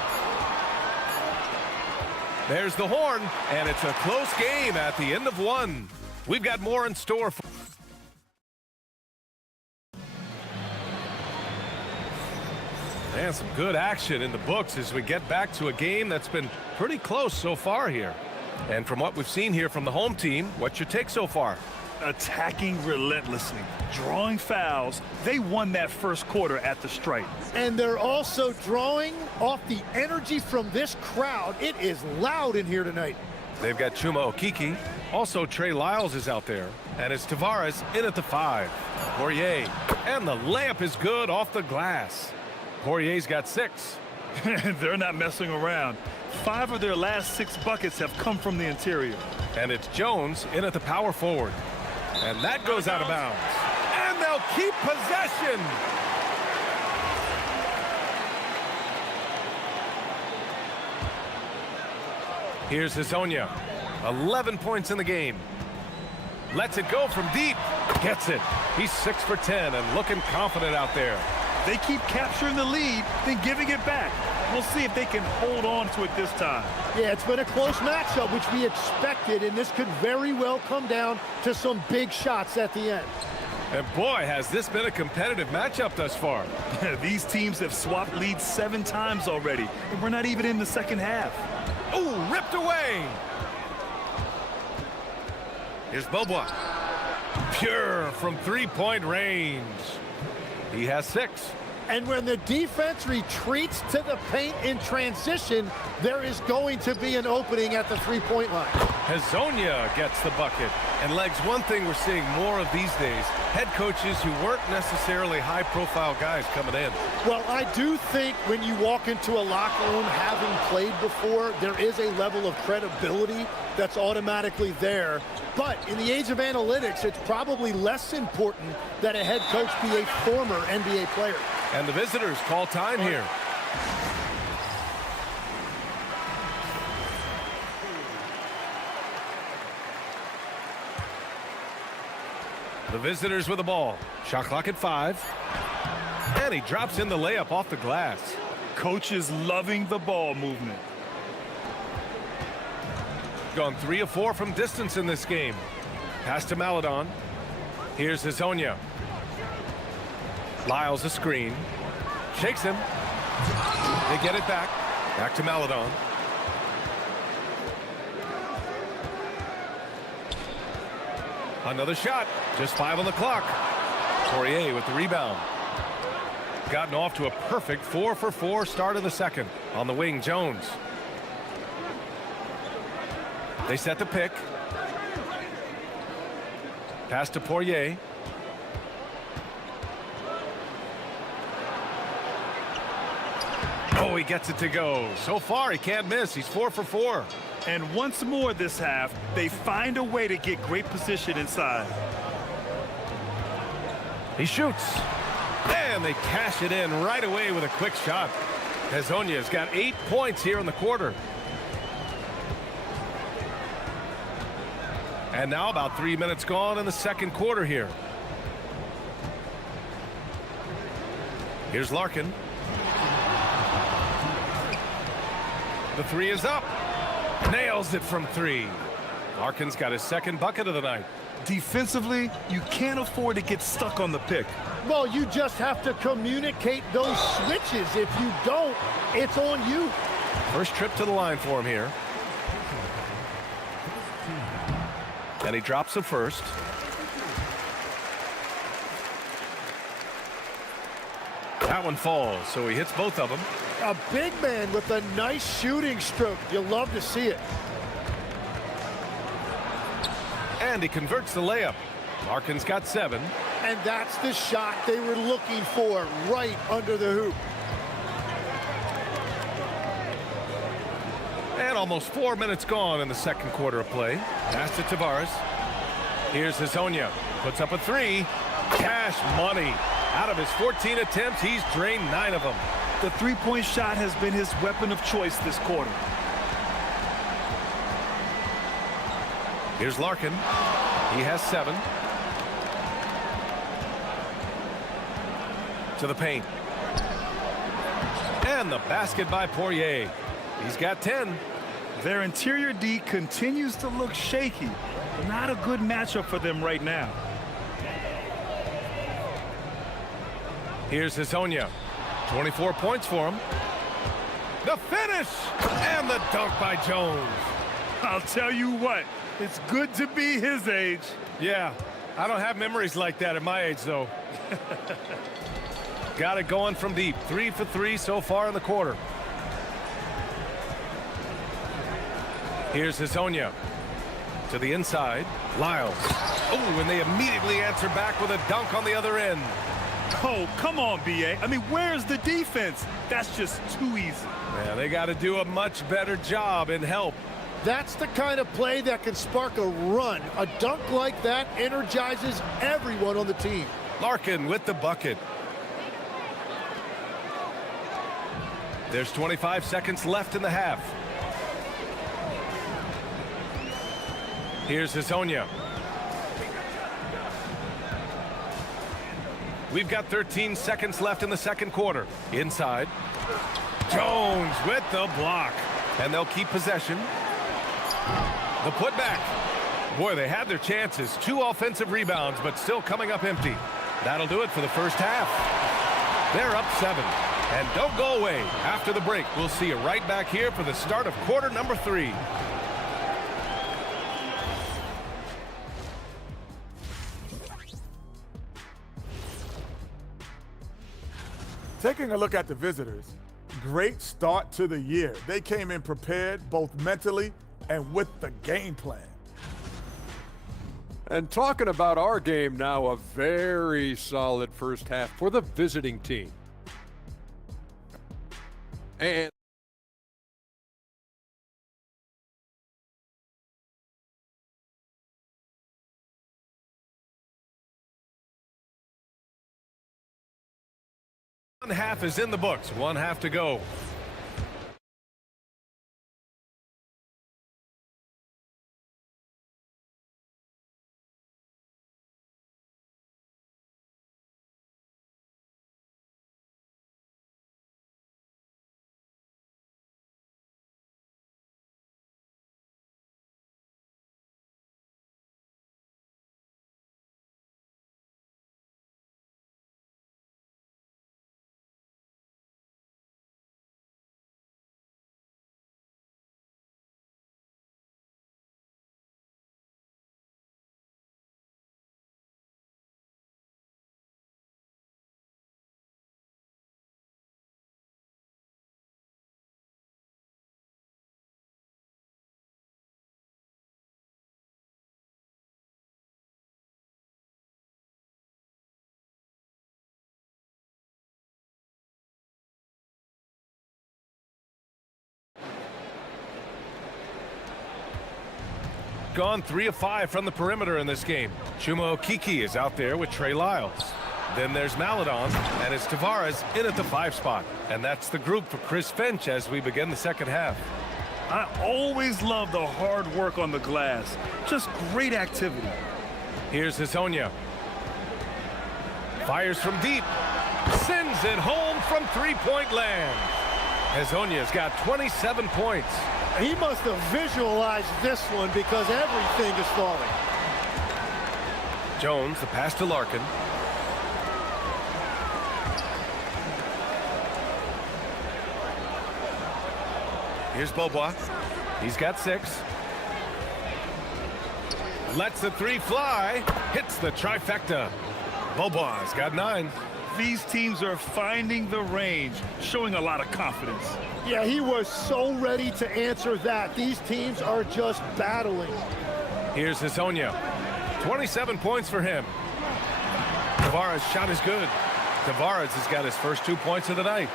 There's the horn, and it's a close game at the end of 1. We've got more in store for... And some good action in the books as we get back to a game that's been pretty close so far here. And from what we've seen here from the home team, what's your take so far? Attacking relentlessly, drawing fouls. They won that first quarter at the stripe. And they're also drawing off the energy from this crowd. It is loud in here tonight. They've got Chuma Okiki. Also, Trey Lyles is out there. And it's Tavares in at the 5. Poirier. And the layup is good off the glass. Poirier's got 6. They're not messing around. 5 of their last 6 buckets have come from the interior. And it's Jones in at the power forward. And that goes out of bounds. And they'll keep possession. Here's Hazonia. 11 points in the game. Lets it go from deep. Gets it. He's 6 for 10 and looking confident out there. They keep capturing the lead, then giving it back. We'll see if they can hold on to it this time. Yeah, it's been a close matchup, which we expected, and this could very well come down to some big shots at the end. And boy, has this been a competitive matchup thus far. These teams have swapped leads 7 times already, and we're not even in the second half. Ooh, ripped away. Here's Beaubois. Pure from 3-point range. He has 6. And when the defense retreats to the paint in transition, there is going to be an opening at the 3-point line. Hazonia gets the bucket. And Legs, one thing we're seeing more of these days, head coaches who weren't necessarily high-profile guys coming in. Well, I do think when you walk into a locker room having played before, there is a level of credibility that's automatically there. But in the age of analytics, it's probably less important that a head coach be a former NBA player. And the visitors call time here. The visitors with the ball. Shot clock at 5. And he drops in the layup off the glass. Coach is loving the ball movement. Gone 3 of 4 from distance in this game. Pass to Maledon. Here's Hazonia. Lyles a screen. Shakes him. They get it back. Back to Maledon. Another shot. Just 5 on the clock. Poirier with the rebound. Gotten off to a perfect 4 for 4 start of the second. On the wing, Jones. They set the pick. Pass to Poirier. Oh, he gets it to go. So far, he can't miss. He's 4 for 4. And once more this half, they find a way to get great position inside. He shoots. And they cash it in right away with a quick shot. Hazonia's got 8 points here in the quarter. And now about 3 minutes gone in the second quarter here. Here's Larkin. The three is up. Nails it from three. Larkin's got his second bucket of the night. Defensively, you can't afford to get stuck on the pick. Well, you just have to communicate those switches. If you don't, it's on you. First trip to the line for him here. And he drops the first. That one falls, so he hits both of them. A big man with a nice shooting stroke. You'll love to see it. And he converts the layup. Larkin's got 7. And that's the shot they were looking for, right under the hoop. And almost 4 minutes gone in the second quarter of play. Pass to Tavares. Here's Hazonia. Puts up a 3. Cash money. Out of his 14 attempts, he's drained 9 of them. The three-point shot has been his weapon of choice this quarter. Here's Larkin. He has 7. To the paint. And the basket by Poirier. He's got 10. Their interior D continues to look shaky. Not a good matchup for them right now. Here's Hazonia. 24 points for him. The finish! And the dunk by Jones. I'll tell you what, it's good to be his age. Yeah, I don't have memories like that at my age, though. Got it going from deep. 3 for 3 so far in the quarter. Here's Hazonia. To the inside. Lyles. Oh, and they immediately answer back with a dunk on the other end. Oh, come on, B.A. I mean, where's the defense? That's just too easy. Yeah, they got to do a much better job in help. That's the kind of play that can spark a run. A dunk like that energizes everyone on the team. Larkin with the bucket. There's 25 seconds left in the half. Here's Hazonia. We've got 13 seconds left in the second quarter. Inside. Jones with the block. And they'll keep possession. The putback. Boy, they had their chances. 2 offensive rebounds, but still coming up empty. That'll do it for the first half. They're up 7. And don't go away. After the break, we'll see you right back here for the start of quarter number 3. Taking a look at the visitors, great start to the year. They came in prepared both mentally and with the game plan. And talking about our game now, a very solid first half for the visiting team. And one half is in the books. 1 half to go. Gone 3 of 5 from the perimeter in this game. Chuma Okiki is out there with Trey Lyles. Then there's Maladon, and it's Tavares in at the 5 spot. And that's the group for Chris Finch as we begin the second half. I always love the hard work on the glass. Just great activity. Here's Hazonia. Fires from deep. Sends it home from three-point land. Hazonia's got 27 points. He must have visualized this one because everything is falling. Jones, the pass to Larkin. Here's Beaubois. He's got 6. Lets the 3 fly. Hits the trifecta. Beaubois got 9. These teams are finding the range, showing a lot of confidence. Yeah, he was so ready to answer that. These teams are just battling. Here's Hazonia. 27 points for him. Tavares' shot is good. Tavares has got his first 2 points of the night.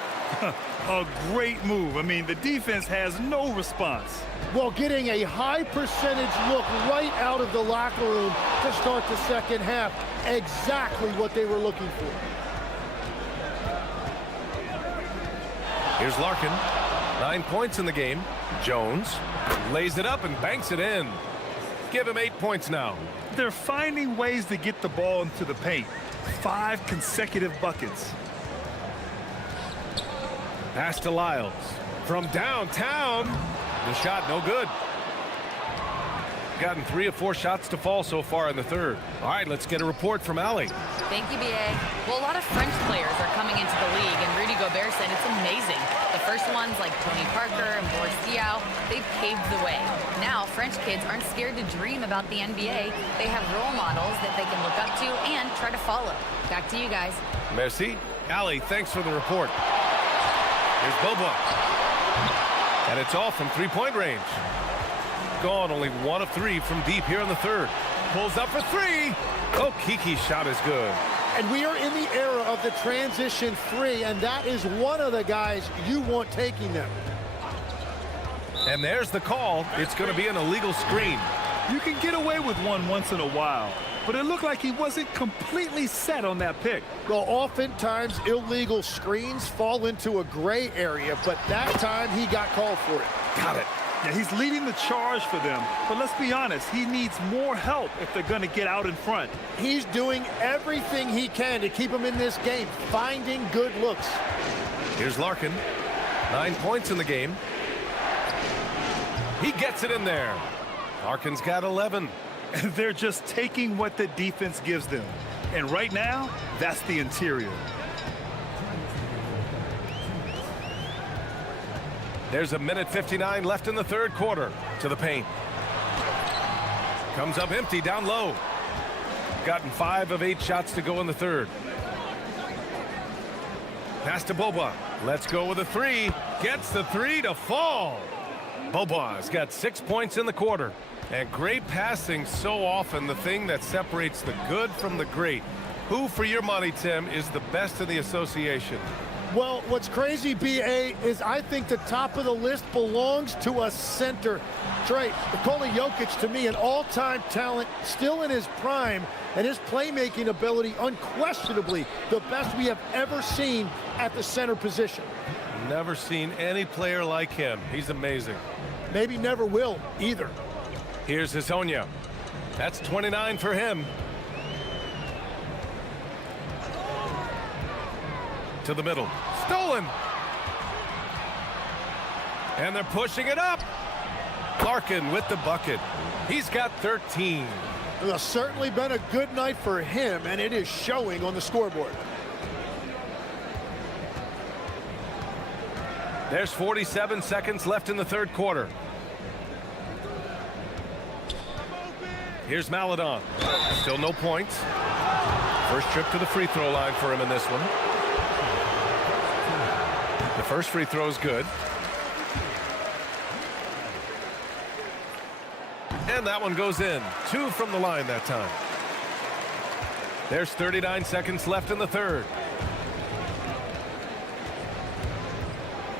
A great move. I mean, the defense has no response. Well, getting a high percentage look right out of the locker room to start the second half. Exactly what they were looking for. Here's Larkin. 9 points in the game. Jones lays it up and banks it in. Give him 8 points now. They're finding ways to get the ball into the paint. 5 consecutive buckets. Pass to Lyles. From downtown. The shot no good. Gotten 3 of 4 shots to fall so far in the third. All right, let's get a report from Allie. Thank you, BA. Well, a lot of French players are coming into the league, and Rudy Gobert said it's amazing. The first ones, like Tony Parker and Boris Diaw, they paved the way. Now, French kids aren't scared to dream about the NBA. They have role models that they can look up to and try to follow. Back to you guys. Merci. Allie, thanks for the report. Here's Beaubois. And it's all from three-point range. Gone only 1 of 3 from deep here in the third. Pulls up for 3. Oh, Kiki's shot is good. And we are in the era of the transition 3, and that is one of the guys you want taking them. And there's the call. It's going to be an illegal screen. You can get away with one once in a while, but it looked like he wasn't completely set on that pick. Well, oftentimes illegal screens fall into a gray area, but that time he got called for it. Got it. Yeah, he's leading the charge for them, but let's be honest, he needs more help if they're going to get out in front. He's doing everything he can to keep them in this game, finding good looks. Here's Larkin. 9 points in the game. He gets it in there. Larkin's got 11. They're just taking what the defense gives them. And right now, that's the interior. There's a minute 59 left in the third quarter. To the paint. Comes up empty down low. Gotten 5 of 8 shots to go in the third. Pass to Beaubois. Let's go with a 3. Gets the 3 to fall. Beaubois got 6 points in the quarter. And great passing, so often the thing that separates the good from the great. Who, for your money, Tim, is the best in the association? Well, what's crazy, BA, is I think the top of the list belongs to a center. Trey, Nikola Jokic, to me, an all-time talent, still in his prime, and his playmaking ability unquestionably the best we have ever seen at the center position. Never seen any player like him. He's amazing. Maybe never will either. Here's Hazonia. That's 29 for him. To the middle. Stolen. And they're pushing it up. Larkin with the bucket. He's got 13. It's certainly been a good night for him, and it is showing on the scoreboard. There's 47 seconds left in the third quarter. Here's Maledon. Still no points. First trip to the free throw line for him in this one. The first free throw is good. And that one goes in. 2 from the line that time. There's 39 seconds left in the third.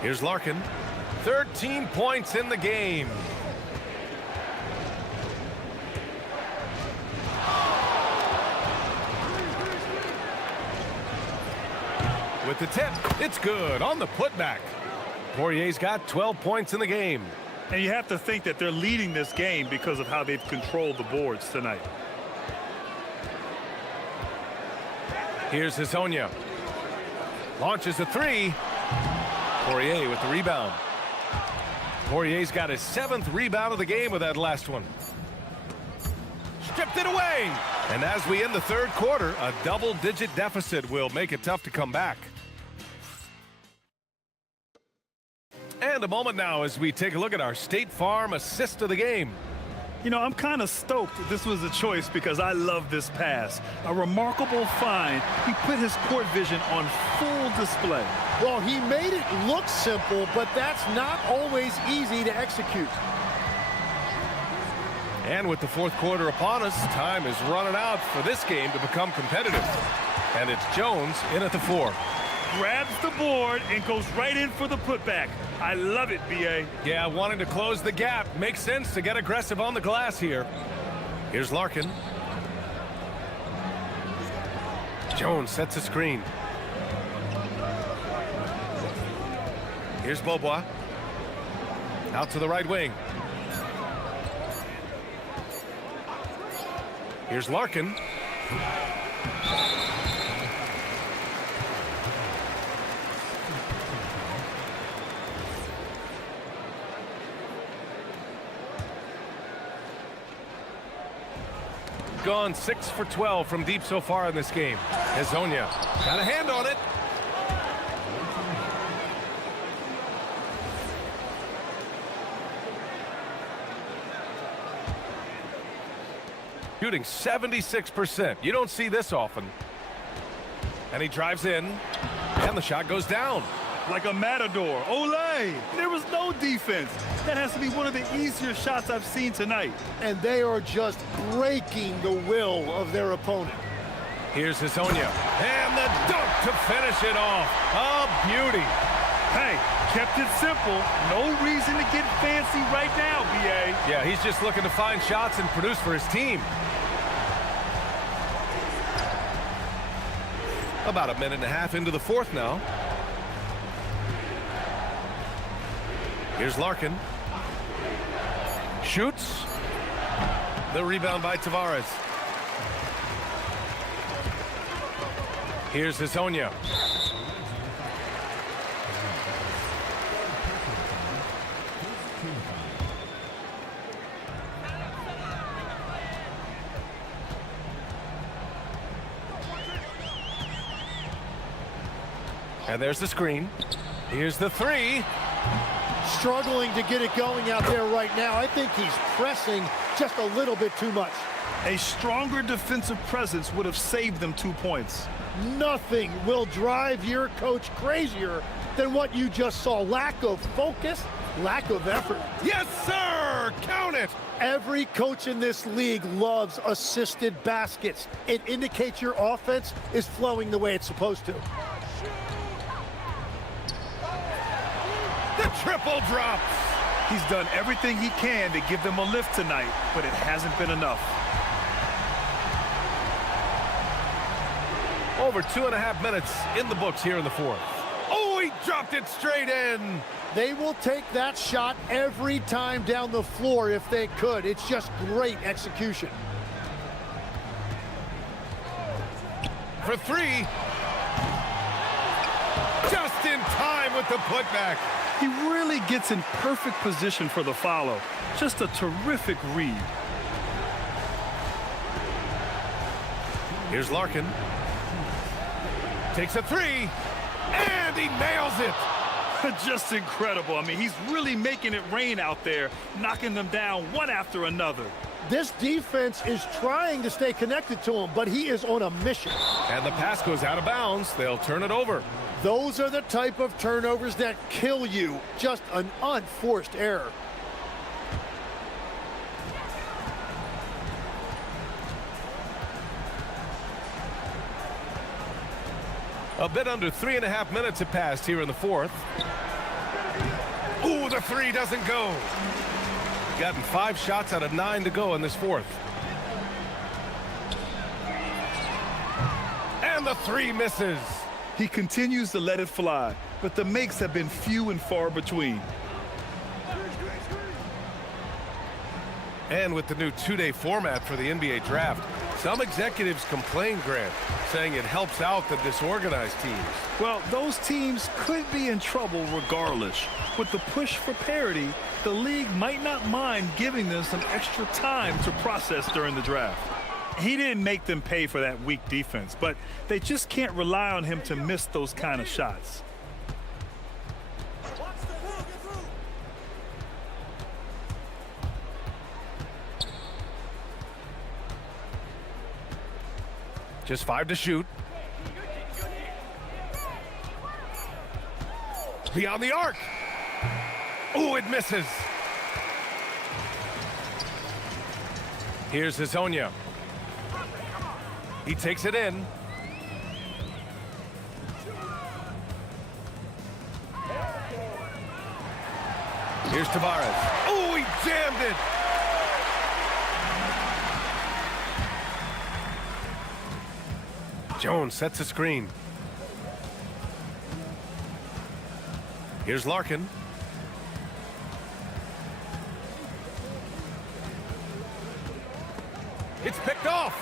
Here's Larkin. 13 points in the game. With the tip, it's good on the putback. Poirier's got 12 points in the game. And you have to think that they're leading this game because of how they've controlled the boards tonight. Here's Hezonja. Launches a three. Poirier with the rebound. Poirier's got his 7th rebound of the game with that last one. Stripped it away. And as we end the third quarter, a double-digit deficit will make it tough to come back. And a moment now as we take a look at our State Farm assist of the game. You know, I'm kind of stoked that this was a choice because I love this pass. A remarkable find. He put his court vision on full display. Well, he made it look simple, but that's not always easy to execute. And with the fourth quarter upon us, time is running out for this game to become competitive. And it's Jones in at the 4. Grabs the board and goes right in for the putback. I love it, B.A. Yeah, wanting to close the gap. Makes sense to get aggressive on the glass here. Here's Larkin. Jones sets a screen. Here's Beaubois. Out to the right wing. Here's Larkin. Gone 6 for 12 from deep so far in this game. Hezonja got a hand on it. Shooting 76%. You don't see this often. And he drives in, and the shot goes down. Like a matador. Olay! There was no defense. That has to be one of the easier shots I've seen tonight. And they are just breaking the will of their opponent. Here's Hezonja. And the dunk to finish it off. A beauty. Hey, kept it simple. No reason to get fancy right now, B.A. Yeah, he's just looking to find shots and produce for his team. About a minute and a half into the fourth now. Here's Larkin. Shoots. The rebound by Tavares. Here's Hezonja. And there's the screen. Here's the 3. Struggling to get it going out there right now. I think he's pressing just a little bit too much. A stronger defensive presence would have saved them 2 points. Nothing will drive your coach crazier than what you just saw. Lack of focus, lack of effort. Yes, sir! Count it! Every coach in this league loves assisted baskets. It indicates your offense is flowing the way it's supposed to. The triple drops. He's done everything he can to give them a lift tonight, but it hasn't been enough. Over 2.5 minutes in the books here in the fourth. Oh, he dropped it straight in. They will take that shot every time down the floor if they could. It's just great execution. For 3. Just in time with the putback. He really gets in perfect position for the follow. Just a terrific read. Here's Larkin. Takes a 3. And he nails it. Just incredible. I mean, he's really making it rain out there, knocking them down one after another. This defense is trying to stay connected to him, but he is on a mission. And the pass goes out of bounds. They'll turn it over. Those are the type of turnovers that kill you. Just an unforced error. A bit under 3.5 minutes have passed here in the fourth. Ooh, the 3 doesn't go. Gotten 5 shots out of 9 to go in this fourth. And the 3 misses. He continues to let it fly, but the makes have been few and far between. And with the new two-day format for the NBA draft, some executives complain, Grant, saying it helps out the disorganized teams. Well, those teams could be in trouble regardless. With the push for parity, the league might not mind giving them some extra time to process during the draft. He didn't make them pay for that weak defense, but they just can't rely on him to miss those kind of shots. Just 5 to shoot. Beyond the arc. Ooh, it misses. Here's Hazonia. He takes it in. Here's Tavares. Ooh, he jammed it. Jones sets a screen. Here's Larkin. It's picked off.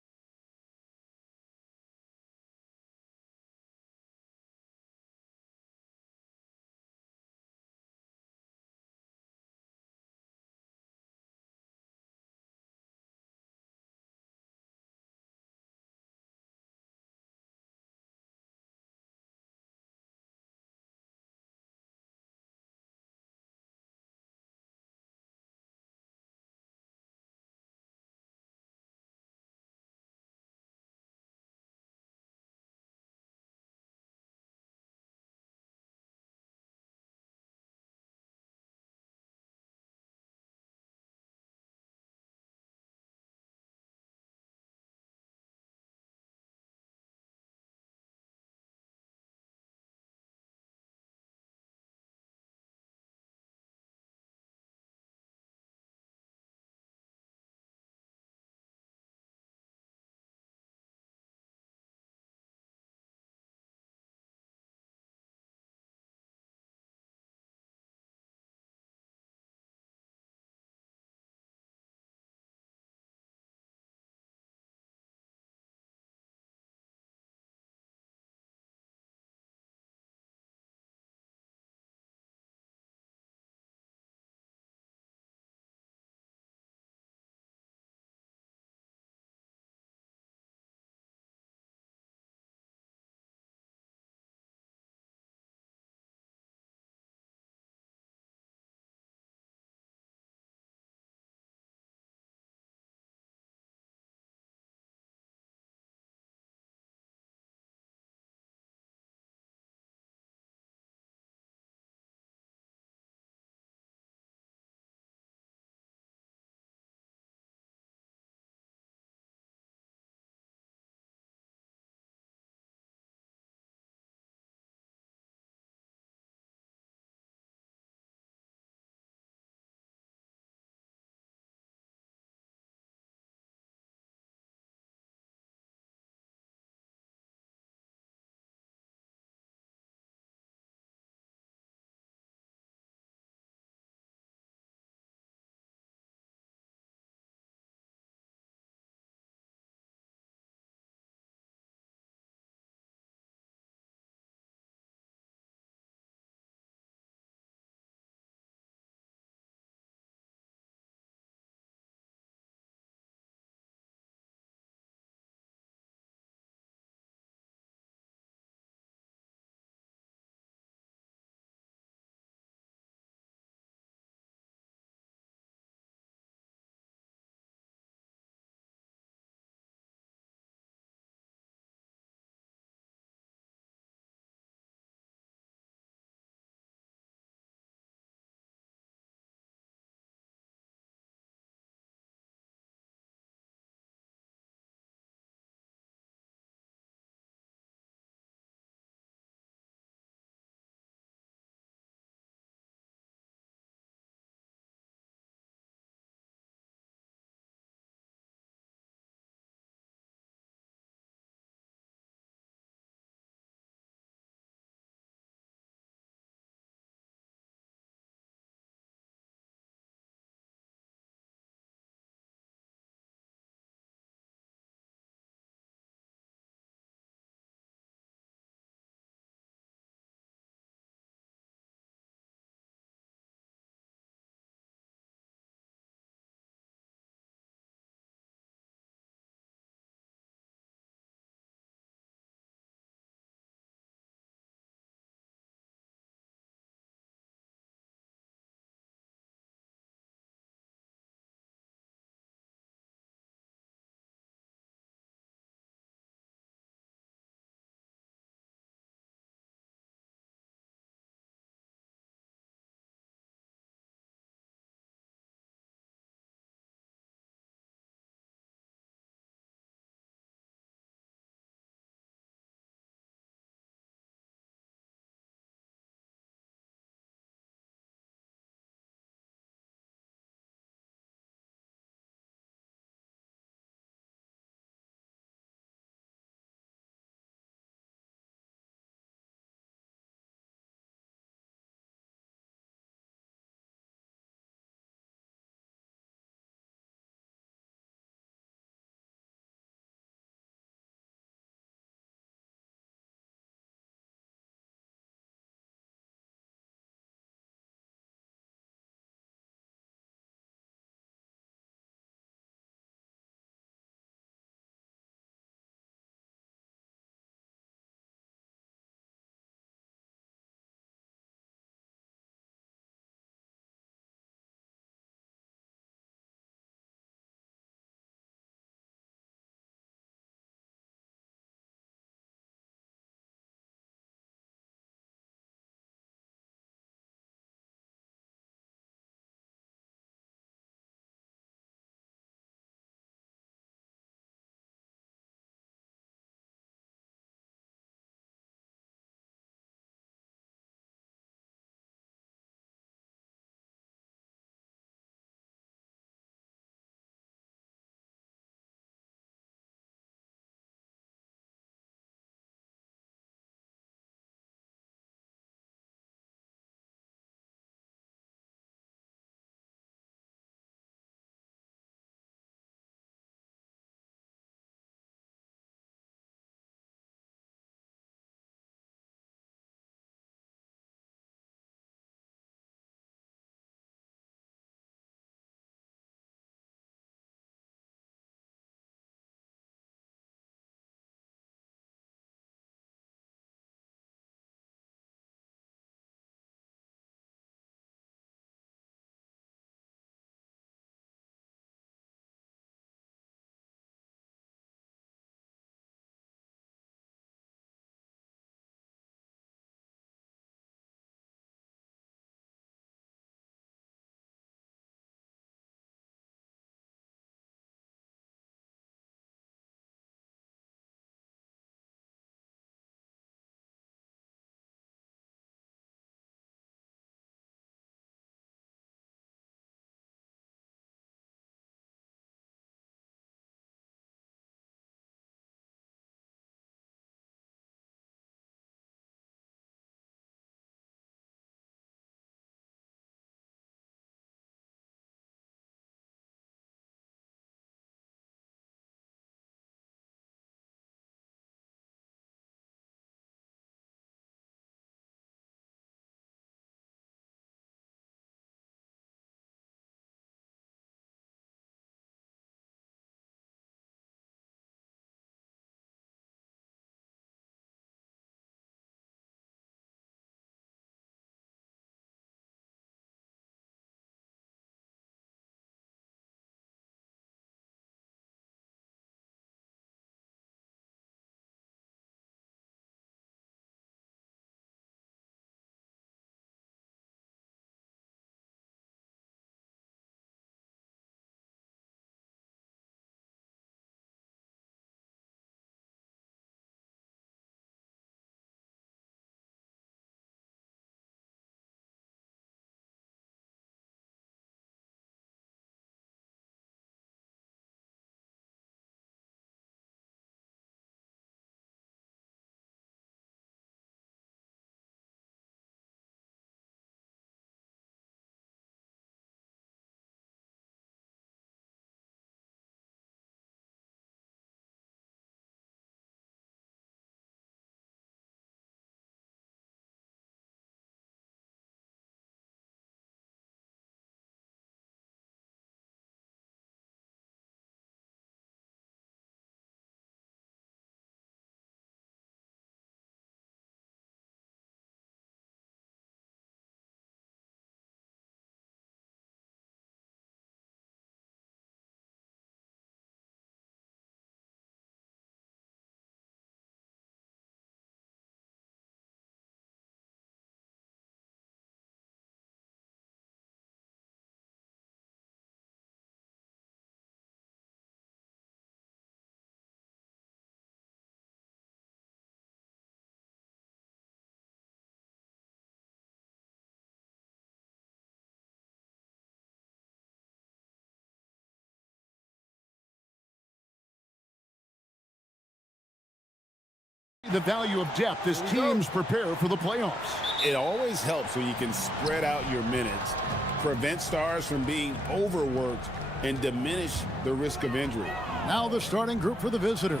the value of depth as teams prepare for the playoffs. It always helps when you can spread out your minutes, prevent stars from being overworked, and diminish the risk of injury. Now the starting group for the visitors.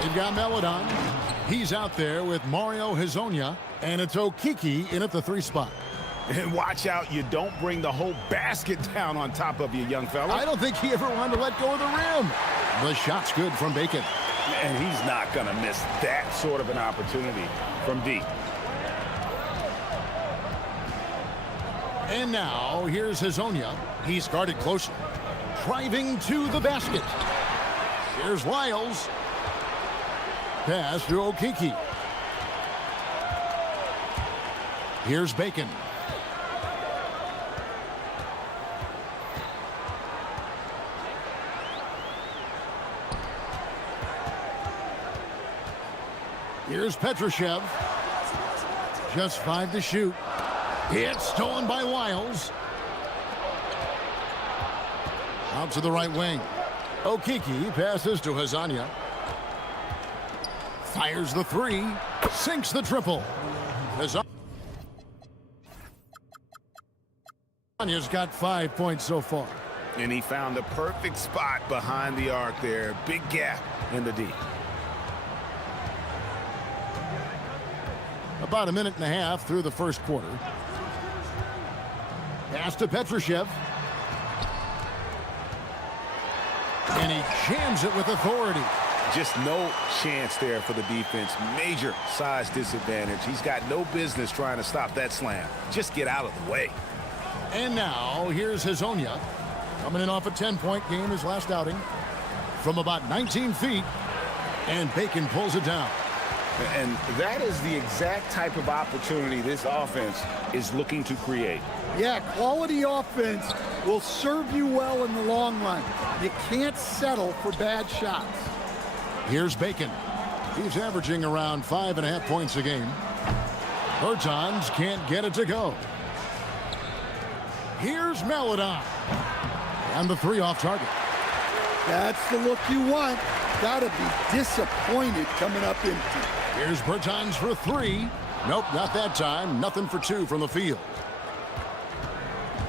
They've got Melodon. He's out there with Mario Hezonja, and it's Okiki in at the 3 spot. And watch out, you don't bring the whole basket down on top of you, young fella. I don't think he ever wanted to let go of the rim. The shot's good from Bacon. And he's not going to miss that sort of an opportunity from deep. And now, here's Hezonja. He's guarded closely. Driving to the basket. Here's Lyles. Pass to Okiki. Here's Bacon. Here's Petrushev. Just 5 to shoot. It's stolen by Lyles. Out to the right wing. Okiki passes to Hezonja. Fires the 3. Sinks the triple. Hezonja's got 5 points so far. And he found the perfect spot behind the arc there. Big gap in the D. About a minute and a half through the first quarter. Pass to Petrushev. And he jams it with authority. Just no chance there for the defense. Major size disadvantage. He's got no business trying to stop that slam. Just get out of the way. And now here's Hezonja. Coming in off a 10-point game his last outing. From about 19 feet. And Bacon pulls it down. And that is the exact type of opportunity this offense is looking to create. Yeah, quality offense will serve you well in the long run. You can't settle for bad shots. Here's Bacon. He's averaging around 5.5 points a game. Bertans can't get it to go. Here's Melodon. And the 3 off target. That's the look you want. Gotta be disappointed coming up empty. Here's Bertans for 3. Nope, not that time. Nothing for 2 from the field.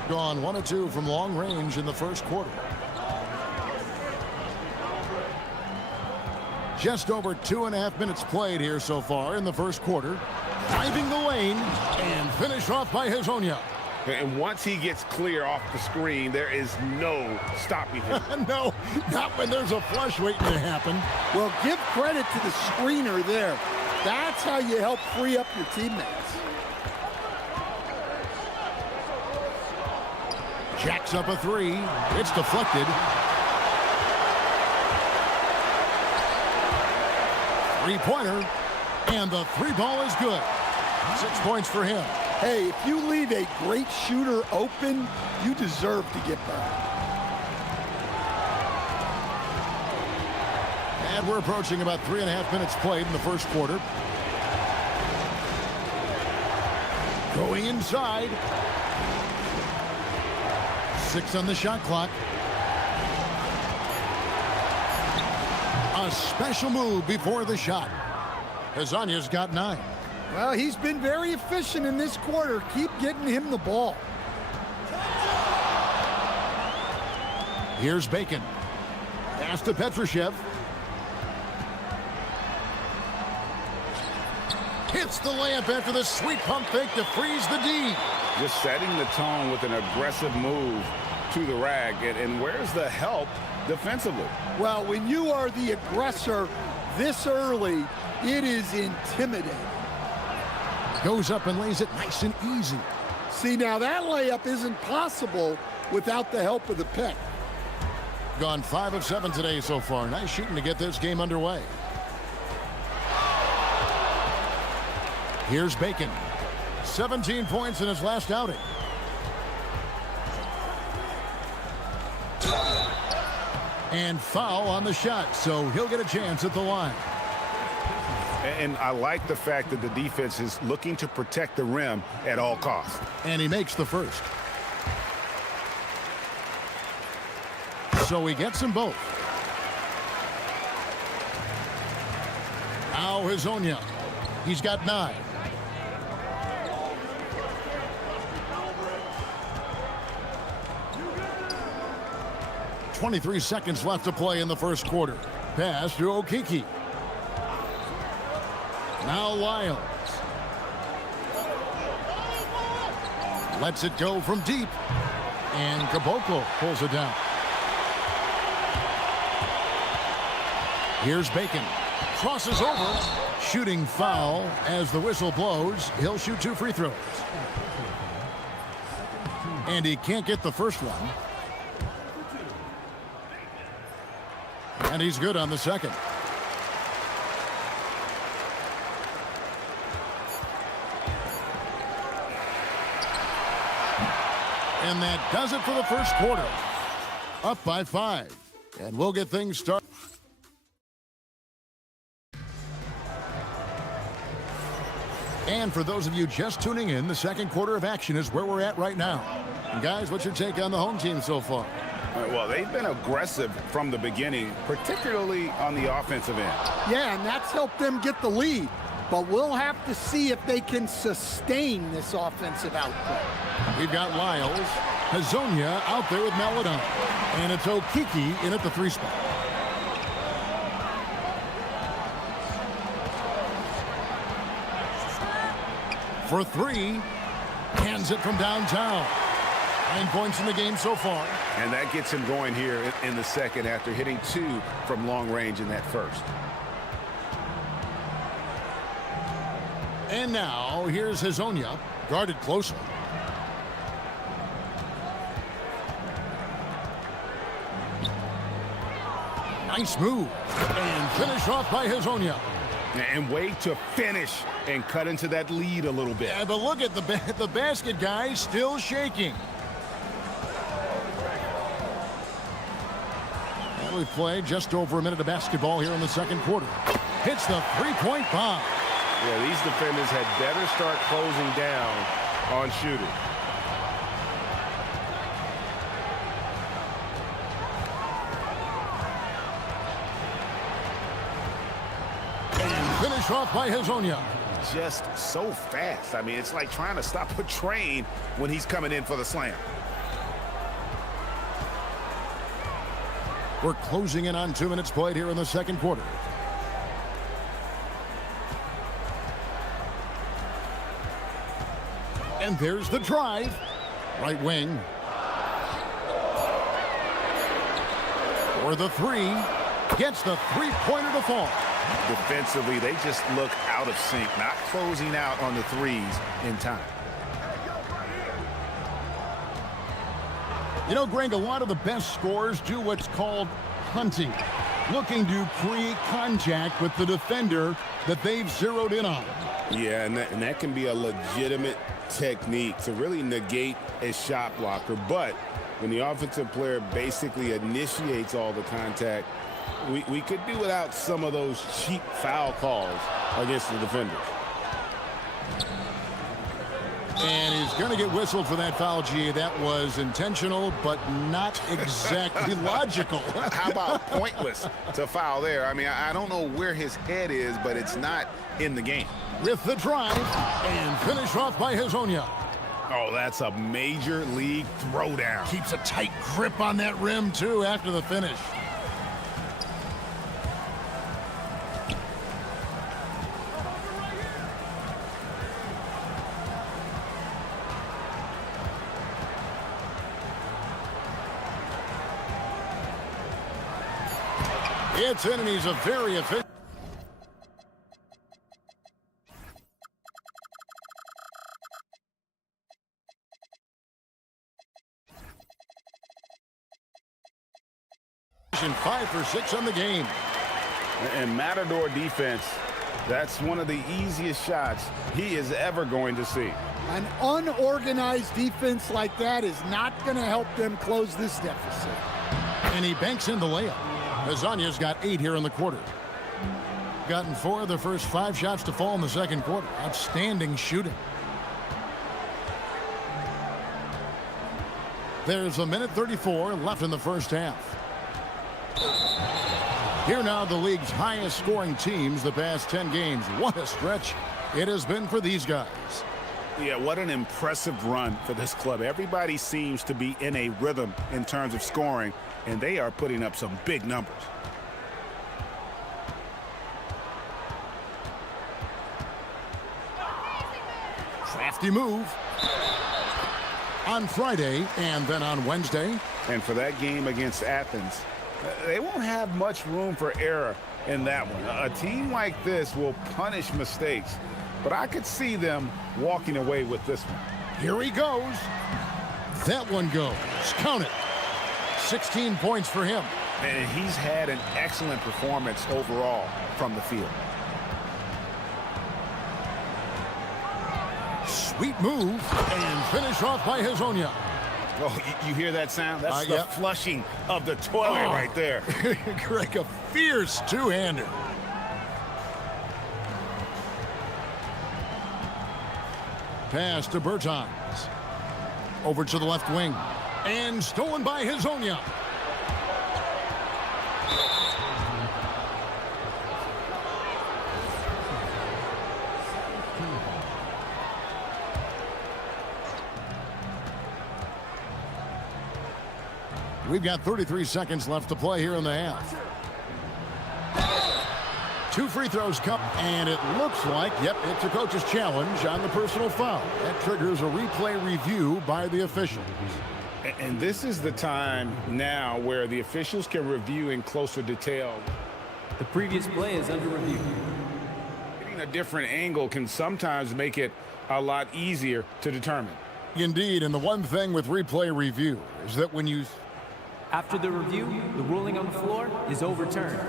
Gone 1 of 2 from long range in the first quarter. Just over 2.5 minutes played here so far in the first quarter. Driving the lane and finished off by Hezonja. And once he gets clear off the screen, there is no stopping him. No, not when there's a flush waiting to happen. Well, give credit to the screener there. That's how you help free up your teammates. Jacks up a 3. It's deflected. 3-pointer. And the 3 ball is good. 6 points for him. Hey, if you leave a great shooter open, you deserve to get burned. And we're approaching about 3.5 minutes played in the first quarter. Going inside. 6 on the shot clock. A special move before the shot. Hezonja's got 9. Well, he's been very efficient in this quarter. Keep getting him the ball. Here's Bacon. Pass to Petrushev. Hits the layup after the sweet pump fake to freeze the D. Just setting the tone with an aggressive move to the rag. And where's the help defensively? Well, when you are the aggressor this early, it is intimidating. Goes up and lays it nice and easy. See, now that layup isn't possible without the help of the pick. Gone 5 of 7 today so far. Nice shooting to get this game underway. Here's Bacon. 17 points in his last outing. And foul on the shot, so he'll get a chance at the line. And I like the fact that the defense is looking to protect the rim at all costs. And he makes the first. So he gets them both. Now Hazonia. He's got 9. .23 seconds left to play in the first quarter. Pass to Okiki. Now Lyles. Lets it go from deep. And Caboclo pulls it down. Here's Bacon. Crosses over. Shooting foul as the whistle blows. He'll shoot 2 free throws. And he can't get the first one. And he's good on the second. And that does it for the first quarter. Up by 5. And we'll get things started. And for those of you just tuning in, the second quarter of action is where we're at right now. And guys, what's your take on the home team so far? Well, they've been aggressive from the beginning, particularly on the offensive end. Yeah, and that's helped them get the lead. But we'll have to see if they can sustain this offensive output. We've got Lyles, Hazonia out there with Maladon. And it's Okiki in at the 3 spot. For 3, hands it from downtown. 9 points in the game so far. And that gets him going here in the second after hitting 2 from long range in that first. And now here's Hazonia, guarded closely. Nice move. And finish off by Hazonia. And way to finish and cut into that lead a little bit. Yeah, but look at the basket, guys, still shaking. And we've played just over a minute of basketball here in the second quarter. Hits the 3-point bomb. Yeah, these defenders had better start closing down on shooting. And finish off by Hazonia. Just so fast. I mean, it's like trying to stop a train when he's coming in for the slam. We're closing in on 2 minutes played here in the second quarter. And there's the drive. Right wing. For the 3. Gets the 3-pointer to fall. Defensively, they just look out of sync, not closing out on the 3s in time. You know, Greg, a lot of the best scorers do what's called hunting, looking to create contact with the defender that they've zeroed in on. Yeah, and that can be a legitimate technique to really negate a shot blocker. But when the offensive player basically initiates all the contact, we could do without some of those cheap foul calls against the defenders. And he's going to get whistled for that foul, G. That was intentional, but not exactly logical. How about pointless to foul there? I mean, I don't know where his head is, but it's not in the game. With the drive, and finish off by Hazonia. Oh, that's a major league throwdown. Keeps a tight grip on that rim, too, after the finish. It's in, and he's a very efficient. And 5 for 6 on the game. And Matador defense, that's one of the easiest shots he is ever going to see. An unorganized defense like that is not going to help them close this deficit. And he banks in the layup. Hazonia's got 8 here in the quarter. Gotten 4 of the first 5 shots to fall in the second quarter. Outstanding shooting. There's a minute 34 left in the first half. Here now, the league's highest scoring teams the past 10 games. What a stretch it has been for these guys. Yeah, what an impressive run for this club. Everybody seems to be in a rhythm in terms of scoring, and they are putting up some big numbers. Crafty move on Friday and then on Wednesday. And for that game against Athens, they won't have much room for error in that one. A team like this will punish mistakes, but I could see them walking away with this one. Here he goes. That one goes. Count it. 16 points for him. And he's had an excellent performance overall from the field. Sweet move and finish off by Hezonja. Oh, you hear that sound? That's the flushing of the toilet right there. Greg, a fierce two-hander. Pass to Bertans. Over to the left wing. And stolen by Hezonja. We've got 33 seconds left to play here in the half. 2 free throws come, and it looks like, it's a coach's challenge on the personal foul. That triggers a replay review by the officials. And this is the time now where the officials can review in closer detail. The previous play is under review. Getting a different angle can sometimes make it a lot easier to determine. Indeed, and the one thing with replay review is that when you... After the review, the ruling on the floor is overturned.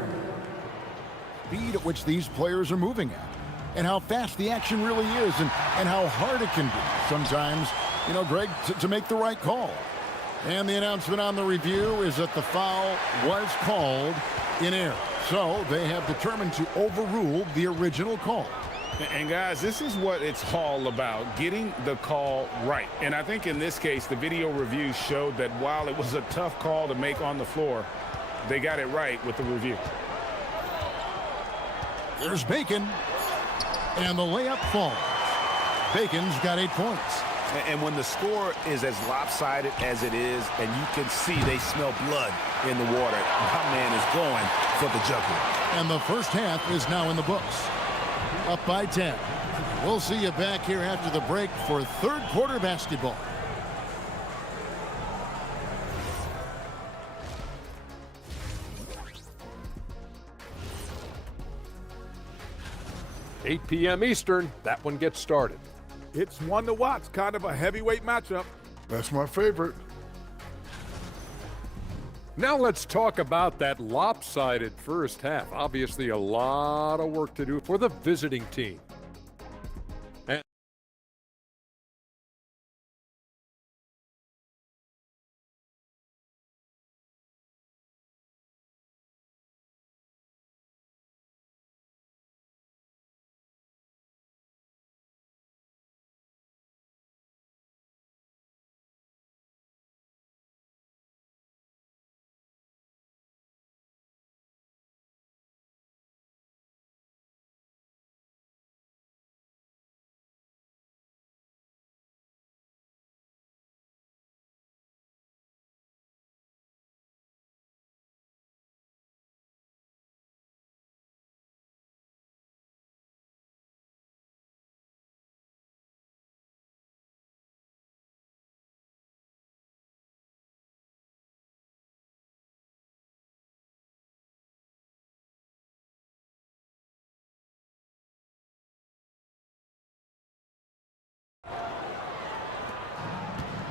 Speed at which these players are moving at, and how fast the action really is, and how hard it can be sometimes, Greg, to make the right call. And the announcement on the review is that the foul was called in error. So they have determined to overrule the original call. And guys, this is what it's all about, getting the call right. And I think in this case, the video review showed that while it was a tough call to make on the floor, they got it right with the review. There's Bacon, and the layup falls. Bacon's got 8 points. And when the score is as lopsided as it is, and you can see they smell blood in the water, my man is going for the jugular. And the first half is now in the books. Up by 10. We'll see you back here after the break for third quarter basketball. $8 p.m. Eastern, that one gets started. It's one to watch, kind of a heavyweight matchup. That's my favorite. Now let's talk about that lopsided first half. Obviously a lot of work to do for the visiting team.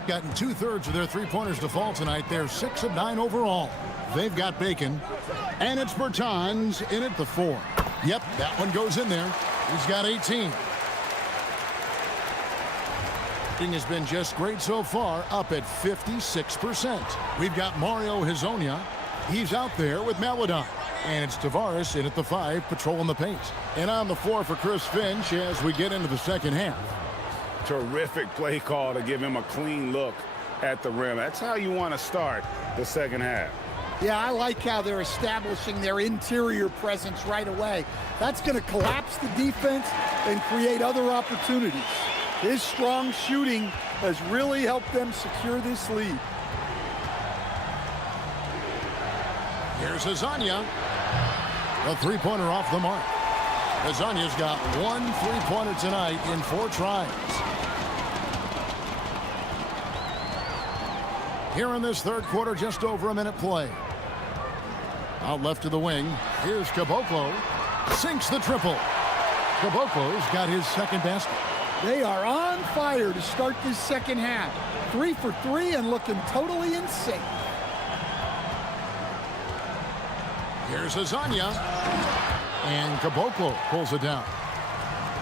Gotten 2/3 of their three-pointers to fall tonight. They're 6 of 9 overall. They've got Bacon, and it's Bertans in at the 4. Yep, that one goes in there. He's got 18. Has been just great so far, up at 56%. We've got Mario Hezonja. He's out there with Maladon. And it's Tavares in at the 5, patrolling the paint. And on the floor for Chris Finch as we get into the second half. Terrific play call to give him a clean look at the rim. That's how you want to start the second half. Yeah, I like how they're establishing their interior presence right away. That's going to collapse the defense and create other opportunities. His strong shooting has really helped them secure this lead. Here's Azania. A three-pointer off the mark. Azania's got one three-pointer tonight in 4 tries. Here in this third quarter, just over a minute play. Out left to the wing. Here's Caboclo. Sinks the triple. Caboclo's got his second basket. They are on fire to start this second half. 3 for 3 and looking totally in sync. Here's Azania. And Caboclo pulls it down.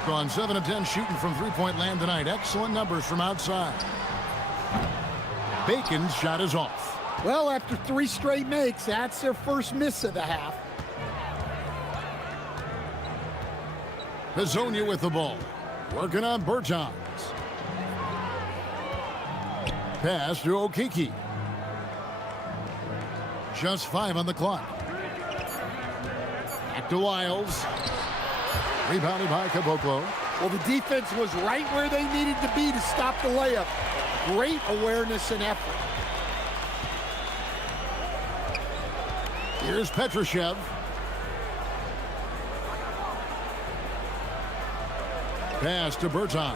Gone 7 of 10 shooting from three-point land tonight. Excellent numbers from outside. Bacon's shot is off. Well, after 3 straight makes, that's their first miss of the half. Hazonia with the ball. Working on Bertans. Pass to Okiki. Just 5 on the clock. Back to Wiles. Rebounded by Caboclo. Well, the defense was right where they needed to be to stop the layup. Great awareness and effort. Here's Petrushev. Pass to Bertans.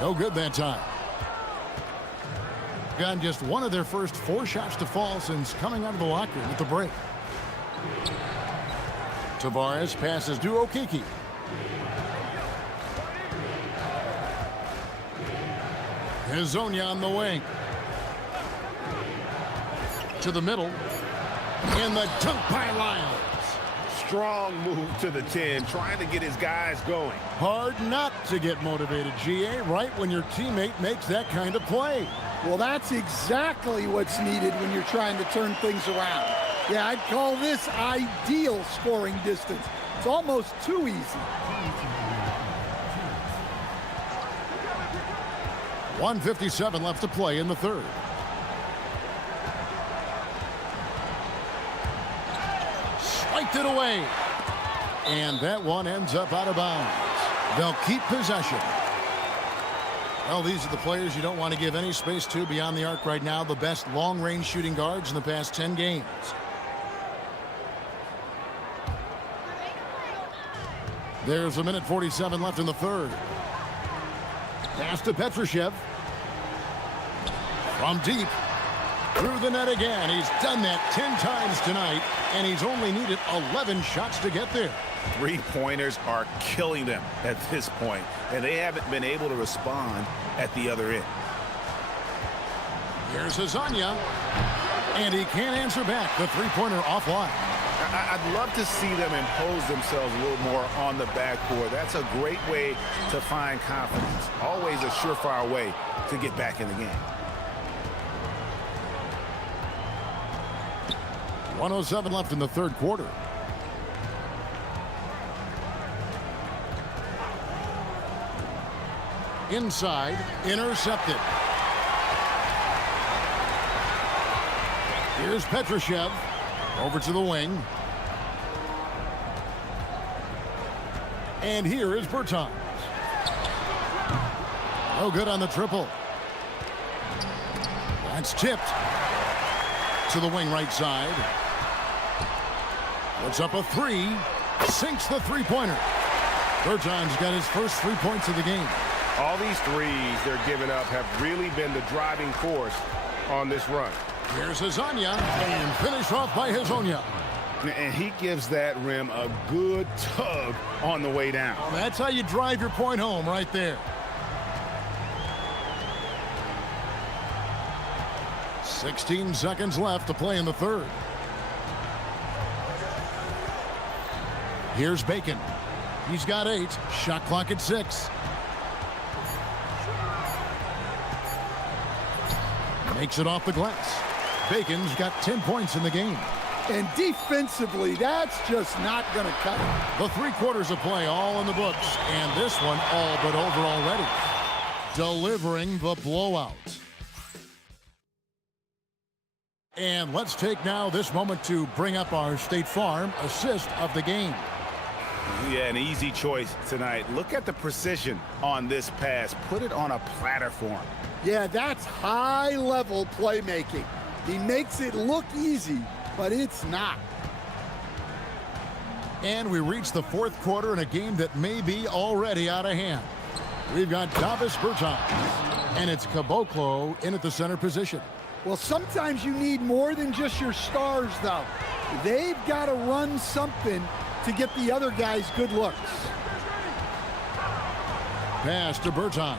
No good that time. Gotten just one of their first 4 shots to fall since coming out of the locker room at the break. Tavares passes to Okiki. Hazonia on the wing. To the middle. And the dunk by Lyles. Strong move to the 10, trying to get his guys going. Hard not to get motivated, GA, right when your teammate makes that kind of play. Well, that's exactly what's needed when you're trying to turn things around. Yeah, I'd call this ideal scoring distance. It's almost too easy. 1:57 left to play in the third. Swiped it away. And that one ends up out of bounds. They'll keep possession. Well, these are the players you don't want to give any space to beyond the arc right now. The best long-range shooting guards in the past 10 games. There's 1:47 left in the third. Pass to Petrushev. From deep. Through the net again. He's done that 10 times tonight, and he's only needed 11 shots to get there. 3-pointers are killing them at this point, and they haven't been able to respond at the other end. Here's Hazonia, and he can't answer back. The 3-pointer offline. I'd love to see them impose themselves a little more on the backboard. That's a great way to find confidence. Always a surefire way to get back in the game. 1:07 left in the third quarter. Inside, intercepted. Here's Petrushev. Over to the wing. And here is Bertans. No good on the triple. That's tipped. To the wing right side. Puts up a 3. Sinks the 3-pointer. Bertans got his first 3 points of the game. All these threes they're giving up have really been the driving force on this run. Here's Hazonia, and finished off by Hazonia. And he gives that rim a good tug on the way down. Well, that's how you drive your point home right there. 16 seconds left to play in the third. Here's Bacon. He's got 8. Shot clock at 6. Makes it off the glass. Bacon's got 10 points in the game. And defensively, that's just not going to cut it. The 3 quarters of play all in the books, and this one all but over already. delivering the blowout. And let's take now this moment to bring up our State Farm assist of the game. Yeah, an easy choice tonight. Look at the precision on this pass. Put it on a platter for him. Yeah, that's high-level playmaking. He makes it look easy, but it's not. And we reach the fourth quarter in a game that may be already out of hand. We've got Davis Bertans, and it's Caboclo in at the center position. Well, sometimes you need more than just your stars, though. They've got to run something to get the other guys good looks. Pass to Bertans.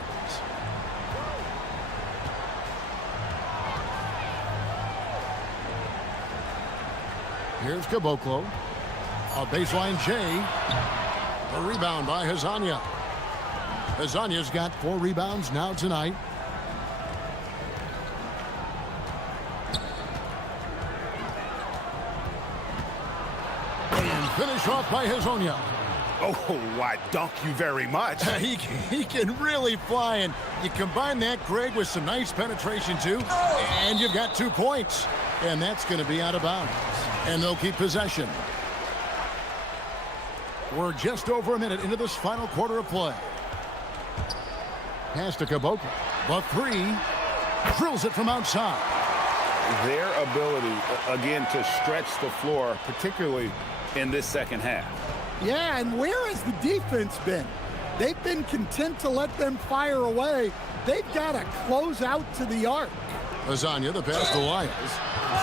Here's Caboclo. A baseline J. A rebound by Hezonja. Hezonja's got 4 rebounds now tonight. And finish off by Hezonja. Oh, why, dunk you very much. He can really fly, and you combine that, Greg, with some nice penetration, too, and you've got 2 points. And that's going to be out of bounds. And they'll keep possession. We're just over a minute into this final quarter of play. Pass to Caboclo. The 3. Drills it from outside. Their ability, again, to stretch the floor, particularly in this second half. Yeah, and where has the defense been? They've been content to let them fire away. They've got to close out to the arc. Hezonja, the pass to Lyles.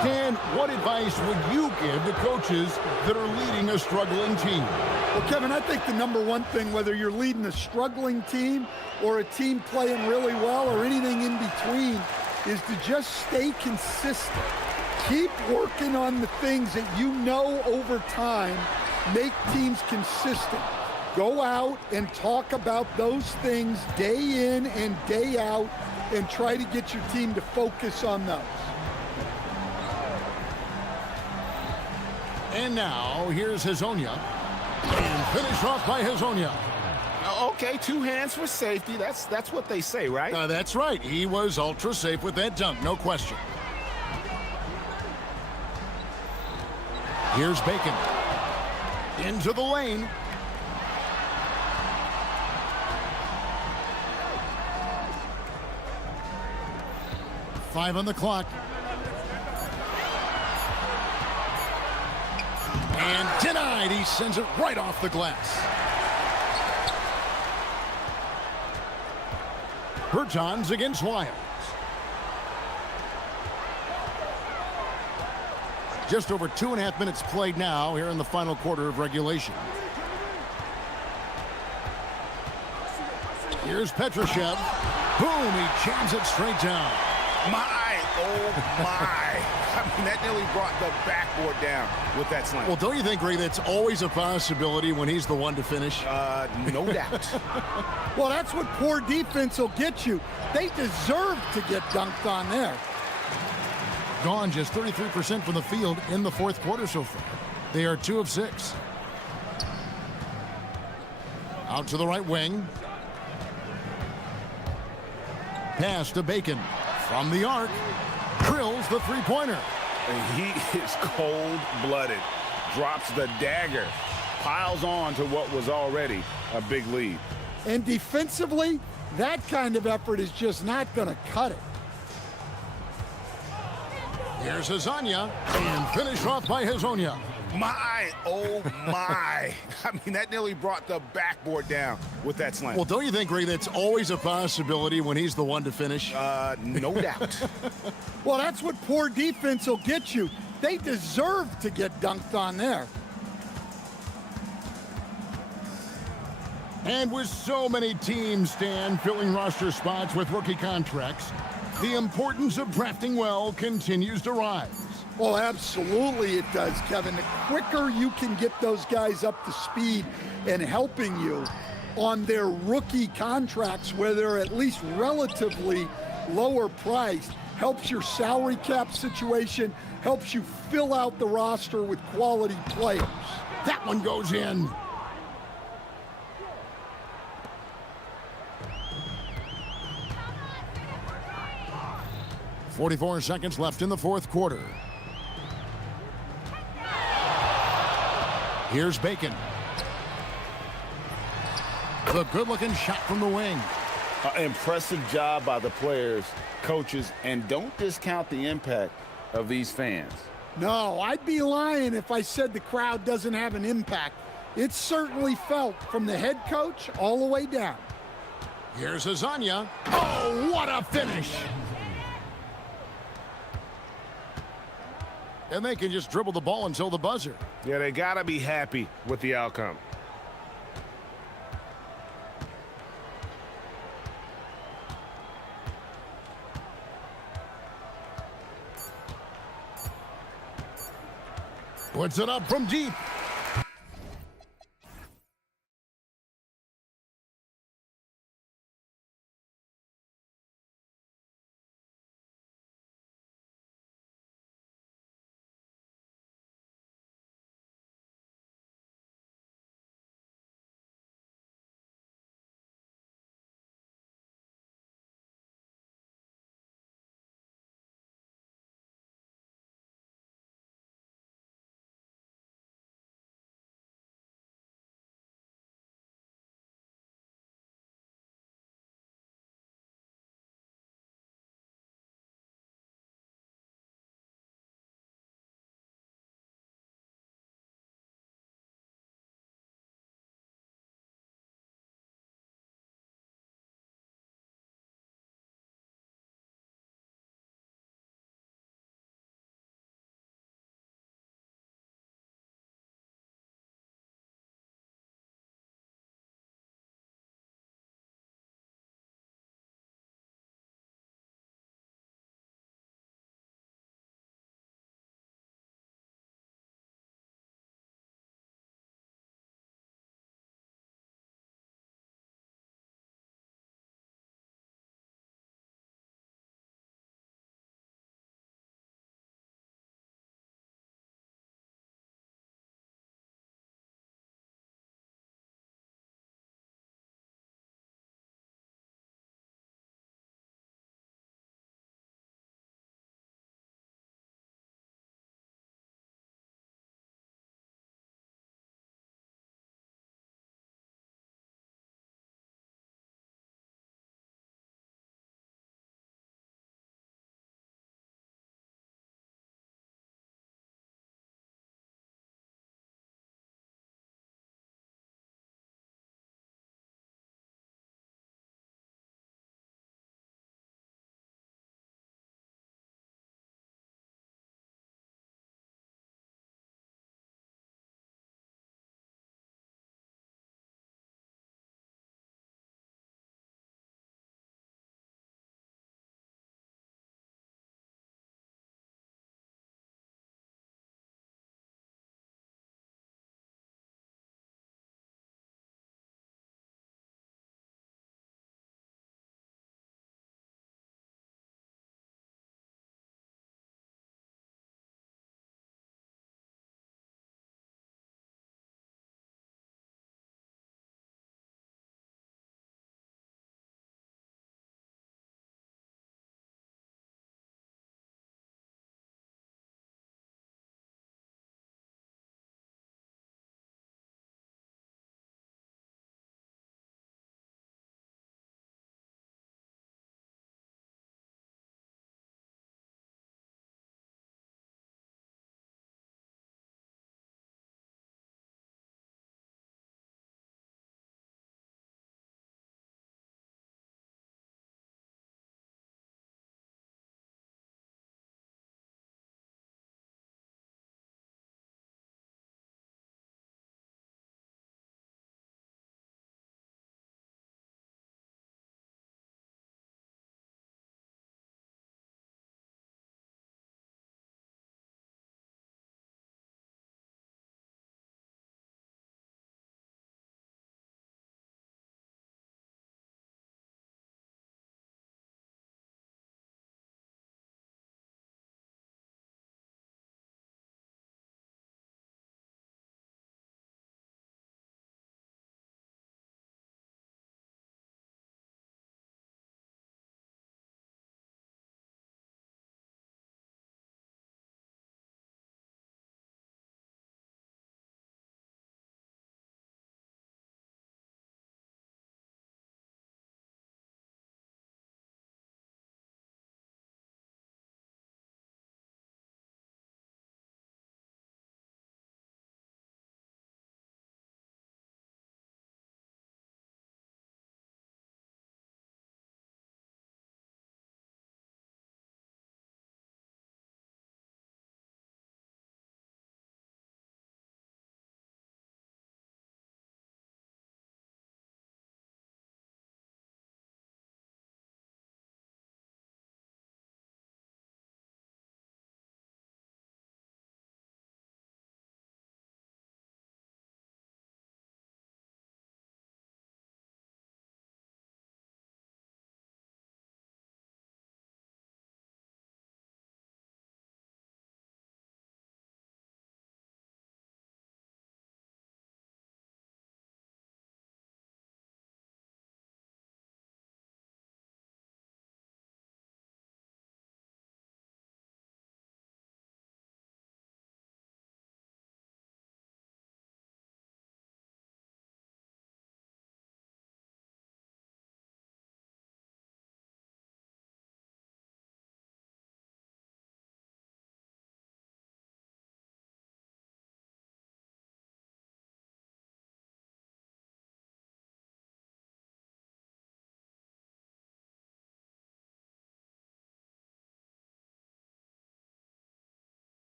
Stan, what advice would you give to coaches that are leading a struggling team? Well, Kevin, I think the number one thing, whether you're leading a struggling team or a team playing really well or anything in between, is to just stay consistent. Keep working on the things that you know over time make teams consistent. Go out and talk about those things day in and day out and try to get your team to focus on those. And now, here's Hezonja. And finish off by Hezonja. Okay, 2 hands for safety. That's what they say, right? That's right. He was ultra safe with that dunk, no question. Here's Bacon. Into the lane. Five on the clock. And denied. He sends it right off the glass. Bertans against Lyles. Just over 2.5 minutes played now here in the final quarter of regulation. Here's Petrushev. Boom, he jams it straight down. Oh my. I mean, that nearly brought the backboard down with that slam. Well, don't you think, Ray, that's always a possibility when he's the one to finish? No doubt. Well, that's what poor defense will get you. They deserve to get dunked on there. Gone just 33% from the field in the fourth quarter so far. They are 2 of 6. Out to the right wing. Pass to Bacon. From the arc. Drills the three-pointer. He is cold-blooded. Drops the dagger. Piles on to what was already a big lead. And defensively, that kind of effort is just not going to cut it. Here's Hezonja, and finish off by Hezonja. Oh my. I mean, that nearly brought the backboard down with that slam. Well, don't you think, Ray, that's always a possibility when he's the one to finish? No doubt. Well, that's what poor defense will get you. They deserve to get dunked on there. And with so many teams, Stan, filling roster spots with rookie contracts, the importance of drafting well continues to rise. Well, absolutely it does, Kevin. The quicker you can get those guys up to speed and helping you on their rookie contracts where they're at least relatively lower priced, helps your salary cap situation, helps you fill out the roster with quality players. That one goes in. 44 seconds left in the fourth quarter. Here's Bacon. The good-looking shot from the wing. Impressive job by the players, coaches, and don't discount the impact of these fans. No, I'd be lying if I said the crowd doesn't have an impact. It's certainly felt from the head coach all the way down. Here's Azania. Oh, what a finish! And they can just dribble the ball until the buzzer. Yeah, they gotta be happy with the outcome. Puts it up from deep.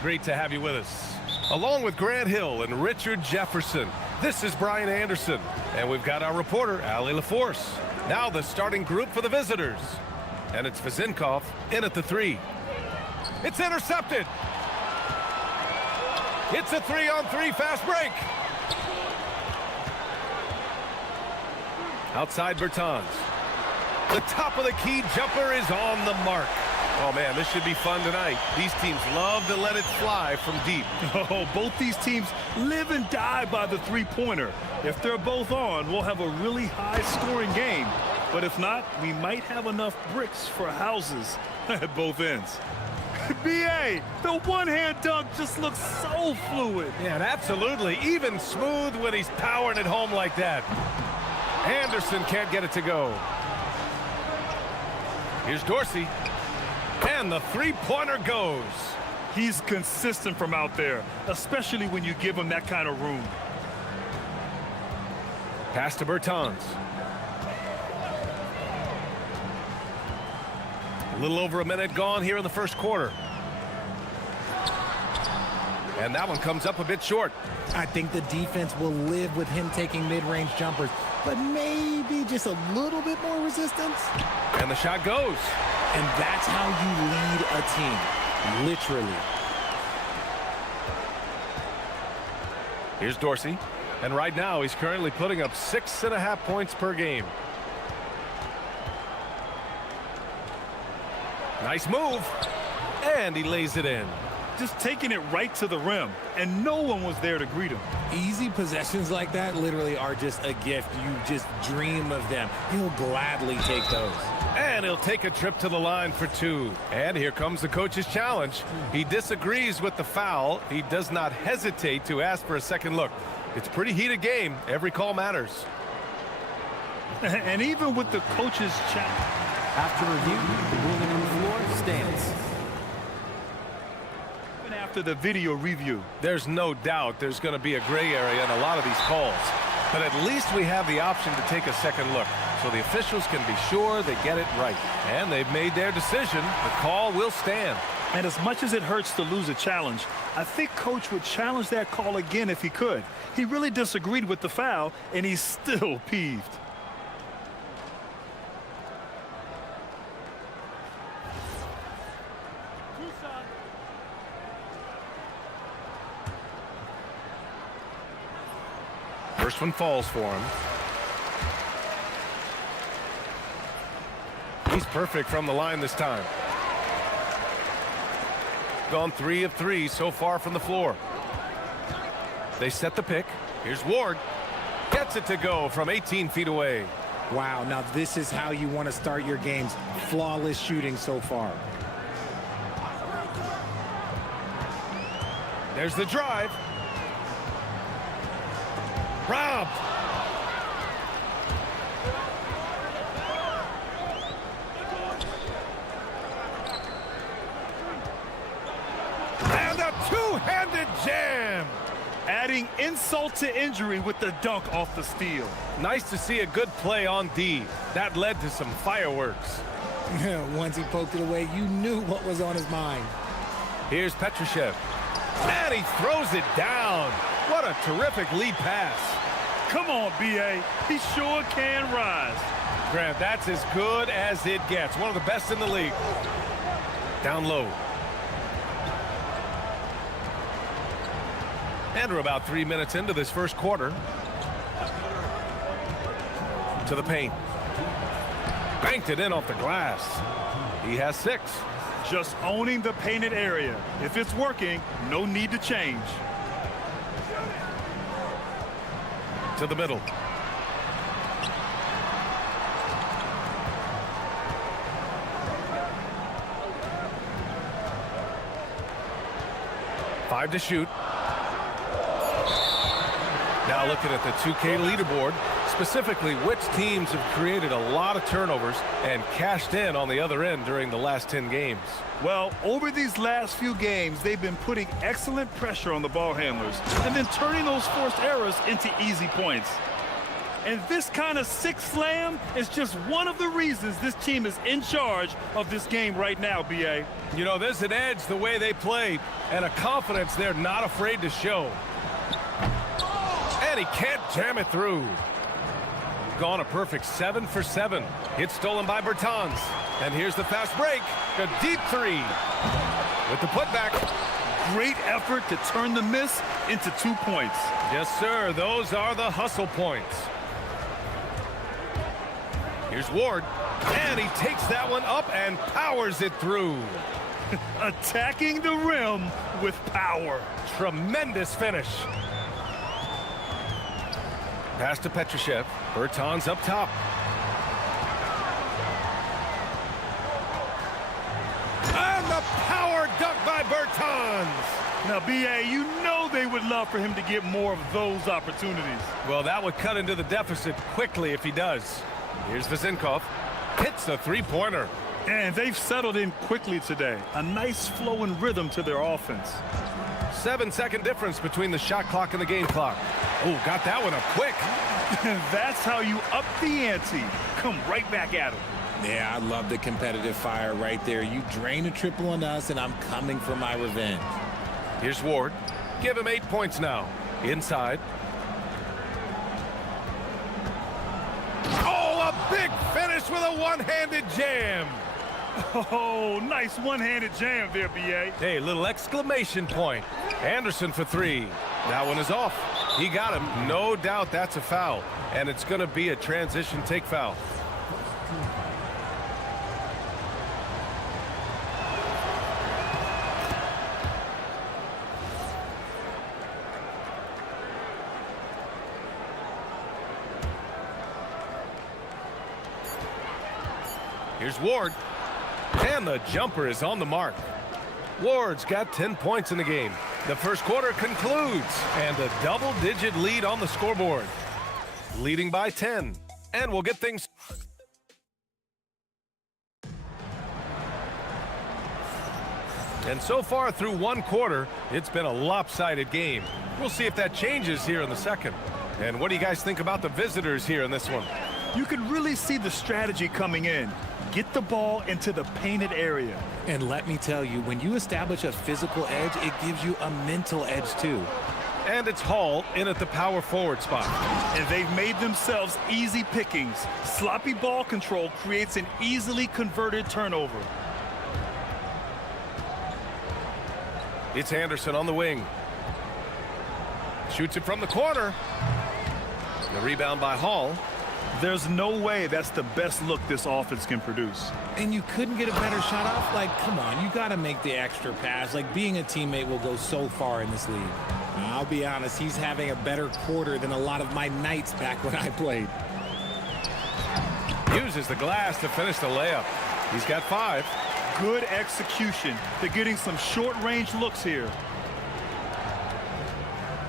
Great to have you with us. Along with Grant Hill and Richard Jefferson, this is Brian Anderson. And we've got our reporter, Allie LaForce. Now the starting group for the visitors. And it's Vazinkov in at the 3. It's intercepted. It's a 3-on-3 fast break. Outside Bertans. The top of the key jumper is on the mark. Oh, man, this should be fun tonight. These teams love to let it fly from deep. Oh, both these teams live and die by the three-pointer. If they're both on, we'll have a really high-scoring game. But if not, we might have enough bricks for houses at both ends. B.A., the one-hand dunk just looks so fluid. Yeah, and absolutely. Even smooth when he's powering it home like that. Anderson can't get it to go. Here's Dorsey. And the three-pointer goes. He's consistent from out there, especially when you give him that kind of room. Pass to Bertans. A little over a minute gone here in the first quarter. And that one comes up a bit short. I think the defense will live with him taking mid-range jumpers, but maybe just a little bit more resistance. And the shot goes. And that's how you lead a team, literally. Here's Dorsey. And right now, he's currently putting up 6.5 points per game. Nice move. And he lays it in. Just taking it right to the rim, and no one was there to greet him. Easy possessions like that literally are just a gift. You just dream of them. He'll gladly take those. And he'll take a trip to the line for 2. And here comes the coach's challenge. He disagrees with the foul. He does not hesitate to ask for a second look. It's a pretty heated game. Every call matters. And even with the coach's challenge. After review, the ruling on the floor stands. After the video review, there's no doubt there's going to be a gray area in a lot of these calls. But at least we have the option to take a second look, so the officials can be sure they get it right. And they've made their decision. The call will stand. And as much as it hurts to lose a challenge, I think Coach would challenge that call again if he could. He really disagreed with the foul, and he's still peeved. First one falls for him. He's perfect from the line this time. Gone 3 of 3 so far from the floor. They set the pick. Here's Ward. Gets it to go from 18 feet away. Wow, now this is how you want to start your games. Flawless shooting so far. There's the drive. Robbed. And a two-handed jam. Adding insult to injury with the dunk off the steal. Nice to see a good play on D. That led to some fireworks. Once he poked it away, you knew what was on his mind. Here's Petrushev. And he throws it down. What a terrific lead pass. Come on, B.A. He sure can rise. Grant, that's as good as it gets. One of the best in the league. Down low. And we're about 3 minutes into this first quarter. To the paint. Banked it in off the glass. He has 6. Just owning the painted area. If it's working, no need to change. To the middle. Five to shoot. Now looking at the 2K leaderboard, specifically which teams have created a lot of turnovers and cashed in on the other end during the last 10 games. Well, over these last few games, they've been putting excellent pressure on the ball handlers and then turning those forced errors into easy points. And this kind of six slam is just one of the reasons this team is in charge of this game right now, B.A. You know, there's an edge the way they play and a confidence they're not afraid to show. And he can't jam it through. Gone a perfect 7 for 7. It's stolen by Bertans. And here's the fast break. A deep three. With the putback. Great effort to turn the miss into 2 points. Yes, sir. Those are the hustle points. Here's Ward. And he takes that one up and powers it through. Attacking the rim with power. Tremendous finish. Pass to Petrushev. Bertans up top. And the power dunk by Bertans. Now, B.A., you know they would love for him to get more of those opportunities. Well, that would cut into the deficit quickly if he does. Here's Vezinkov. Hits a three-pointer. And they've settled in quickly today. A nice flow and rhythm to their offense. 7-second difference between the shot clock and the game clock. Oh, got that one up quick. That's how you up the ante. Come right back at him. Yeah, I love the competitive fire right there. You drain a triple on us, and I'm coming for my revenge. Here's Ward. Give him 8 points now. Inside. Oh, a big finish with a one-handed jam. Oh, nice one-handed jam there, B.A. Hey, little exclamation point. Anderson for three. That one is off. He got him. No doubt that's a foul. And it's going to be a transition take foul. Here's Ward. And the jumper is on the mark. Ward's got 10 points in the game. The first quarter concludes, and a double-digit lead on the scoreboard. Leading by 10. And we'll get things... And so far through one quarter, it's been a lopsided game. We'll see if that changes here in the second. And what do you guys think about the visitors here in this one? You can really see the strategy coming in. Get the ball into the painted area. And let me tell you, when you establish a physical edge, it gives you a mental edge too. And it's Hall in at the power forward spot. And they've made themselves easy pickings. Sloppy ball control creates an easily converted turnover. It's Anderson on the wing. Shoots it from the corner. The rebound by Hall. There's no way that's the best look this offense can produce. And you couldn't get a better shot off? Like, come on, you got to make the extra pass. Like, being a teammate will go so far in this league. I'll be honest, he's having a better quarter than a lot of my nights back when I played. Uses the glass to finish the layup. He's got 5. Good execution. They're getting some short-range looks here.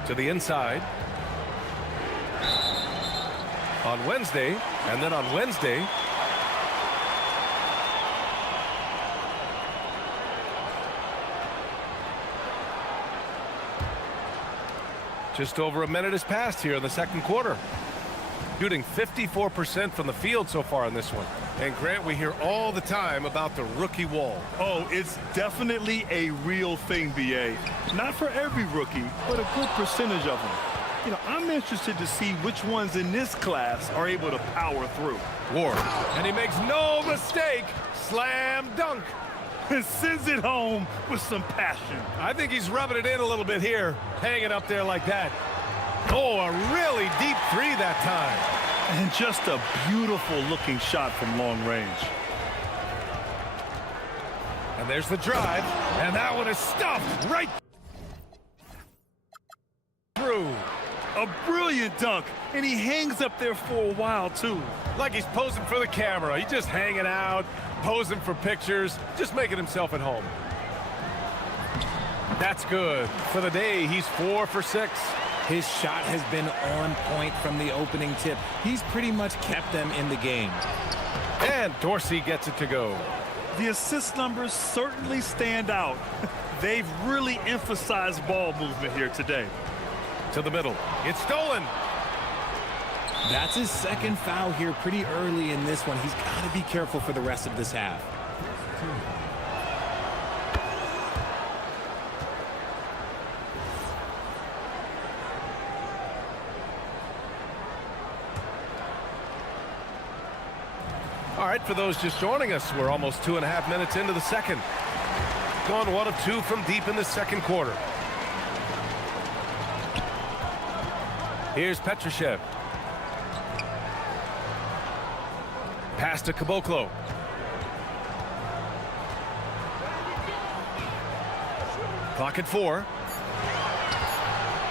To the inside. On Wednesday, and then on Wednesday, just over a minute has passed here in the second quarter. Shooting 54% from the field so far in this one. And Grant, we hear all the time about the rookie wall. Oh, it's definitely a real thing, B.A. Not for every rookie, but a good percentage of them. You know, I'm interested to see which ones in this class are able to power through. Ward, and he makes no mistake. Slam dunk. And sends it home with some passion. I think he's rubbing it in a little bit here, hanging up there like that. Oh, a really deep three that time. And just a beautiful looking shot from long range. And there's the drive, and that one is stuffed right through. A brilliant dunk, and he hangs up there for a while, too. Like he's posing for the camera. He's just hanging out, posing for pictures, just making himself at home. That's good. For the day, he's 4 for 6. His shot has been on point from the opening tip. He's pretty much kept them in the game. And Dorsey gets it to go. The assist numbers certainly stand out. They've really emphasized ball movement here today. To the middle. It's stolen. That's his second foul here pretty early in this one. He's got to be careful for the rest of this half. All right, for those just joining us, we're almost 2.5 minutes into the second. Gone 1 of 2 from deep in the second quarter. Here's Petrushev. Pass to Caboclo. Clock at 4.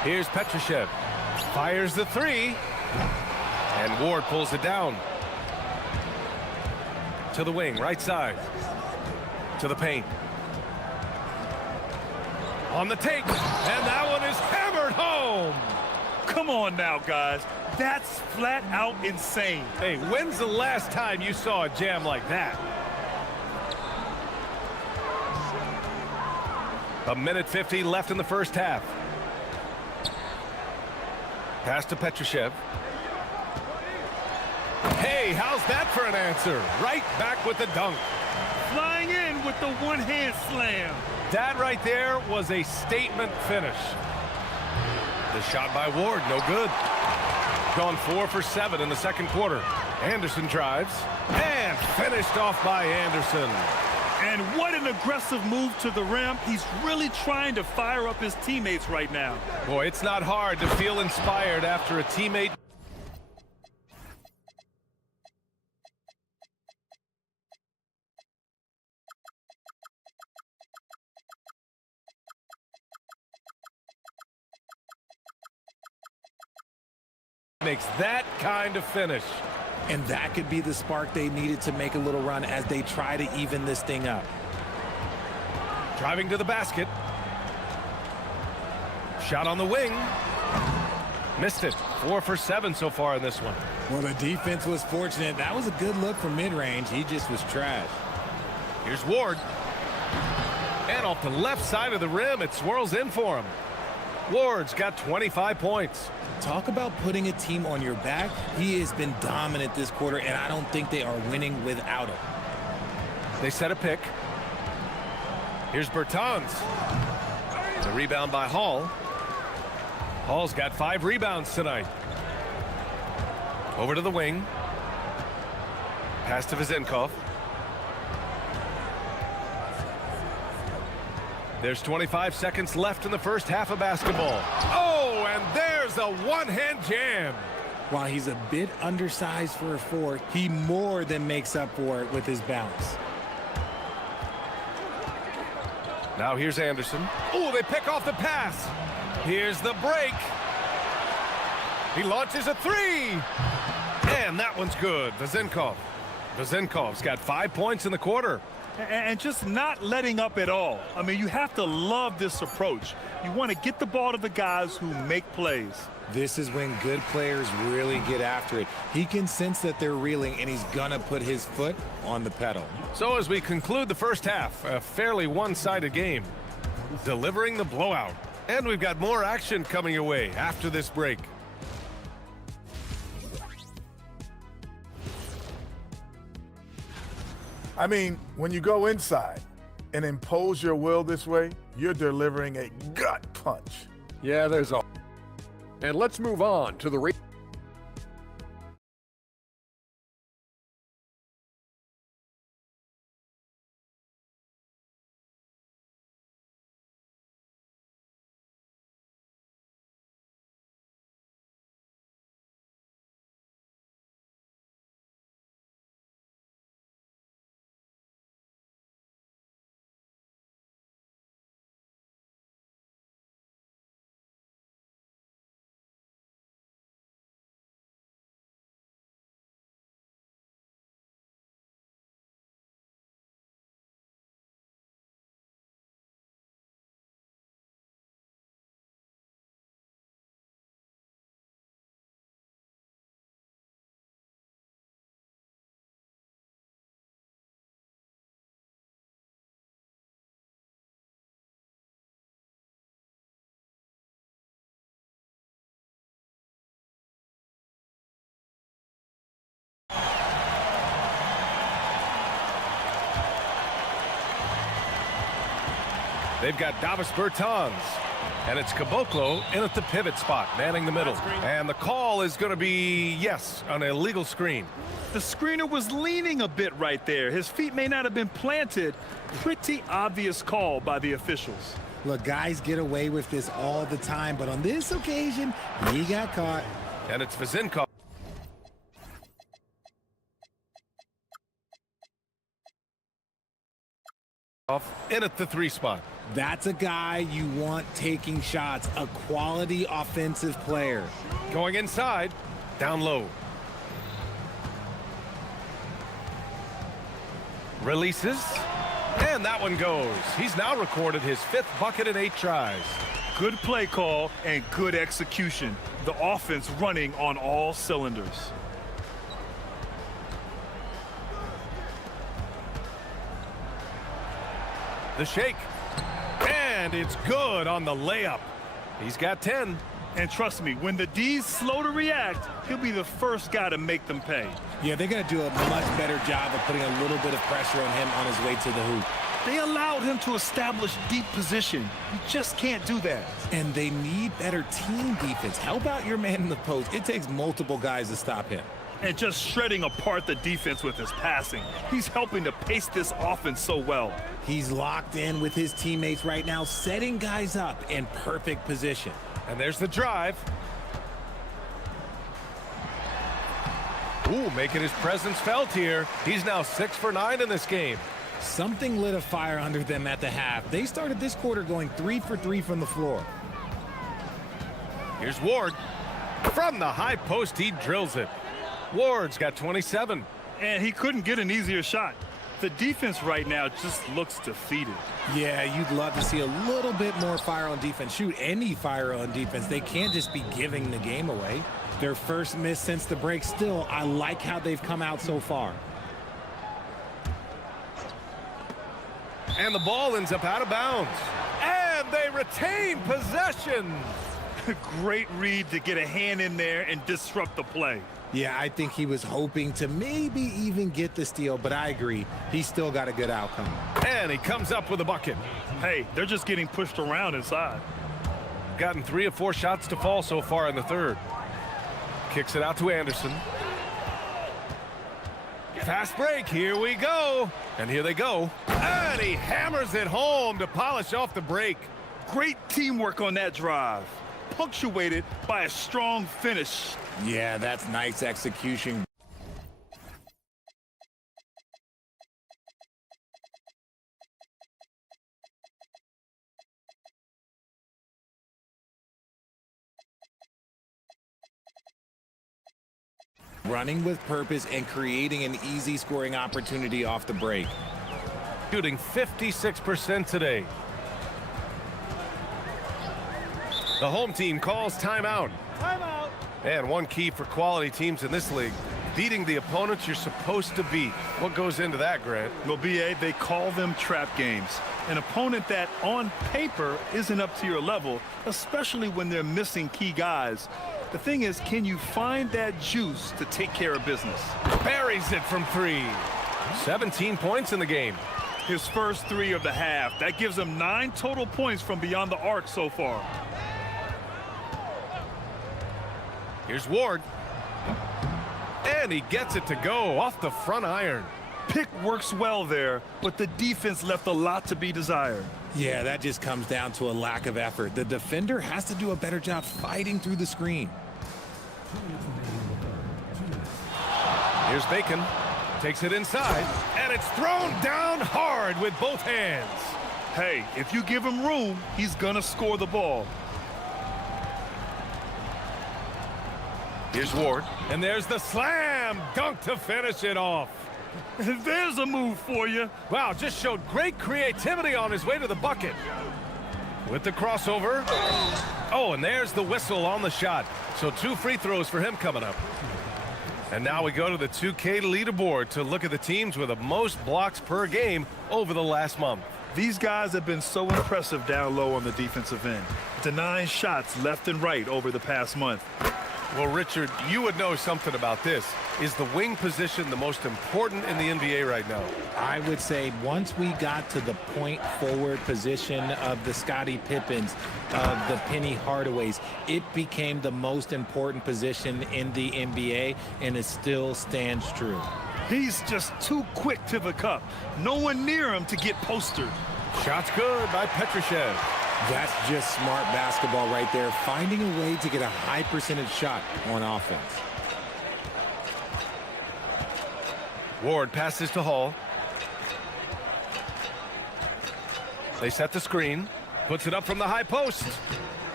Here's Petrushev. Fires the 3. And Ward pulls it down. To the wing, right side. To the paint. On the take. And that one is hammered home. Come on now, guys. That's flat out insane. Hey, when's the last time you saw a jam like that? 1:50 left in the first half. Pass to Petrushev. Hey, how's that for an answer? Right back with the dunk. Flying in with the one-hand slam. That right there was a statement finish. The shot by Ward, no good. Gone 4 for 7 in the second quarter. Anderson drives and finished off by Anderson. And what an aggressive move to the rim. He's really trying to fire up his teammates right now. Boy, it's not hard to feel inspired after a teammate makes that kind of finish. And that could be the spark they needed to make a little run as they try to even this thing up. Driving to the basket. Shot on the wing. Missed it. 4 for 7 so far in this one. Well, the defense was fortunate. That was a good look from mid-range. He just was trash. Here's Ward. And off the left side of the rim, it swirls in for him. Ward's got 25 points. Talk about putting a team on your back. He has been dominant this quarter, and I don't think they are winning without him. They set a pick. Here's Bertans. The rebound by Hall. Hall's got 5 rebounds tonight. Over to the wing. Pass to Vezenkov. There's 25 seconds left in the first half of basketball. Oh, and there's a one-hand jam. While he's a bit undersized for a 4, he more than makes up for it with his bounce. Now here's Anderson. Oh, they pick off the pass. Here's the break. He launches a 3. And that one's good. Vezenkov. Vezenkov's got 5 points in the quarter. And just not letting up at all. I mean, you have to love this approach. You want to get the ball to the guys who make plays. This is when good players really get after it. He can sense that they're reeling, and he's going to put his foot on the pedal. So as we conclude the first half, a fairly one-sided game, delivering the blowout. And we've got more action coming your way after this break. I mean, when you go inside and impose your will this way, you're delivering a gut punch. Yeah, there's a... And let's move on to the... They've got Davis Bertans. And it's Caboclo in at the pivot spot, manning the middle. And the call is going to be, yes, an illegal screen. The screener was leaning a bit right there. His feet may not have been planted. Pretty obvious call by the officials. Look, guys get away with this all the time, but on this occasion, he got caught. And it's Vazinkov. In at the 3 spot. That's a guy you want taking shots, a quality offensive player. Going inside, down low. Releases, and that one goes. He's now recorded his 5th bucket in 8 tries. Good play call and good execution. The offense running on all cylinders. The shake, and it's good on the layup. He's got 10. And trust me, when the D's slow to react, he'll be the first guy to make them pay. Yeah, they're going to do a much better job of putting a little bit of pressure on him on his way to the hoop. They allowed him to establish deep position. You just can't do that. And they need better team defense. Help out your man in the post. It takes multiple guys to stop him. And just shredding apart the defense with his passing. He's helping to pace this offense so well. He's locked in with his teammates right now, setting guys up in perfect position. And there's the drive. Ooh, making his presence felt here. He's now 6 for 9 in this game. Something lit a fire under them at the half. They started this quarter going 3 for 3 from the floor. Here's Ward. From the high post, he drills it. Ward's got 27. And he couldn't get an easier shot. The defense right now just looks defeated. Yeah, you'd love to see a little bit more fire on defense. Shoot, any fire on defense. They can't just be giving the game away. Their first miss since the break. Still, I like how they've come out so far. And the ball ends up out of bounds. And they retain possession. Great read to get a hand in there and disrupt the play. Yeah, I think he was hoping to maybe even get the steal, but I agree. He still got a good outcome. And he comes up with a bucket. Hey, they're just getting pushed around inside. Gotten 3 of 4 shots to fall so far in the third. Kicks it out to Anderson. Fast break, here we go. And here they go. And he hammers it home to polish off the break. Great teamwork on that drive. Punctuated by a strong finish. Yeah, that's nice execution. Running with purpose and creating an easy scoring opportunity off the break. Shooting 56% today. The home team calls timeout. Timeout. And one key for quality teams in this league, beating the opponents you're supposed to beat. What goes into that, Grant? Well, BA, they call them trap games. An opponent that on paper isn't up to your level, especially when they're missing key guys. The thing is, can you find that juice to take care of business? Buries it from 3. 17 points in the game. His first 3 of the half. That gives him 9 total points from beyond the arc so far. Here's Ward. And he gets it to go off the front iron. Pick works well there, but the defense left a lot to be desired. Yeah, that just comes down to a lack of effort. The defender has to do a better job fighting through the screen. Here's Bacon. Takes it inside, and it's thrown down hard with both hands. Hey, if you give him room, he's gonna score the ball. Here's Ward, and there's the slam dunk to finish it off. There's a move for you. Wow, just showed great creativity on his way to the bucket. With the crossover. Oh, and there's the whistle on the shot. So 2 free throws for him coming up. And now we go to the 2K leaderboard to look at the teams with the most blocks per game over the last month. These guys have been so impressive down low on the defensive end, denying shots left and right over the past month. Well, Richard, you would know something about this. Is the wing position the most important in the NBA right now? I would say once we got to the point forward position of the Scottie Pippens, of the Penny Hardaways, it became the most important position in the NBA, and it still stands true. He's just too quick to the cup. No one near him to get postered. Shot's good by Petrushev. That's just smart basketball right there, finding a way to get a high percentage shot on offense. Ward passes to Hall. They set the screen. Puts it up from the high post.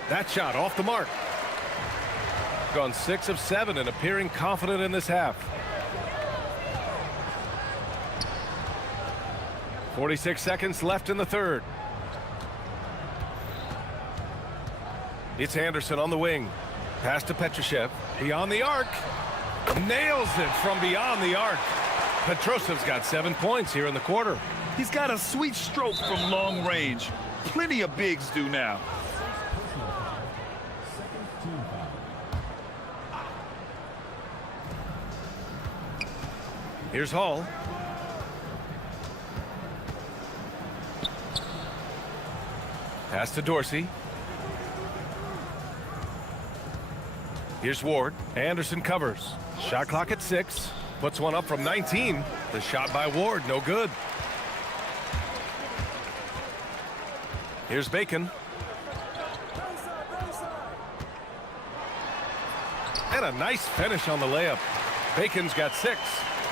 That shot off the mark. Gone 6 of 7 and appearing confident in this half. 46 seconds left in the third. It's Anderson on the wing. Pass to Petrushev. Beyond the arc. Nails it from beyond the arc. Petrosev's got 7 points here in the quarter. He's got a sweet stroke from long range. Plenty of bigs do now. Here's Hall. Pass to Dorsey. Here's Ward. Anderson covers. Shot clock at 6. Puts one up from 19. The shot by Ward, no good. Here's Bacon. And a nice finish on the layup. Bacon's got 6.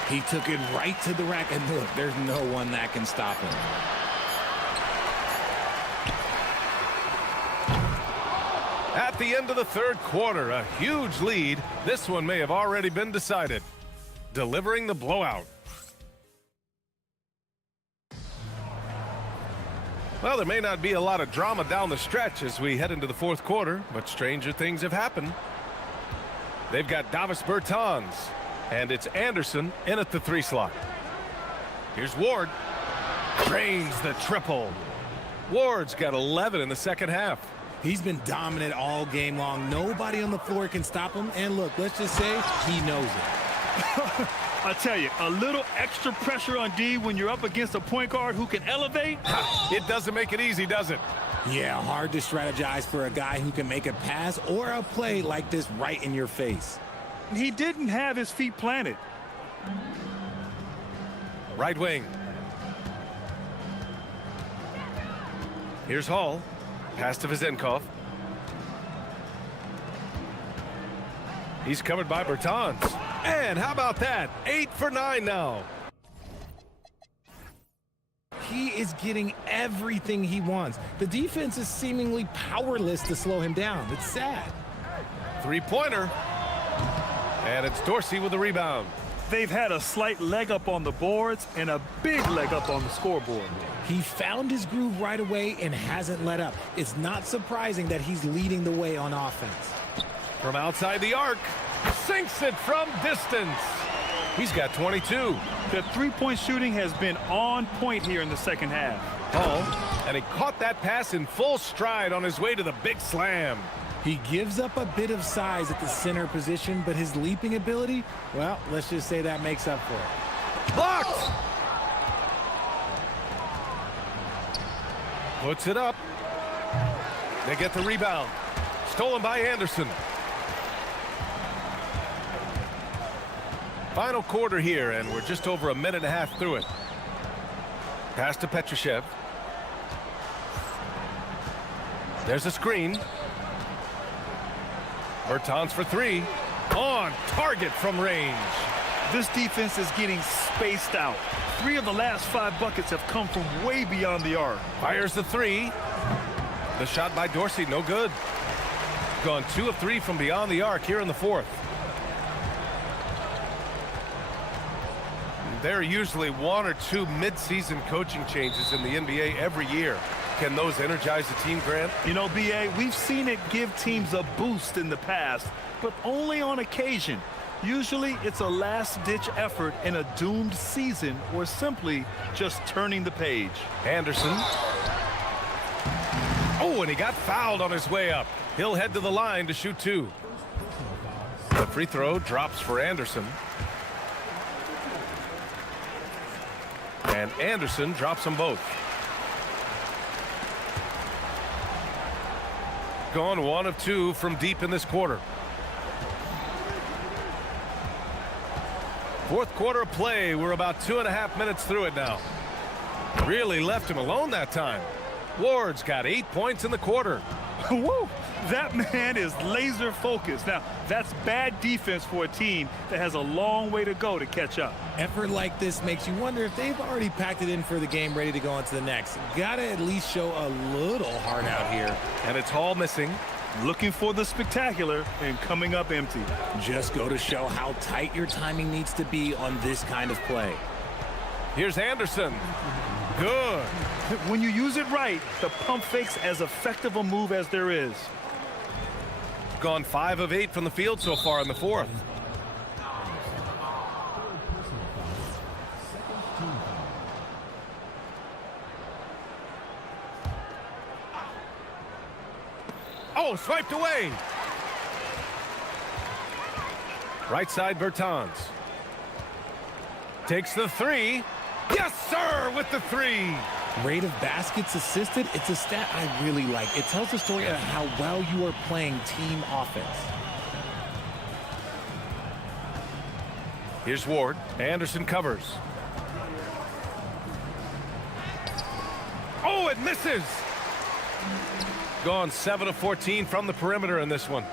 He took it right to the rack, and look, there's no one that can stop him. At the end of the third quarter, a huge lead. This one may have already been decided. Delivering the blowout. Well, there may not be a lot of drama down the stretch as we head into the fourth quarter, but stranger things have happened. They've got Davis Bertans, and it's Anderson in at the 3 slot. Here's Ward. Drains the triple. Ward's got 11 in the second half. He's been dominant all game long. Nobody on the floor can stop him. And look, let's just say he knows it. I tell you, a little extra pressure on D when you're up against a point guard who can elevate. It doesn't make it easy, does it? Yeah, hard to strategize for a guy who can make a pass or a play like this right in your face. He didn't have his feet planted. Right wing. Here's Hall. Pass to Vezenkov. He's covered by Bertans. And how about that? 8 for 9 now. He is getting everything he wants. The defense is seemingly powerless to slow him down. It's sad. 3-pointer. And it's Dorsey with the rebound. They've had a slight leg up on the boards and a big leg up on the scoreboard. He found his groove right away and hasn't let up. It's not surprising that he's leading the way on offense. From outside the arc, sinks it from distance. He's got 22. The three-point shooting has been on point here in the second half. Hall, and he caught that pass in full stride on his way to the big slam. He gives up a bit of size at the center position, but his leaping ability, well, let's just say that makes up for it. Blocked! Puts it up. They get the rebound. Stolen by Anderson. Final quarter here, and we're just over a minute and a half through it. Pass to Petrushev. There's a screen. Bertans for 3. On target from range. This defense is getting spaced out. 3 of the last 5 buckets have come from way beyond the arc. Fires the 3. The shot by Dorsey, no good. Gone 2 of 3 from beyond the arc here in the fourth. There are usually 1 or 2 mid-season coaching changes in the NBA every year. Can those energize the team, Grant? You know, B.A., we've seen it give teams a boost in the past, but only on occasion. Usually it's a last-ditch effort in a doomed season or simply just turning the page. Anderson. Oh, and he got fouled on his way up. He'll head to the line to shoot 2. The free throw drops for Anderson. And Anderson drops them both. Gone 1 of 2 from deep in this quarter. Fourth quarter of play. We're about 2.5 minutes through it now. Really left him alone that time. Ward's got 8 points in the quarter. Woo! That man is laser focused. Now, that's bad defense for a team that has a long way to go to catch up. Effort like this makes you wonder if they've already packed it in for the game, ready to go on to the next. Gotta at least show a little heart out here. And it's Hall missing. Looking for the spectacular and coming up empty. Just go to show how tight your timing needs to be on this kind of play. Here's Anderson. Good. When you use it right, the pump fake's as effective a move as there is. Gone 5 of 8 from the field so far in the fourth. Oh, swiped away. Right side, Bertans. Takes the three. Yes, sir, with the three. Rate of baskets assisted, it's a stat I really like. It tells the story of how well you are playing team offense. Here's Ward. Anderson covers. Oh, it misses. Gone 7 of 14 from the perimeter in this one.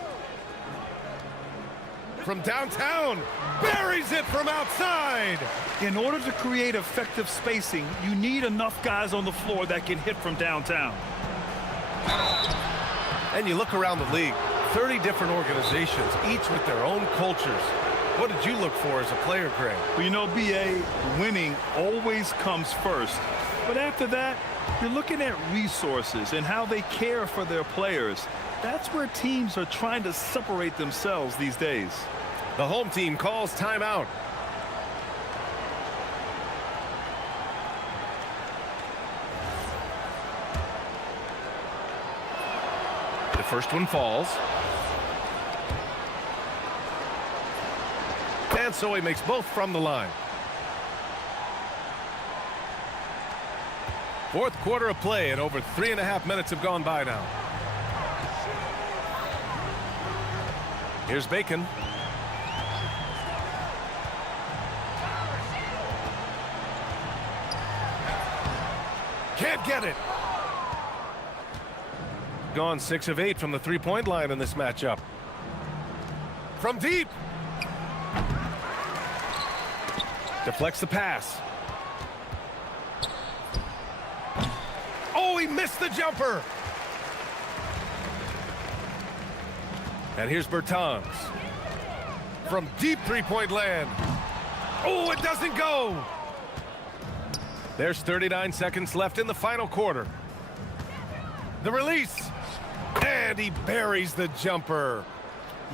From downtown, buries it from outside. In order to create effective spacing, you need enough guys on the floor that can hit from downtown. And you look around the league, 30 different organizations, each with their own cultures. What did you look for as a player, Greg? Well, you know, BA, winning always comes first. But after that, you're looking at resources and how they care for their players. That's where teams are trying to separate themselves these days. The home team calls timeout. The first one falls. And so he makes both from the line. Fourth quarter of play, and over 3.5 minutes have gone by now. Here's Bacon. Can't get it. Gone 6 of 8 from the three-point line in this matchup. From deep. Deflects the pass. Oh, he missed the jumper. And here's Bertans. From deep three-point land. Oh, it doesn't go. There's 39 seconds left in the final quarter. The release. And he buries the jumper.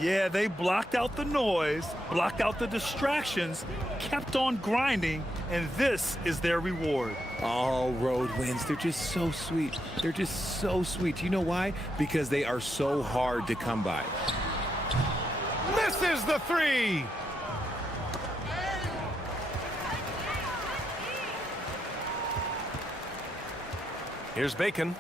Yeah, they blocked out the noise, blocked out the distractions, kept on grinding, and this is their reward. All road wins, they're just so sweet. They're just so sweet. You know why? Because they are so hard to come by. Misses the three. Here's Bacon.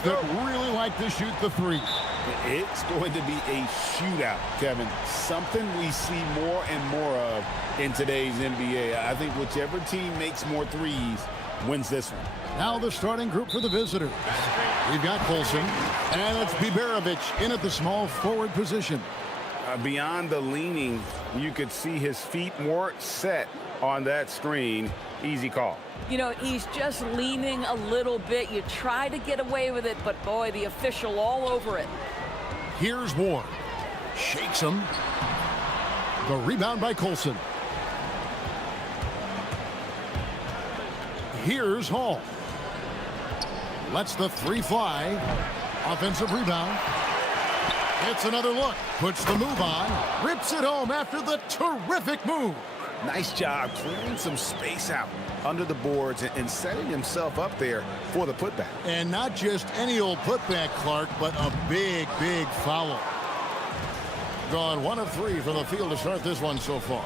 that really like to shoot the three. It's going to be a shootout, Kevin. Something we see more and more of in today's NBA. I think whichever team makes more threes wins this one. Now the starting group for the visitors. We've got Colson, and it's Biberovic in at the small forward position. Beyond the leaning, you could see his feet more set on that screen. Easy call. You know, he's just leaning a little bit. You try to get away with it, but boy, the official all over it. Here's Ward. Shakes him. The rebound by Colson. Here's Hall. Lets the three fly. Offensive rebound. It's another look. Puts the move on. Rips it home after the terrific move. Nice job clearing some space out under the boards and setting himself up there for the putback. And not just any old putback, Clark, but a big, big foul. Gone 1 of 3 from the field to start this one so far.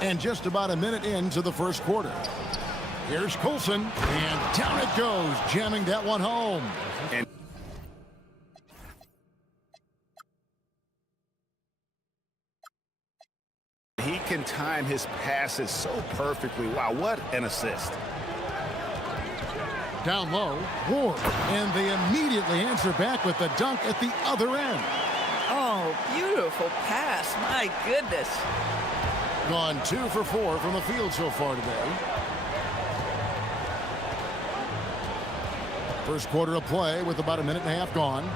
And just about a minute into the first quarter. Here's Colson, and down it goes, jamming that one home. And he can time his passes so perfectly. Wow, what an assist. Down low, Ward, and they immediately answer back with the dunk at the other end. Oh, beautiful pass. My goodness. Gone 2 for 4 from the field so far today. First quarter of play with about a minute and a half gone.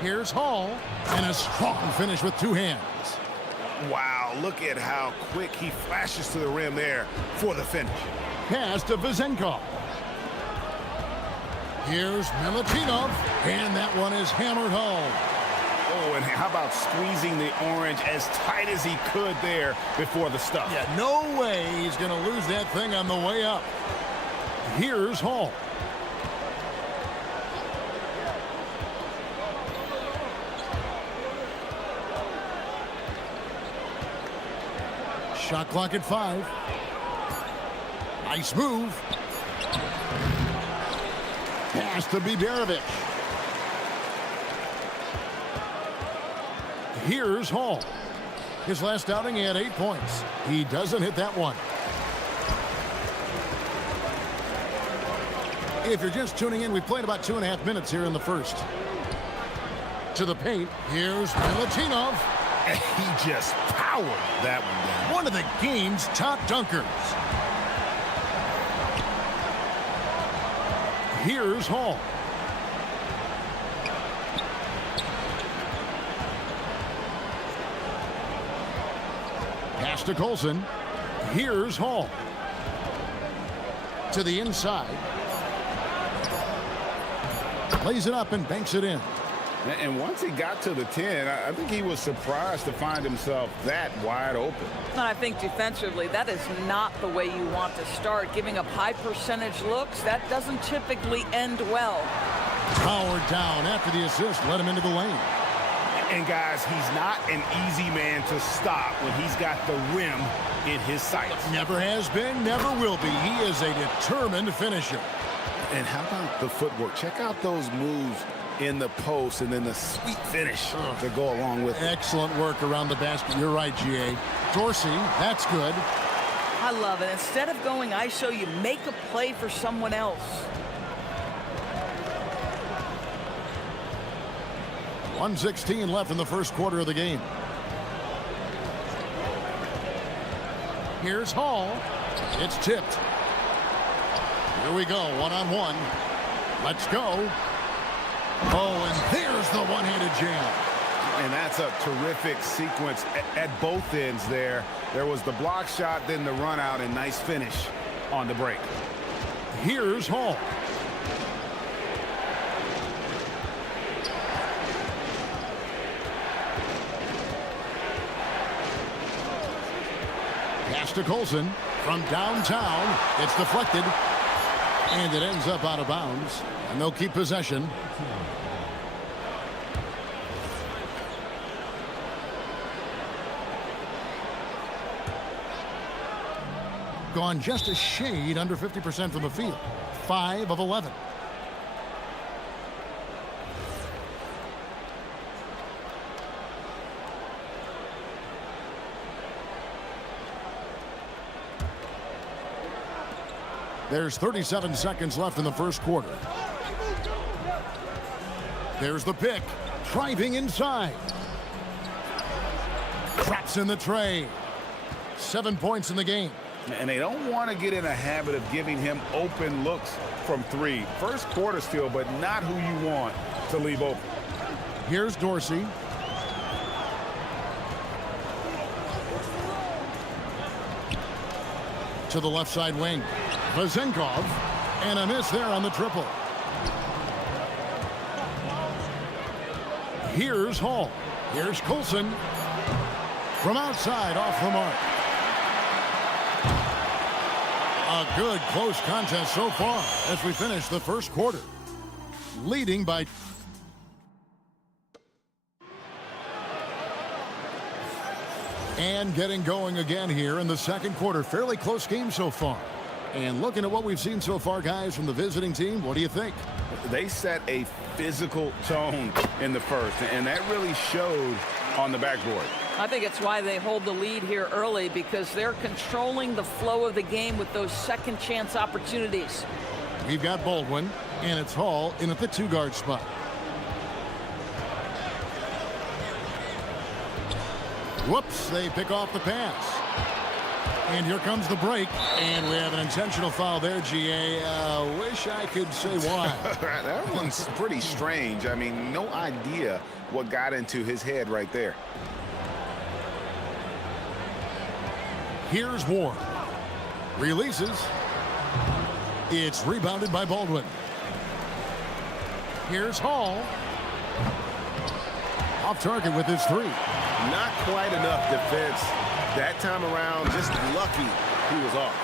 Here's Hall, and a strong finish with 2 hands. Wow, look at how quick he flashes to the rim there for the finish. Pass to Vezenkov. Here's Milutinov, and that one is hammered home. Oh, and how about squeezing the orange as tight as he could there before the stuff? Yeah, no way he's going to lose that thing on the way up. Here's Hall. Shot clock at 5. Nice move. Pass to Biberovic. Here's Hall. His last outing, he had 8 points. He doesn't hit that one. If you're just tuning in, we've played about 2.5 minutes here in the first. To the paint, here's Milutinov. And he just powered that one down. One of the game's top dunkers. Here's Hall. Pass to Colson. Here's Hall. To the inside. Lays it up and banks it in. And once he got to the 10, I think he was surprised to find himself that wide open. And I think defensively, that is not the way you want to start. Giving up high percentage looks, that doesn't typically end well. Powered down after the assist, let him into the lane. And guys, he's not an easy man to stop when he's got the rim in his sights. Never has been, never will be. He is a determined finisher. And how about the footwork? Check out those moves in the post and then the sweet finish to go along with it. Excellent work around the basket. You're right, G.A. Dorsey, that's good. I love it. Instead of going ISO, you make a play for someone else. .116 left in the first quarter of the game. Here's Hall. It's tipped. Here we go, one-on-one. Let's go. Oh, and there's the one-handed jam. And that's a terrific sequence at both ends there. There was the block shot, then the run out, and nice finish on the break. Here's Hall. Pass to Colson from downtown. It's deflected. And it ends up out of bounds. And they'll keep possession. gone just a shade under 50% from the field. 5 of 11. There's 37 seconds left in the first quarter. There's the pick. Driving inside. Traps in the tray. 7 points in the game. And they don't want to get in a habit of giving him open looks from three. First quarter still, but not who you want to leave open. Here's Dorsey. To the left side wing. Vazenkov. And a miss there on the triple. Here's Hall. Here's Coulson. From outside, off the mark. A good close contest so far as we finish the first quarter. Leading by... And getting going again here in the second quarter. Fairly close game so far. And looking at what we've seen so far, guys, from the visiting team, what do you think? They set a physical tone in the first, and that really showed on the backboard. I think it's why they hold the lead here early, because they're controlling the flow of the game with those second chance opportunities. We've got Baldwin, and it's Hall in at the 2-guard spot. Whoops, they pick off the pass. And here comes the break, and we have an intentional foul there, GA. Wish I could say why. That one's pretty strange. I mean, no idea what got into his head right there. Here's Ward. Releases. It's rebounded by Baldwin. Here's Hall. Off target with his three. Not quite enough defense that time around. Just lucky he was off.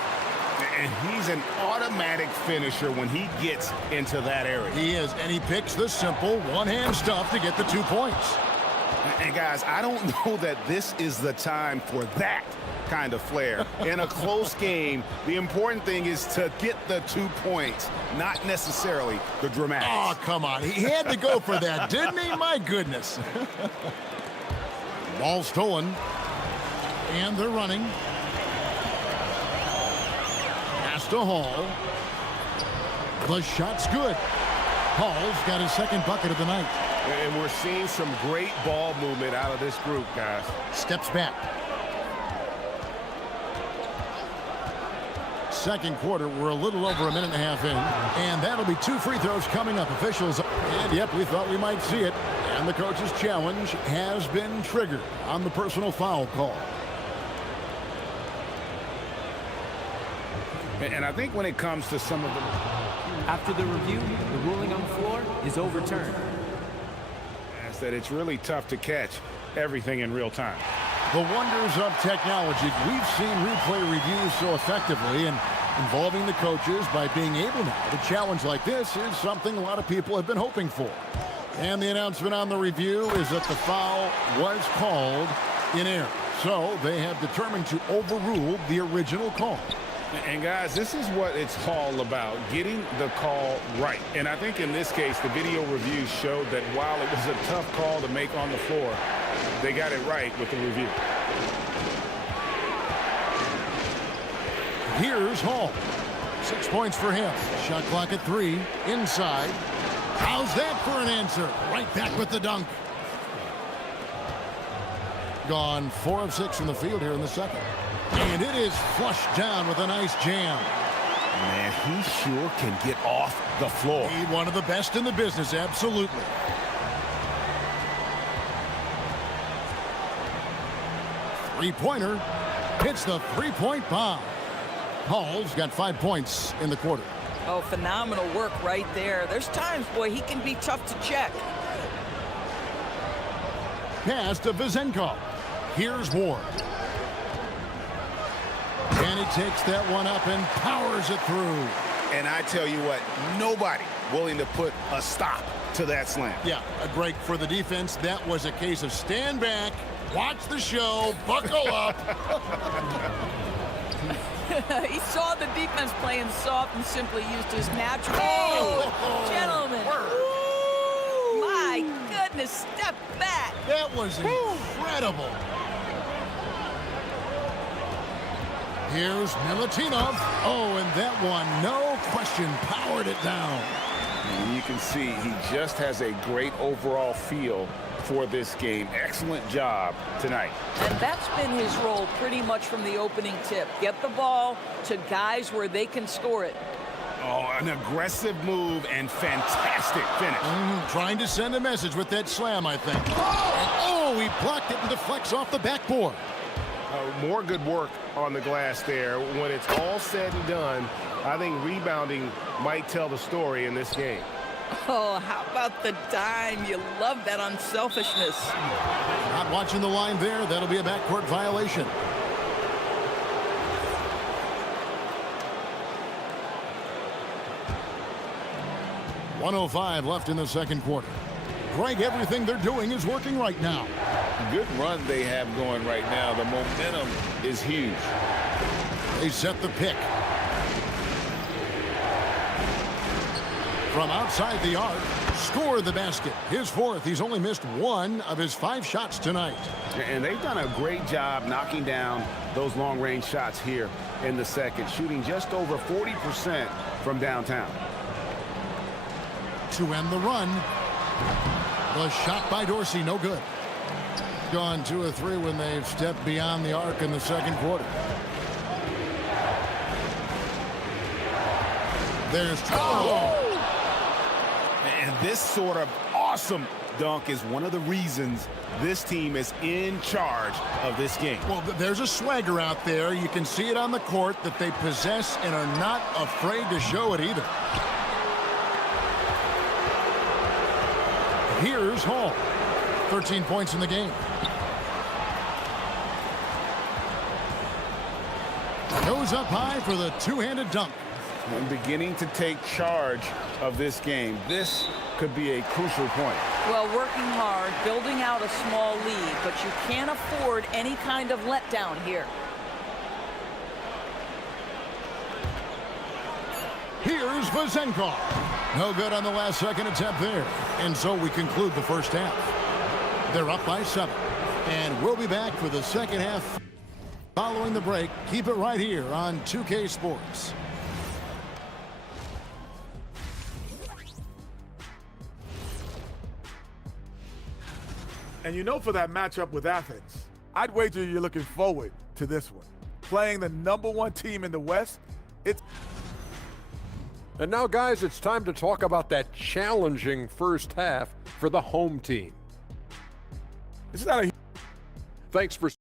And he's an automatic finisher when he gets into that area. He is, and he picks the simple one-hand stuff to get the 2 points. And guys, I don't know that this is the time for that kind of flair. In a close game, the important thing is to get the 2 points, not necessarily the dramatics. Oh, come on. He had to go for that, didn't he? My goodness. Ball stolen. And they're running. Pass to Hall. The shot's good. Hall's got his second bucket of the night. And we're seeing some great ball movement out of this group, guys. Steps back. Second quarter, we're a little over a minute and a half in. And that'll be 2 free throws coming up. Officials, and yep, we thought we might see it. And the coach's challenge has been triggered on the personal foul call. And I think when it comes to some of them... After the review, the ruling on the floor is overturned. That's that it's really tough to catch everything in real time. The wonders of technology. We've seen replay reviews so effectively and involving the coaches by being able now to challenge like this is something a lot of people have been hoping for. And the announcement on the review is that the foul was called in error. So they have determined to overrule the original call. And guys, this is what it's all about, getting the call right. And I think in this case, the video review showed that while it was a tough call to make on the floor, they got it right with the review. Here's Hall. 6 points for him. Shot clock at 3. Inside. How's that for an answer? Right back with the dunk. Gone 4 of 6 from the field here in the second. And it is flushed down with a nice jam. Man, he sure can get off the floor. He's one of the best in the business, absolutely. Three-pointer. Hits the three-point bomb. Hall's got 5 points in the quarter. Oh, phenomenal work right there. There's times, boy, he can be tough to check. Pass to Vazenkov. Here's Ward. And he takes that one up and powers it through. And I tell you what, nobody willing to put a stop to that slam. Yeah, a break for the defense. That was a case of stand back, watch the show, buckle up. He saw the defense playing soft and simply used his natural... Oh, gentlemen. Ooh, my goodness, step back. That was incredible. Here's Milutinov. Oh, and that one, no question, powered it down. And you can see he just has a great overall feel for this game. Excellent job tonight. And that's been his role pretty much from the opening tip. Get the ball to guys where they can score it. Oh, an aggressive move and fantastic finish. Trying to send a message with that slam, I think. Oh, he blocked it and deflects off the backboard. More good work on the glass there. When it's all said and done, I think rebounding might tell the story in this game. Oh, how about the dime? You love that unselfishness. Not watching the line there. That'll be a backcourt violation. .105 left in the second quarter. Greg, everything they're doing is working right now. Good run they have going right now. The momentum is huge. They set the pick. From outside the arc, score the basket. His fourth. He's only missed one of his 5 shots tonight. And they've done a great job knocking down those long-range shots here in the second, shooting just over 40% from downtown. To end the run, the shot by Dorsey, no good. Gone 2 of 3 when they've stepped beyond the arc in the second quarter. There's And this sort of awesome dunk is one of the reasons this team is in charge of this game. Well, there's a swagger out there. You can see it on the court that they possess and are not afraid to show it either. Here's Hall. 13 points in the game. Goes up high for the two-handed dunk. And beginning to take charge of this game. This could be a crucial point. Well, working hard, building out a small lead, but you can't afford any kind of letdown here. Here's Vazenkov. No good on the last second attempt there. And so we conclude the first half. They're up by 7. And we'll be back for the second half following the break. Keep it right here on 2K Sports. And you know, for that matchup with Athens, I'd wager you're looking forward to this one. Playing the #1 team in the West, it's... And now, guys, it's time to talk about that challenging first half for the home team. It's not a... Thanks for...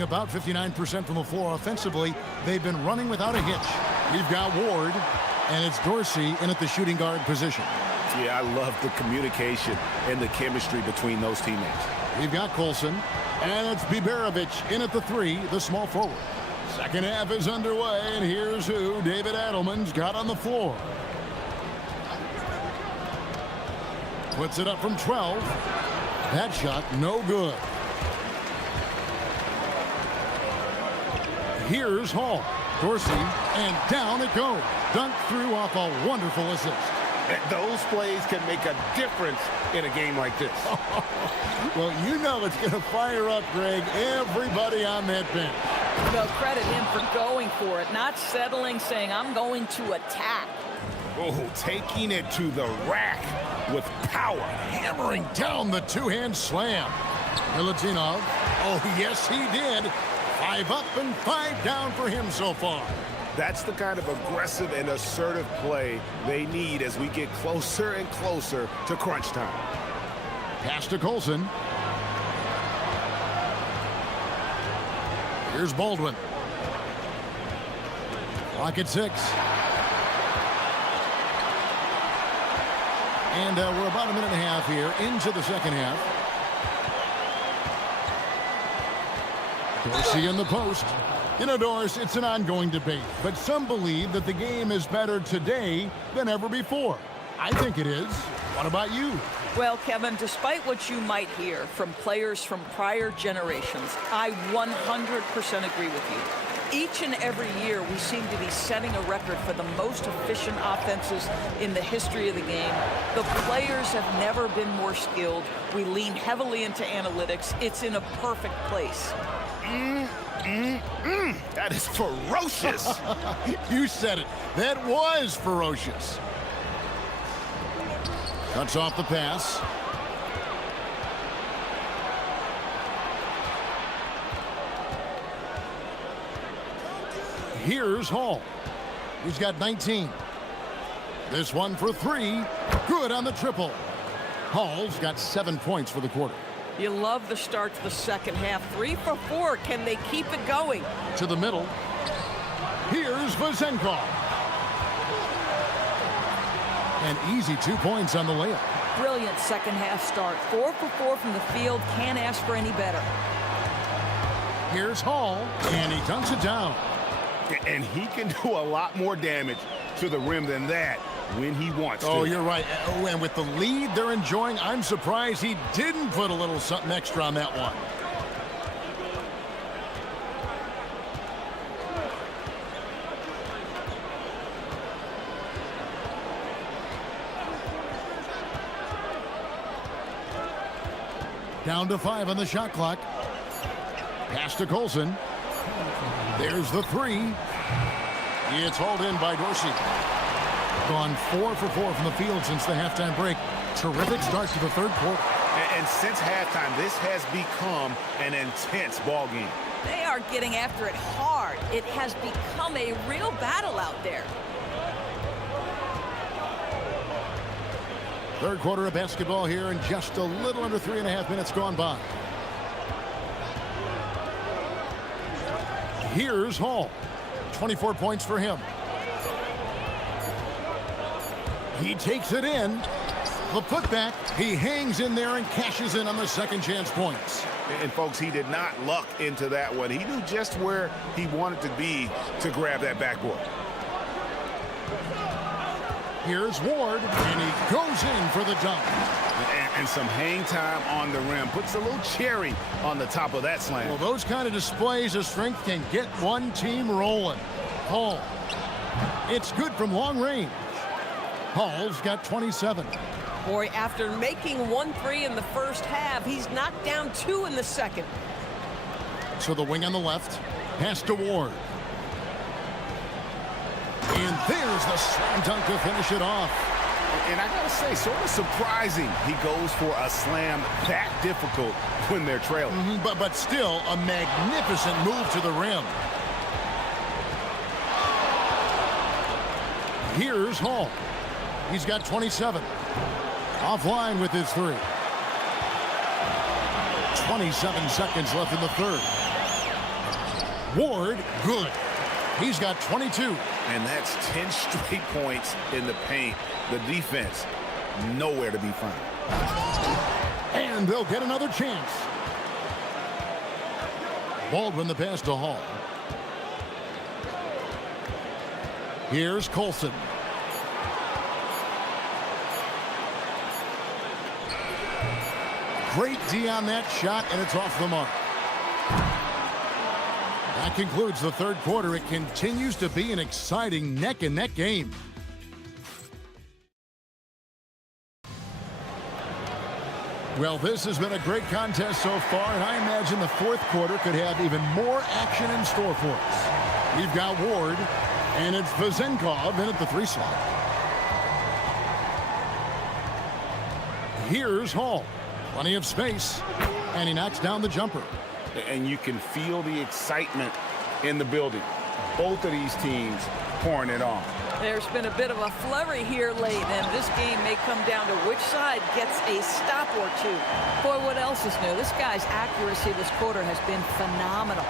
About 59% from the floor offensively. They've been running without a hitch. We've got Ward, and it's Dorsey in at the shooting guard position. Yeah, I love the communication and the chemistry between those teammates. We've got Colson, and it's Biberovic in at the 3, the small forward. Second half is underway, and here's who David Adelman's got on the floor. Puts it up from 12. That shot, no good. Here's Hall. Dorsey, and down it goes. Dunked through off a wonderful assist. Those plays can make a difference in a game like this. Well, you know it's going to fire up, Greg, everybody on that bench. No, credit him for going for it, not settling, saying, I'm going to attack. Oh, taking it to the rack with power. Hammering down the two-hand slam. Milutinov. Oh, yes, he did. 5 up and 5 down for him so far. That's the kind of aggressive and assertive play they need as we get closer and closer to crunch time. Pass to Colson. Here's Baldwin. Clock at 6. And we're about a minute and a half here into the second half. Dorsey in the post. You know, Doris, it's an ongoing debate, but some believe that the game is better today than ever before. I think it is. What about you? Well, Kevin, despite what you might hear from players from prior generations, I 100% agree with you. Each and every year, we seem to be setting a record for the most efficient offenses in the history of the game. The players have never been more skilled. We lean heavily into analytics. It's in a perfect place. That is ferocious. You said it. That was ferocious. Cuts off the pass. Here's Hall. He's got 19. This one for 3. Good on the triple. Hall's got 7 points for the quarter. You love the start to the second half. 3 for 4. Can they keep it going? To the middle. Here's Vazenkov. An easy 2 points on the layup. Brilliant second half start. 4 for 4 from the field. Can't ask for any better. Here's Hall, and he dunks it down. And he can do a lot more damage to the rim than that when he wants to. Oh, you're right. Oh, and with the lead they're enjoying, I'm surprised he didn't put a little something extra on that one. Down to 5 on the shot clock. Pass to Colson. There's the 3. It's hauled in by Dorsey. Gone 4 for 4 from the field since the halftime break. Terrific start to the third quarter. And since halftime, this has become an intense ball game. They are getting after it hard. It has become a real battle out there. Third quarter of basketball here, and just a little under 3.5 minutes gone by. Here's Hall. 24 points for him. He takes it in. The putback. He hangs in there and cashes in on the second chance points. And folks, he did not luck into that one. He knew just where he wanted to be to grab that backboard. Here's Ward, and he goes in for the dunk. And some hang time on the rim. Puts a little cherry on the top of that slam. Well, those kind of displays of strength can get one team rolling. Hall. It's good from long range. Hall's got 27. Boy, after making 1 3 in the first half, he's knocked down 2 in the second. So the wing on the left. Pass to Ward. And there's the slam dunk to finish it off. And I gotta say, sort of surprising he goes for a slam that difficult when they're trailing. But still a magnificent move to the rim. Here's Hall. He's got 27. Offline with his 3. 27 seconds left in the third. Ward, good. He's got 22. And that's 10 straight points in the paint. The defense, nowhere to be found. And they'll get another chance. Baldwin the pass to Hall. Here's Colson. Great D on that shot, and it's off the mark. That concludes the third quarter. It continues to be an exciting neck-and-neck game. Well, this has been a great contest so far, and I imagine the fourth quarter could have even more action in store for us. We've got Ward, and it's Vezenkov in at the 3 slot. Here's Hall. Plenty of space, and he knocks down the jumper. And you can feel the excitement in the building. Both of these teams pouring it on. There's been a bit of a flurry here late, and this game may come down to which side gets a stop or two. Boy, what else is new? This guy's accuracy this quarter has been phenomenal.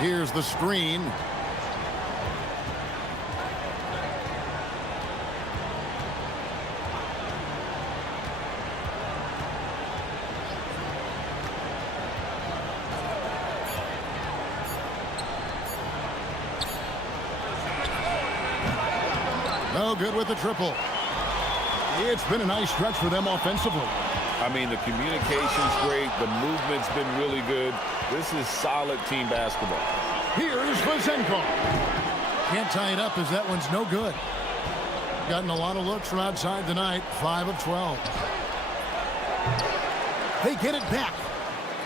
Here's the screen. No good with the triple. It's been a nice stretch for them offensively. I mean, the communication's great. The movement's been really good. This is solid team basketball. Here's Vezenkov. Can't tie it up as that one's no good. Gotten a lot of looks from outside tonight. 5 of 12. They get it back.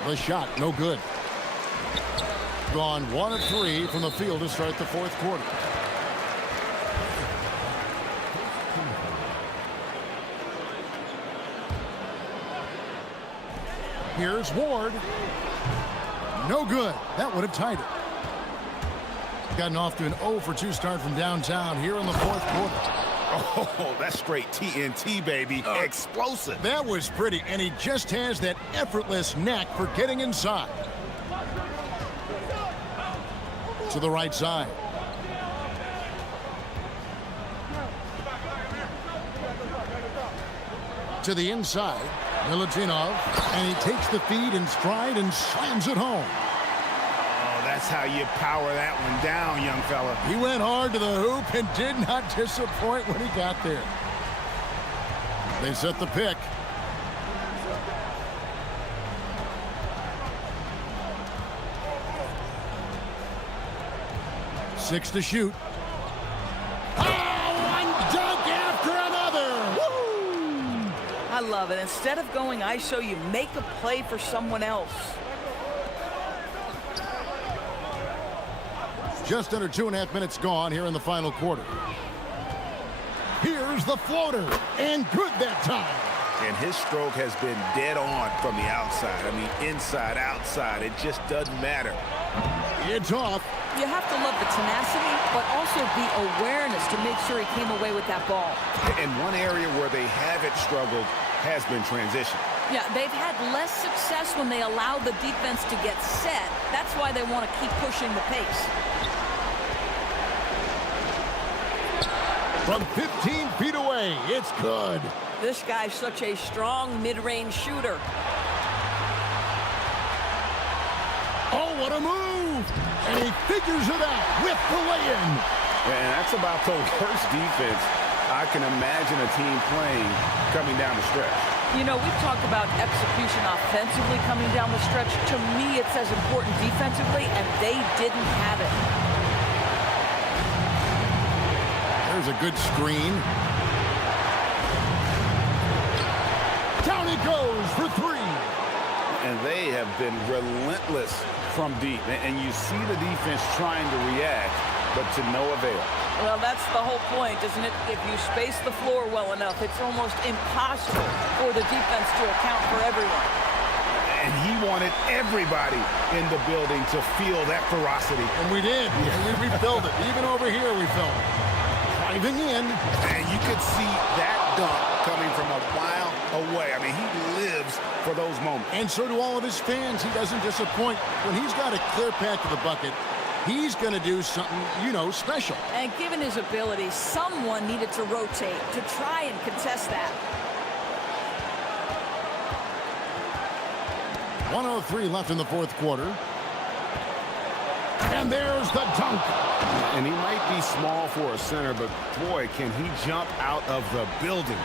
The shot, no good. Gone 1 of 3 from the field to start the fourth quarter. Here's Ward. No good. That would have tied it. Gotten off to an 0 for 2 start from downtown here in the fourth quarter. Oh, that's straight TNT, baby. Explosive. That was pretty, and he just has that effortless knack for getting inside. To the right side. To the inside. Milutinov, and he takes the feed in stride and slams it home. Oh, that's how you power that one down, young fella. He went hard to the hoop and did not disappoint when he got there. They set the pick. Six to shoot. I love it. Instead of going ISO, you make a play for someone else. Just under 2.5 minutes gone here in the final quarter. Here's the floater, and good that time. And his stroke has been dead on from the outside. I mean, inside, outside, it just doesn't matter. It's off. You have to love the tenacity, but also the awareness to make sure he came away with that ball. And one area where they haven't struggled has been transition. Yeah, they've had less success when they allow the defense to get set. That's why they want to keep pushing the pace. From 15 feet away, it's good. This guy's such a strong mid-range shooter. Oh, what a move! And he figures it out with the lay-in. And that's about the worst defense I can imagine a team playing coming down the stretch. You know, we've talked about execution offensively coming down the stretch. To me, it's as important defensively, and they didn't have it. There's a good screen. Down it goes for 3. And they have been relentless from deep. And you see the defense trying to react, but to no avail. Well, that's the whole point, isn't it? If you space the floor well enough, it's almost impossible for the defense to account for everyone. And he wanted everybody in the building to feel that ferocity. And we did. We felt it. Even over here, we felt it. Driving in. And you could see that dunk coming from a mile away. I mean, he lives for those moments. And so do all of his fans. He doesn't disappoint. When he's got a clear path to the bucket, he's going to do something, you know, special. And given his ability, someone needed to rotate to try and contest that. 1:03 left in the fourth quarter. And there's the dunk. And he might be small for a center, but boy, can he jump out of the building.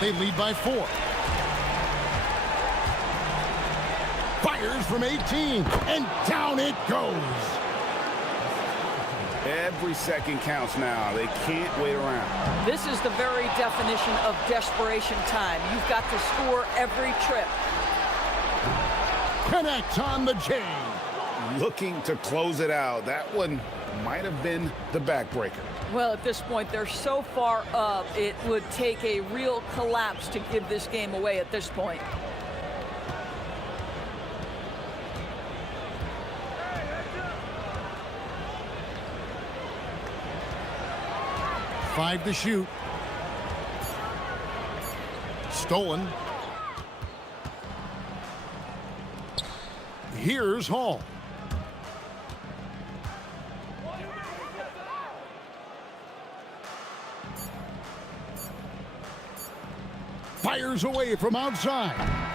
They lead by 4. Fires from 18, and down it goes. Every second counts now. They can't wait around. This is the very definition of desperation time. You've got to score every trip. Connect on the chain. Looking to close it out. That one might have been the backbreaker. Well, at this point, they're so far up, it would take a real collapse to give this game away at this point. Five to shoot. Stolen. Here's Hall. Fires away from outside.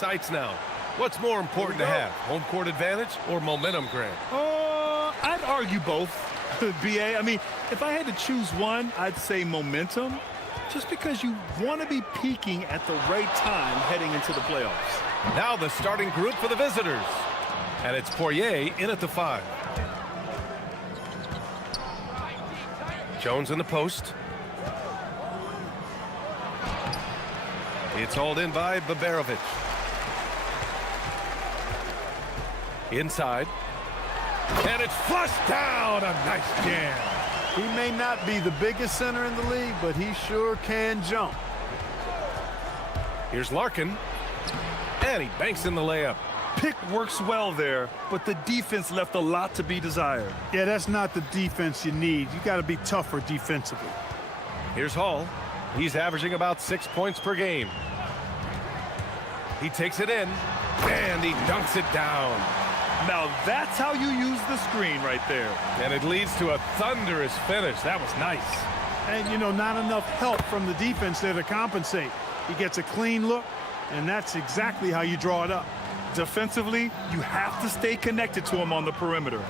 Sights now. What's more important to have, home court advantage or momentum, Grant? I'd argue both, BA. I mean, if I had to choose one, I'd say momentum, just because you want to be peaking at the right time heading into the playoffs. Now the starting group for the visitors. And it's Poirier in at the 5. Jones in the post. It's hauled in by Babarovic. Inside. And it's flushed down. A nice jam. He may not be the biggest center in the league, but he sure can jump. Here's Larkin. And he banks in the layup. Pick works well there, but the defense left a lot to be desired. Yeah, that's not the defense you need. You got to be tougher defensively. Here's Hall. He's averaging about 6 points per game. He takes it in, and he dunks it down. Now that's how you use the screen right there. And it leads to a thunderous finish. That was nice. And, you know, not enough help from the defense there to compensate. He gets a clean look, and that's exactly how you draw it up. Defensively, you have to stay connected to him on the perimeter.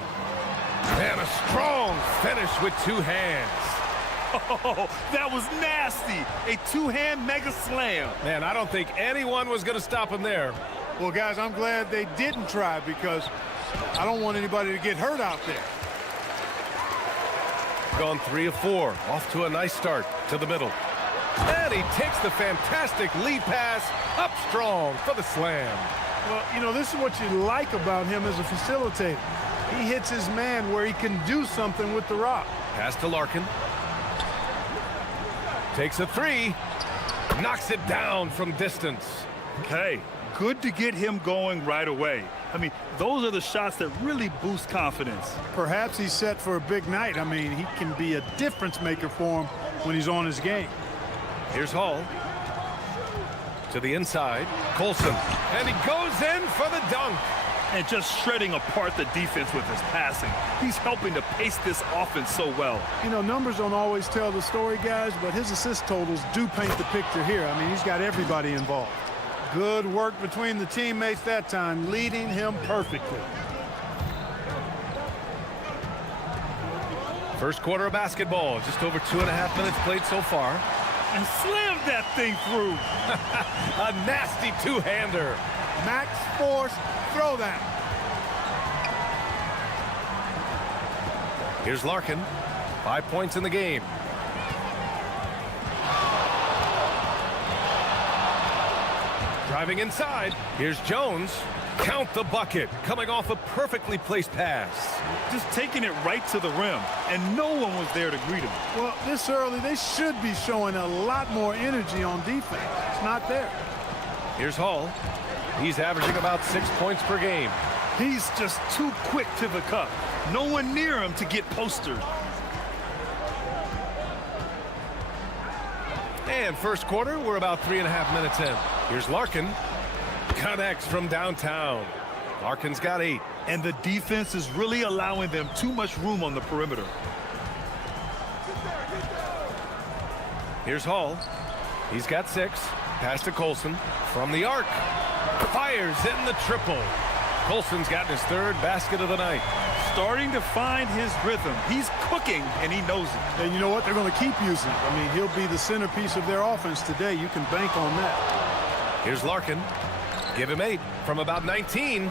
And a strong finish with 2 hands. Oh, that was nasty. A 2-hand mega slam. Man, I don't think anyone was going to stop him there. Well, guys, I'm glad they didn't try because I don't want anybody to get hurt out there. Gone 3 of 4. Off to a nice start to the middle. And he takes the fantastic lead pass up strong for the slam. Well, you know, this is what you like about him as a facilitator. He hits his man where he can do something with the rock. Pass to Larkin. Takes a 3. Knocks it down from distance. Hey, good to get him going right away. I mean, those are the shots that really boost confidence. Perhaps he's set for a big night. I mean, he can be a difference maker for him when he's on his game. Here's Hall. To the inside. Colson. And he goes in for the dunk. And just shredding apart the defense with his passing. He's helping to pace this offense so well. You know, numbers don't always tell the story, guys, but his assist totals do paint the picture here. I mean, he's got everybody involved. Good work between the teammates that time, leading him perfectly. First quarter of basketball. Just over 2.5 minutes played so far. And slammed that thing through. A nasty 2-hander. Max force, throw that. Here's Larkin. 5 points in the game. Driving inside. Here's Jones. Count the bucket. Coming off a perfectly placed pass. Just taking it right to the rim. And no one was there to greet him. Well, this early, they should be showing a lot more energy on defense. It's not there. Here's Hall. He's averaging about 6 points per game. He's just too quick to the cup. No one near him to get postered. And first quarter, we're about 3.5 minutes in. Here's Larkin. Connects from downtown. Larkin's got 8. And the defense is really allowing them too much room on the perimeter. Here's Hall. He's got 6. Pass to Colson. From the arc. Fires in the triple. Colson's gotten his 3rd basket of the night. Starting to find his rhythm. He's cooking, and he knows it. And you know what? They're going to keep using him. I mean, he'll be the centerpiece of their offense today. You can bank on that. Here's Larkin. Give him 8 from about 19.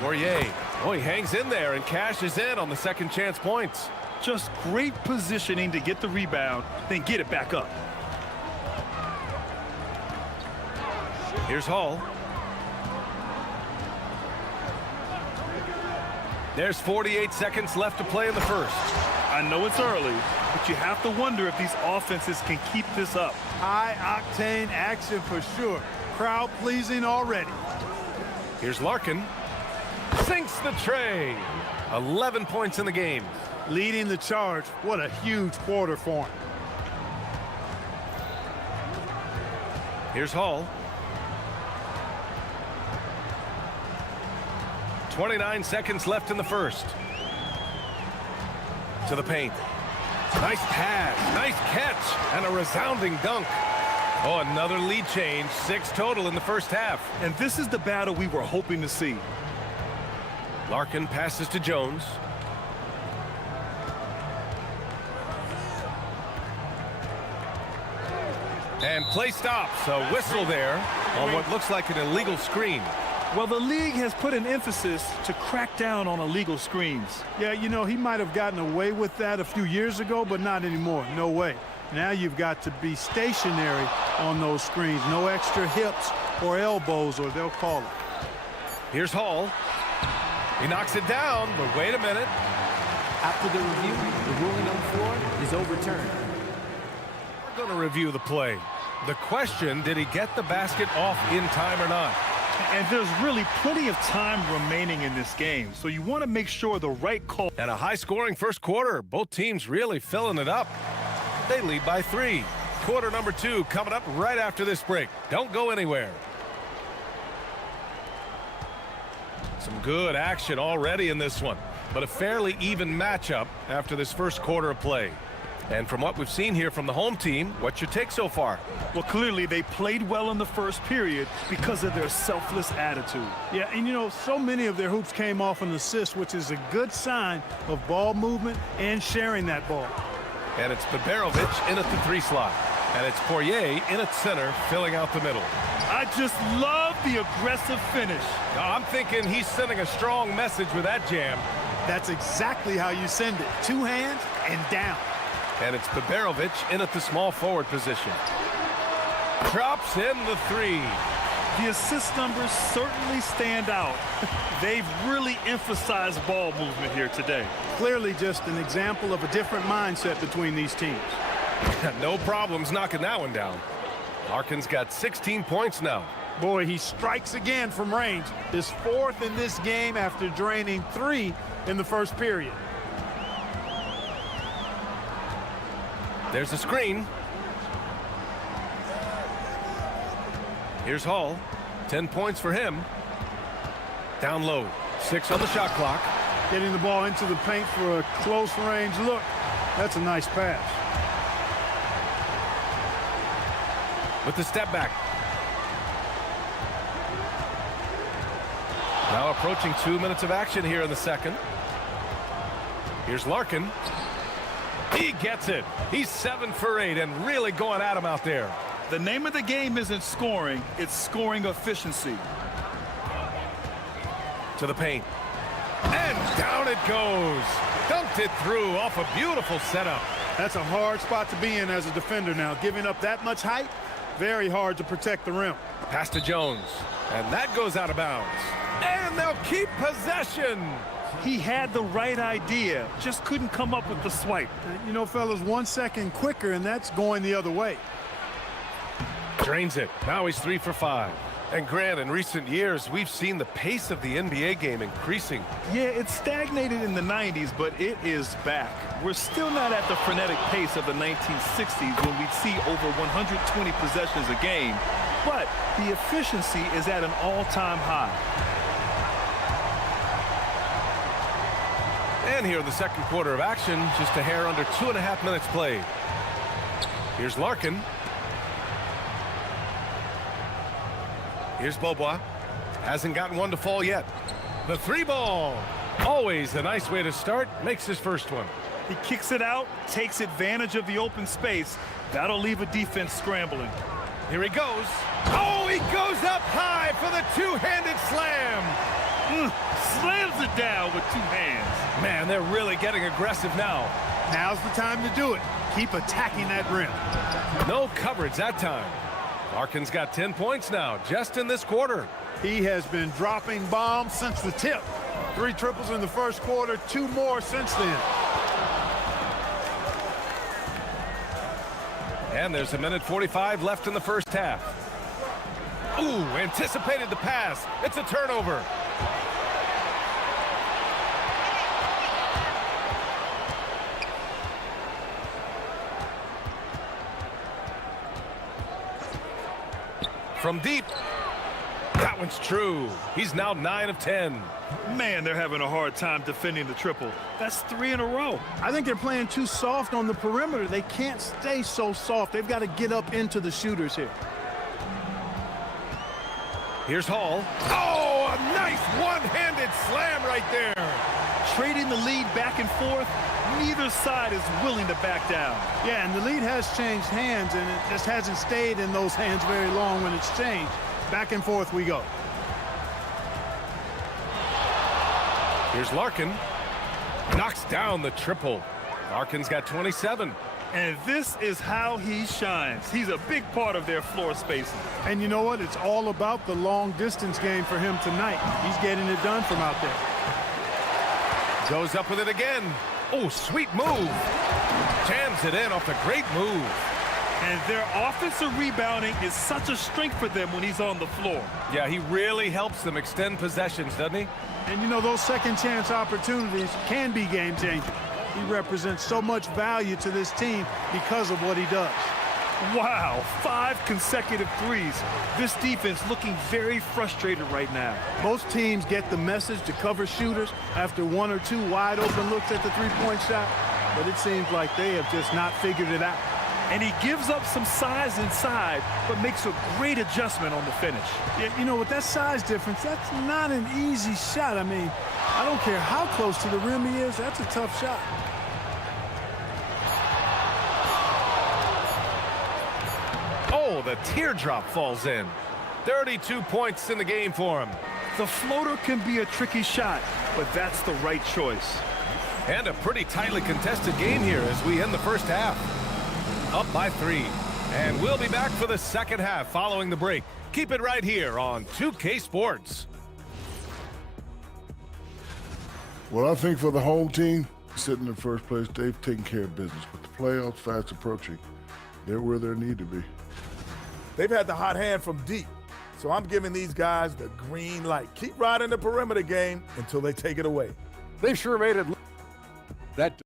Poirier. Oh, he hangs in there and cashes in on the second chance points. Just great positioning to get the rebound, then get it back up. Here's Hall. There's 48 seconds left to play in the first. I know it's early, but you have to wonder if these offenses can keep this up. High-octane action for sure. Crowd-pleasing already. Here's Larkin. Sinks the tray. 11 points in the game. Leading the charge. What a huge quarter for him. Here's Hall. 29 seconds left in the first. To the paint. Nice pass, nice catch, and a resounding dunk. Oh, another lead change. 6 total in the first half. And this is the battle we were hoping to see. Larkin passes to Jones. And play stops. A whistle there on what looks like an illegal screen. Well, the league has put an emphasis to crack down on illegal screens. Yeah, you know, he might have gotten away with that a few years ago, but not anymore. No way. Now you've got to be stationary on those screens. No extra hips or elbows, or they'll call it. Here's Hall. He knocks it down, but wait a minute. After the review, the ruling on the floor is overturned. We're going to review the play. The question, did he get the basket off in time or not? And there's really plenty of time remaining in this game, so you want to make sure the right call. And a high-scoring first quarter. Both teams really filling it up. They lead by 3. Quarter number 2 coming up right after this break. Don't go anywhere. Some good action already in this one, but a fairly even matchup after this first quarter of play. And from what we've seen here from the home team, what's your take so far? Well, clearly they played well in the first period because of their selfless attitude. Yeah, and you know, so many of their hoops came off an assist, which is a good sign of ball movement and sharing that ball. And it's Beberovic in at the 3 slot. And it's Poirier in at center, filling out the middle. I just love the aggressive finish. I'm thinking he's sending a strong message with that jam. That's exactly how you send it. 2 hands and down. And it's Beberovic in at the small forward position. Drops in the 3. The assist numbers certainly stand out. They've really emphasized ball movement here today. Clearly just an example of a different mindset between these teams. No problems knocking that one down. Larkin's got 16 points now. Boy, he strikes again from range. His 4th in this game after draining 3 in the first period. There's a screen. Here's Hall. 10 points for him. Down low. 6 on the shot clock. Getting the ball into the paint for a close range look. That's a nice pass. With the step back. Now approaching 2 minutes of action here in the second. Here's Larkin. He gets it. He's 7 for 8 and really going at him out there. The name of the game isn't scoring, it's scoring efficiency. To the paint. And down it goes. Dumped it through off a beautiful setup. That's a hard spot to be in as a defender now. Giving up that much height, very hard to protect the rim. Pass to Jones. And that goes out of bounds. And they'll keep possession. He had the right idea, just couldn't come up with the swipe. You know, fellas, 1 second quicker, and that's going the other way. Drains it. Now he's 3 for 5. And Grant, in recent years, we've seen the pace of the NBA game increasing. Yeah, it stagnated in the 90s, but it is back. We're still not at the frenetic pace of the 1960s when we'd see over 120 possessions a game, but the efficiency is at an all-time high. And here in the second quarter of action, just a hair under 2.5 minutes played. Here's Larkin. Here's Beaubois. Hasn't gotten one to fall yet. The 3 ball. Always a nice way to start. Makes his first one. He kicks it out, takes advantage of the open space. That'll leave a defense scrambling. Here he goes. Oh, he goes up high for the 2-handed slam. Slams it down with 2 hands. Man, they're really getting aggressive now. Now's the time to do it. Keep attacking that rim. No coverage that time. Larkin's got 10 points now, just in this quarter. He has been dropping bombs since the tip. 3 triples in the first quarter, 2 more since then. And there's 1:45 left in the first half. Ooh, anticipated the pass. It's a turnover. From deep. That one's true. He's now 9 of 10. Man, they're having a hard time defending the triple. That's 3 in a row. I think they're playing too soft on the perimeter. They can't stay so soft. They've got to get up into the shooters here. Here's Hall. Oh, a nice one-handed slam right there. Trading the lead back and forth. Neither side is willing to back down. Yeah, and the lead has changed hands, and it just hasn't stayed in those hands very long when it's changed. Back and forth we go. Here's Larkin. Knocks down the triple. Larkin's got 27. And this is how he shines. He's a big part of their floor spacing. And you know what? It's all about the long distance game for him tonight. He's getting it done from out there. Goes up with it again. Oh, sweet move. Jams it in off a great move. And their offensive rebounding is such a strength for them when he's on the floor. Yeah, he really helps them extend possessions, doesn't he? And you know, those second chance opportunities can be game changing. He represents so much value to this team because of what he does. Wow, 5 consecutive threes. This defense looking very frustrated right now. Most teams get the message to cover shooters after 1 or 2 wide open looks at the three-point shot, but it seems like they have just not figured it out. And he gives up some size inside, but makes a great adjustment on the finish. Yeah, you know, with that size difference, that's not an easy shot. I mean, I don't care how close to the rim he is, that's a tough shot. Oh, the teardrop falls in. 32 points in the game for him. The floater can be a tricky shot, but that's the right choice. And a pretty tightly contested game here as we end the first half. Up by 3. And we'll be back for the second half following the break. Keep it right here on 2K Sports. Well, I think for the home team, sitting in first place, they've taken care of business. But the playoffs fast approaching. They're where they need to be. They've had the hot hand from deep. So I'm giving these guys the green light. Keep riding the perimeter game until they take it away. They sure made it. That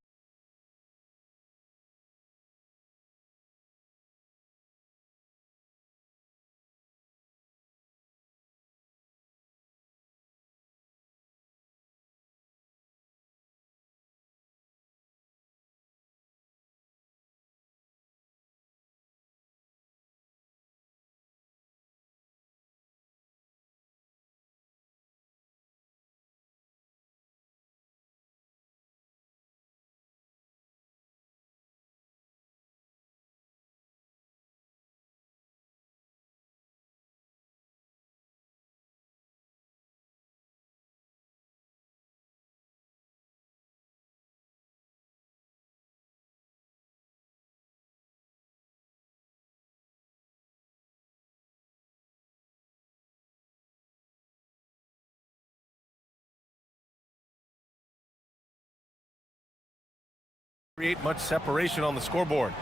Create much separation on the scoreboard.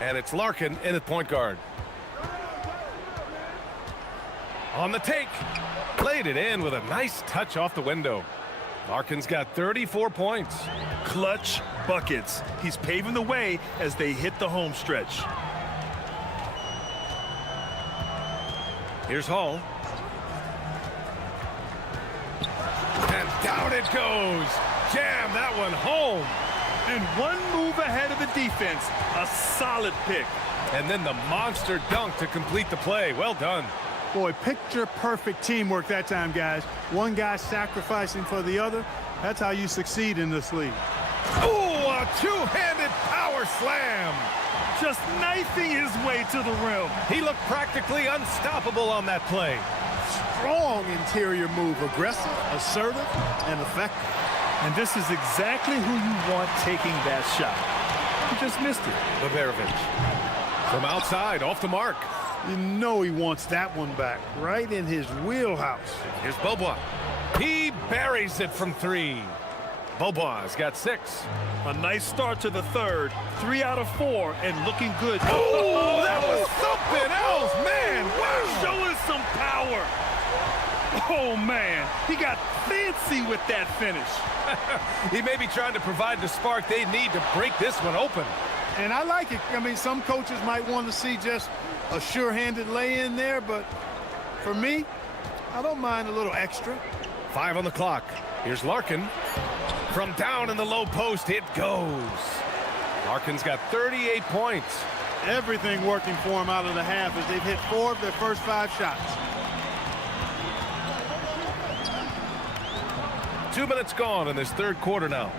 And it's Larkin in at point guard. On the take. Played it in with a nice touch off the window. Larkin's got 34 points. Clutch buckets. He's paving the way as they hit the home stretch. Here's Hall. And down it goes. Jam that one home. And one move ahead of the defense. A solid pick. And then the monster dunk to complete the play. Well done. Boy, picture-perfect teamwork that time, guys. One guy sacrificing for the other. That's how you succeed in this league. Oh, a two-handed power slam. Just knifing his way to the rim. He looked practically unstoppable on that play. Strong interior move. Aggressive, assertive, and effective. And this is exactly who you want taking that shot. He just missed it. Liberevich. From outside, off the mark. You know he wants that one back, right in his wheelhouse. Here's Bobois. He buries it from 3. Bobois got 6. A nice start to the third. 3 out of 4 and looking good. Oh, that was something else, man. Wow. Showing some power. Oh, man. He got fancy with that finish. He may be trying to provide the spark they need to break this one open. And I like it. I mean, some coaches might want to see just a sure-handed lay-in there, but for me, I don't mind a little extra. 5 on the clock. Here's Larkin. From down in the low post, it goes. Larkin's got 38 points. Everything working for him out of the half as they've hit 4 of their first 5 shots. 2 minutes gone in this third quarter now.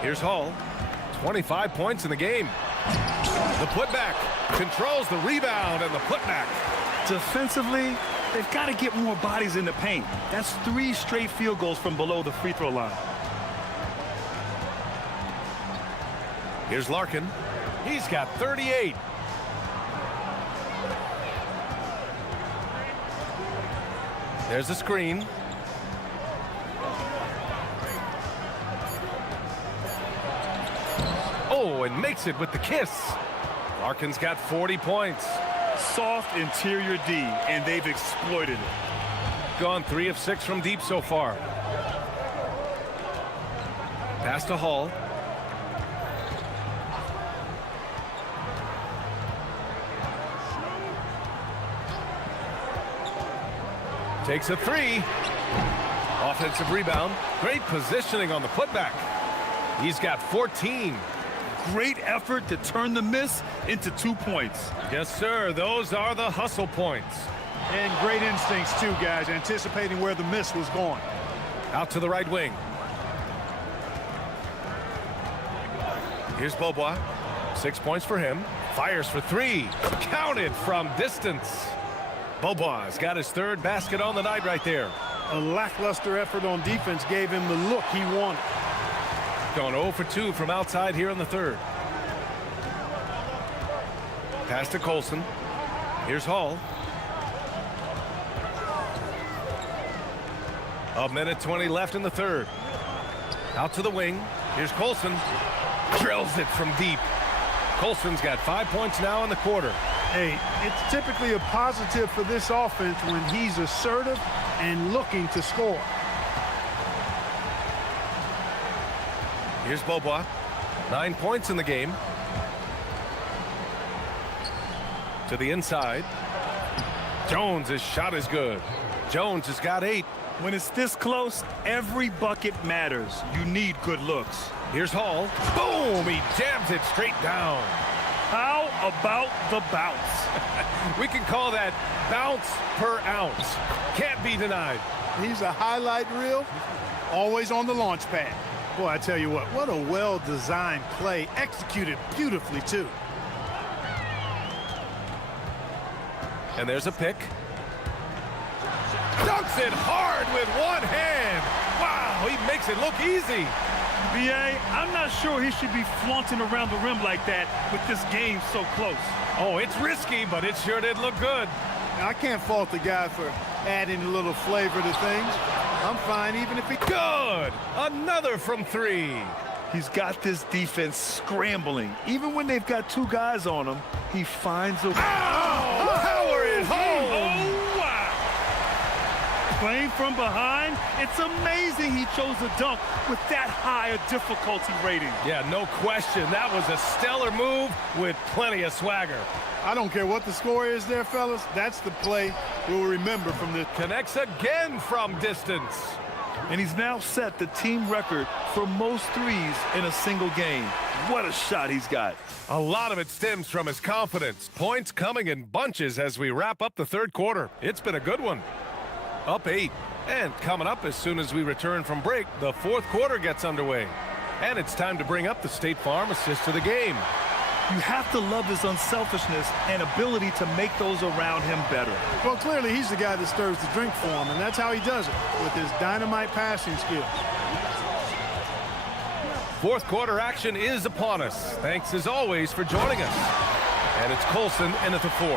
Here's Hall. 25 points in the game. The putback controls the rebound and the putback. Defensively, they've got to get more bodies in the paint. That's 3 straight field goals from below the free throw line. Here's Larkin. He's got 38. There's a screen. Oh, and makes it with the kiss. Larkin's got 40 points. Soft interior D, and they've exploited it. Gone 3 of 6 from deep so far. Pass to Hall. Takes a 3. Offensive rebound. Great positioning on the putback. He's got 14. Great effort to turn the miss into 2 points. Yes, sir. Those are the hustle points. And great instincts, too, guys, anticipating where the miss was going. Out to the right wing. Here's Beaubois. 6 points for him. Fires for 3. Counted from distance. Beaubois got his 3rd basket on the night right there. A lackluster effort on defense gave him the look he wanted. Going 0 for 2 from outside here in the 3rd. Pass to Colson. Here's Hall. A minute 20 left in the 3rd. Out to the wing. Here's Colson. Drills it from deep. Colson's got 5 points now in the quarter. Hey, it's typically a positive for this offense when he's assertive and looking to score. Here's Beaubois. 9 points in the game. To the inside. Jones' shot is good. Jones has got 8. When it's this close, every bucket matters. You need good looks. Here's Hall. Boom! He jams it straight down. How about the bounce? We can call that bounce per ounce. Can't be denied. He's a highlight reel, always on the launch pad. Boy, I tell you what a well-designed play, executed beautifully, too. And there's a pick. Dunks it hard with one hand. Wow, he makes it look easy. B.A., I'm not sure he should be flaunting around the rim like that with this game so close. Oh, it's risky, but it sure did look good. I can't fault the guy for adding a little flavor to things. I'm fine even if he... Good! Another from 3. He's got this defense scrambling. Even when they've got 2 guys on him, he finds a... Ow! Power it home! Oh, wow! Playing from behind, it's amazing he chose a dunk with that high a difficulty rating. Yeah, no question. That was a stellar move with plenty of swagger. I don't care what the score is there, fellas. That's the play we'll remember from this. Connects again from distance. And he's now set the team record for most threes in a single game. What a shot he's got. A lot of it stems from his confidence. Points coming in bunches as we wrap up the 3rd quarter. It's been a good one. Up 8. And coming up as soon as we return from break, the 4th quarter gets underway. And it's time to bring up the State Farm assist to the game. You have to love his unselfishness and ability to make those around him better. Well, clearly he's the guy that stirs the drink for him, and that's how he does it, with his dynamite passing skills. 4th quarter action is upon us. Thanks as always for joining us. And it's Colson in at the 4.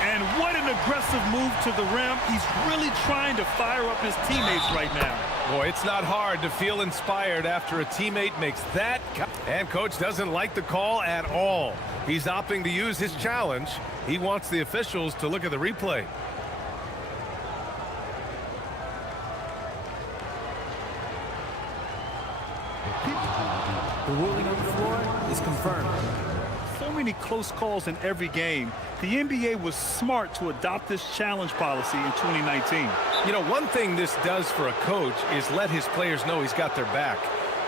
And what an aggressive move to the rim. He's really trying to fire up his teammates right now. Boy, it's not hard to feel inspired after a teammate makes that. And coach doesn't like the call at all. He's opting to use his challenge. He wants the officials to look at the replay. The ruling on the floor is confirmed. So many close calls in every game. The NBA was smart to adopt this challenge policy in 2019. You know, one thing this does for a coach is let his players know he's got their back.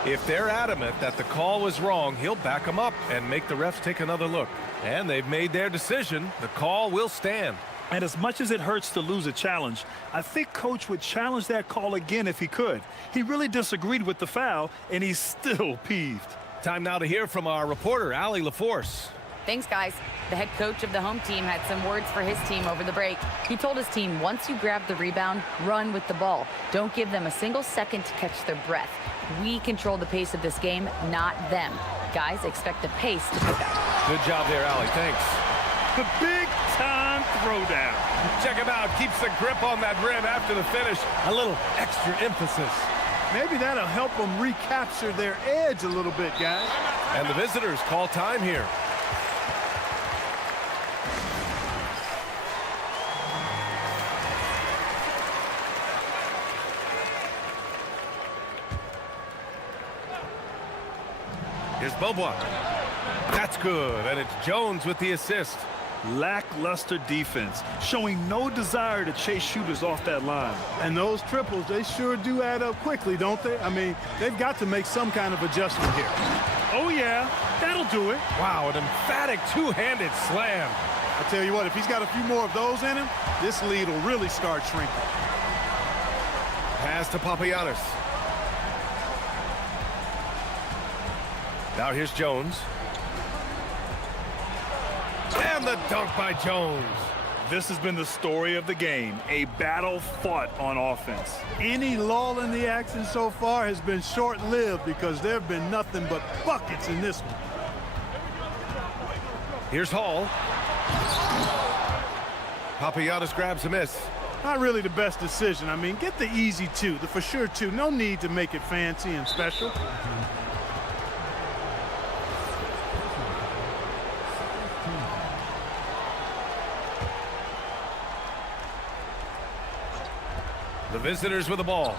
If they're adamant that the call was wrong, he'll back them up and make the refs take another look. And they've made their decision. The call will stand. And as much as it hurts to lose a challenge, I think Coach would challenge that call again if he could. He really disagreed with the foul, and he's still peeved. Time now to hear from our reporter, Allie LaForce. Thanks, guys. The head coach of the home team had some words for his team over the break. He told his team, once you grab the rebound, run with the ball. Don't give them a single second to catch their breath. We control the pace of this game, not them. Guys, expect the pace to pick up. Good job there, Allie. Thanks. The big-time throwdown. Check him out. Keeps the grip on that rim after the finish. A little extra emphasis. Maybe that'll help them recapture their edge a little bit, guys. And the visitors call time here. Here's Bobois. That's good, and it's Jones with the assist. Lackluster defense, showing no desire to chase shooters off that line. And those triples, they sure do add up quickly, don't they? I mean, they've got to make some kind of adjustment here. Oh, yeah, that'll do it. Wow, an emphatic two-handed slam. I tell you what, if he's got a few more of those in him, this lead will really start shrinking. Pass to Papagiannis. Now here's Jones. And the dunk by Jones. This has been the story of the game, a battle fought on offense. Any lull in the action so far has been short-lived because there have been nothing but buckets in this one. Here's Hall. Papagiannis grabs a miss. Not really the best decision. I mean, get the easy two, the for sure two. No need to make it fancy and special. The visitors with the ball.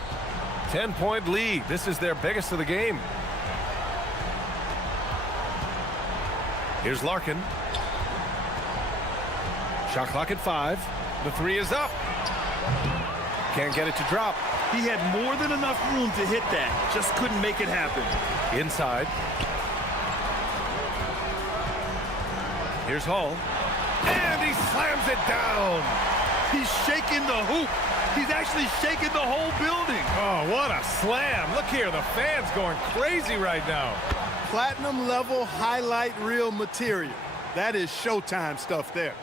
10-point lead. This is their biggest of the game. Here's Larkin. Shot clock at 5. The three is up. Can't get it to drop. He had more than enough room to hit that. Just couldn't make it happen. Inside. Here's Hall. And he slams it down. He's shaking the hoop. He's actually shaking the whole building. Oh, what a slam. Look here, the fans going crazy right now. Platinum level highlight reel material. That is Showtime stuff there.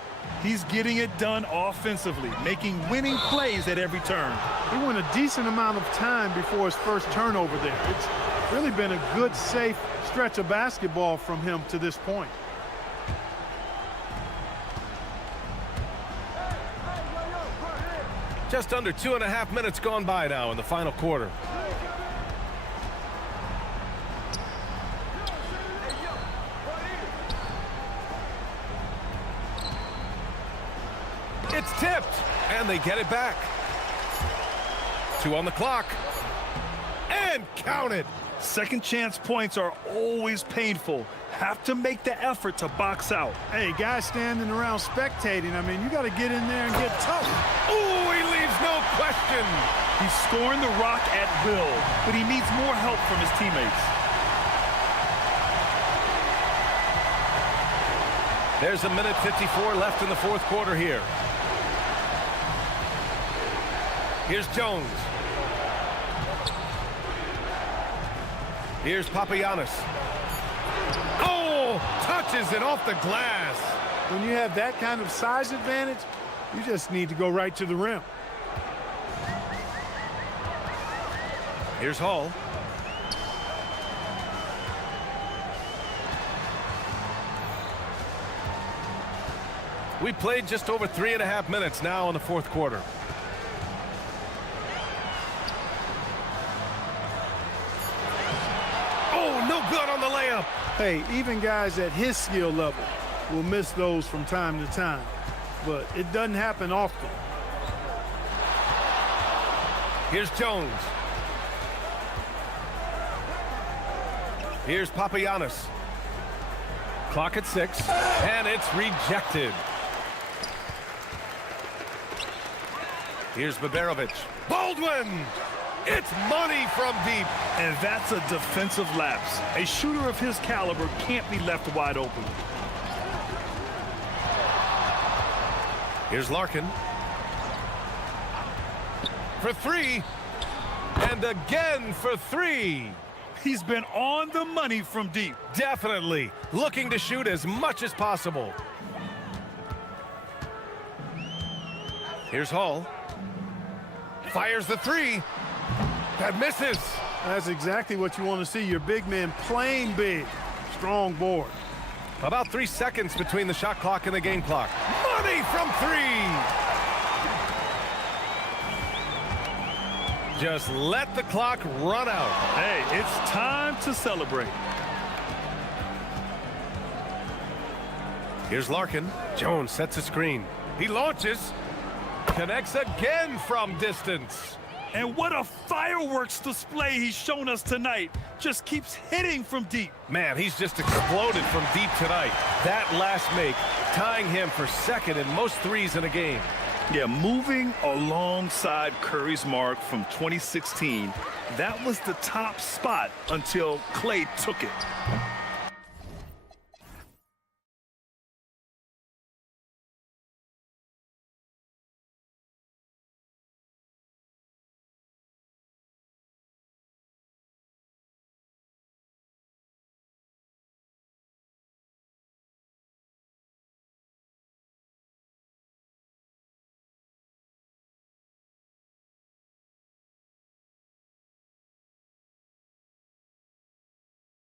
He's getting it done offensively, making winning plays at every turn. He went a decent amount of time before his first turnover there. It's really been a good, safe stretch of basketball from him to this point. Just under 2.5 minutes gone by now in the final quarter. It's tipped, and they get it back. 2 on the clock. And counted. Second chance points are always painful. Have to make the effort to box out. Hey, guys standing around spectating, I mean, you got to get in there and get tough. Ooh, he leaves no question. He's scoring the rock at will, but he needs more help from his teammates. There's a minute 54 left in the fourth quarter here. Here's Jones. Here's Papagiannis. Oh, touches it off the glass. When you have that kind of size advantage, you just need to go right to the rim. Here's Hall. We played just over 3.5 minutes now in the fourth quarter. Oh, no good on the layup. Hey, even guys at his skill level will miss those from time to time, but it doesn't happen often. Here's Jones. Here's Papagiannis. Clock at 6, and it's rejected. Here's Baberovic. Baldwin! It's money from deep. And that's a defensive lapse. A shooter of his caliber can't be left wide open. Here's Larkin. For 3. And again for 3. He's been on the money from deep. Definitely. Looking to shoot as much as possible. Here's Hall. Fires the 3. That misses. That's exactly what you want to see. Your big men playing big. Strong board. About 3 seconds between the shot clock and the game clock. Money from 3. Just let the clock run out. Hey, it's time to celebrate. Here's Larkin. Jones sets a screen. He launches. Connects again from distance. And what a fireworks display he's shown us tonight. Just keeps hitting from deep. Man, he's just exploded from deep tonight. That last make, tying him for second in most threes in a game. Yeah, moving alongside Curry's mark from 2016, that was the top spot until Clay took it.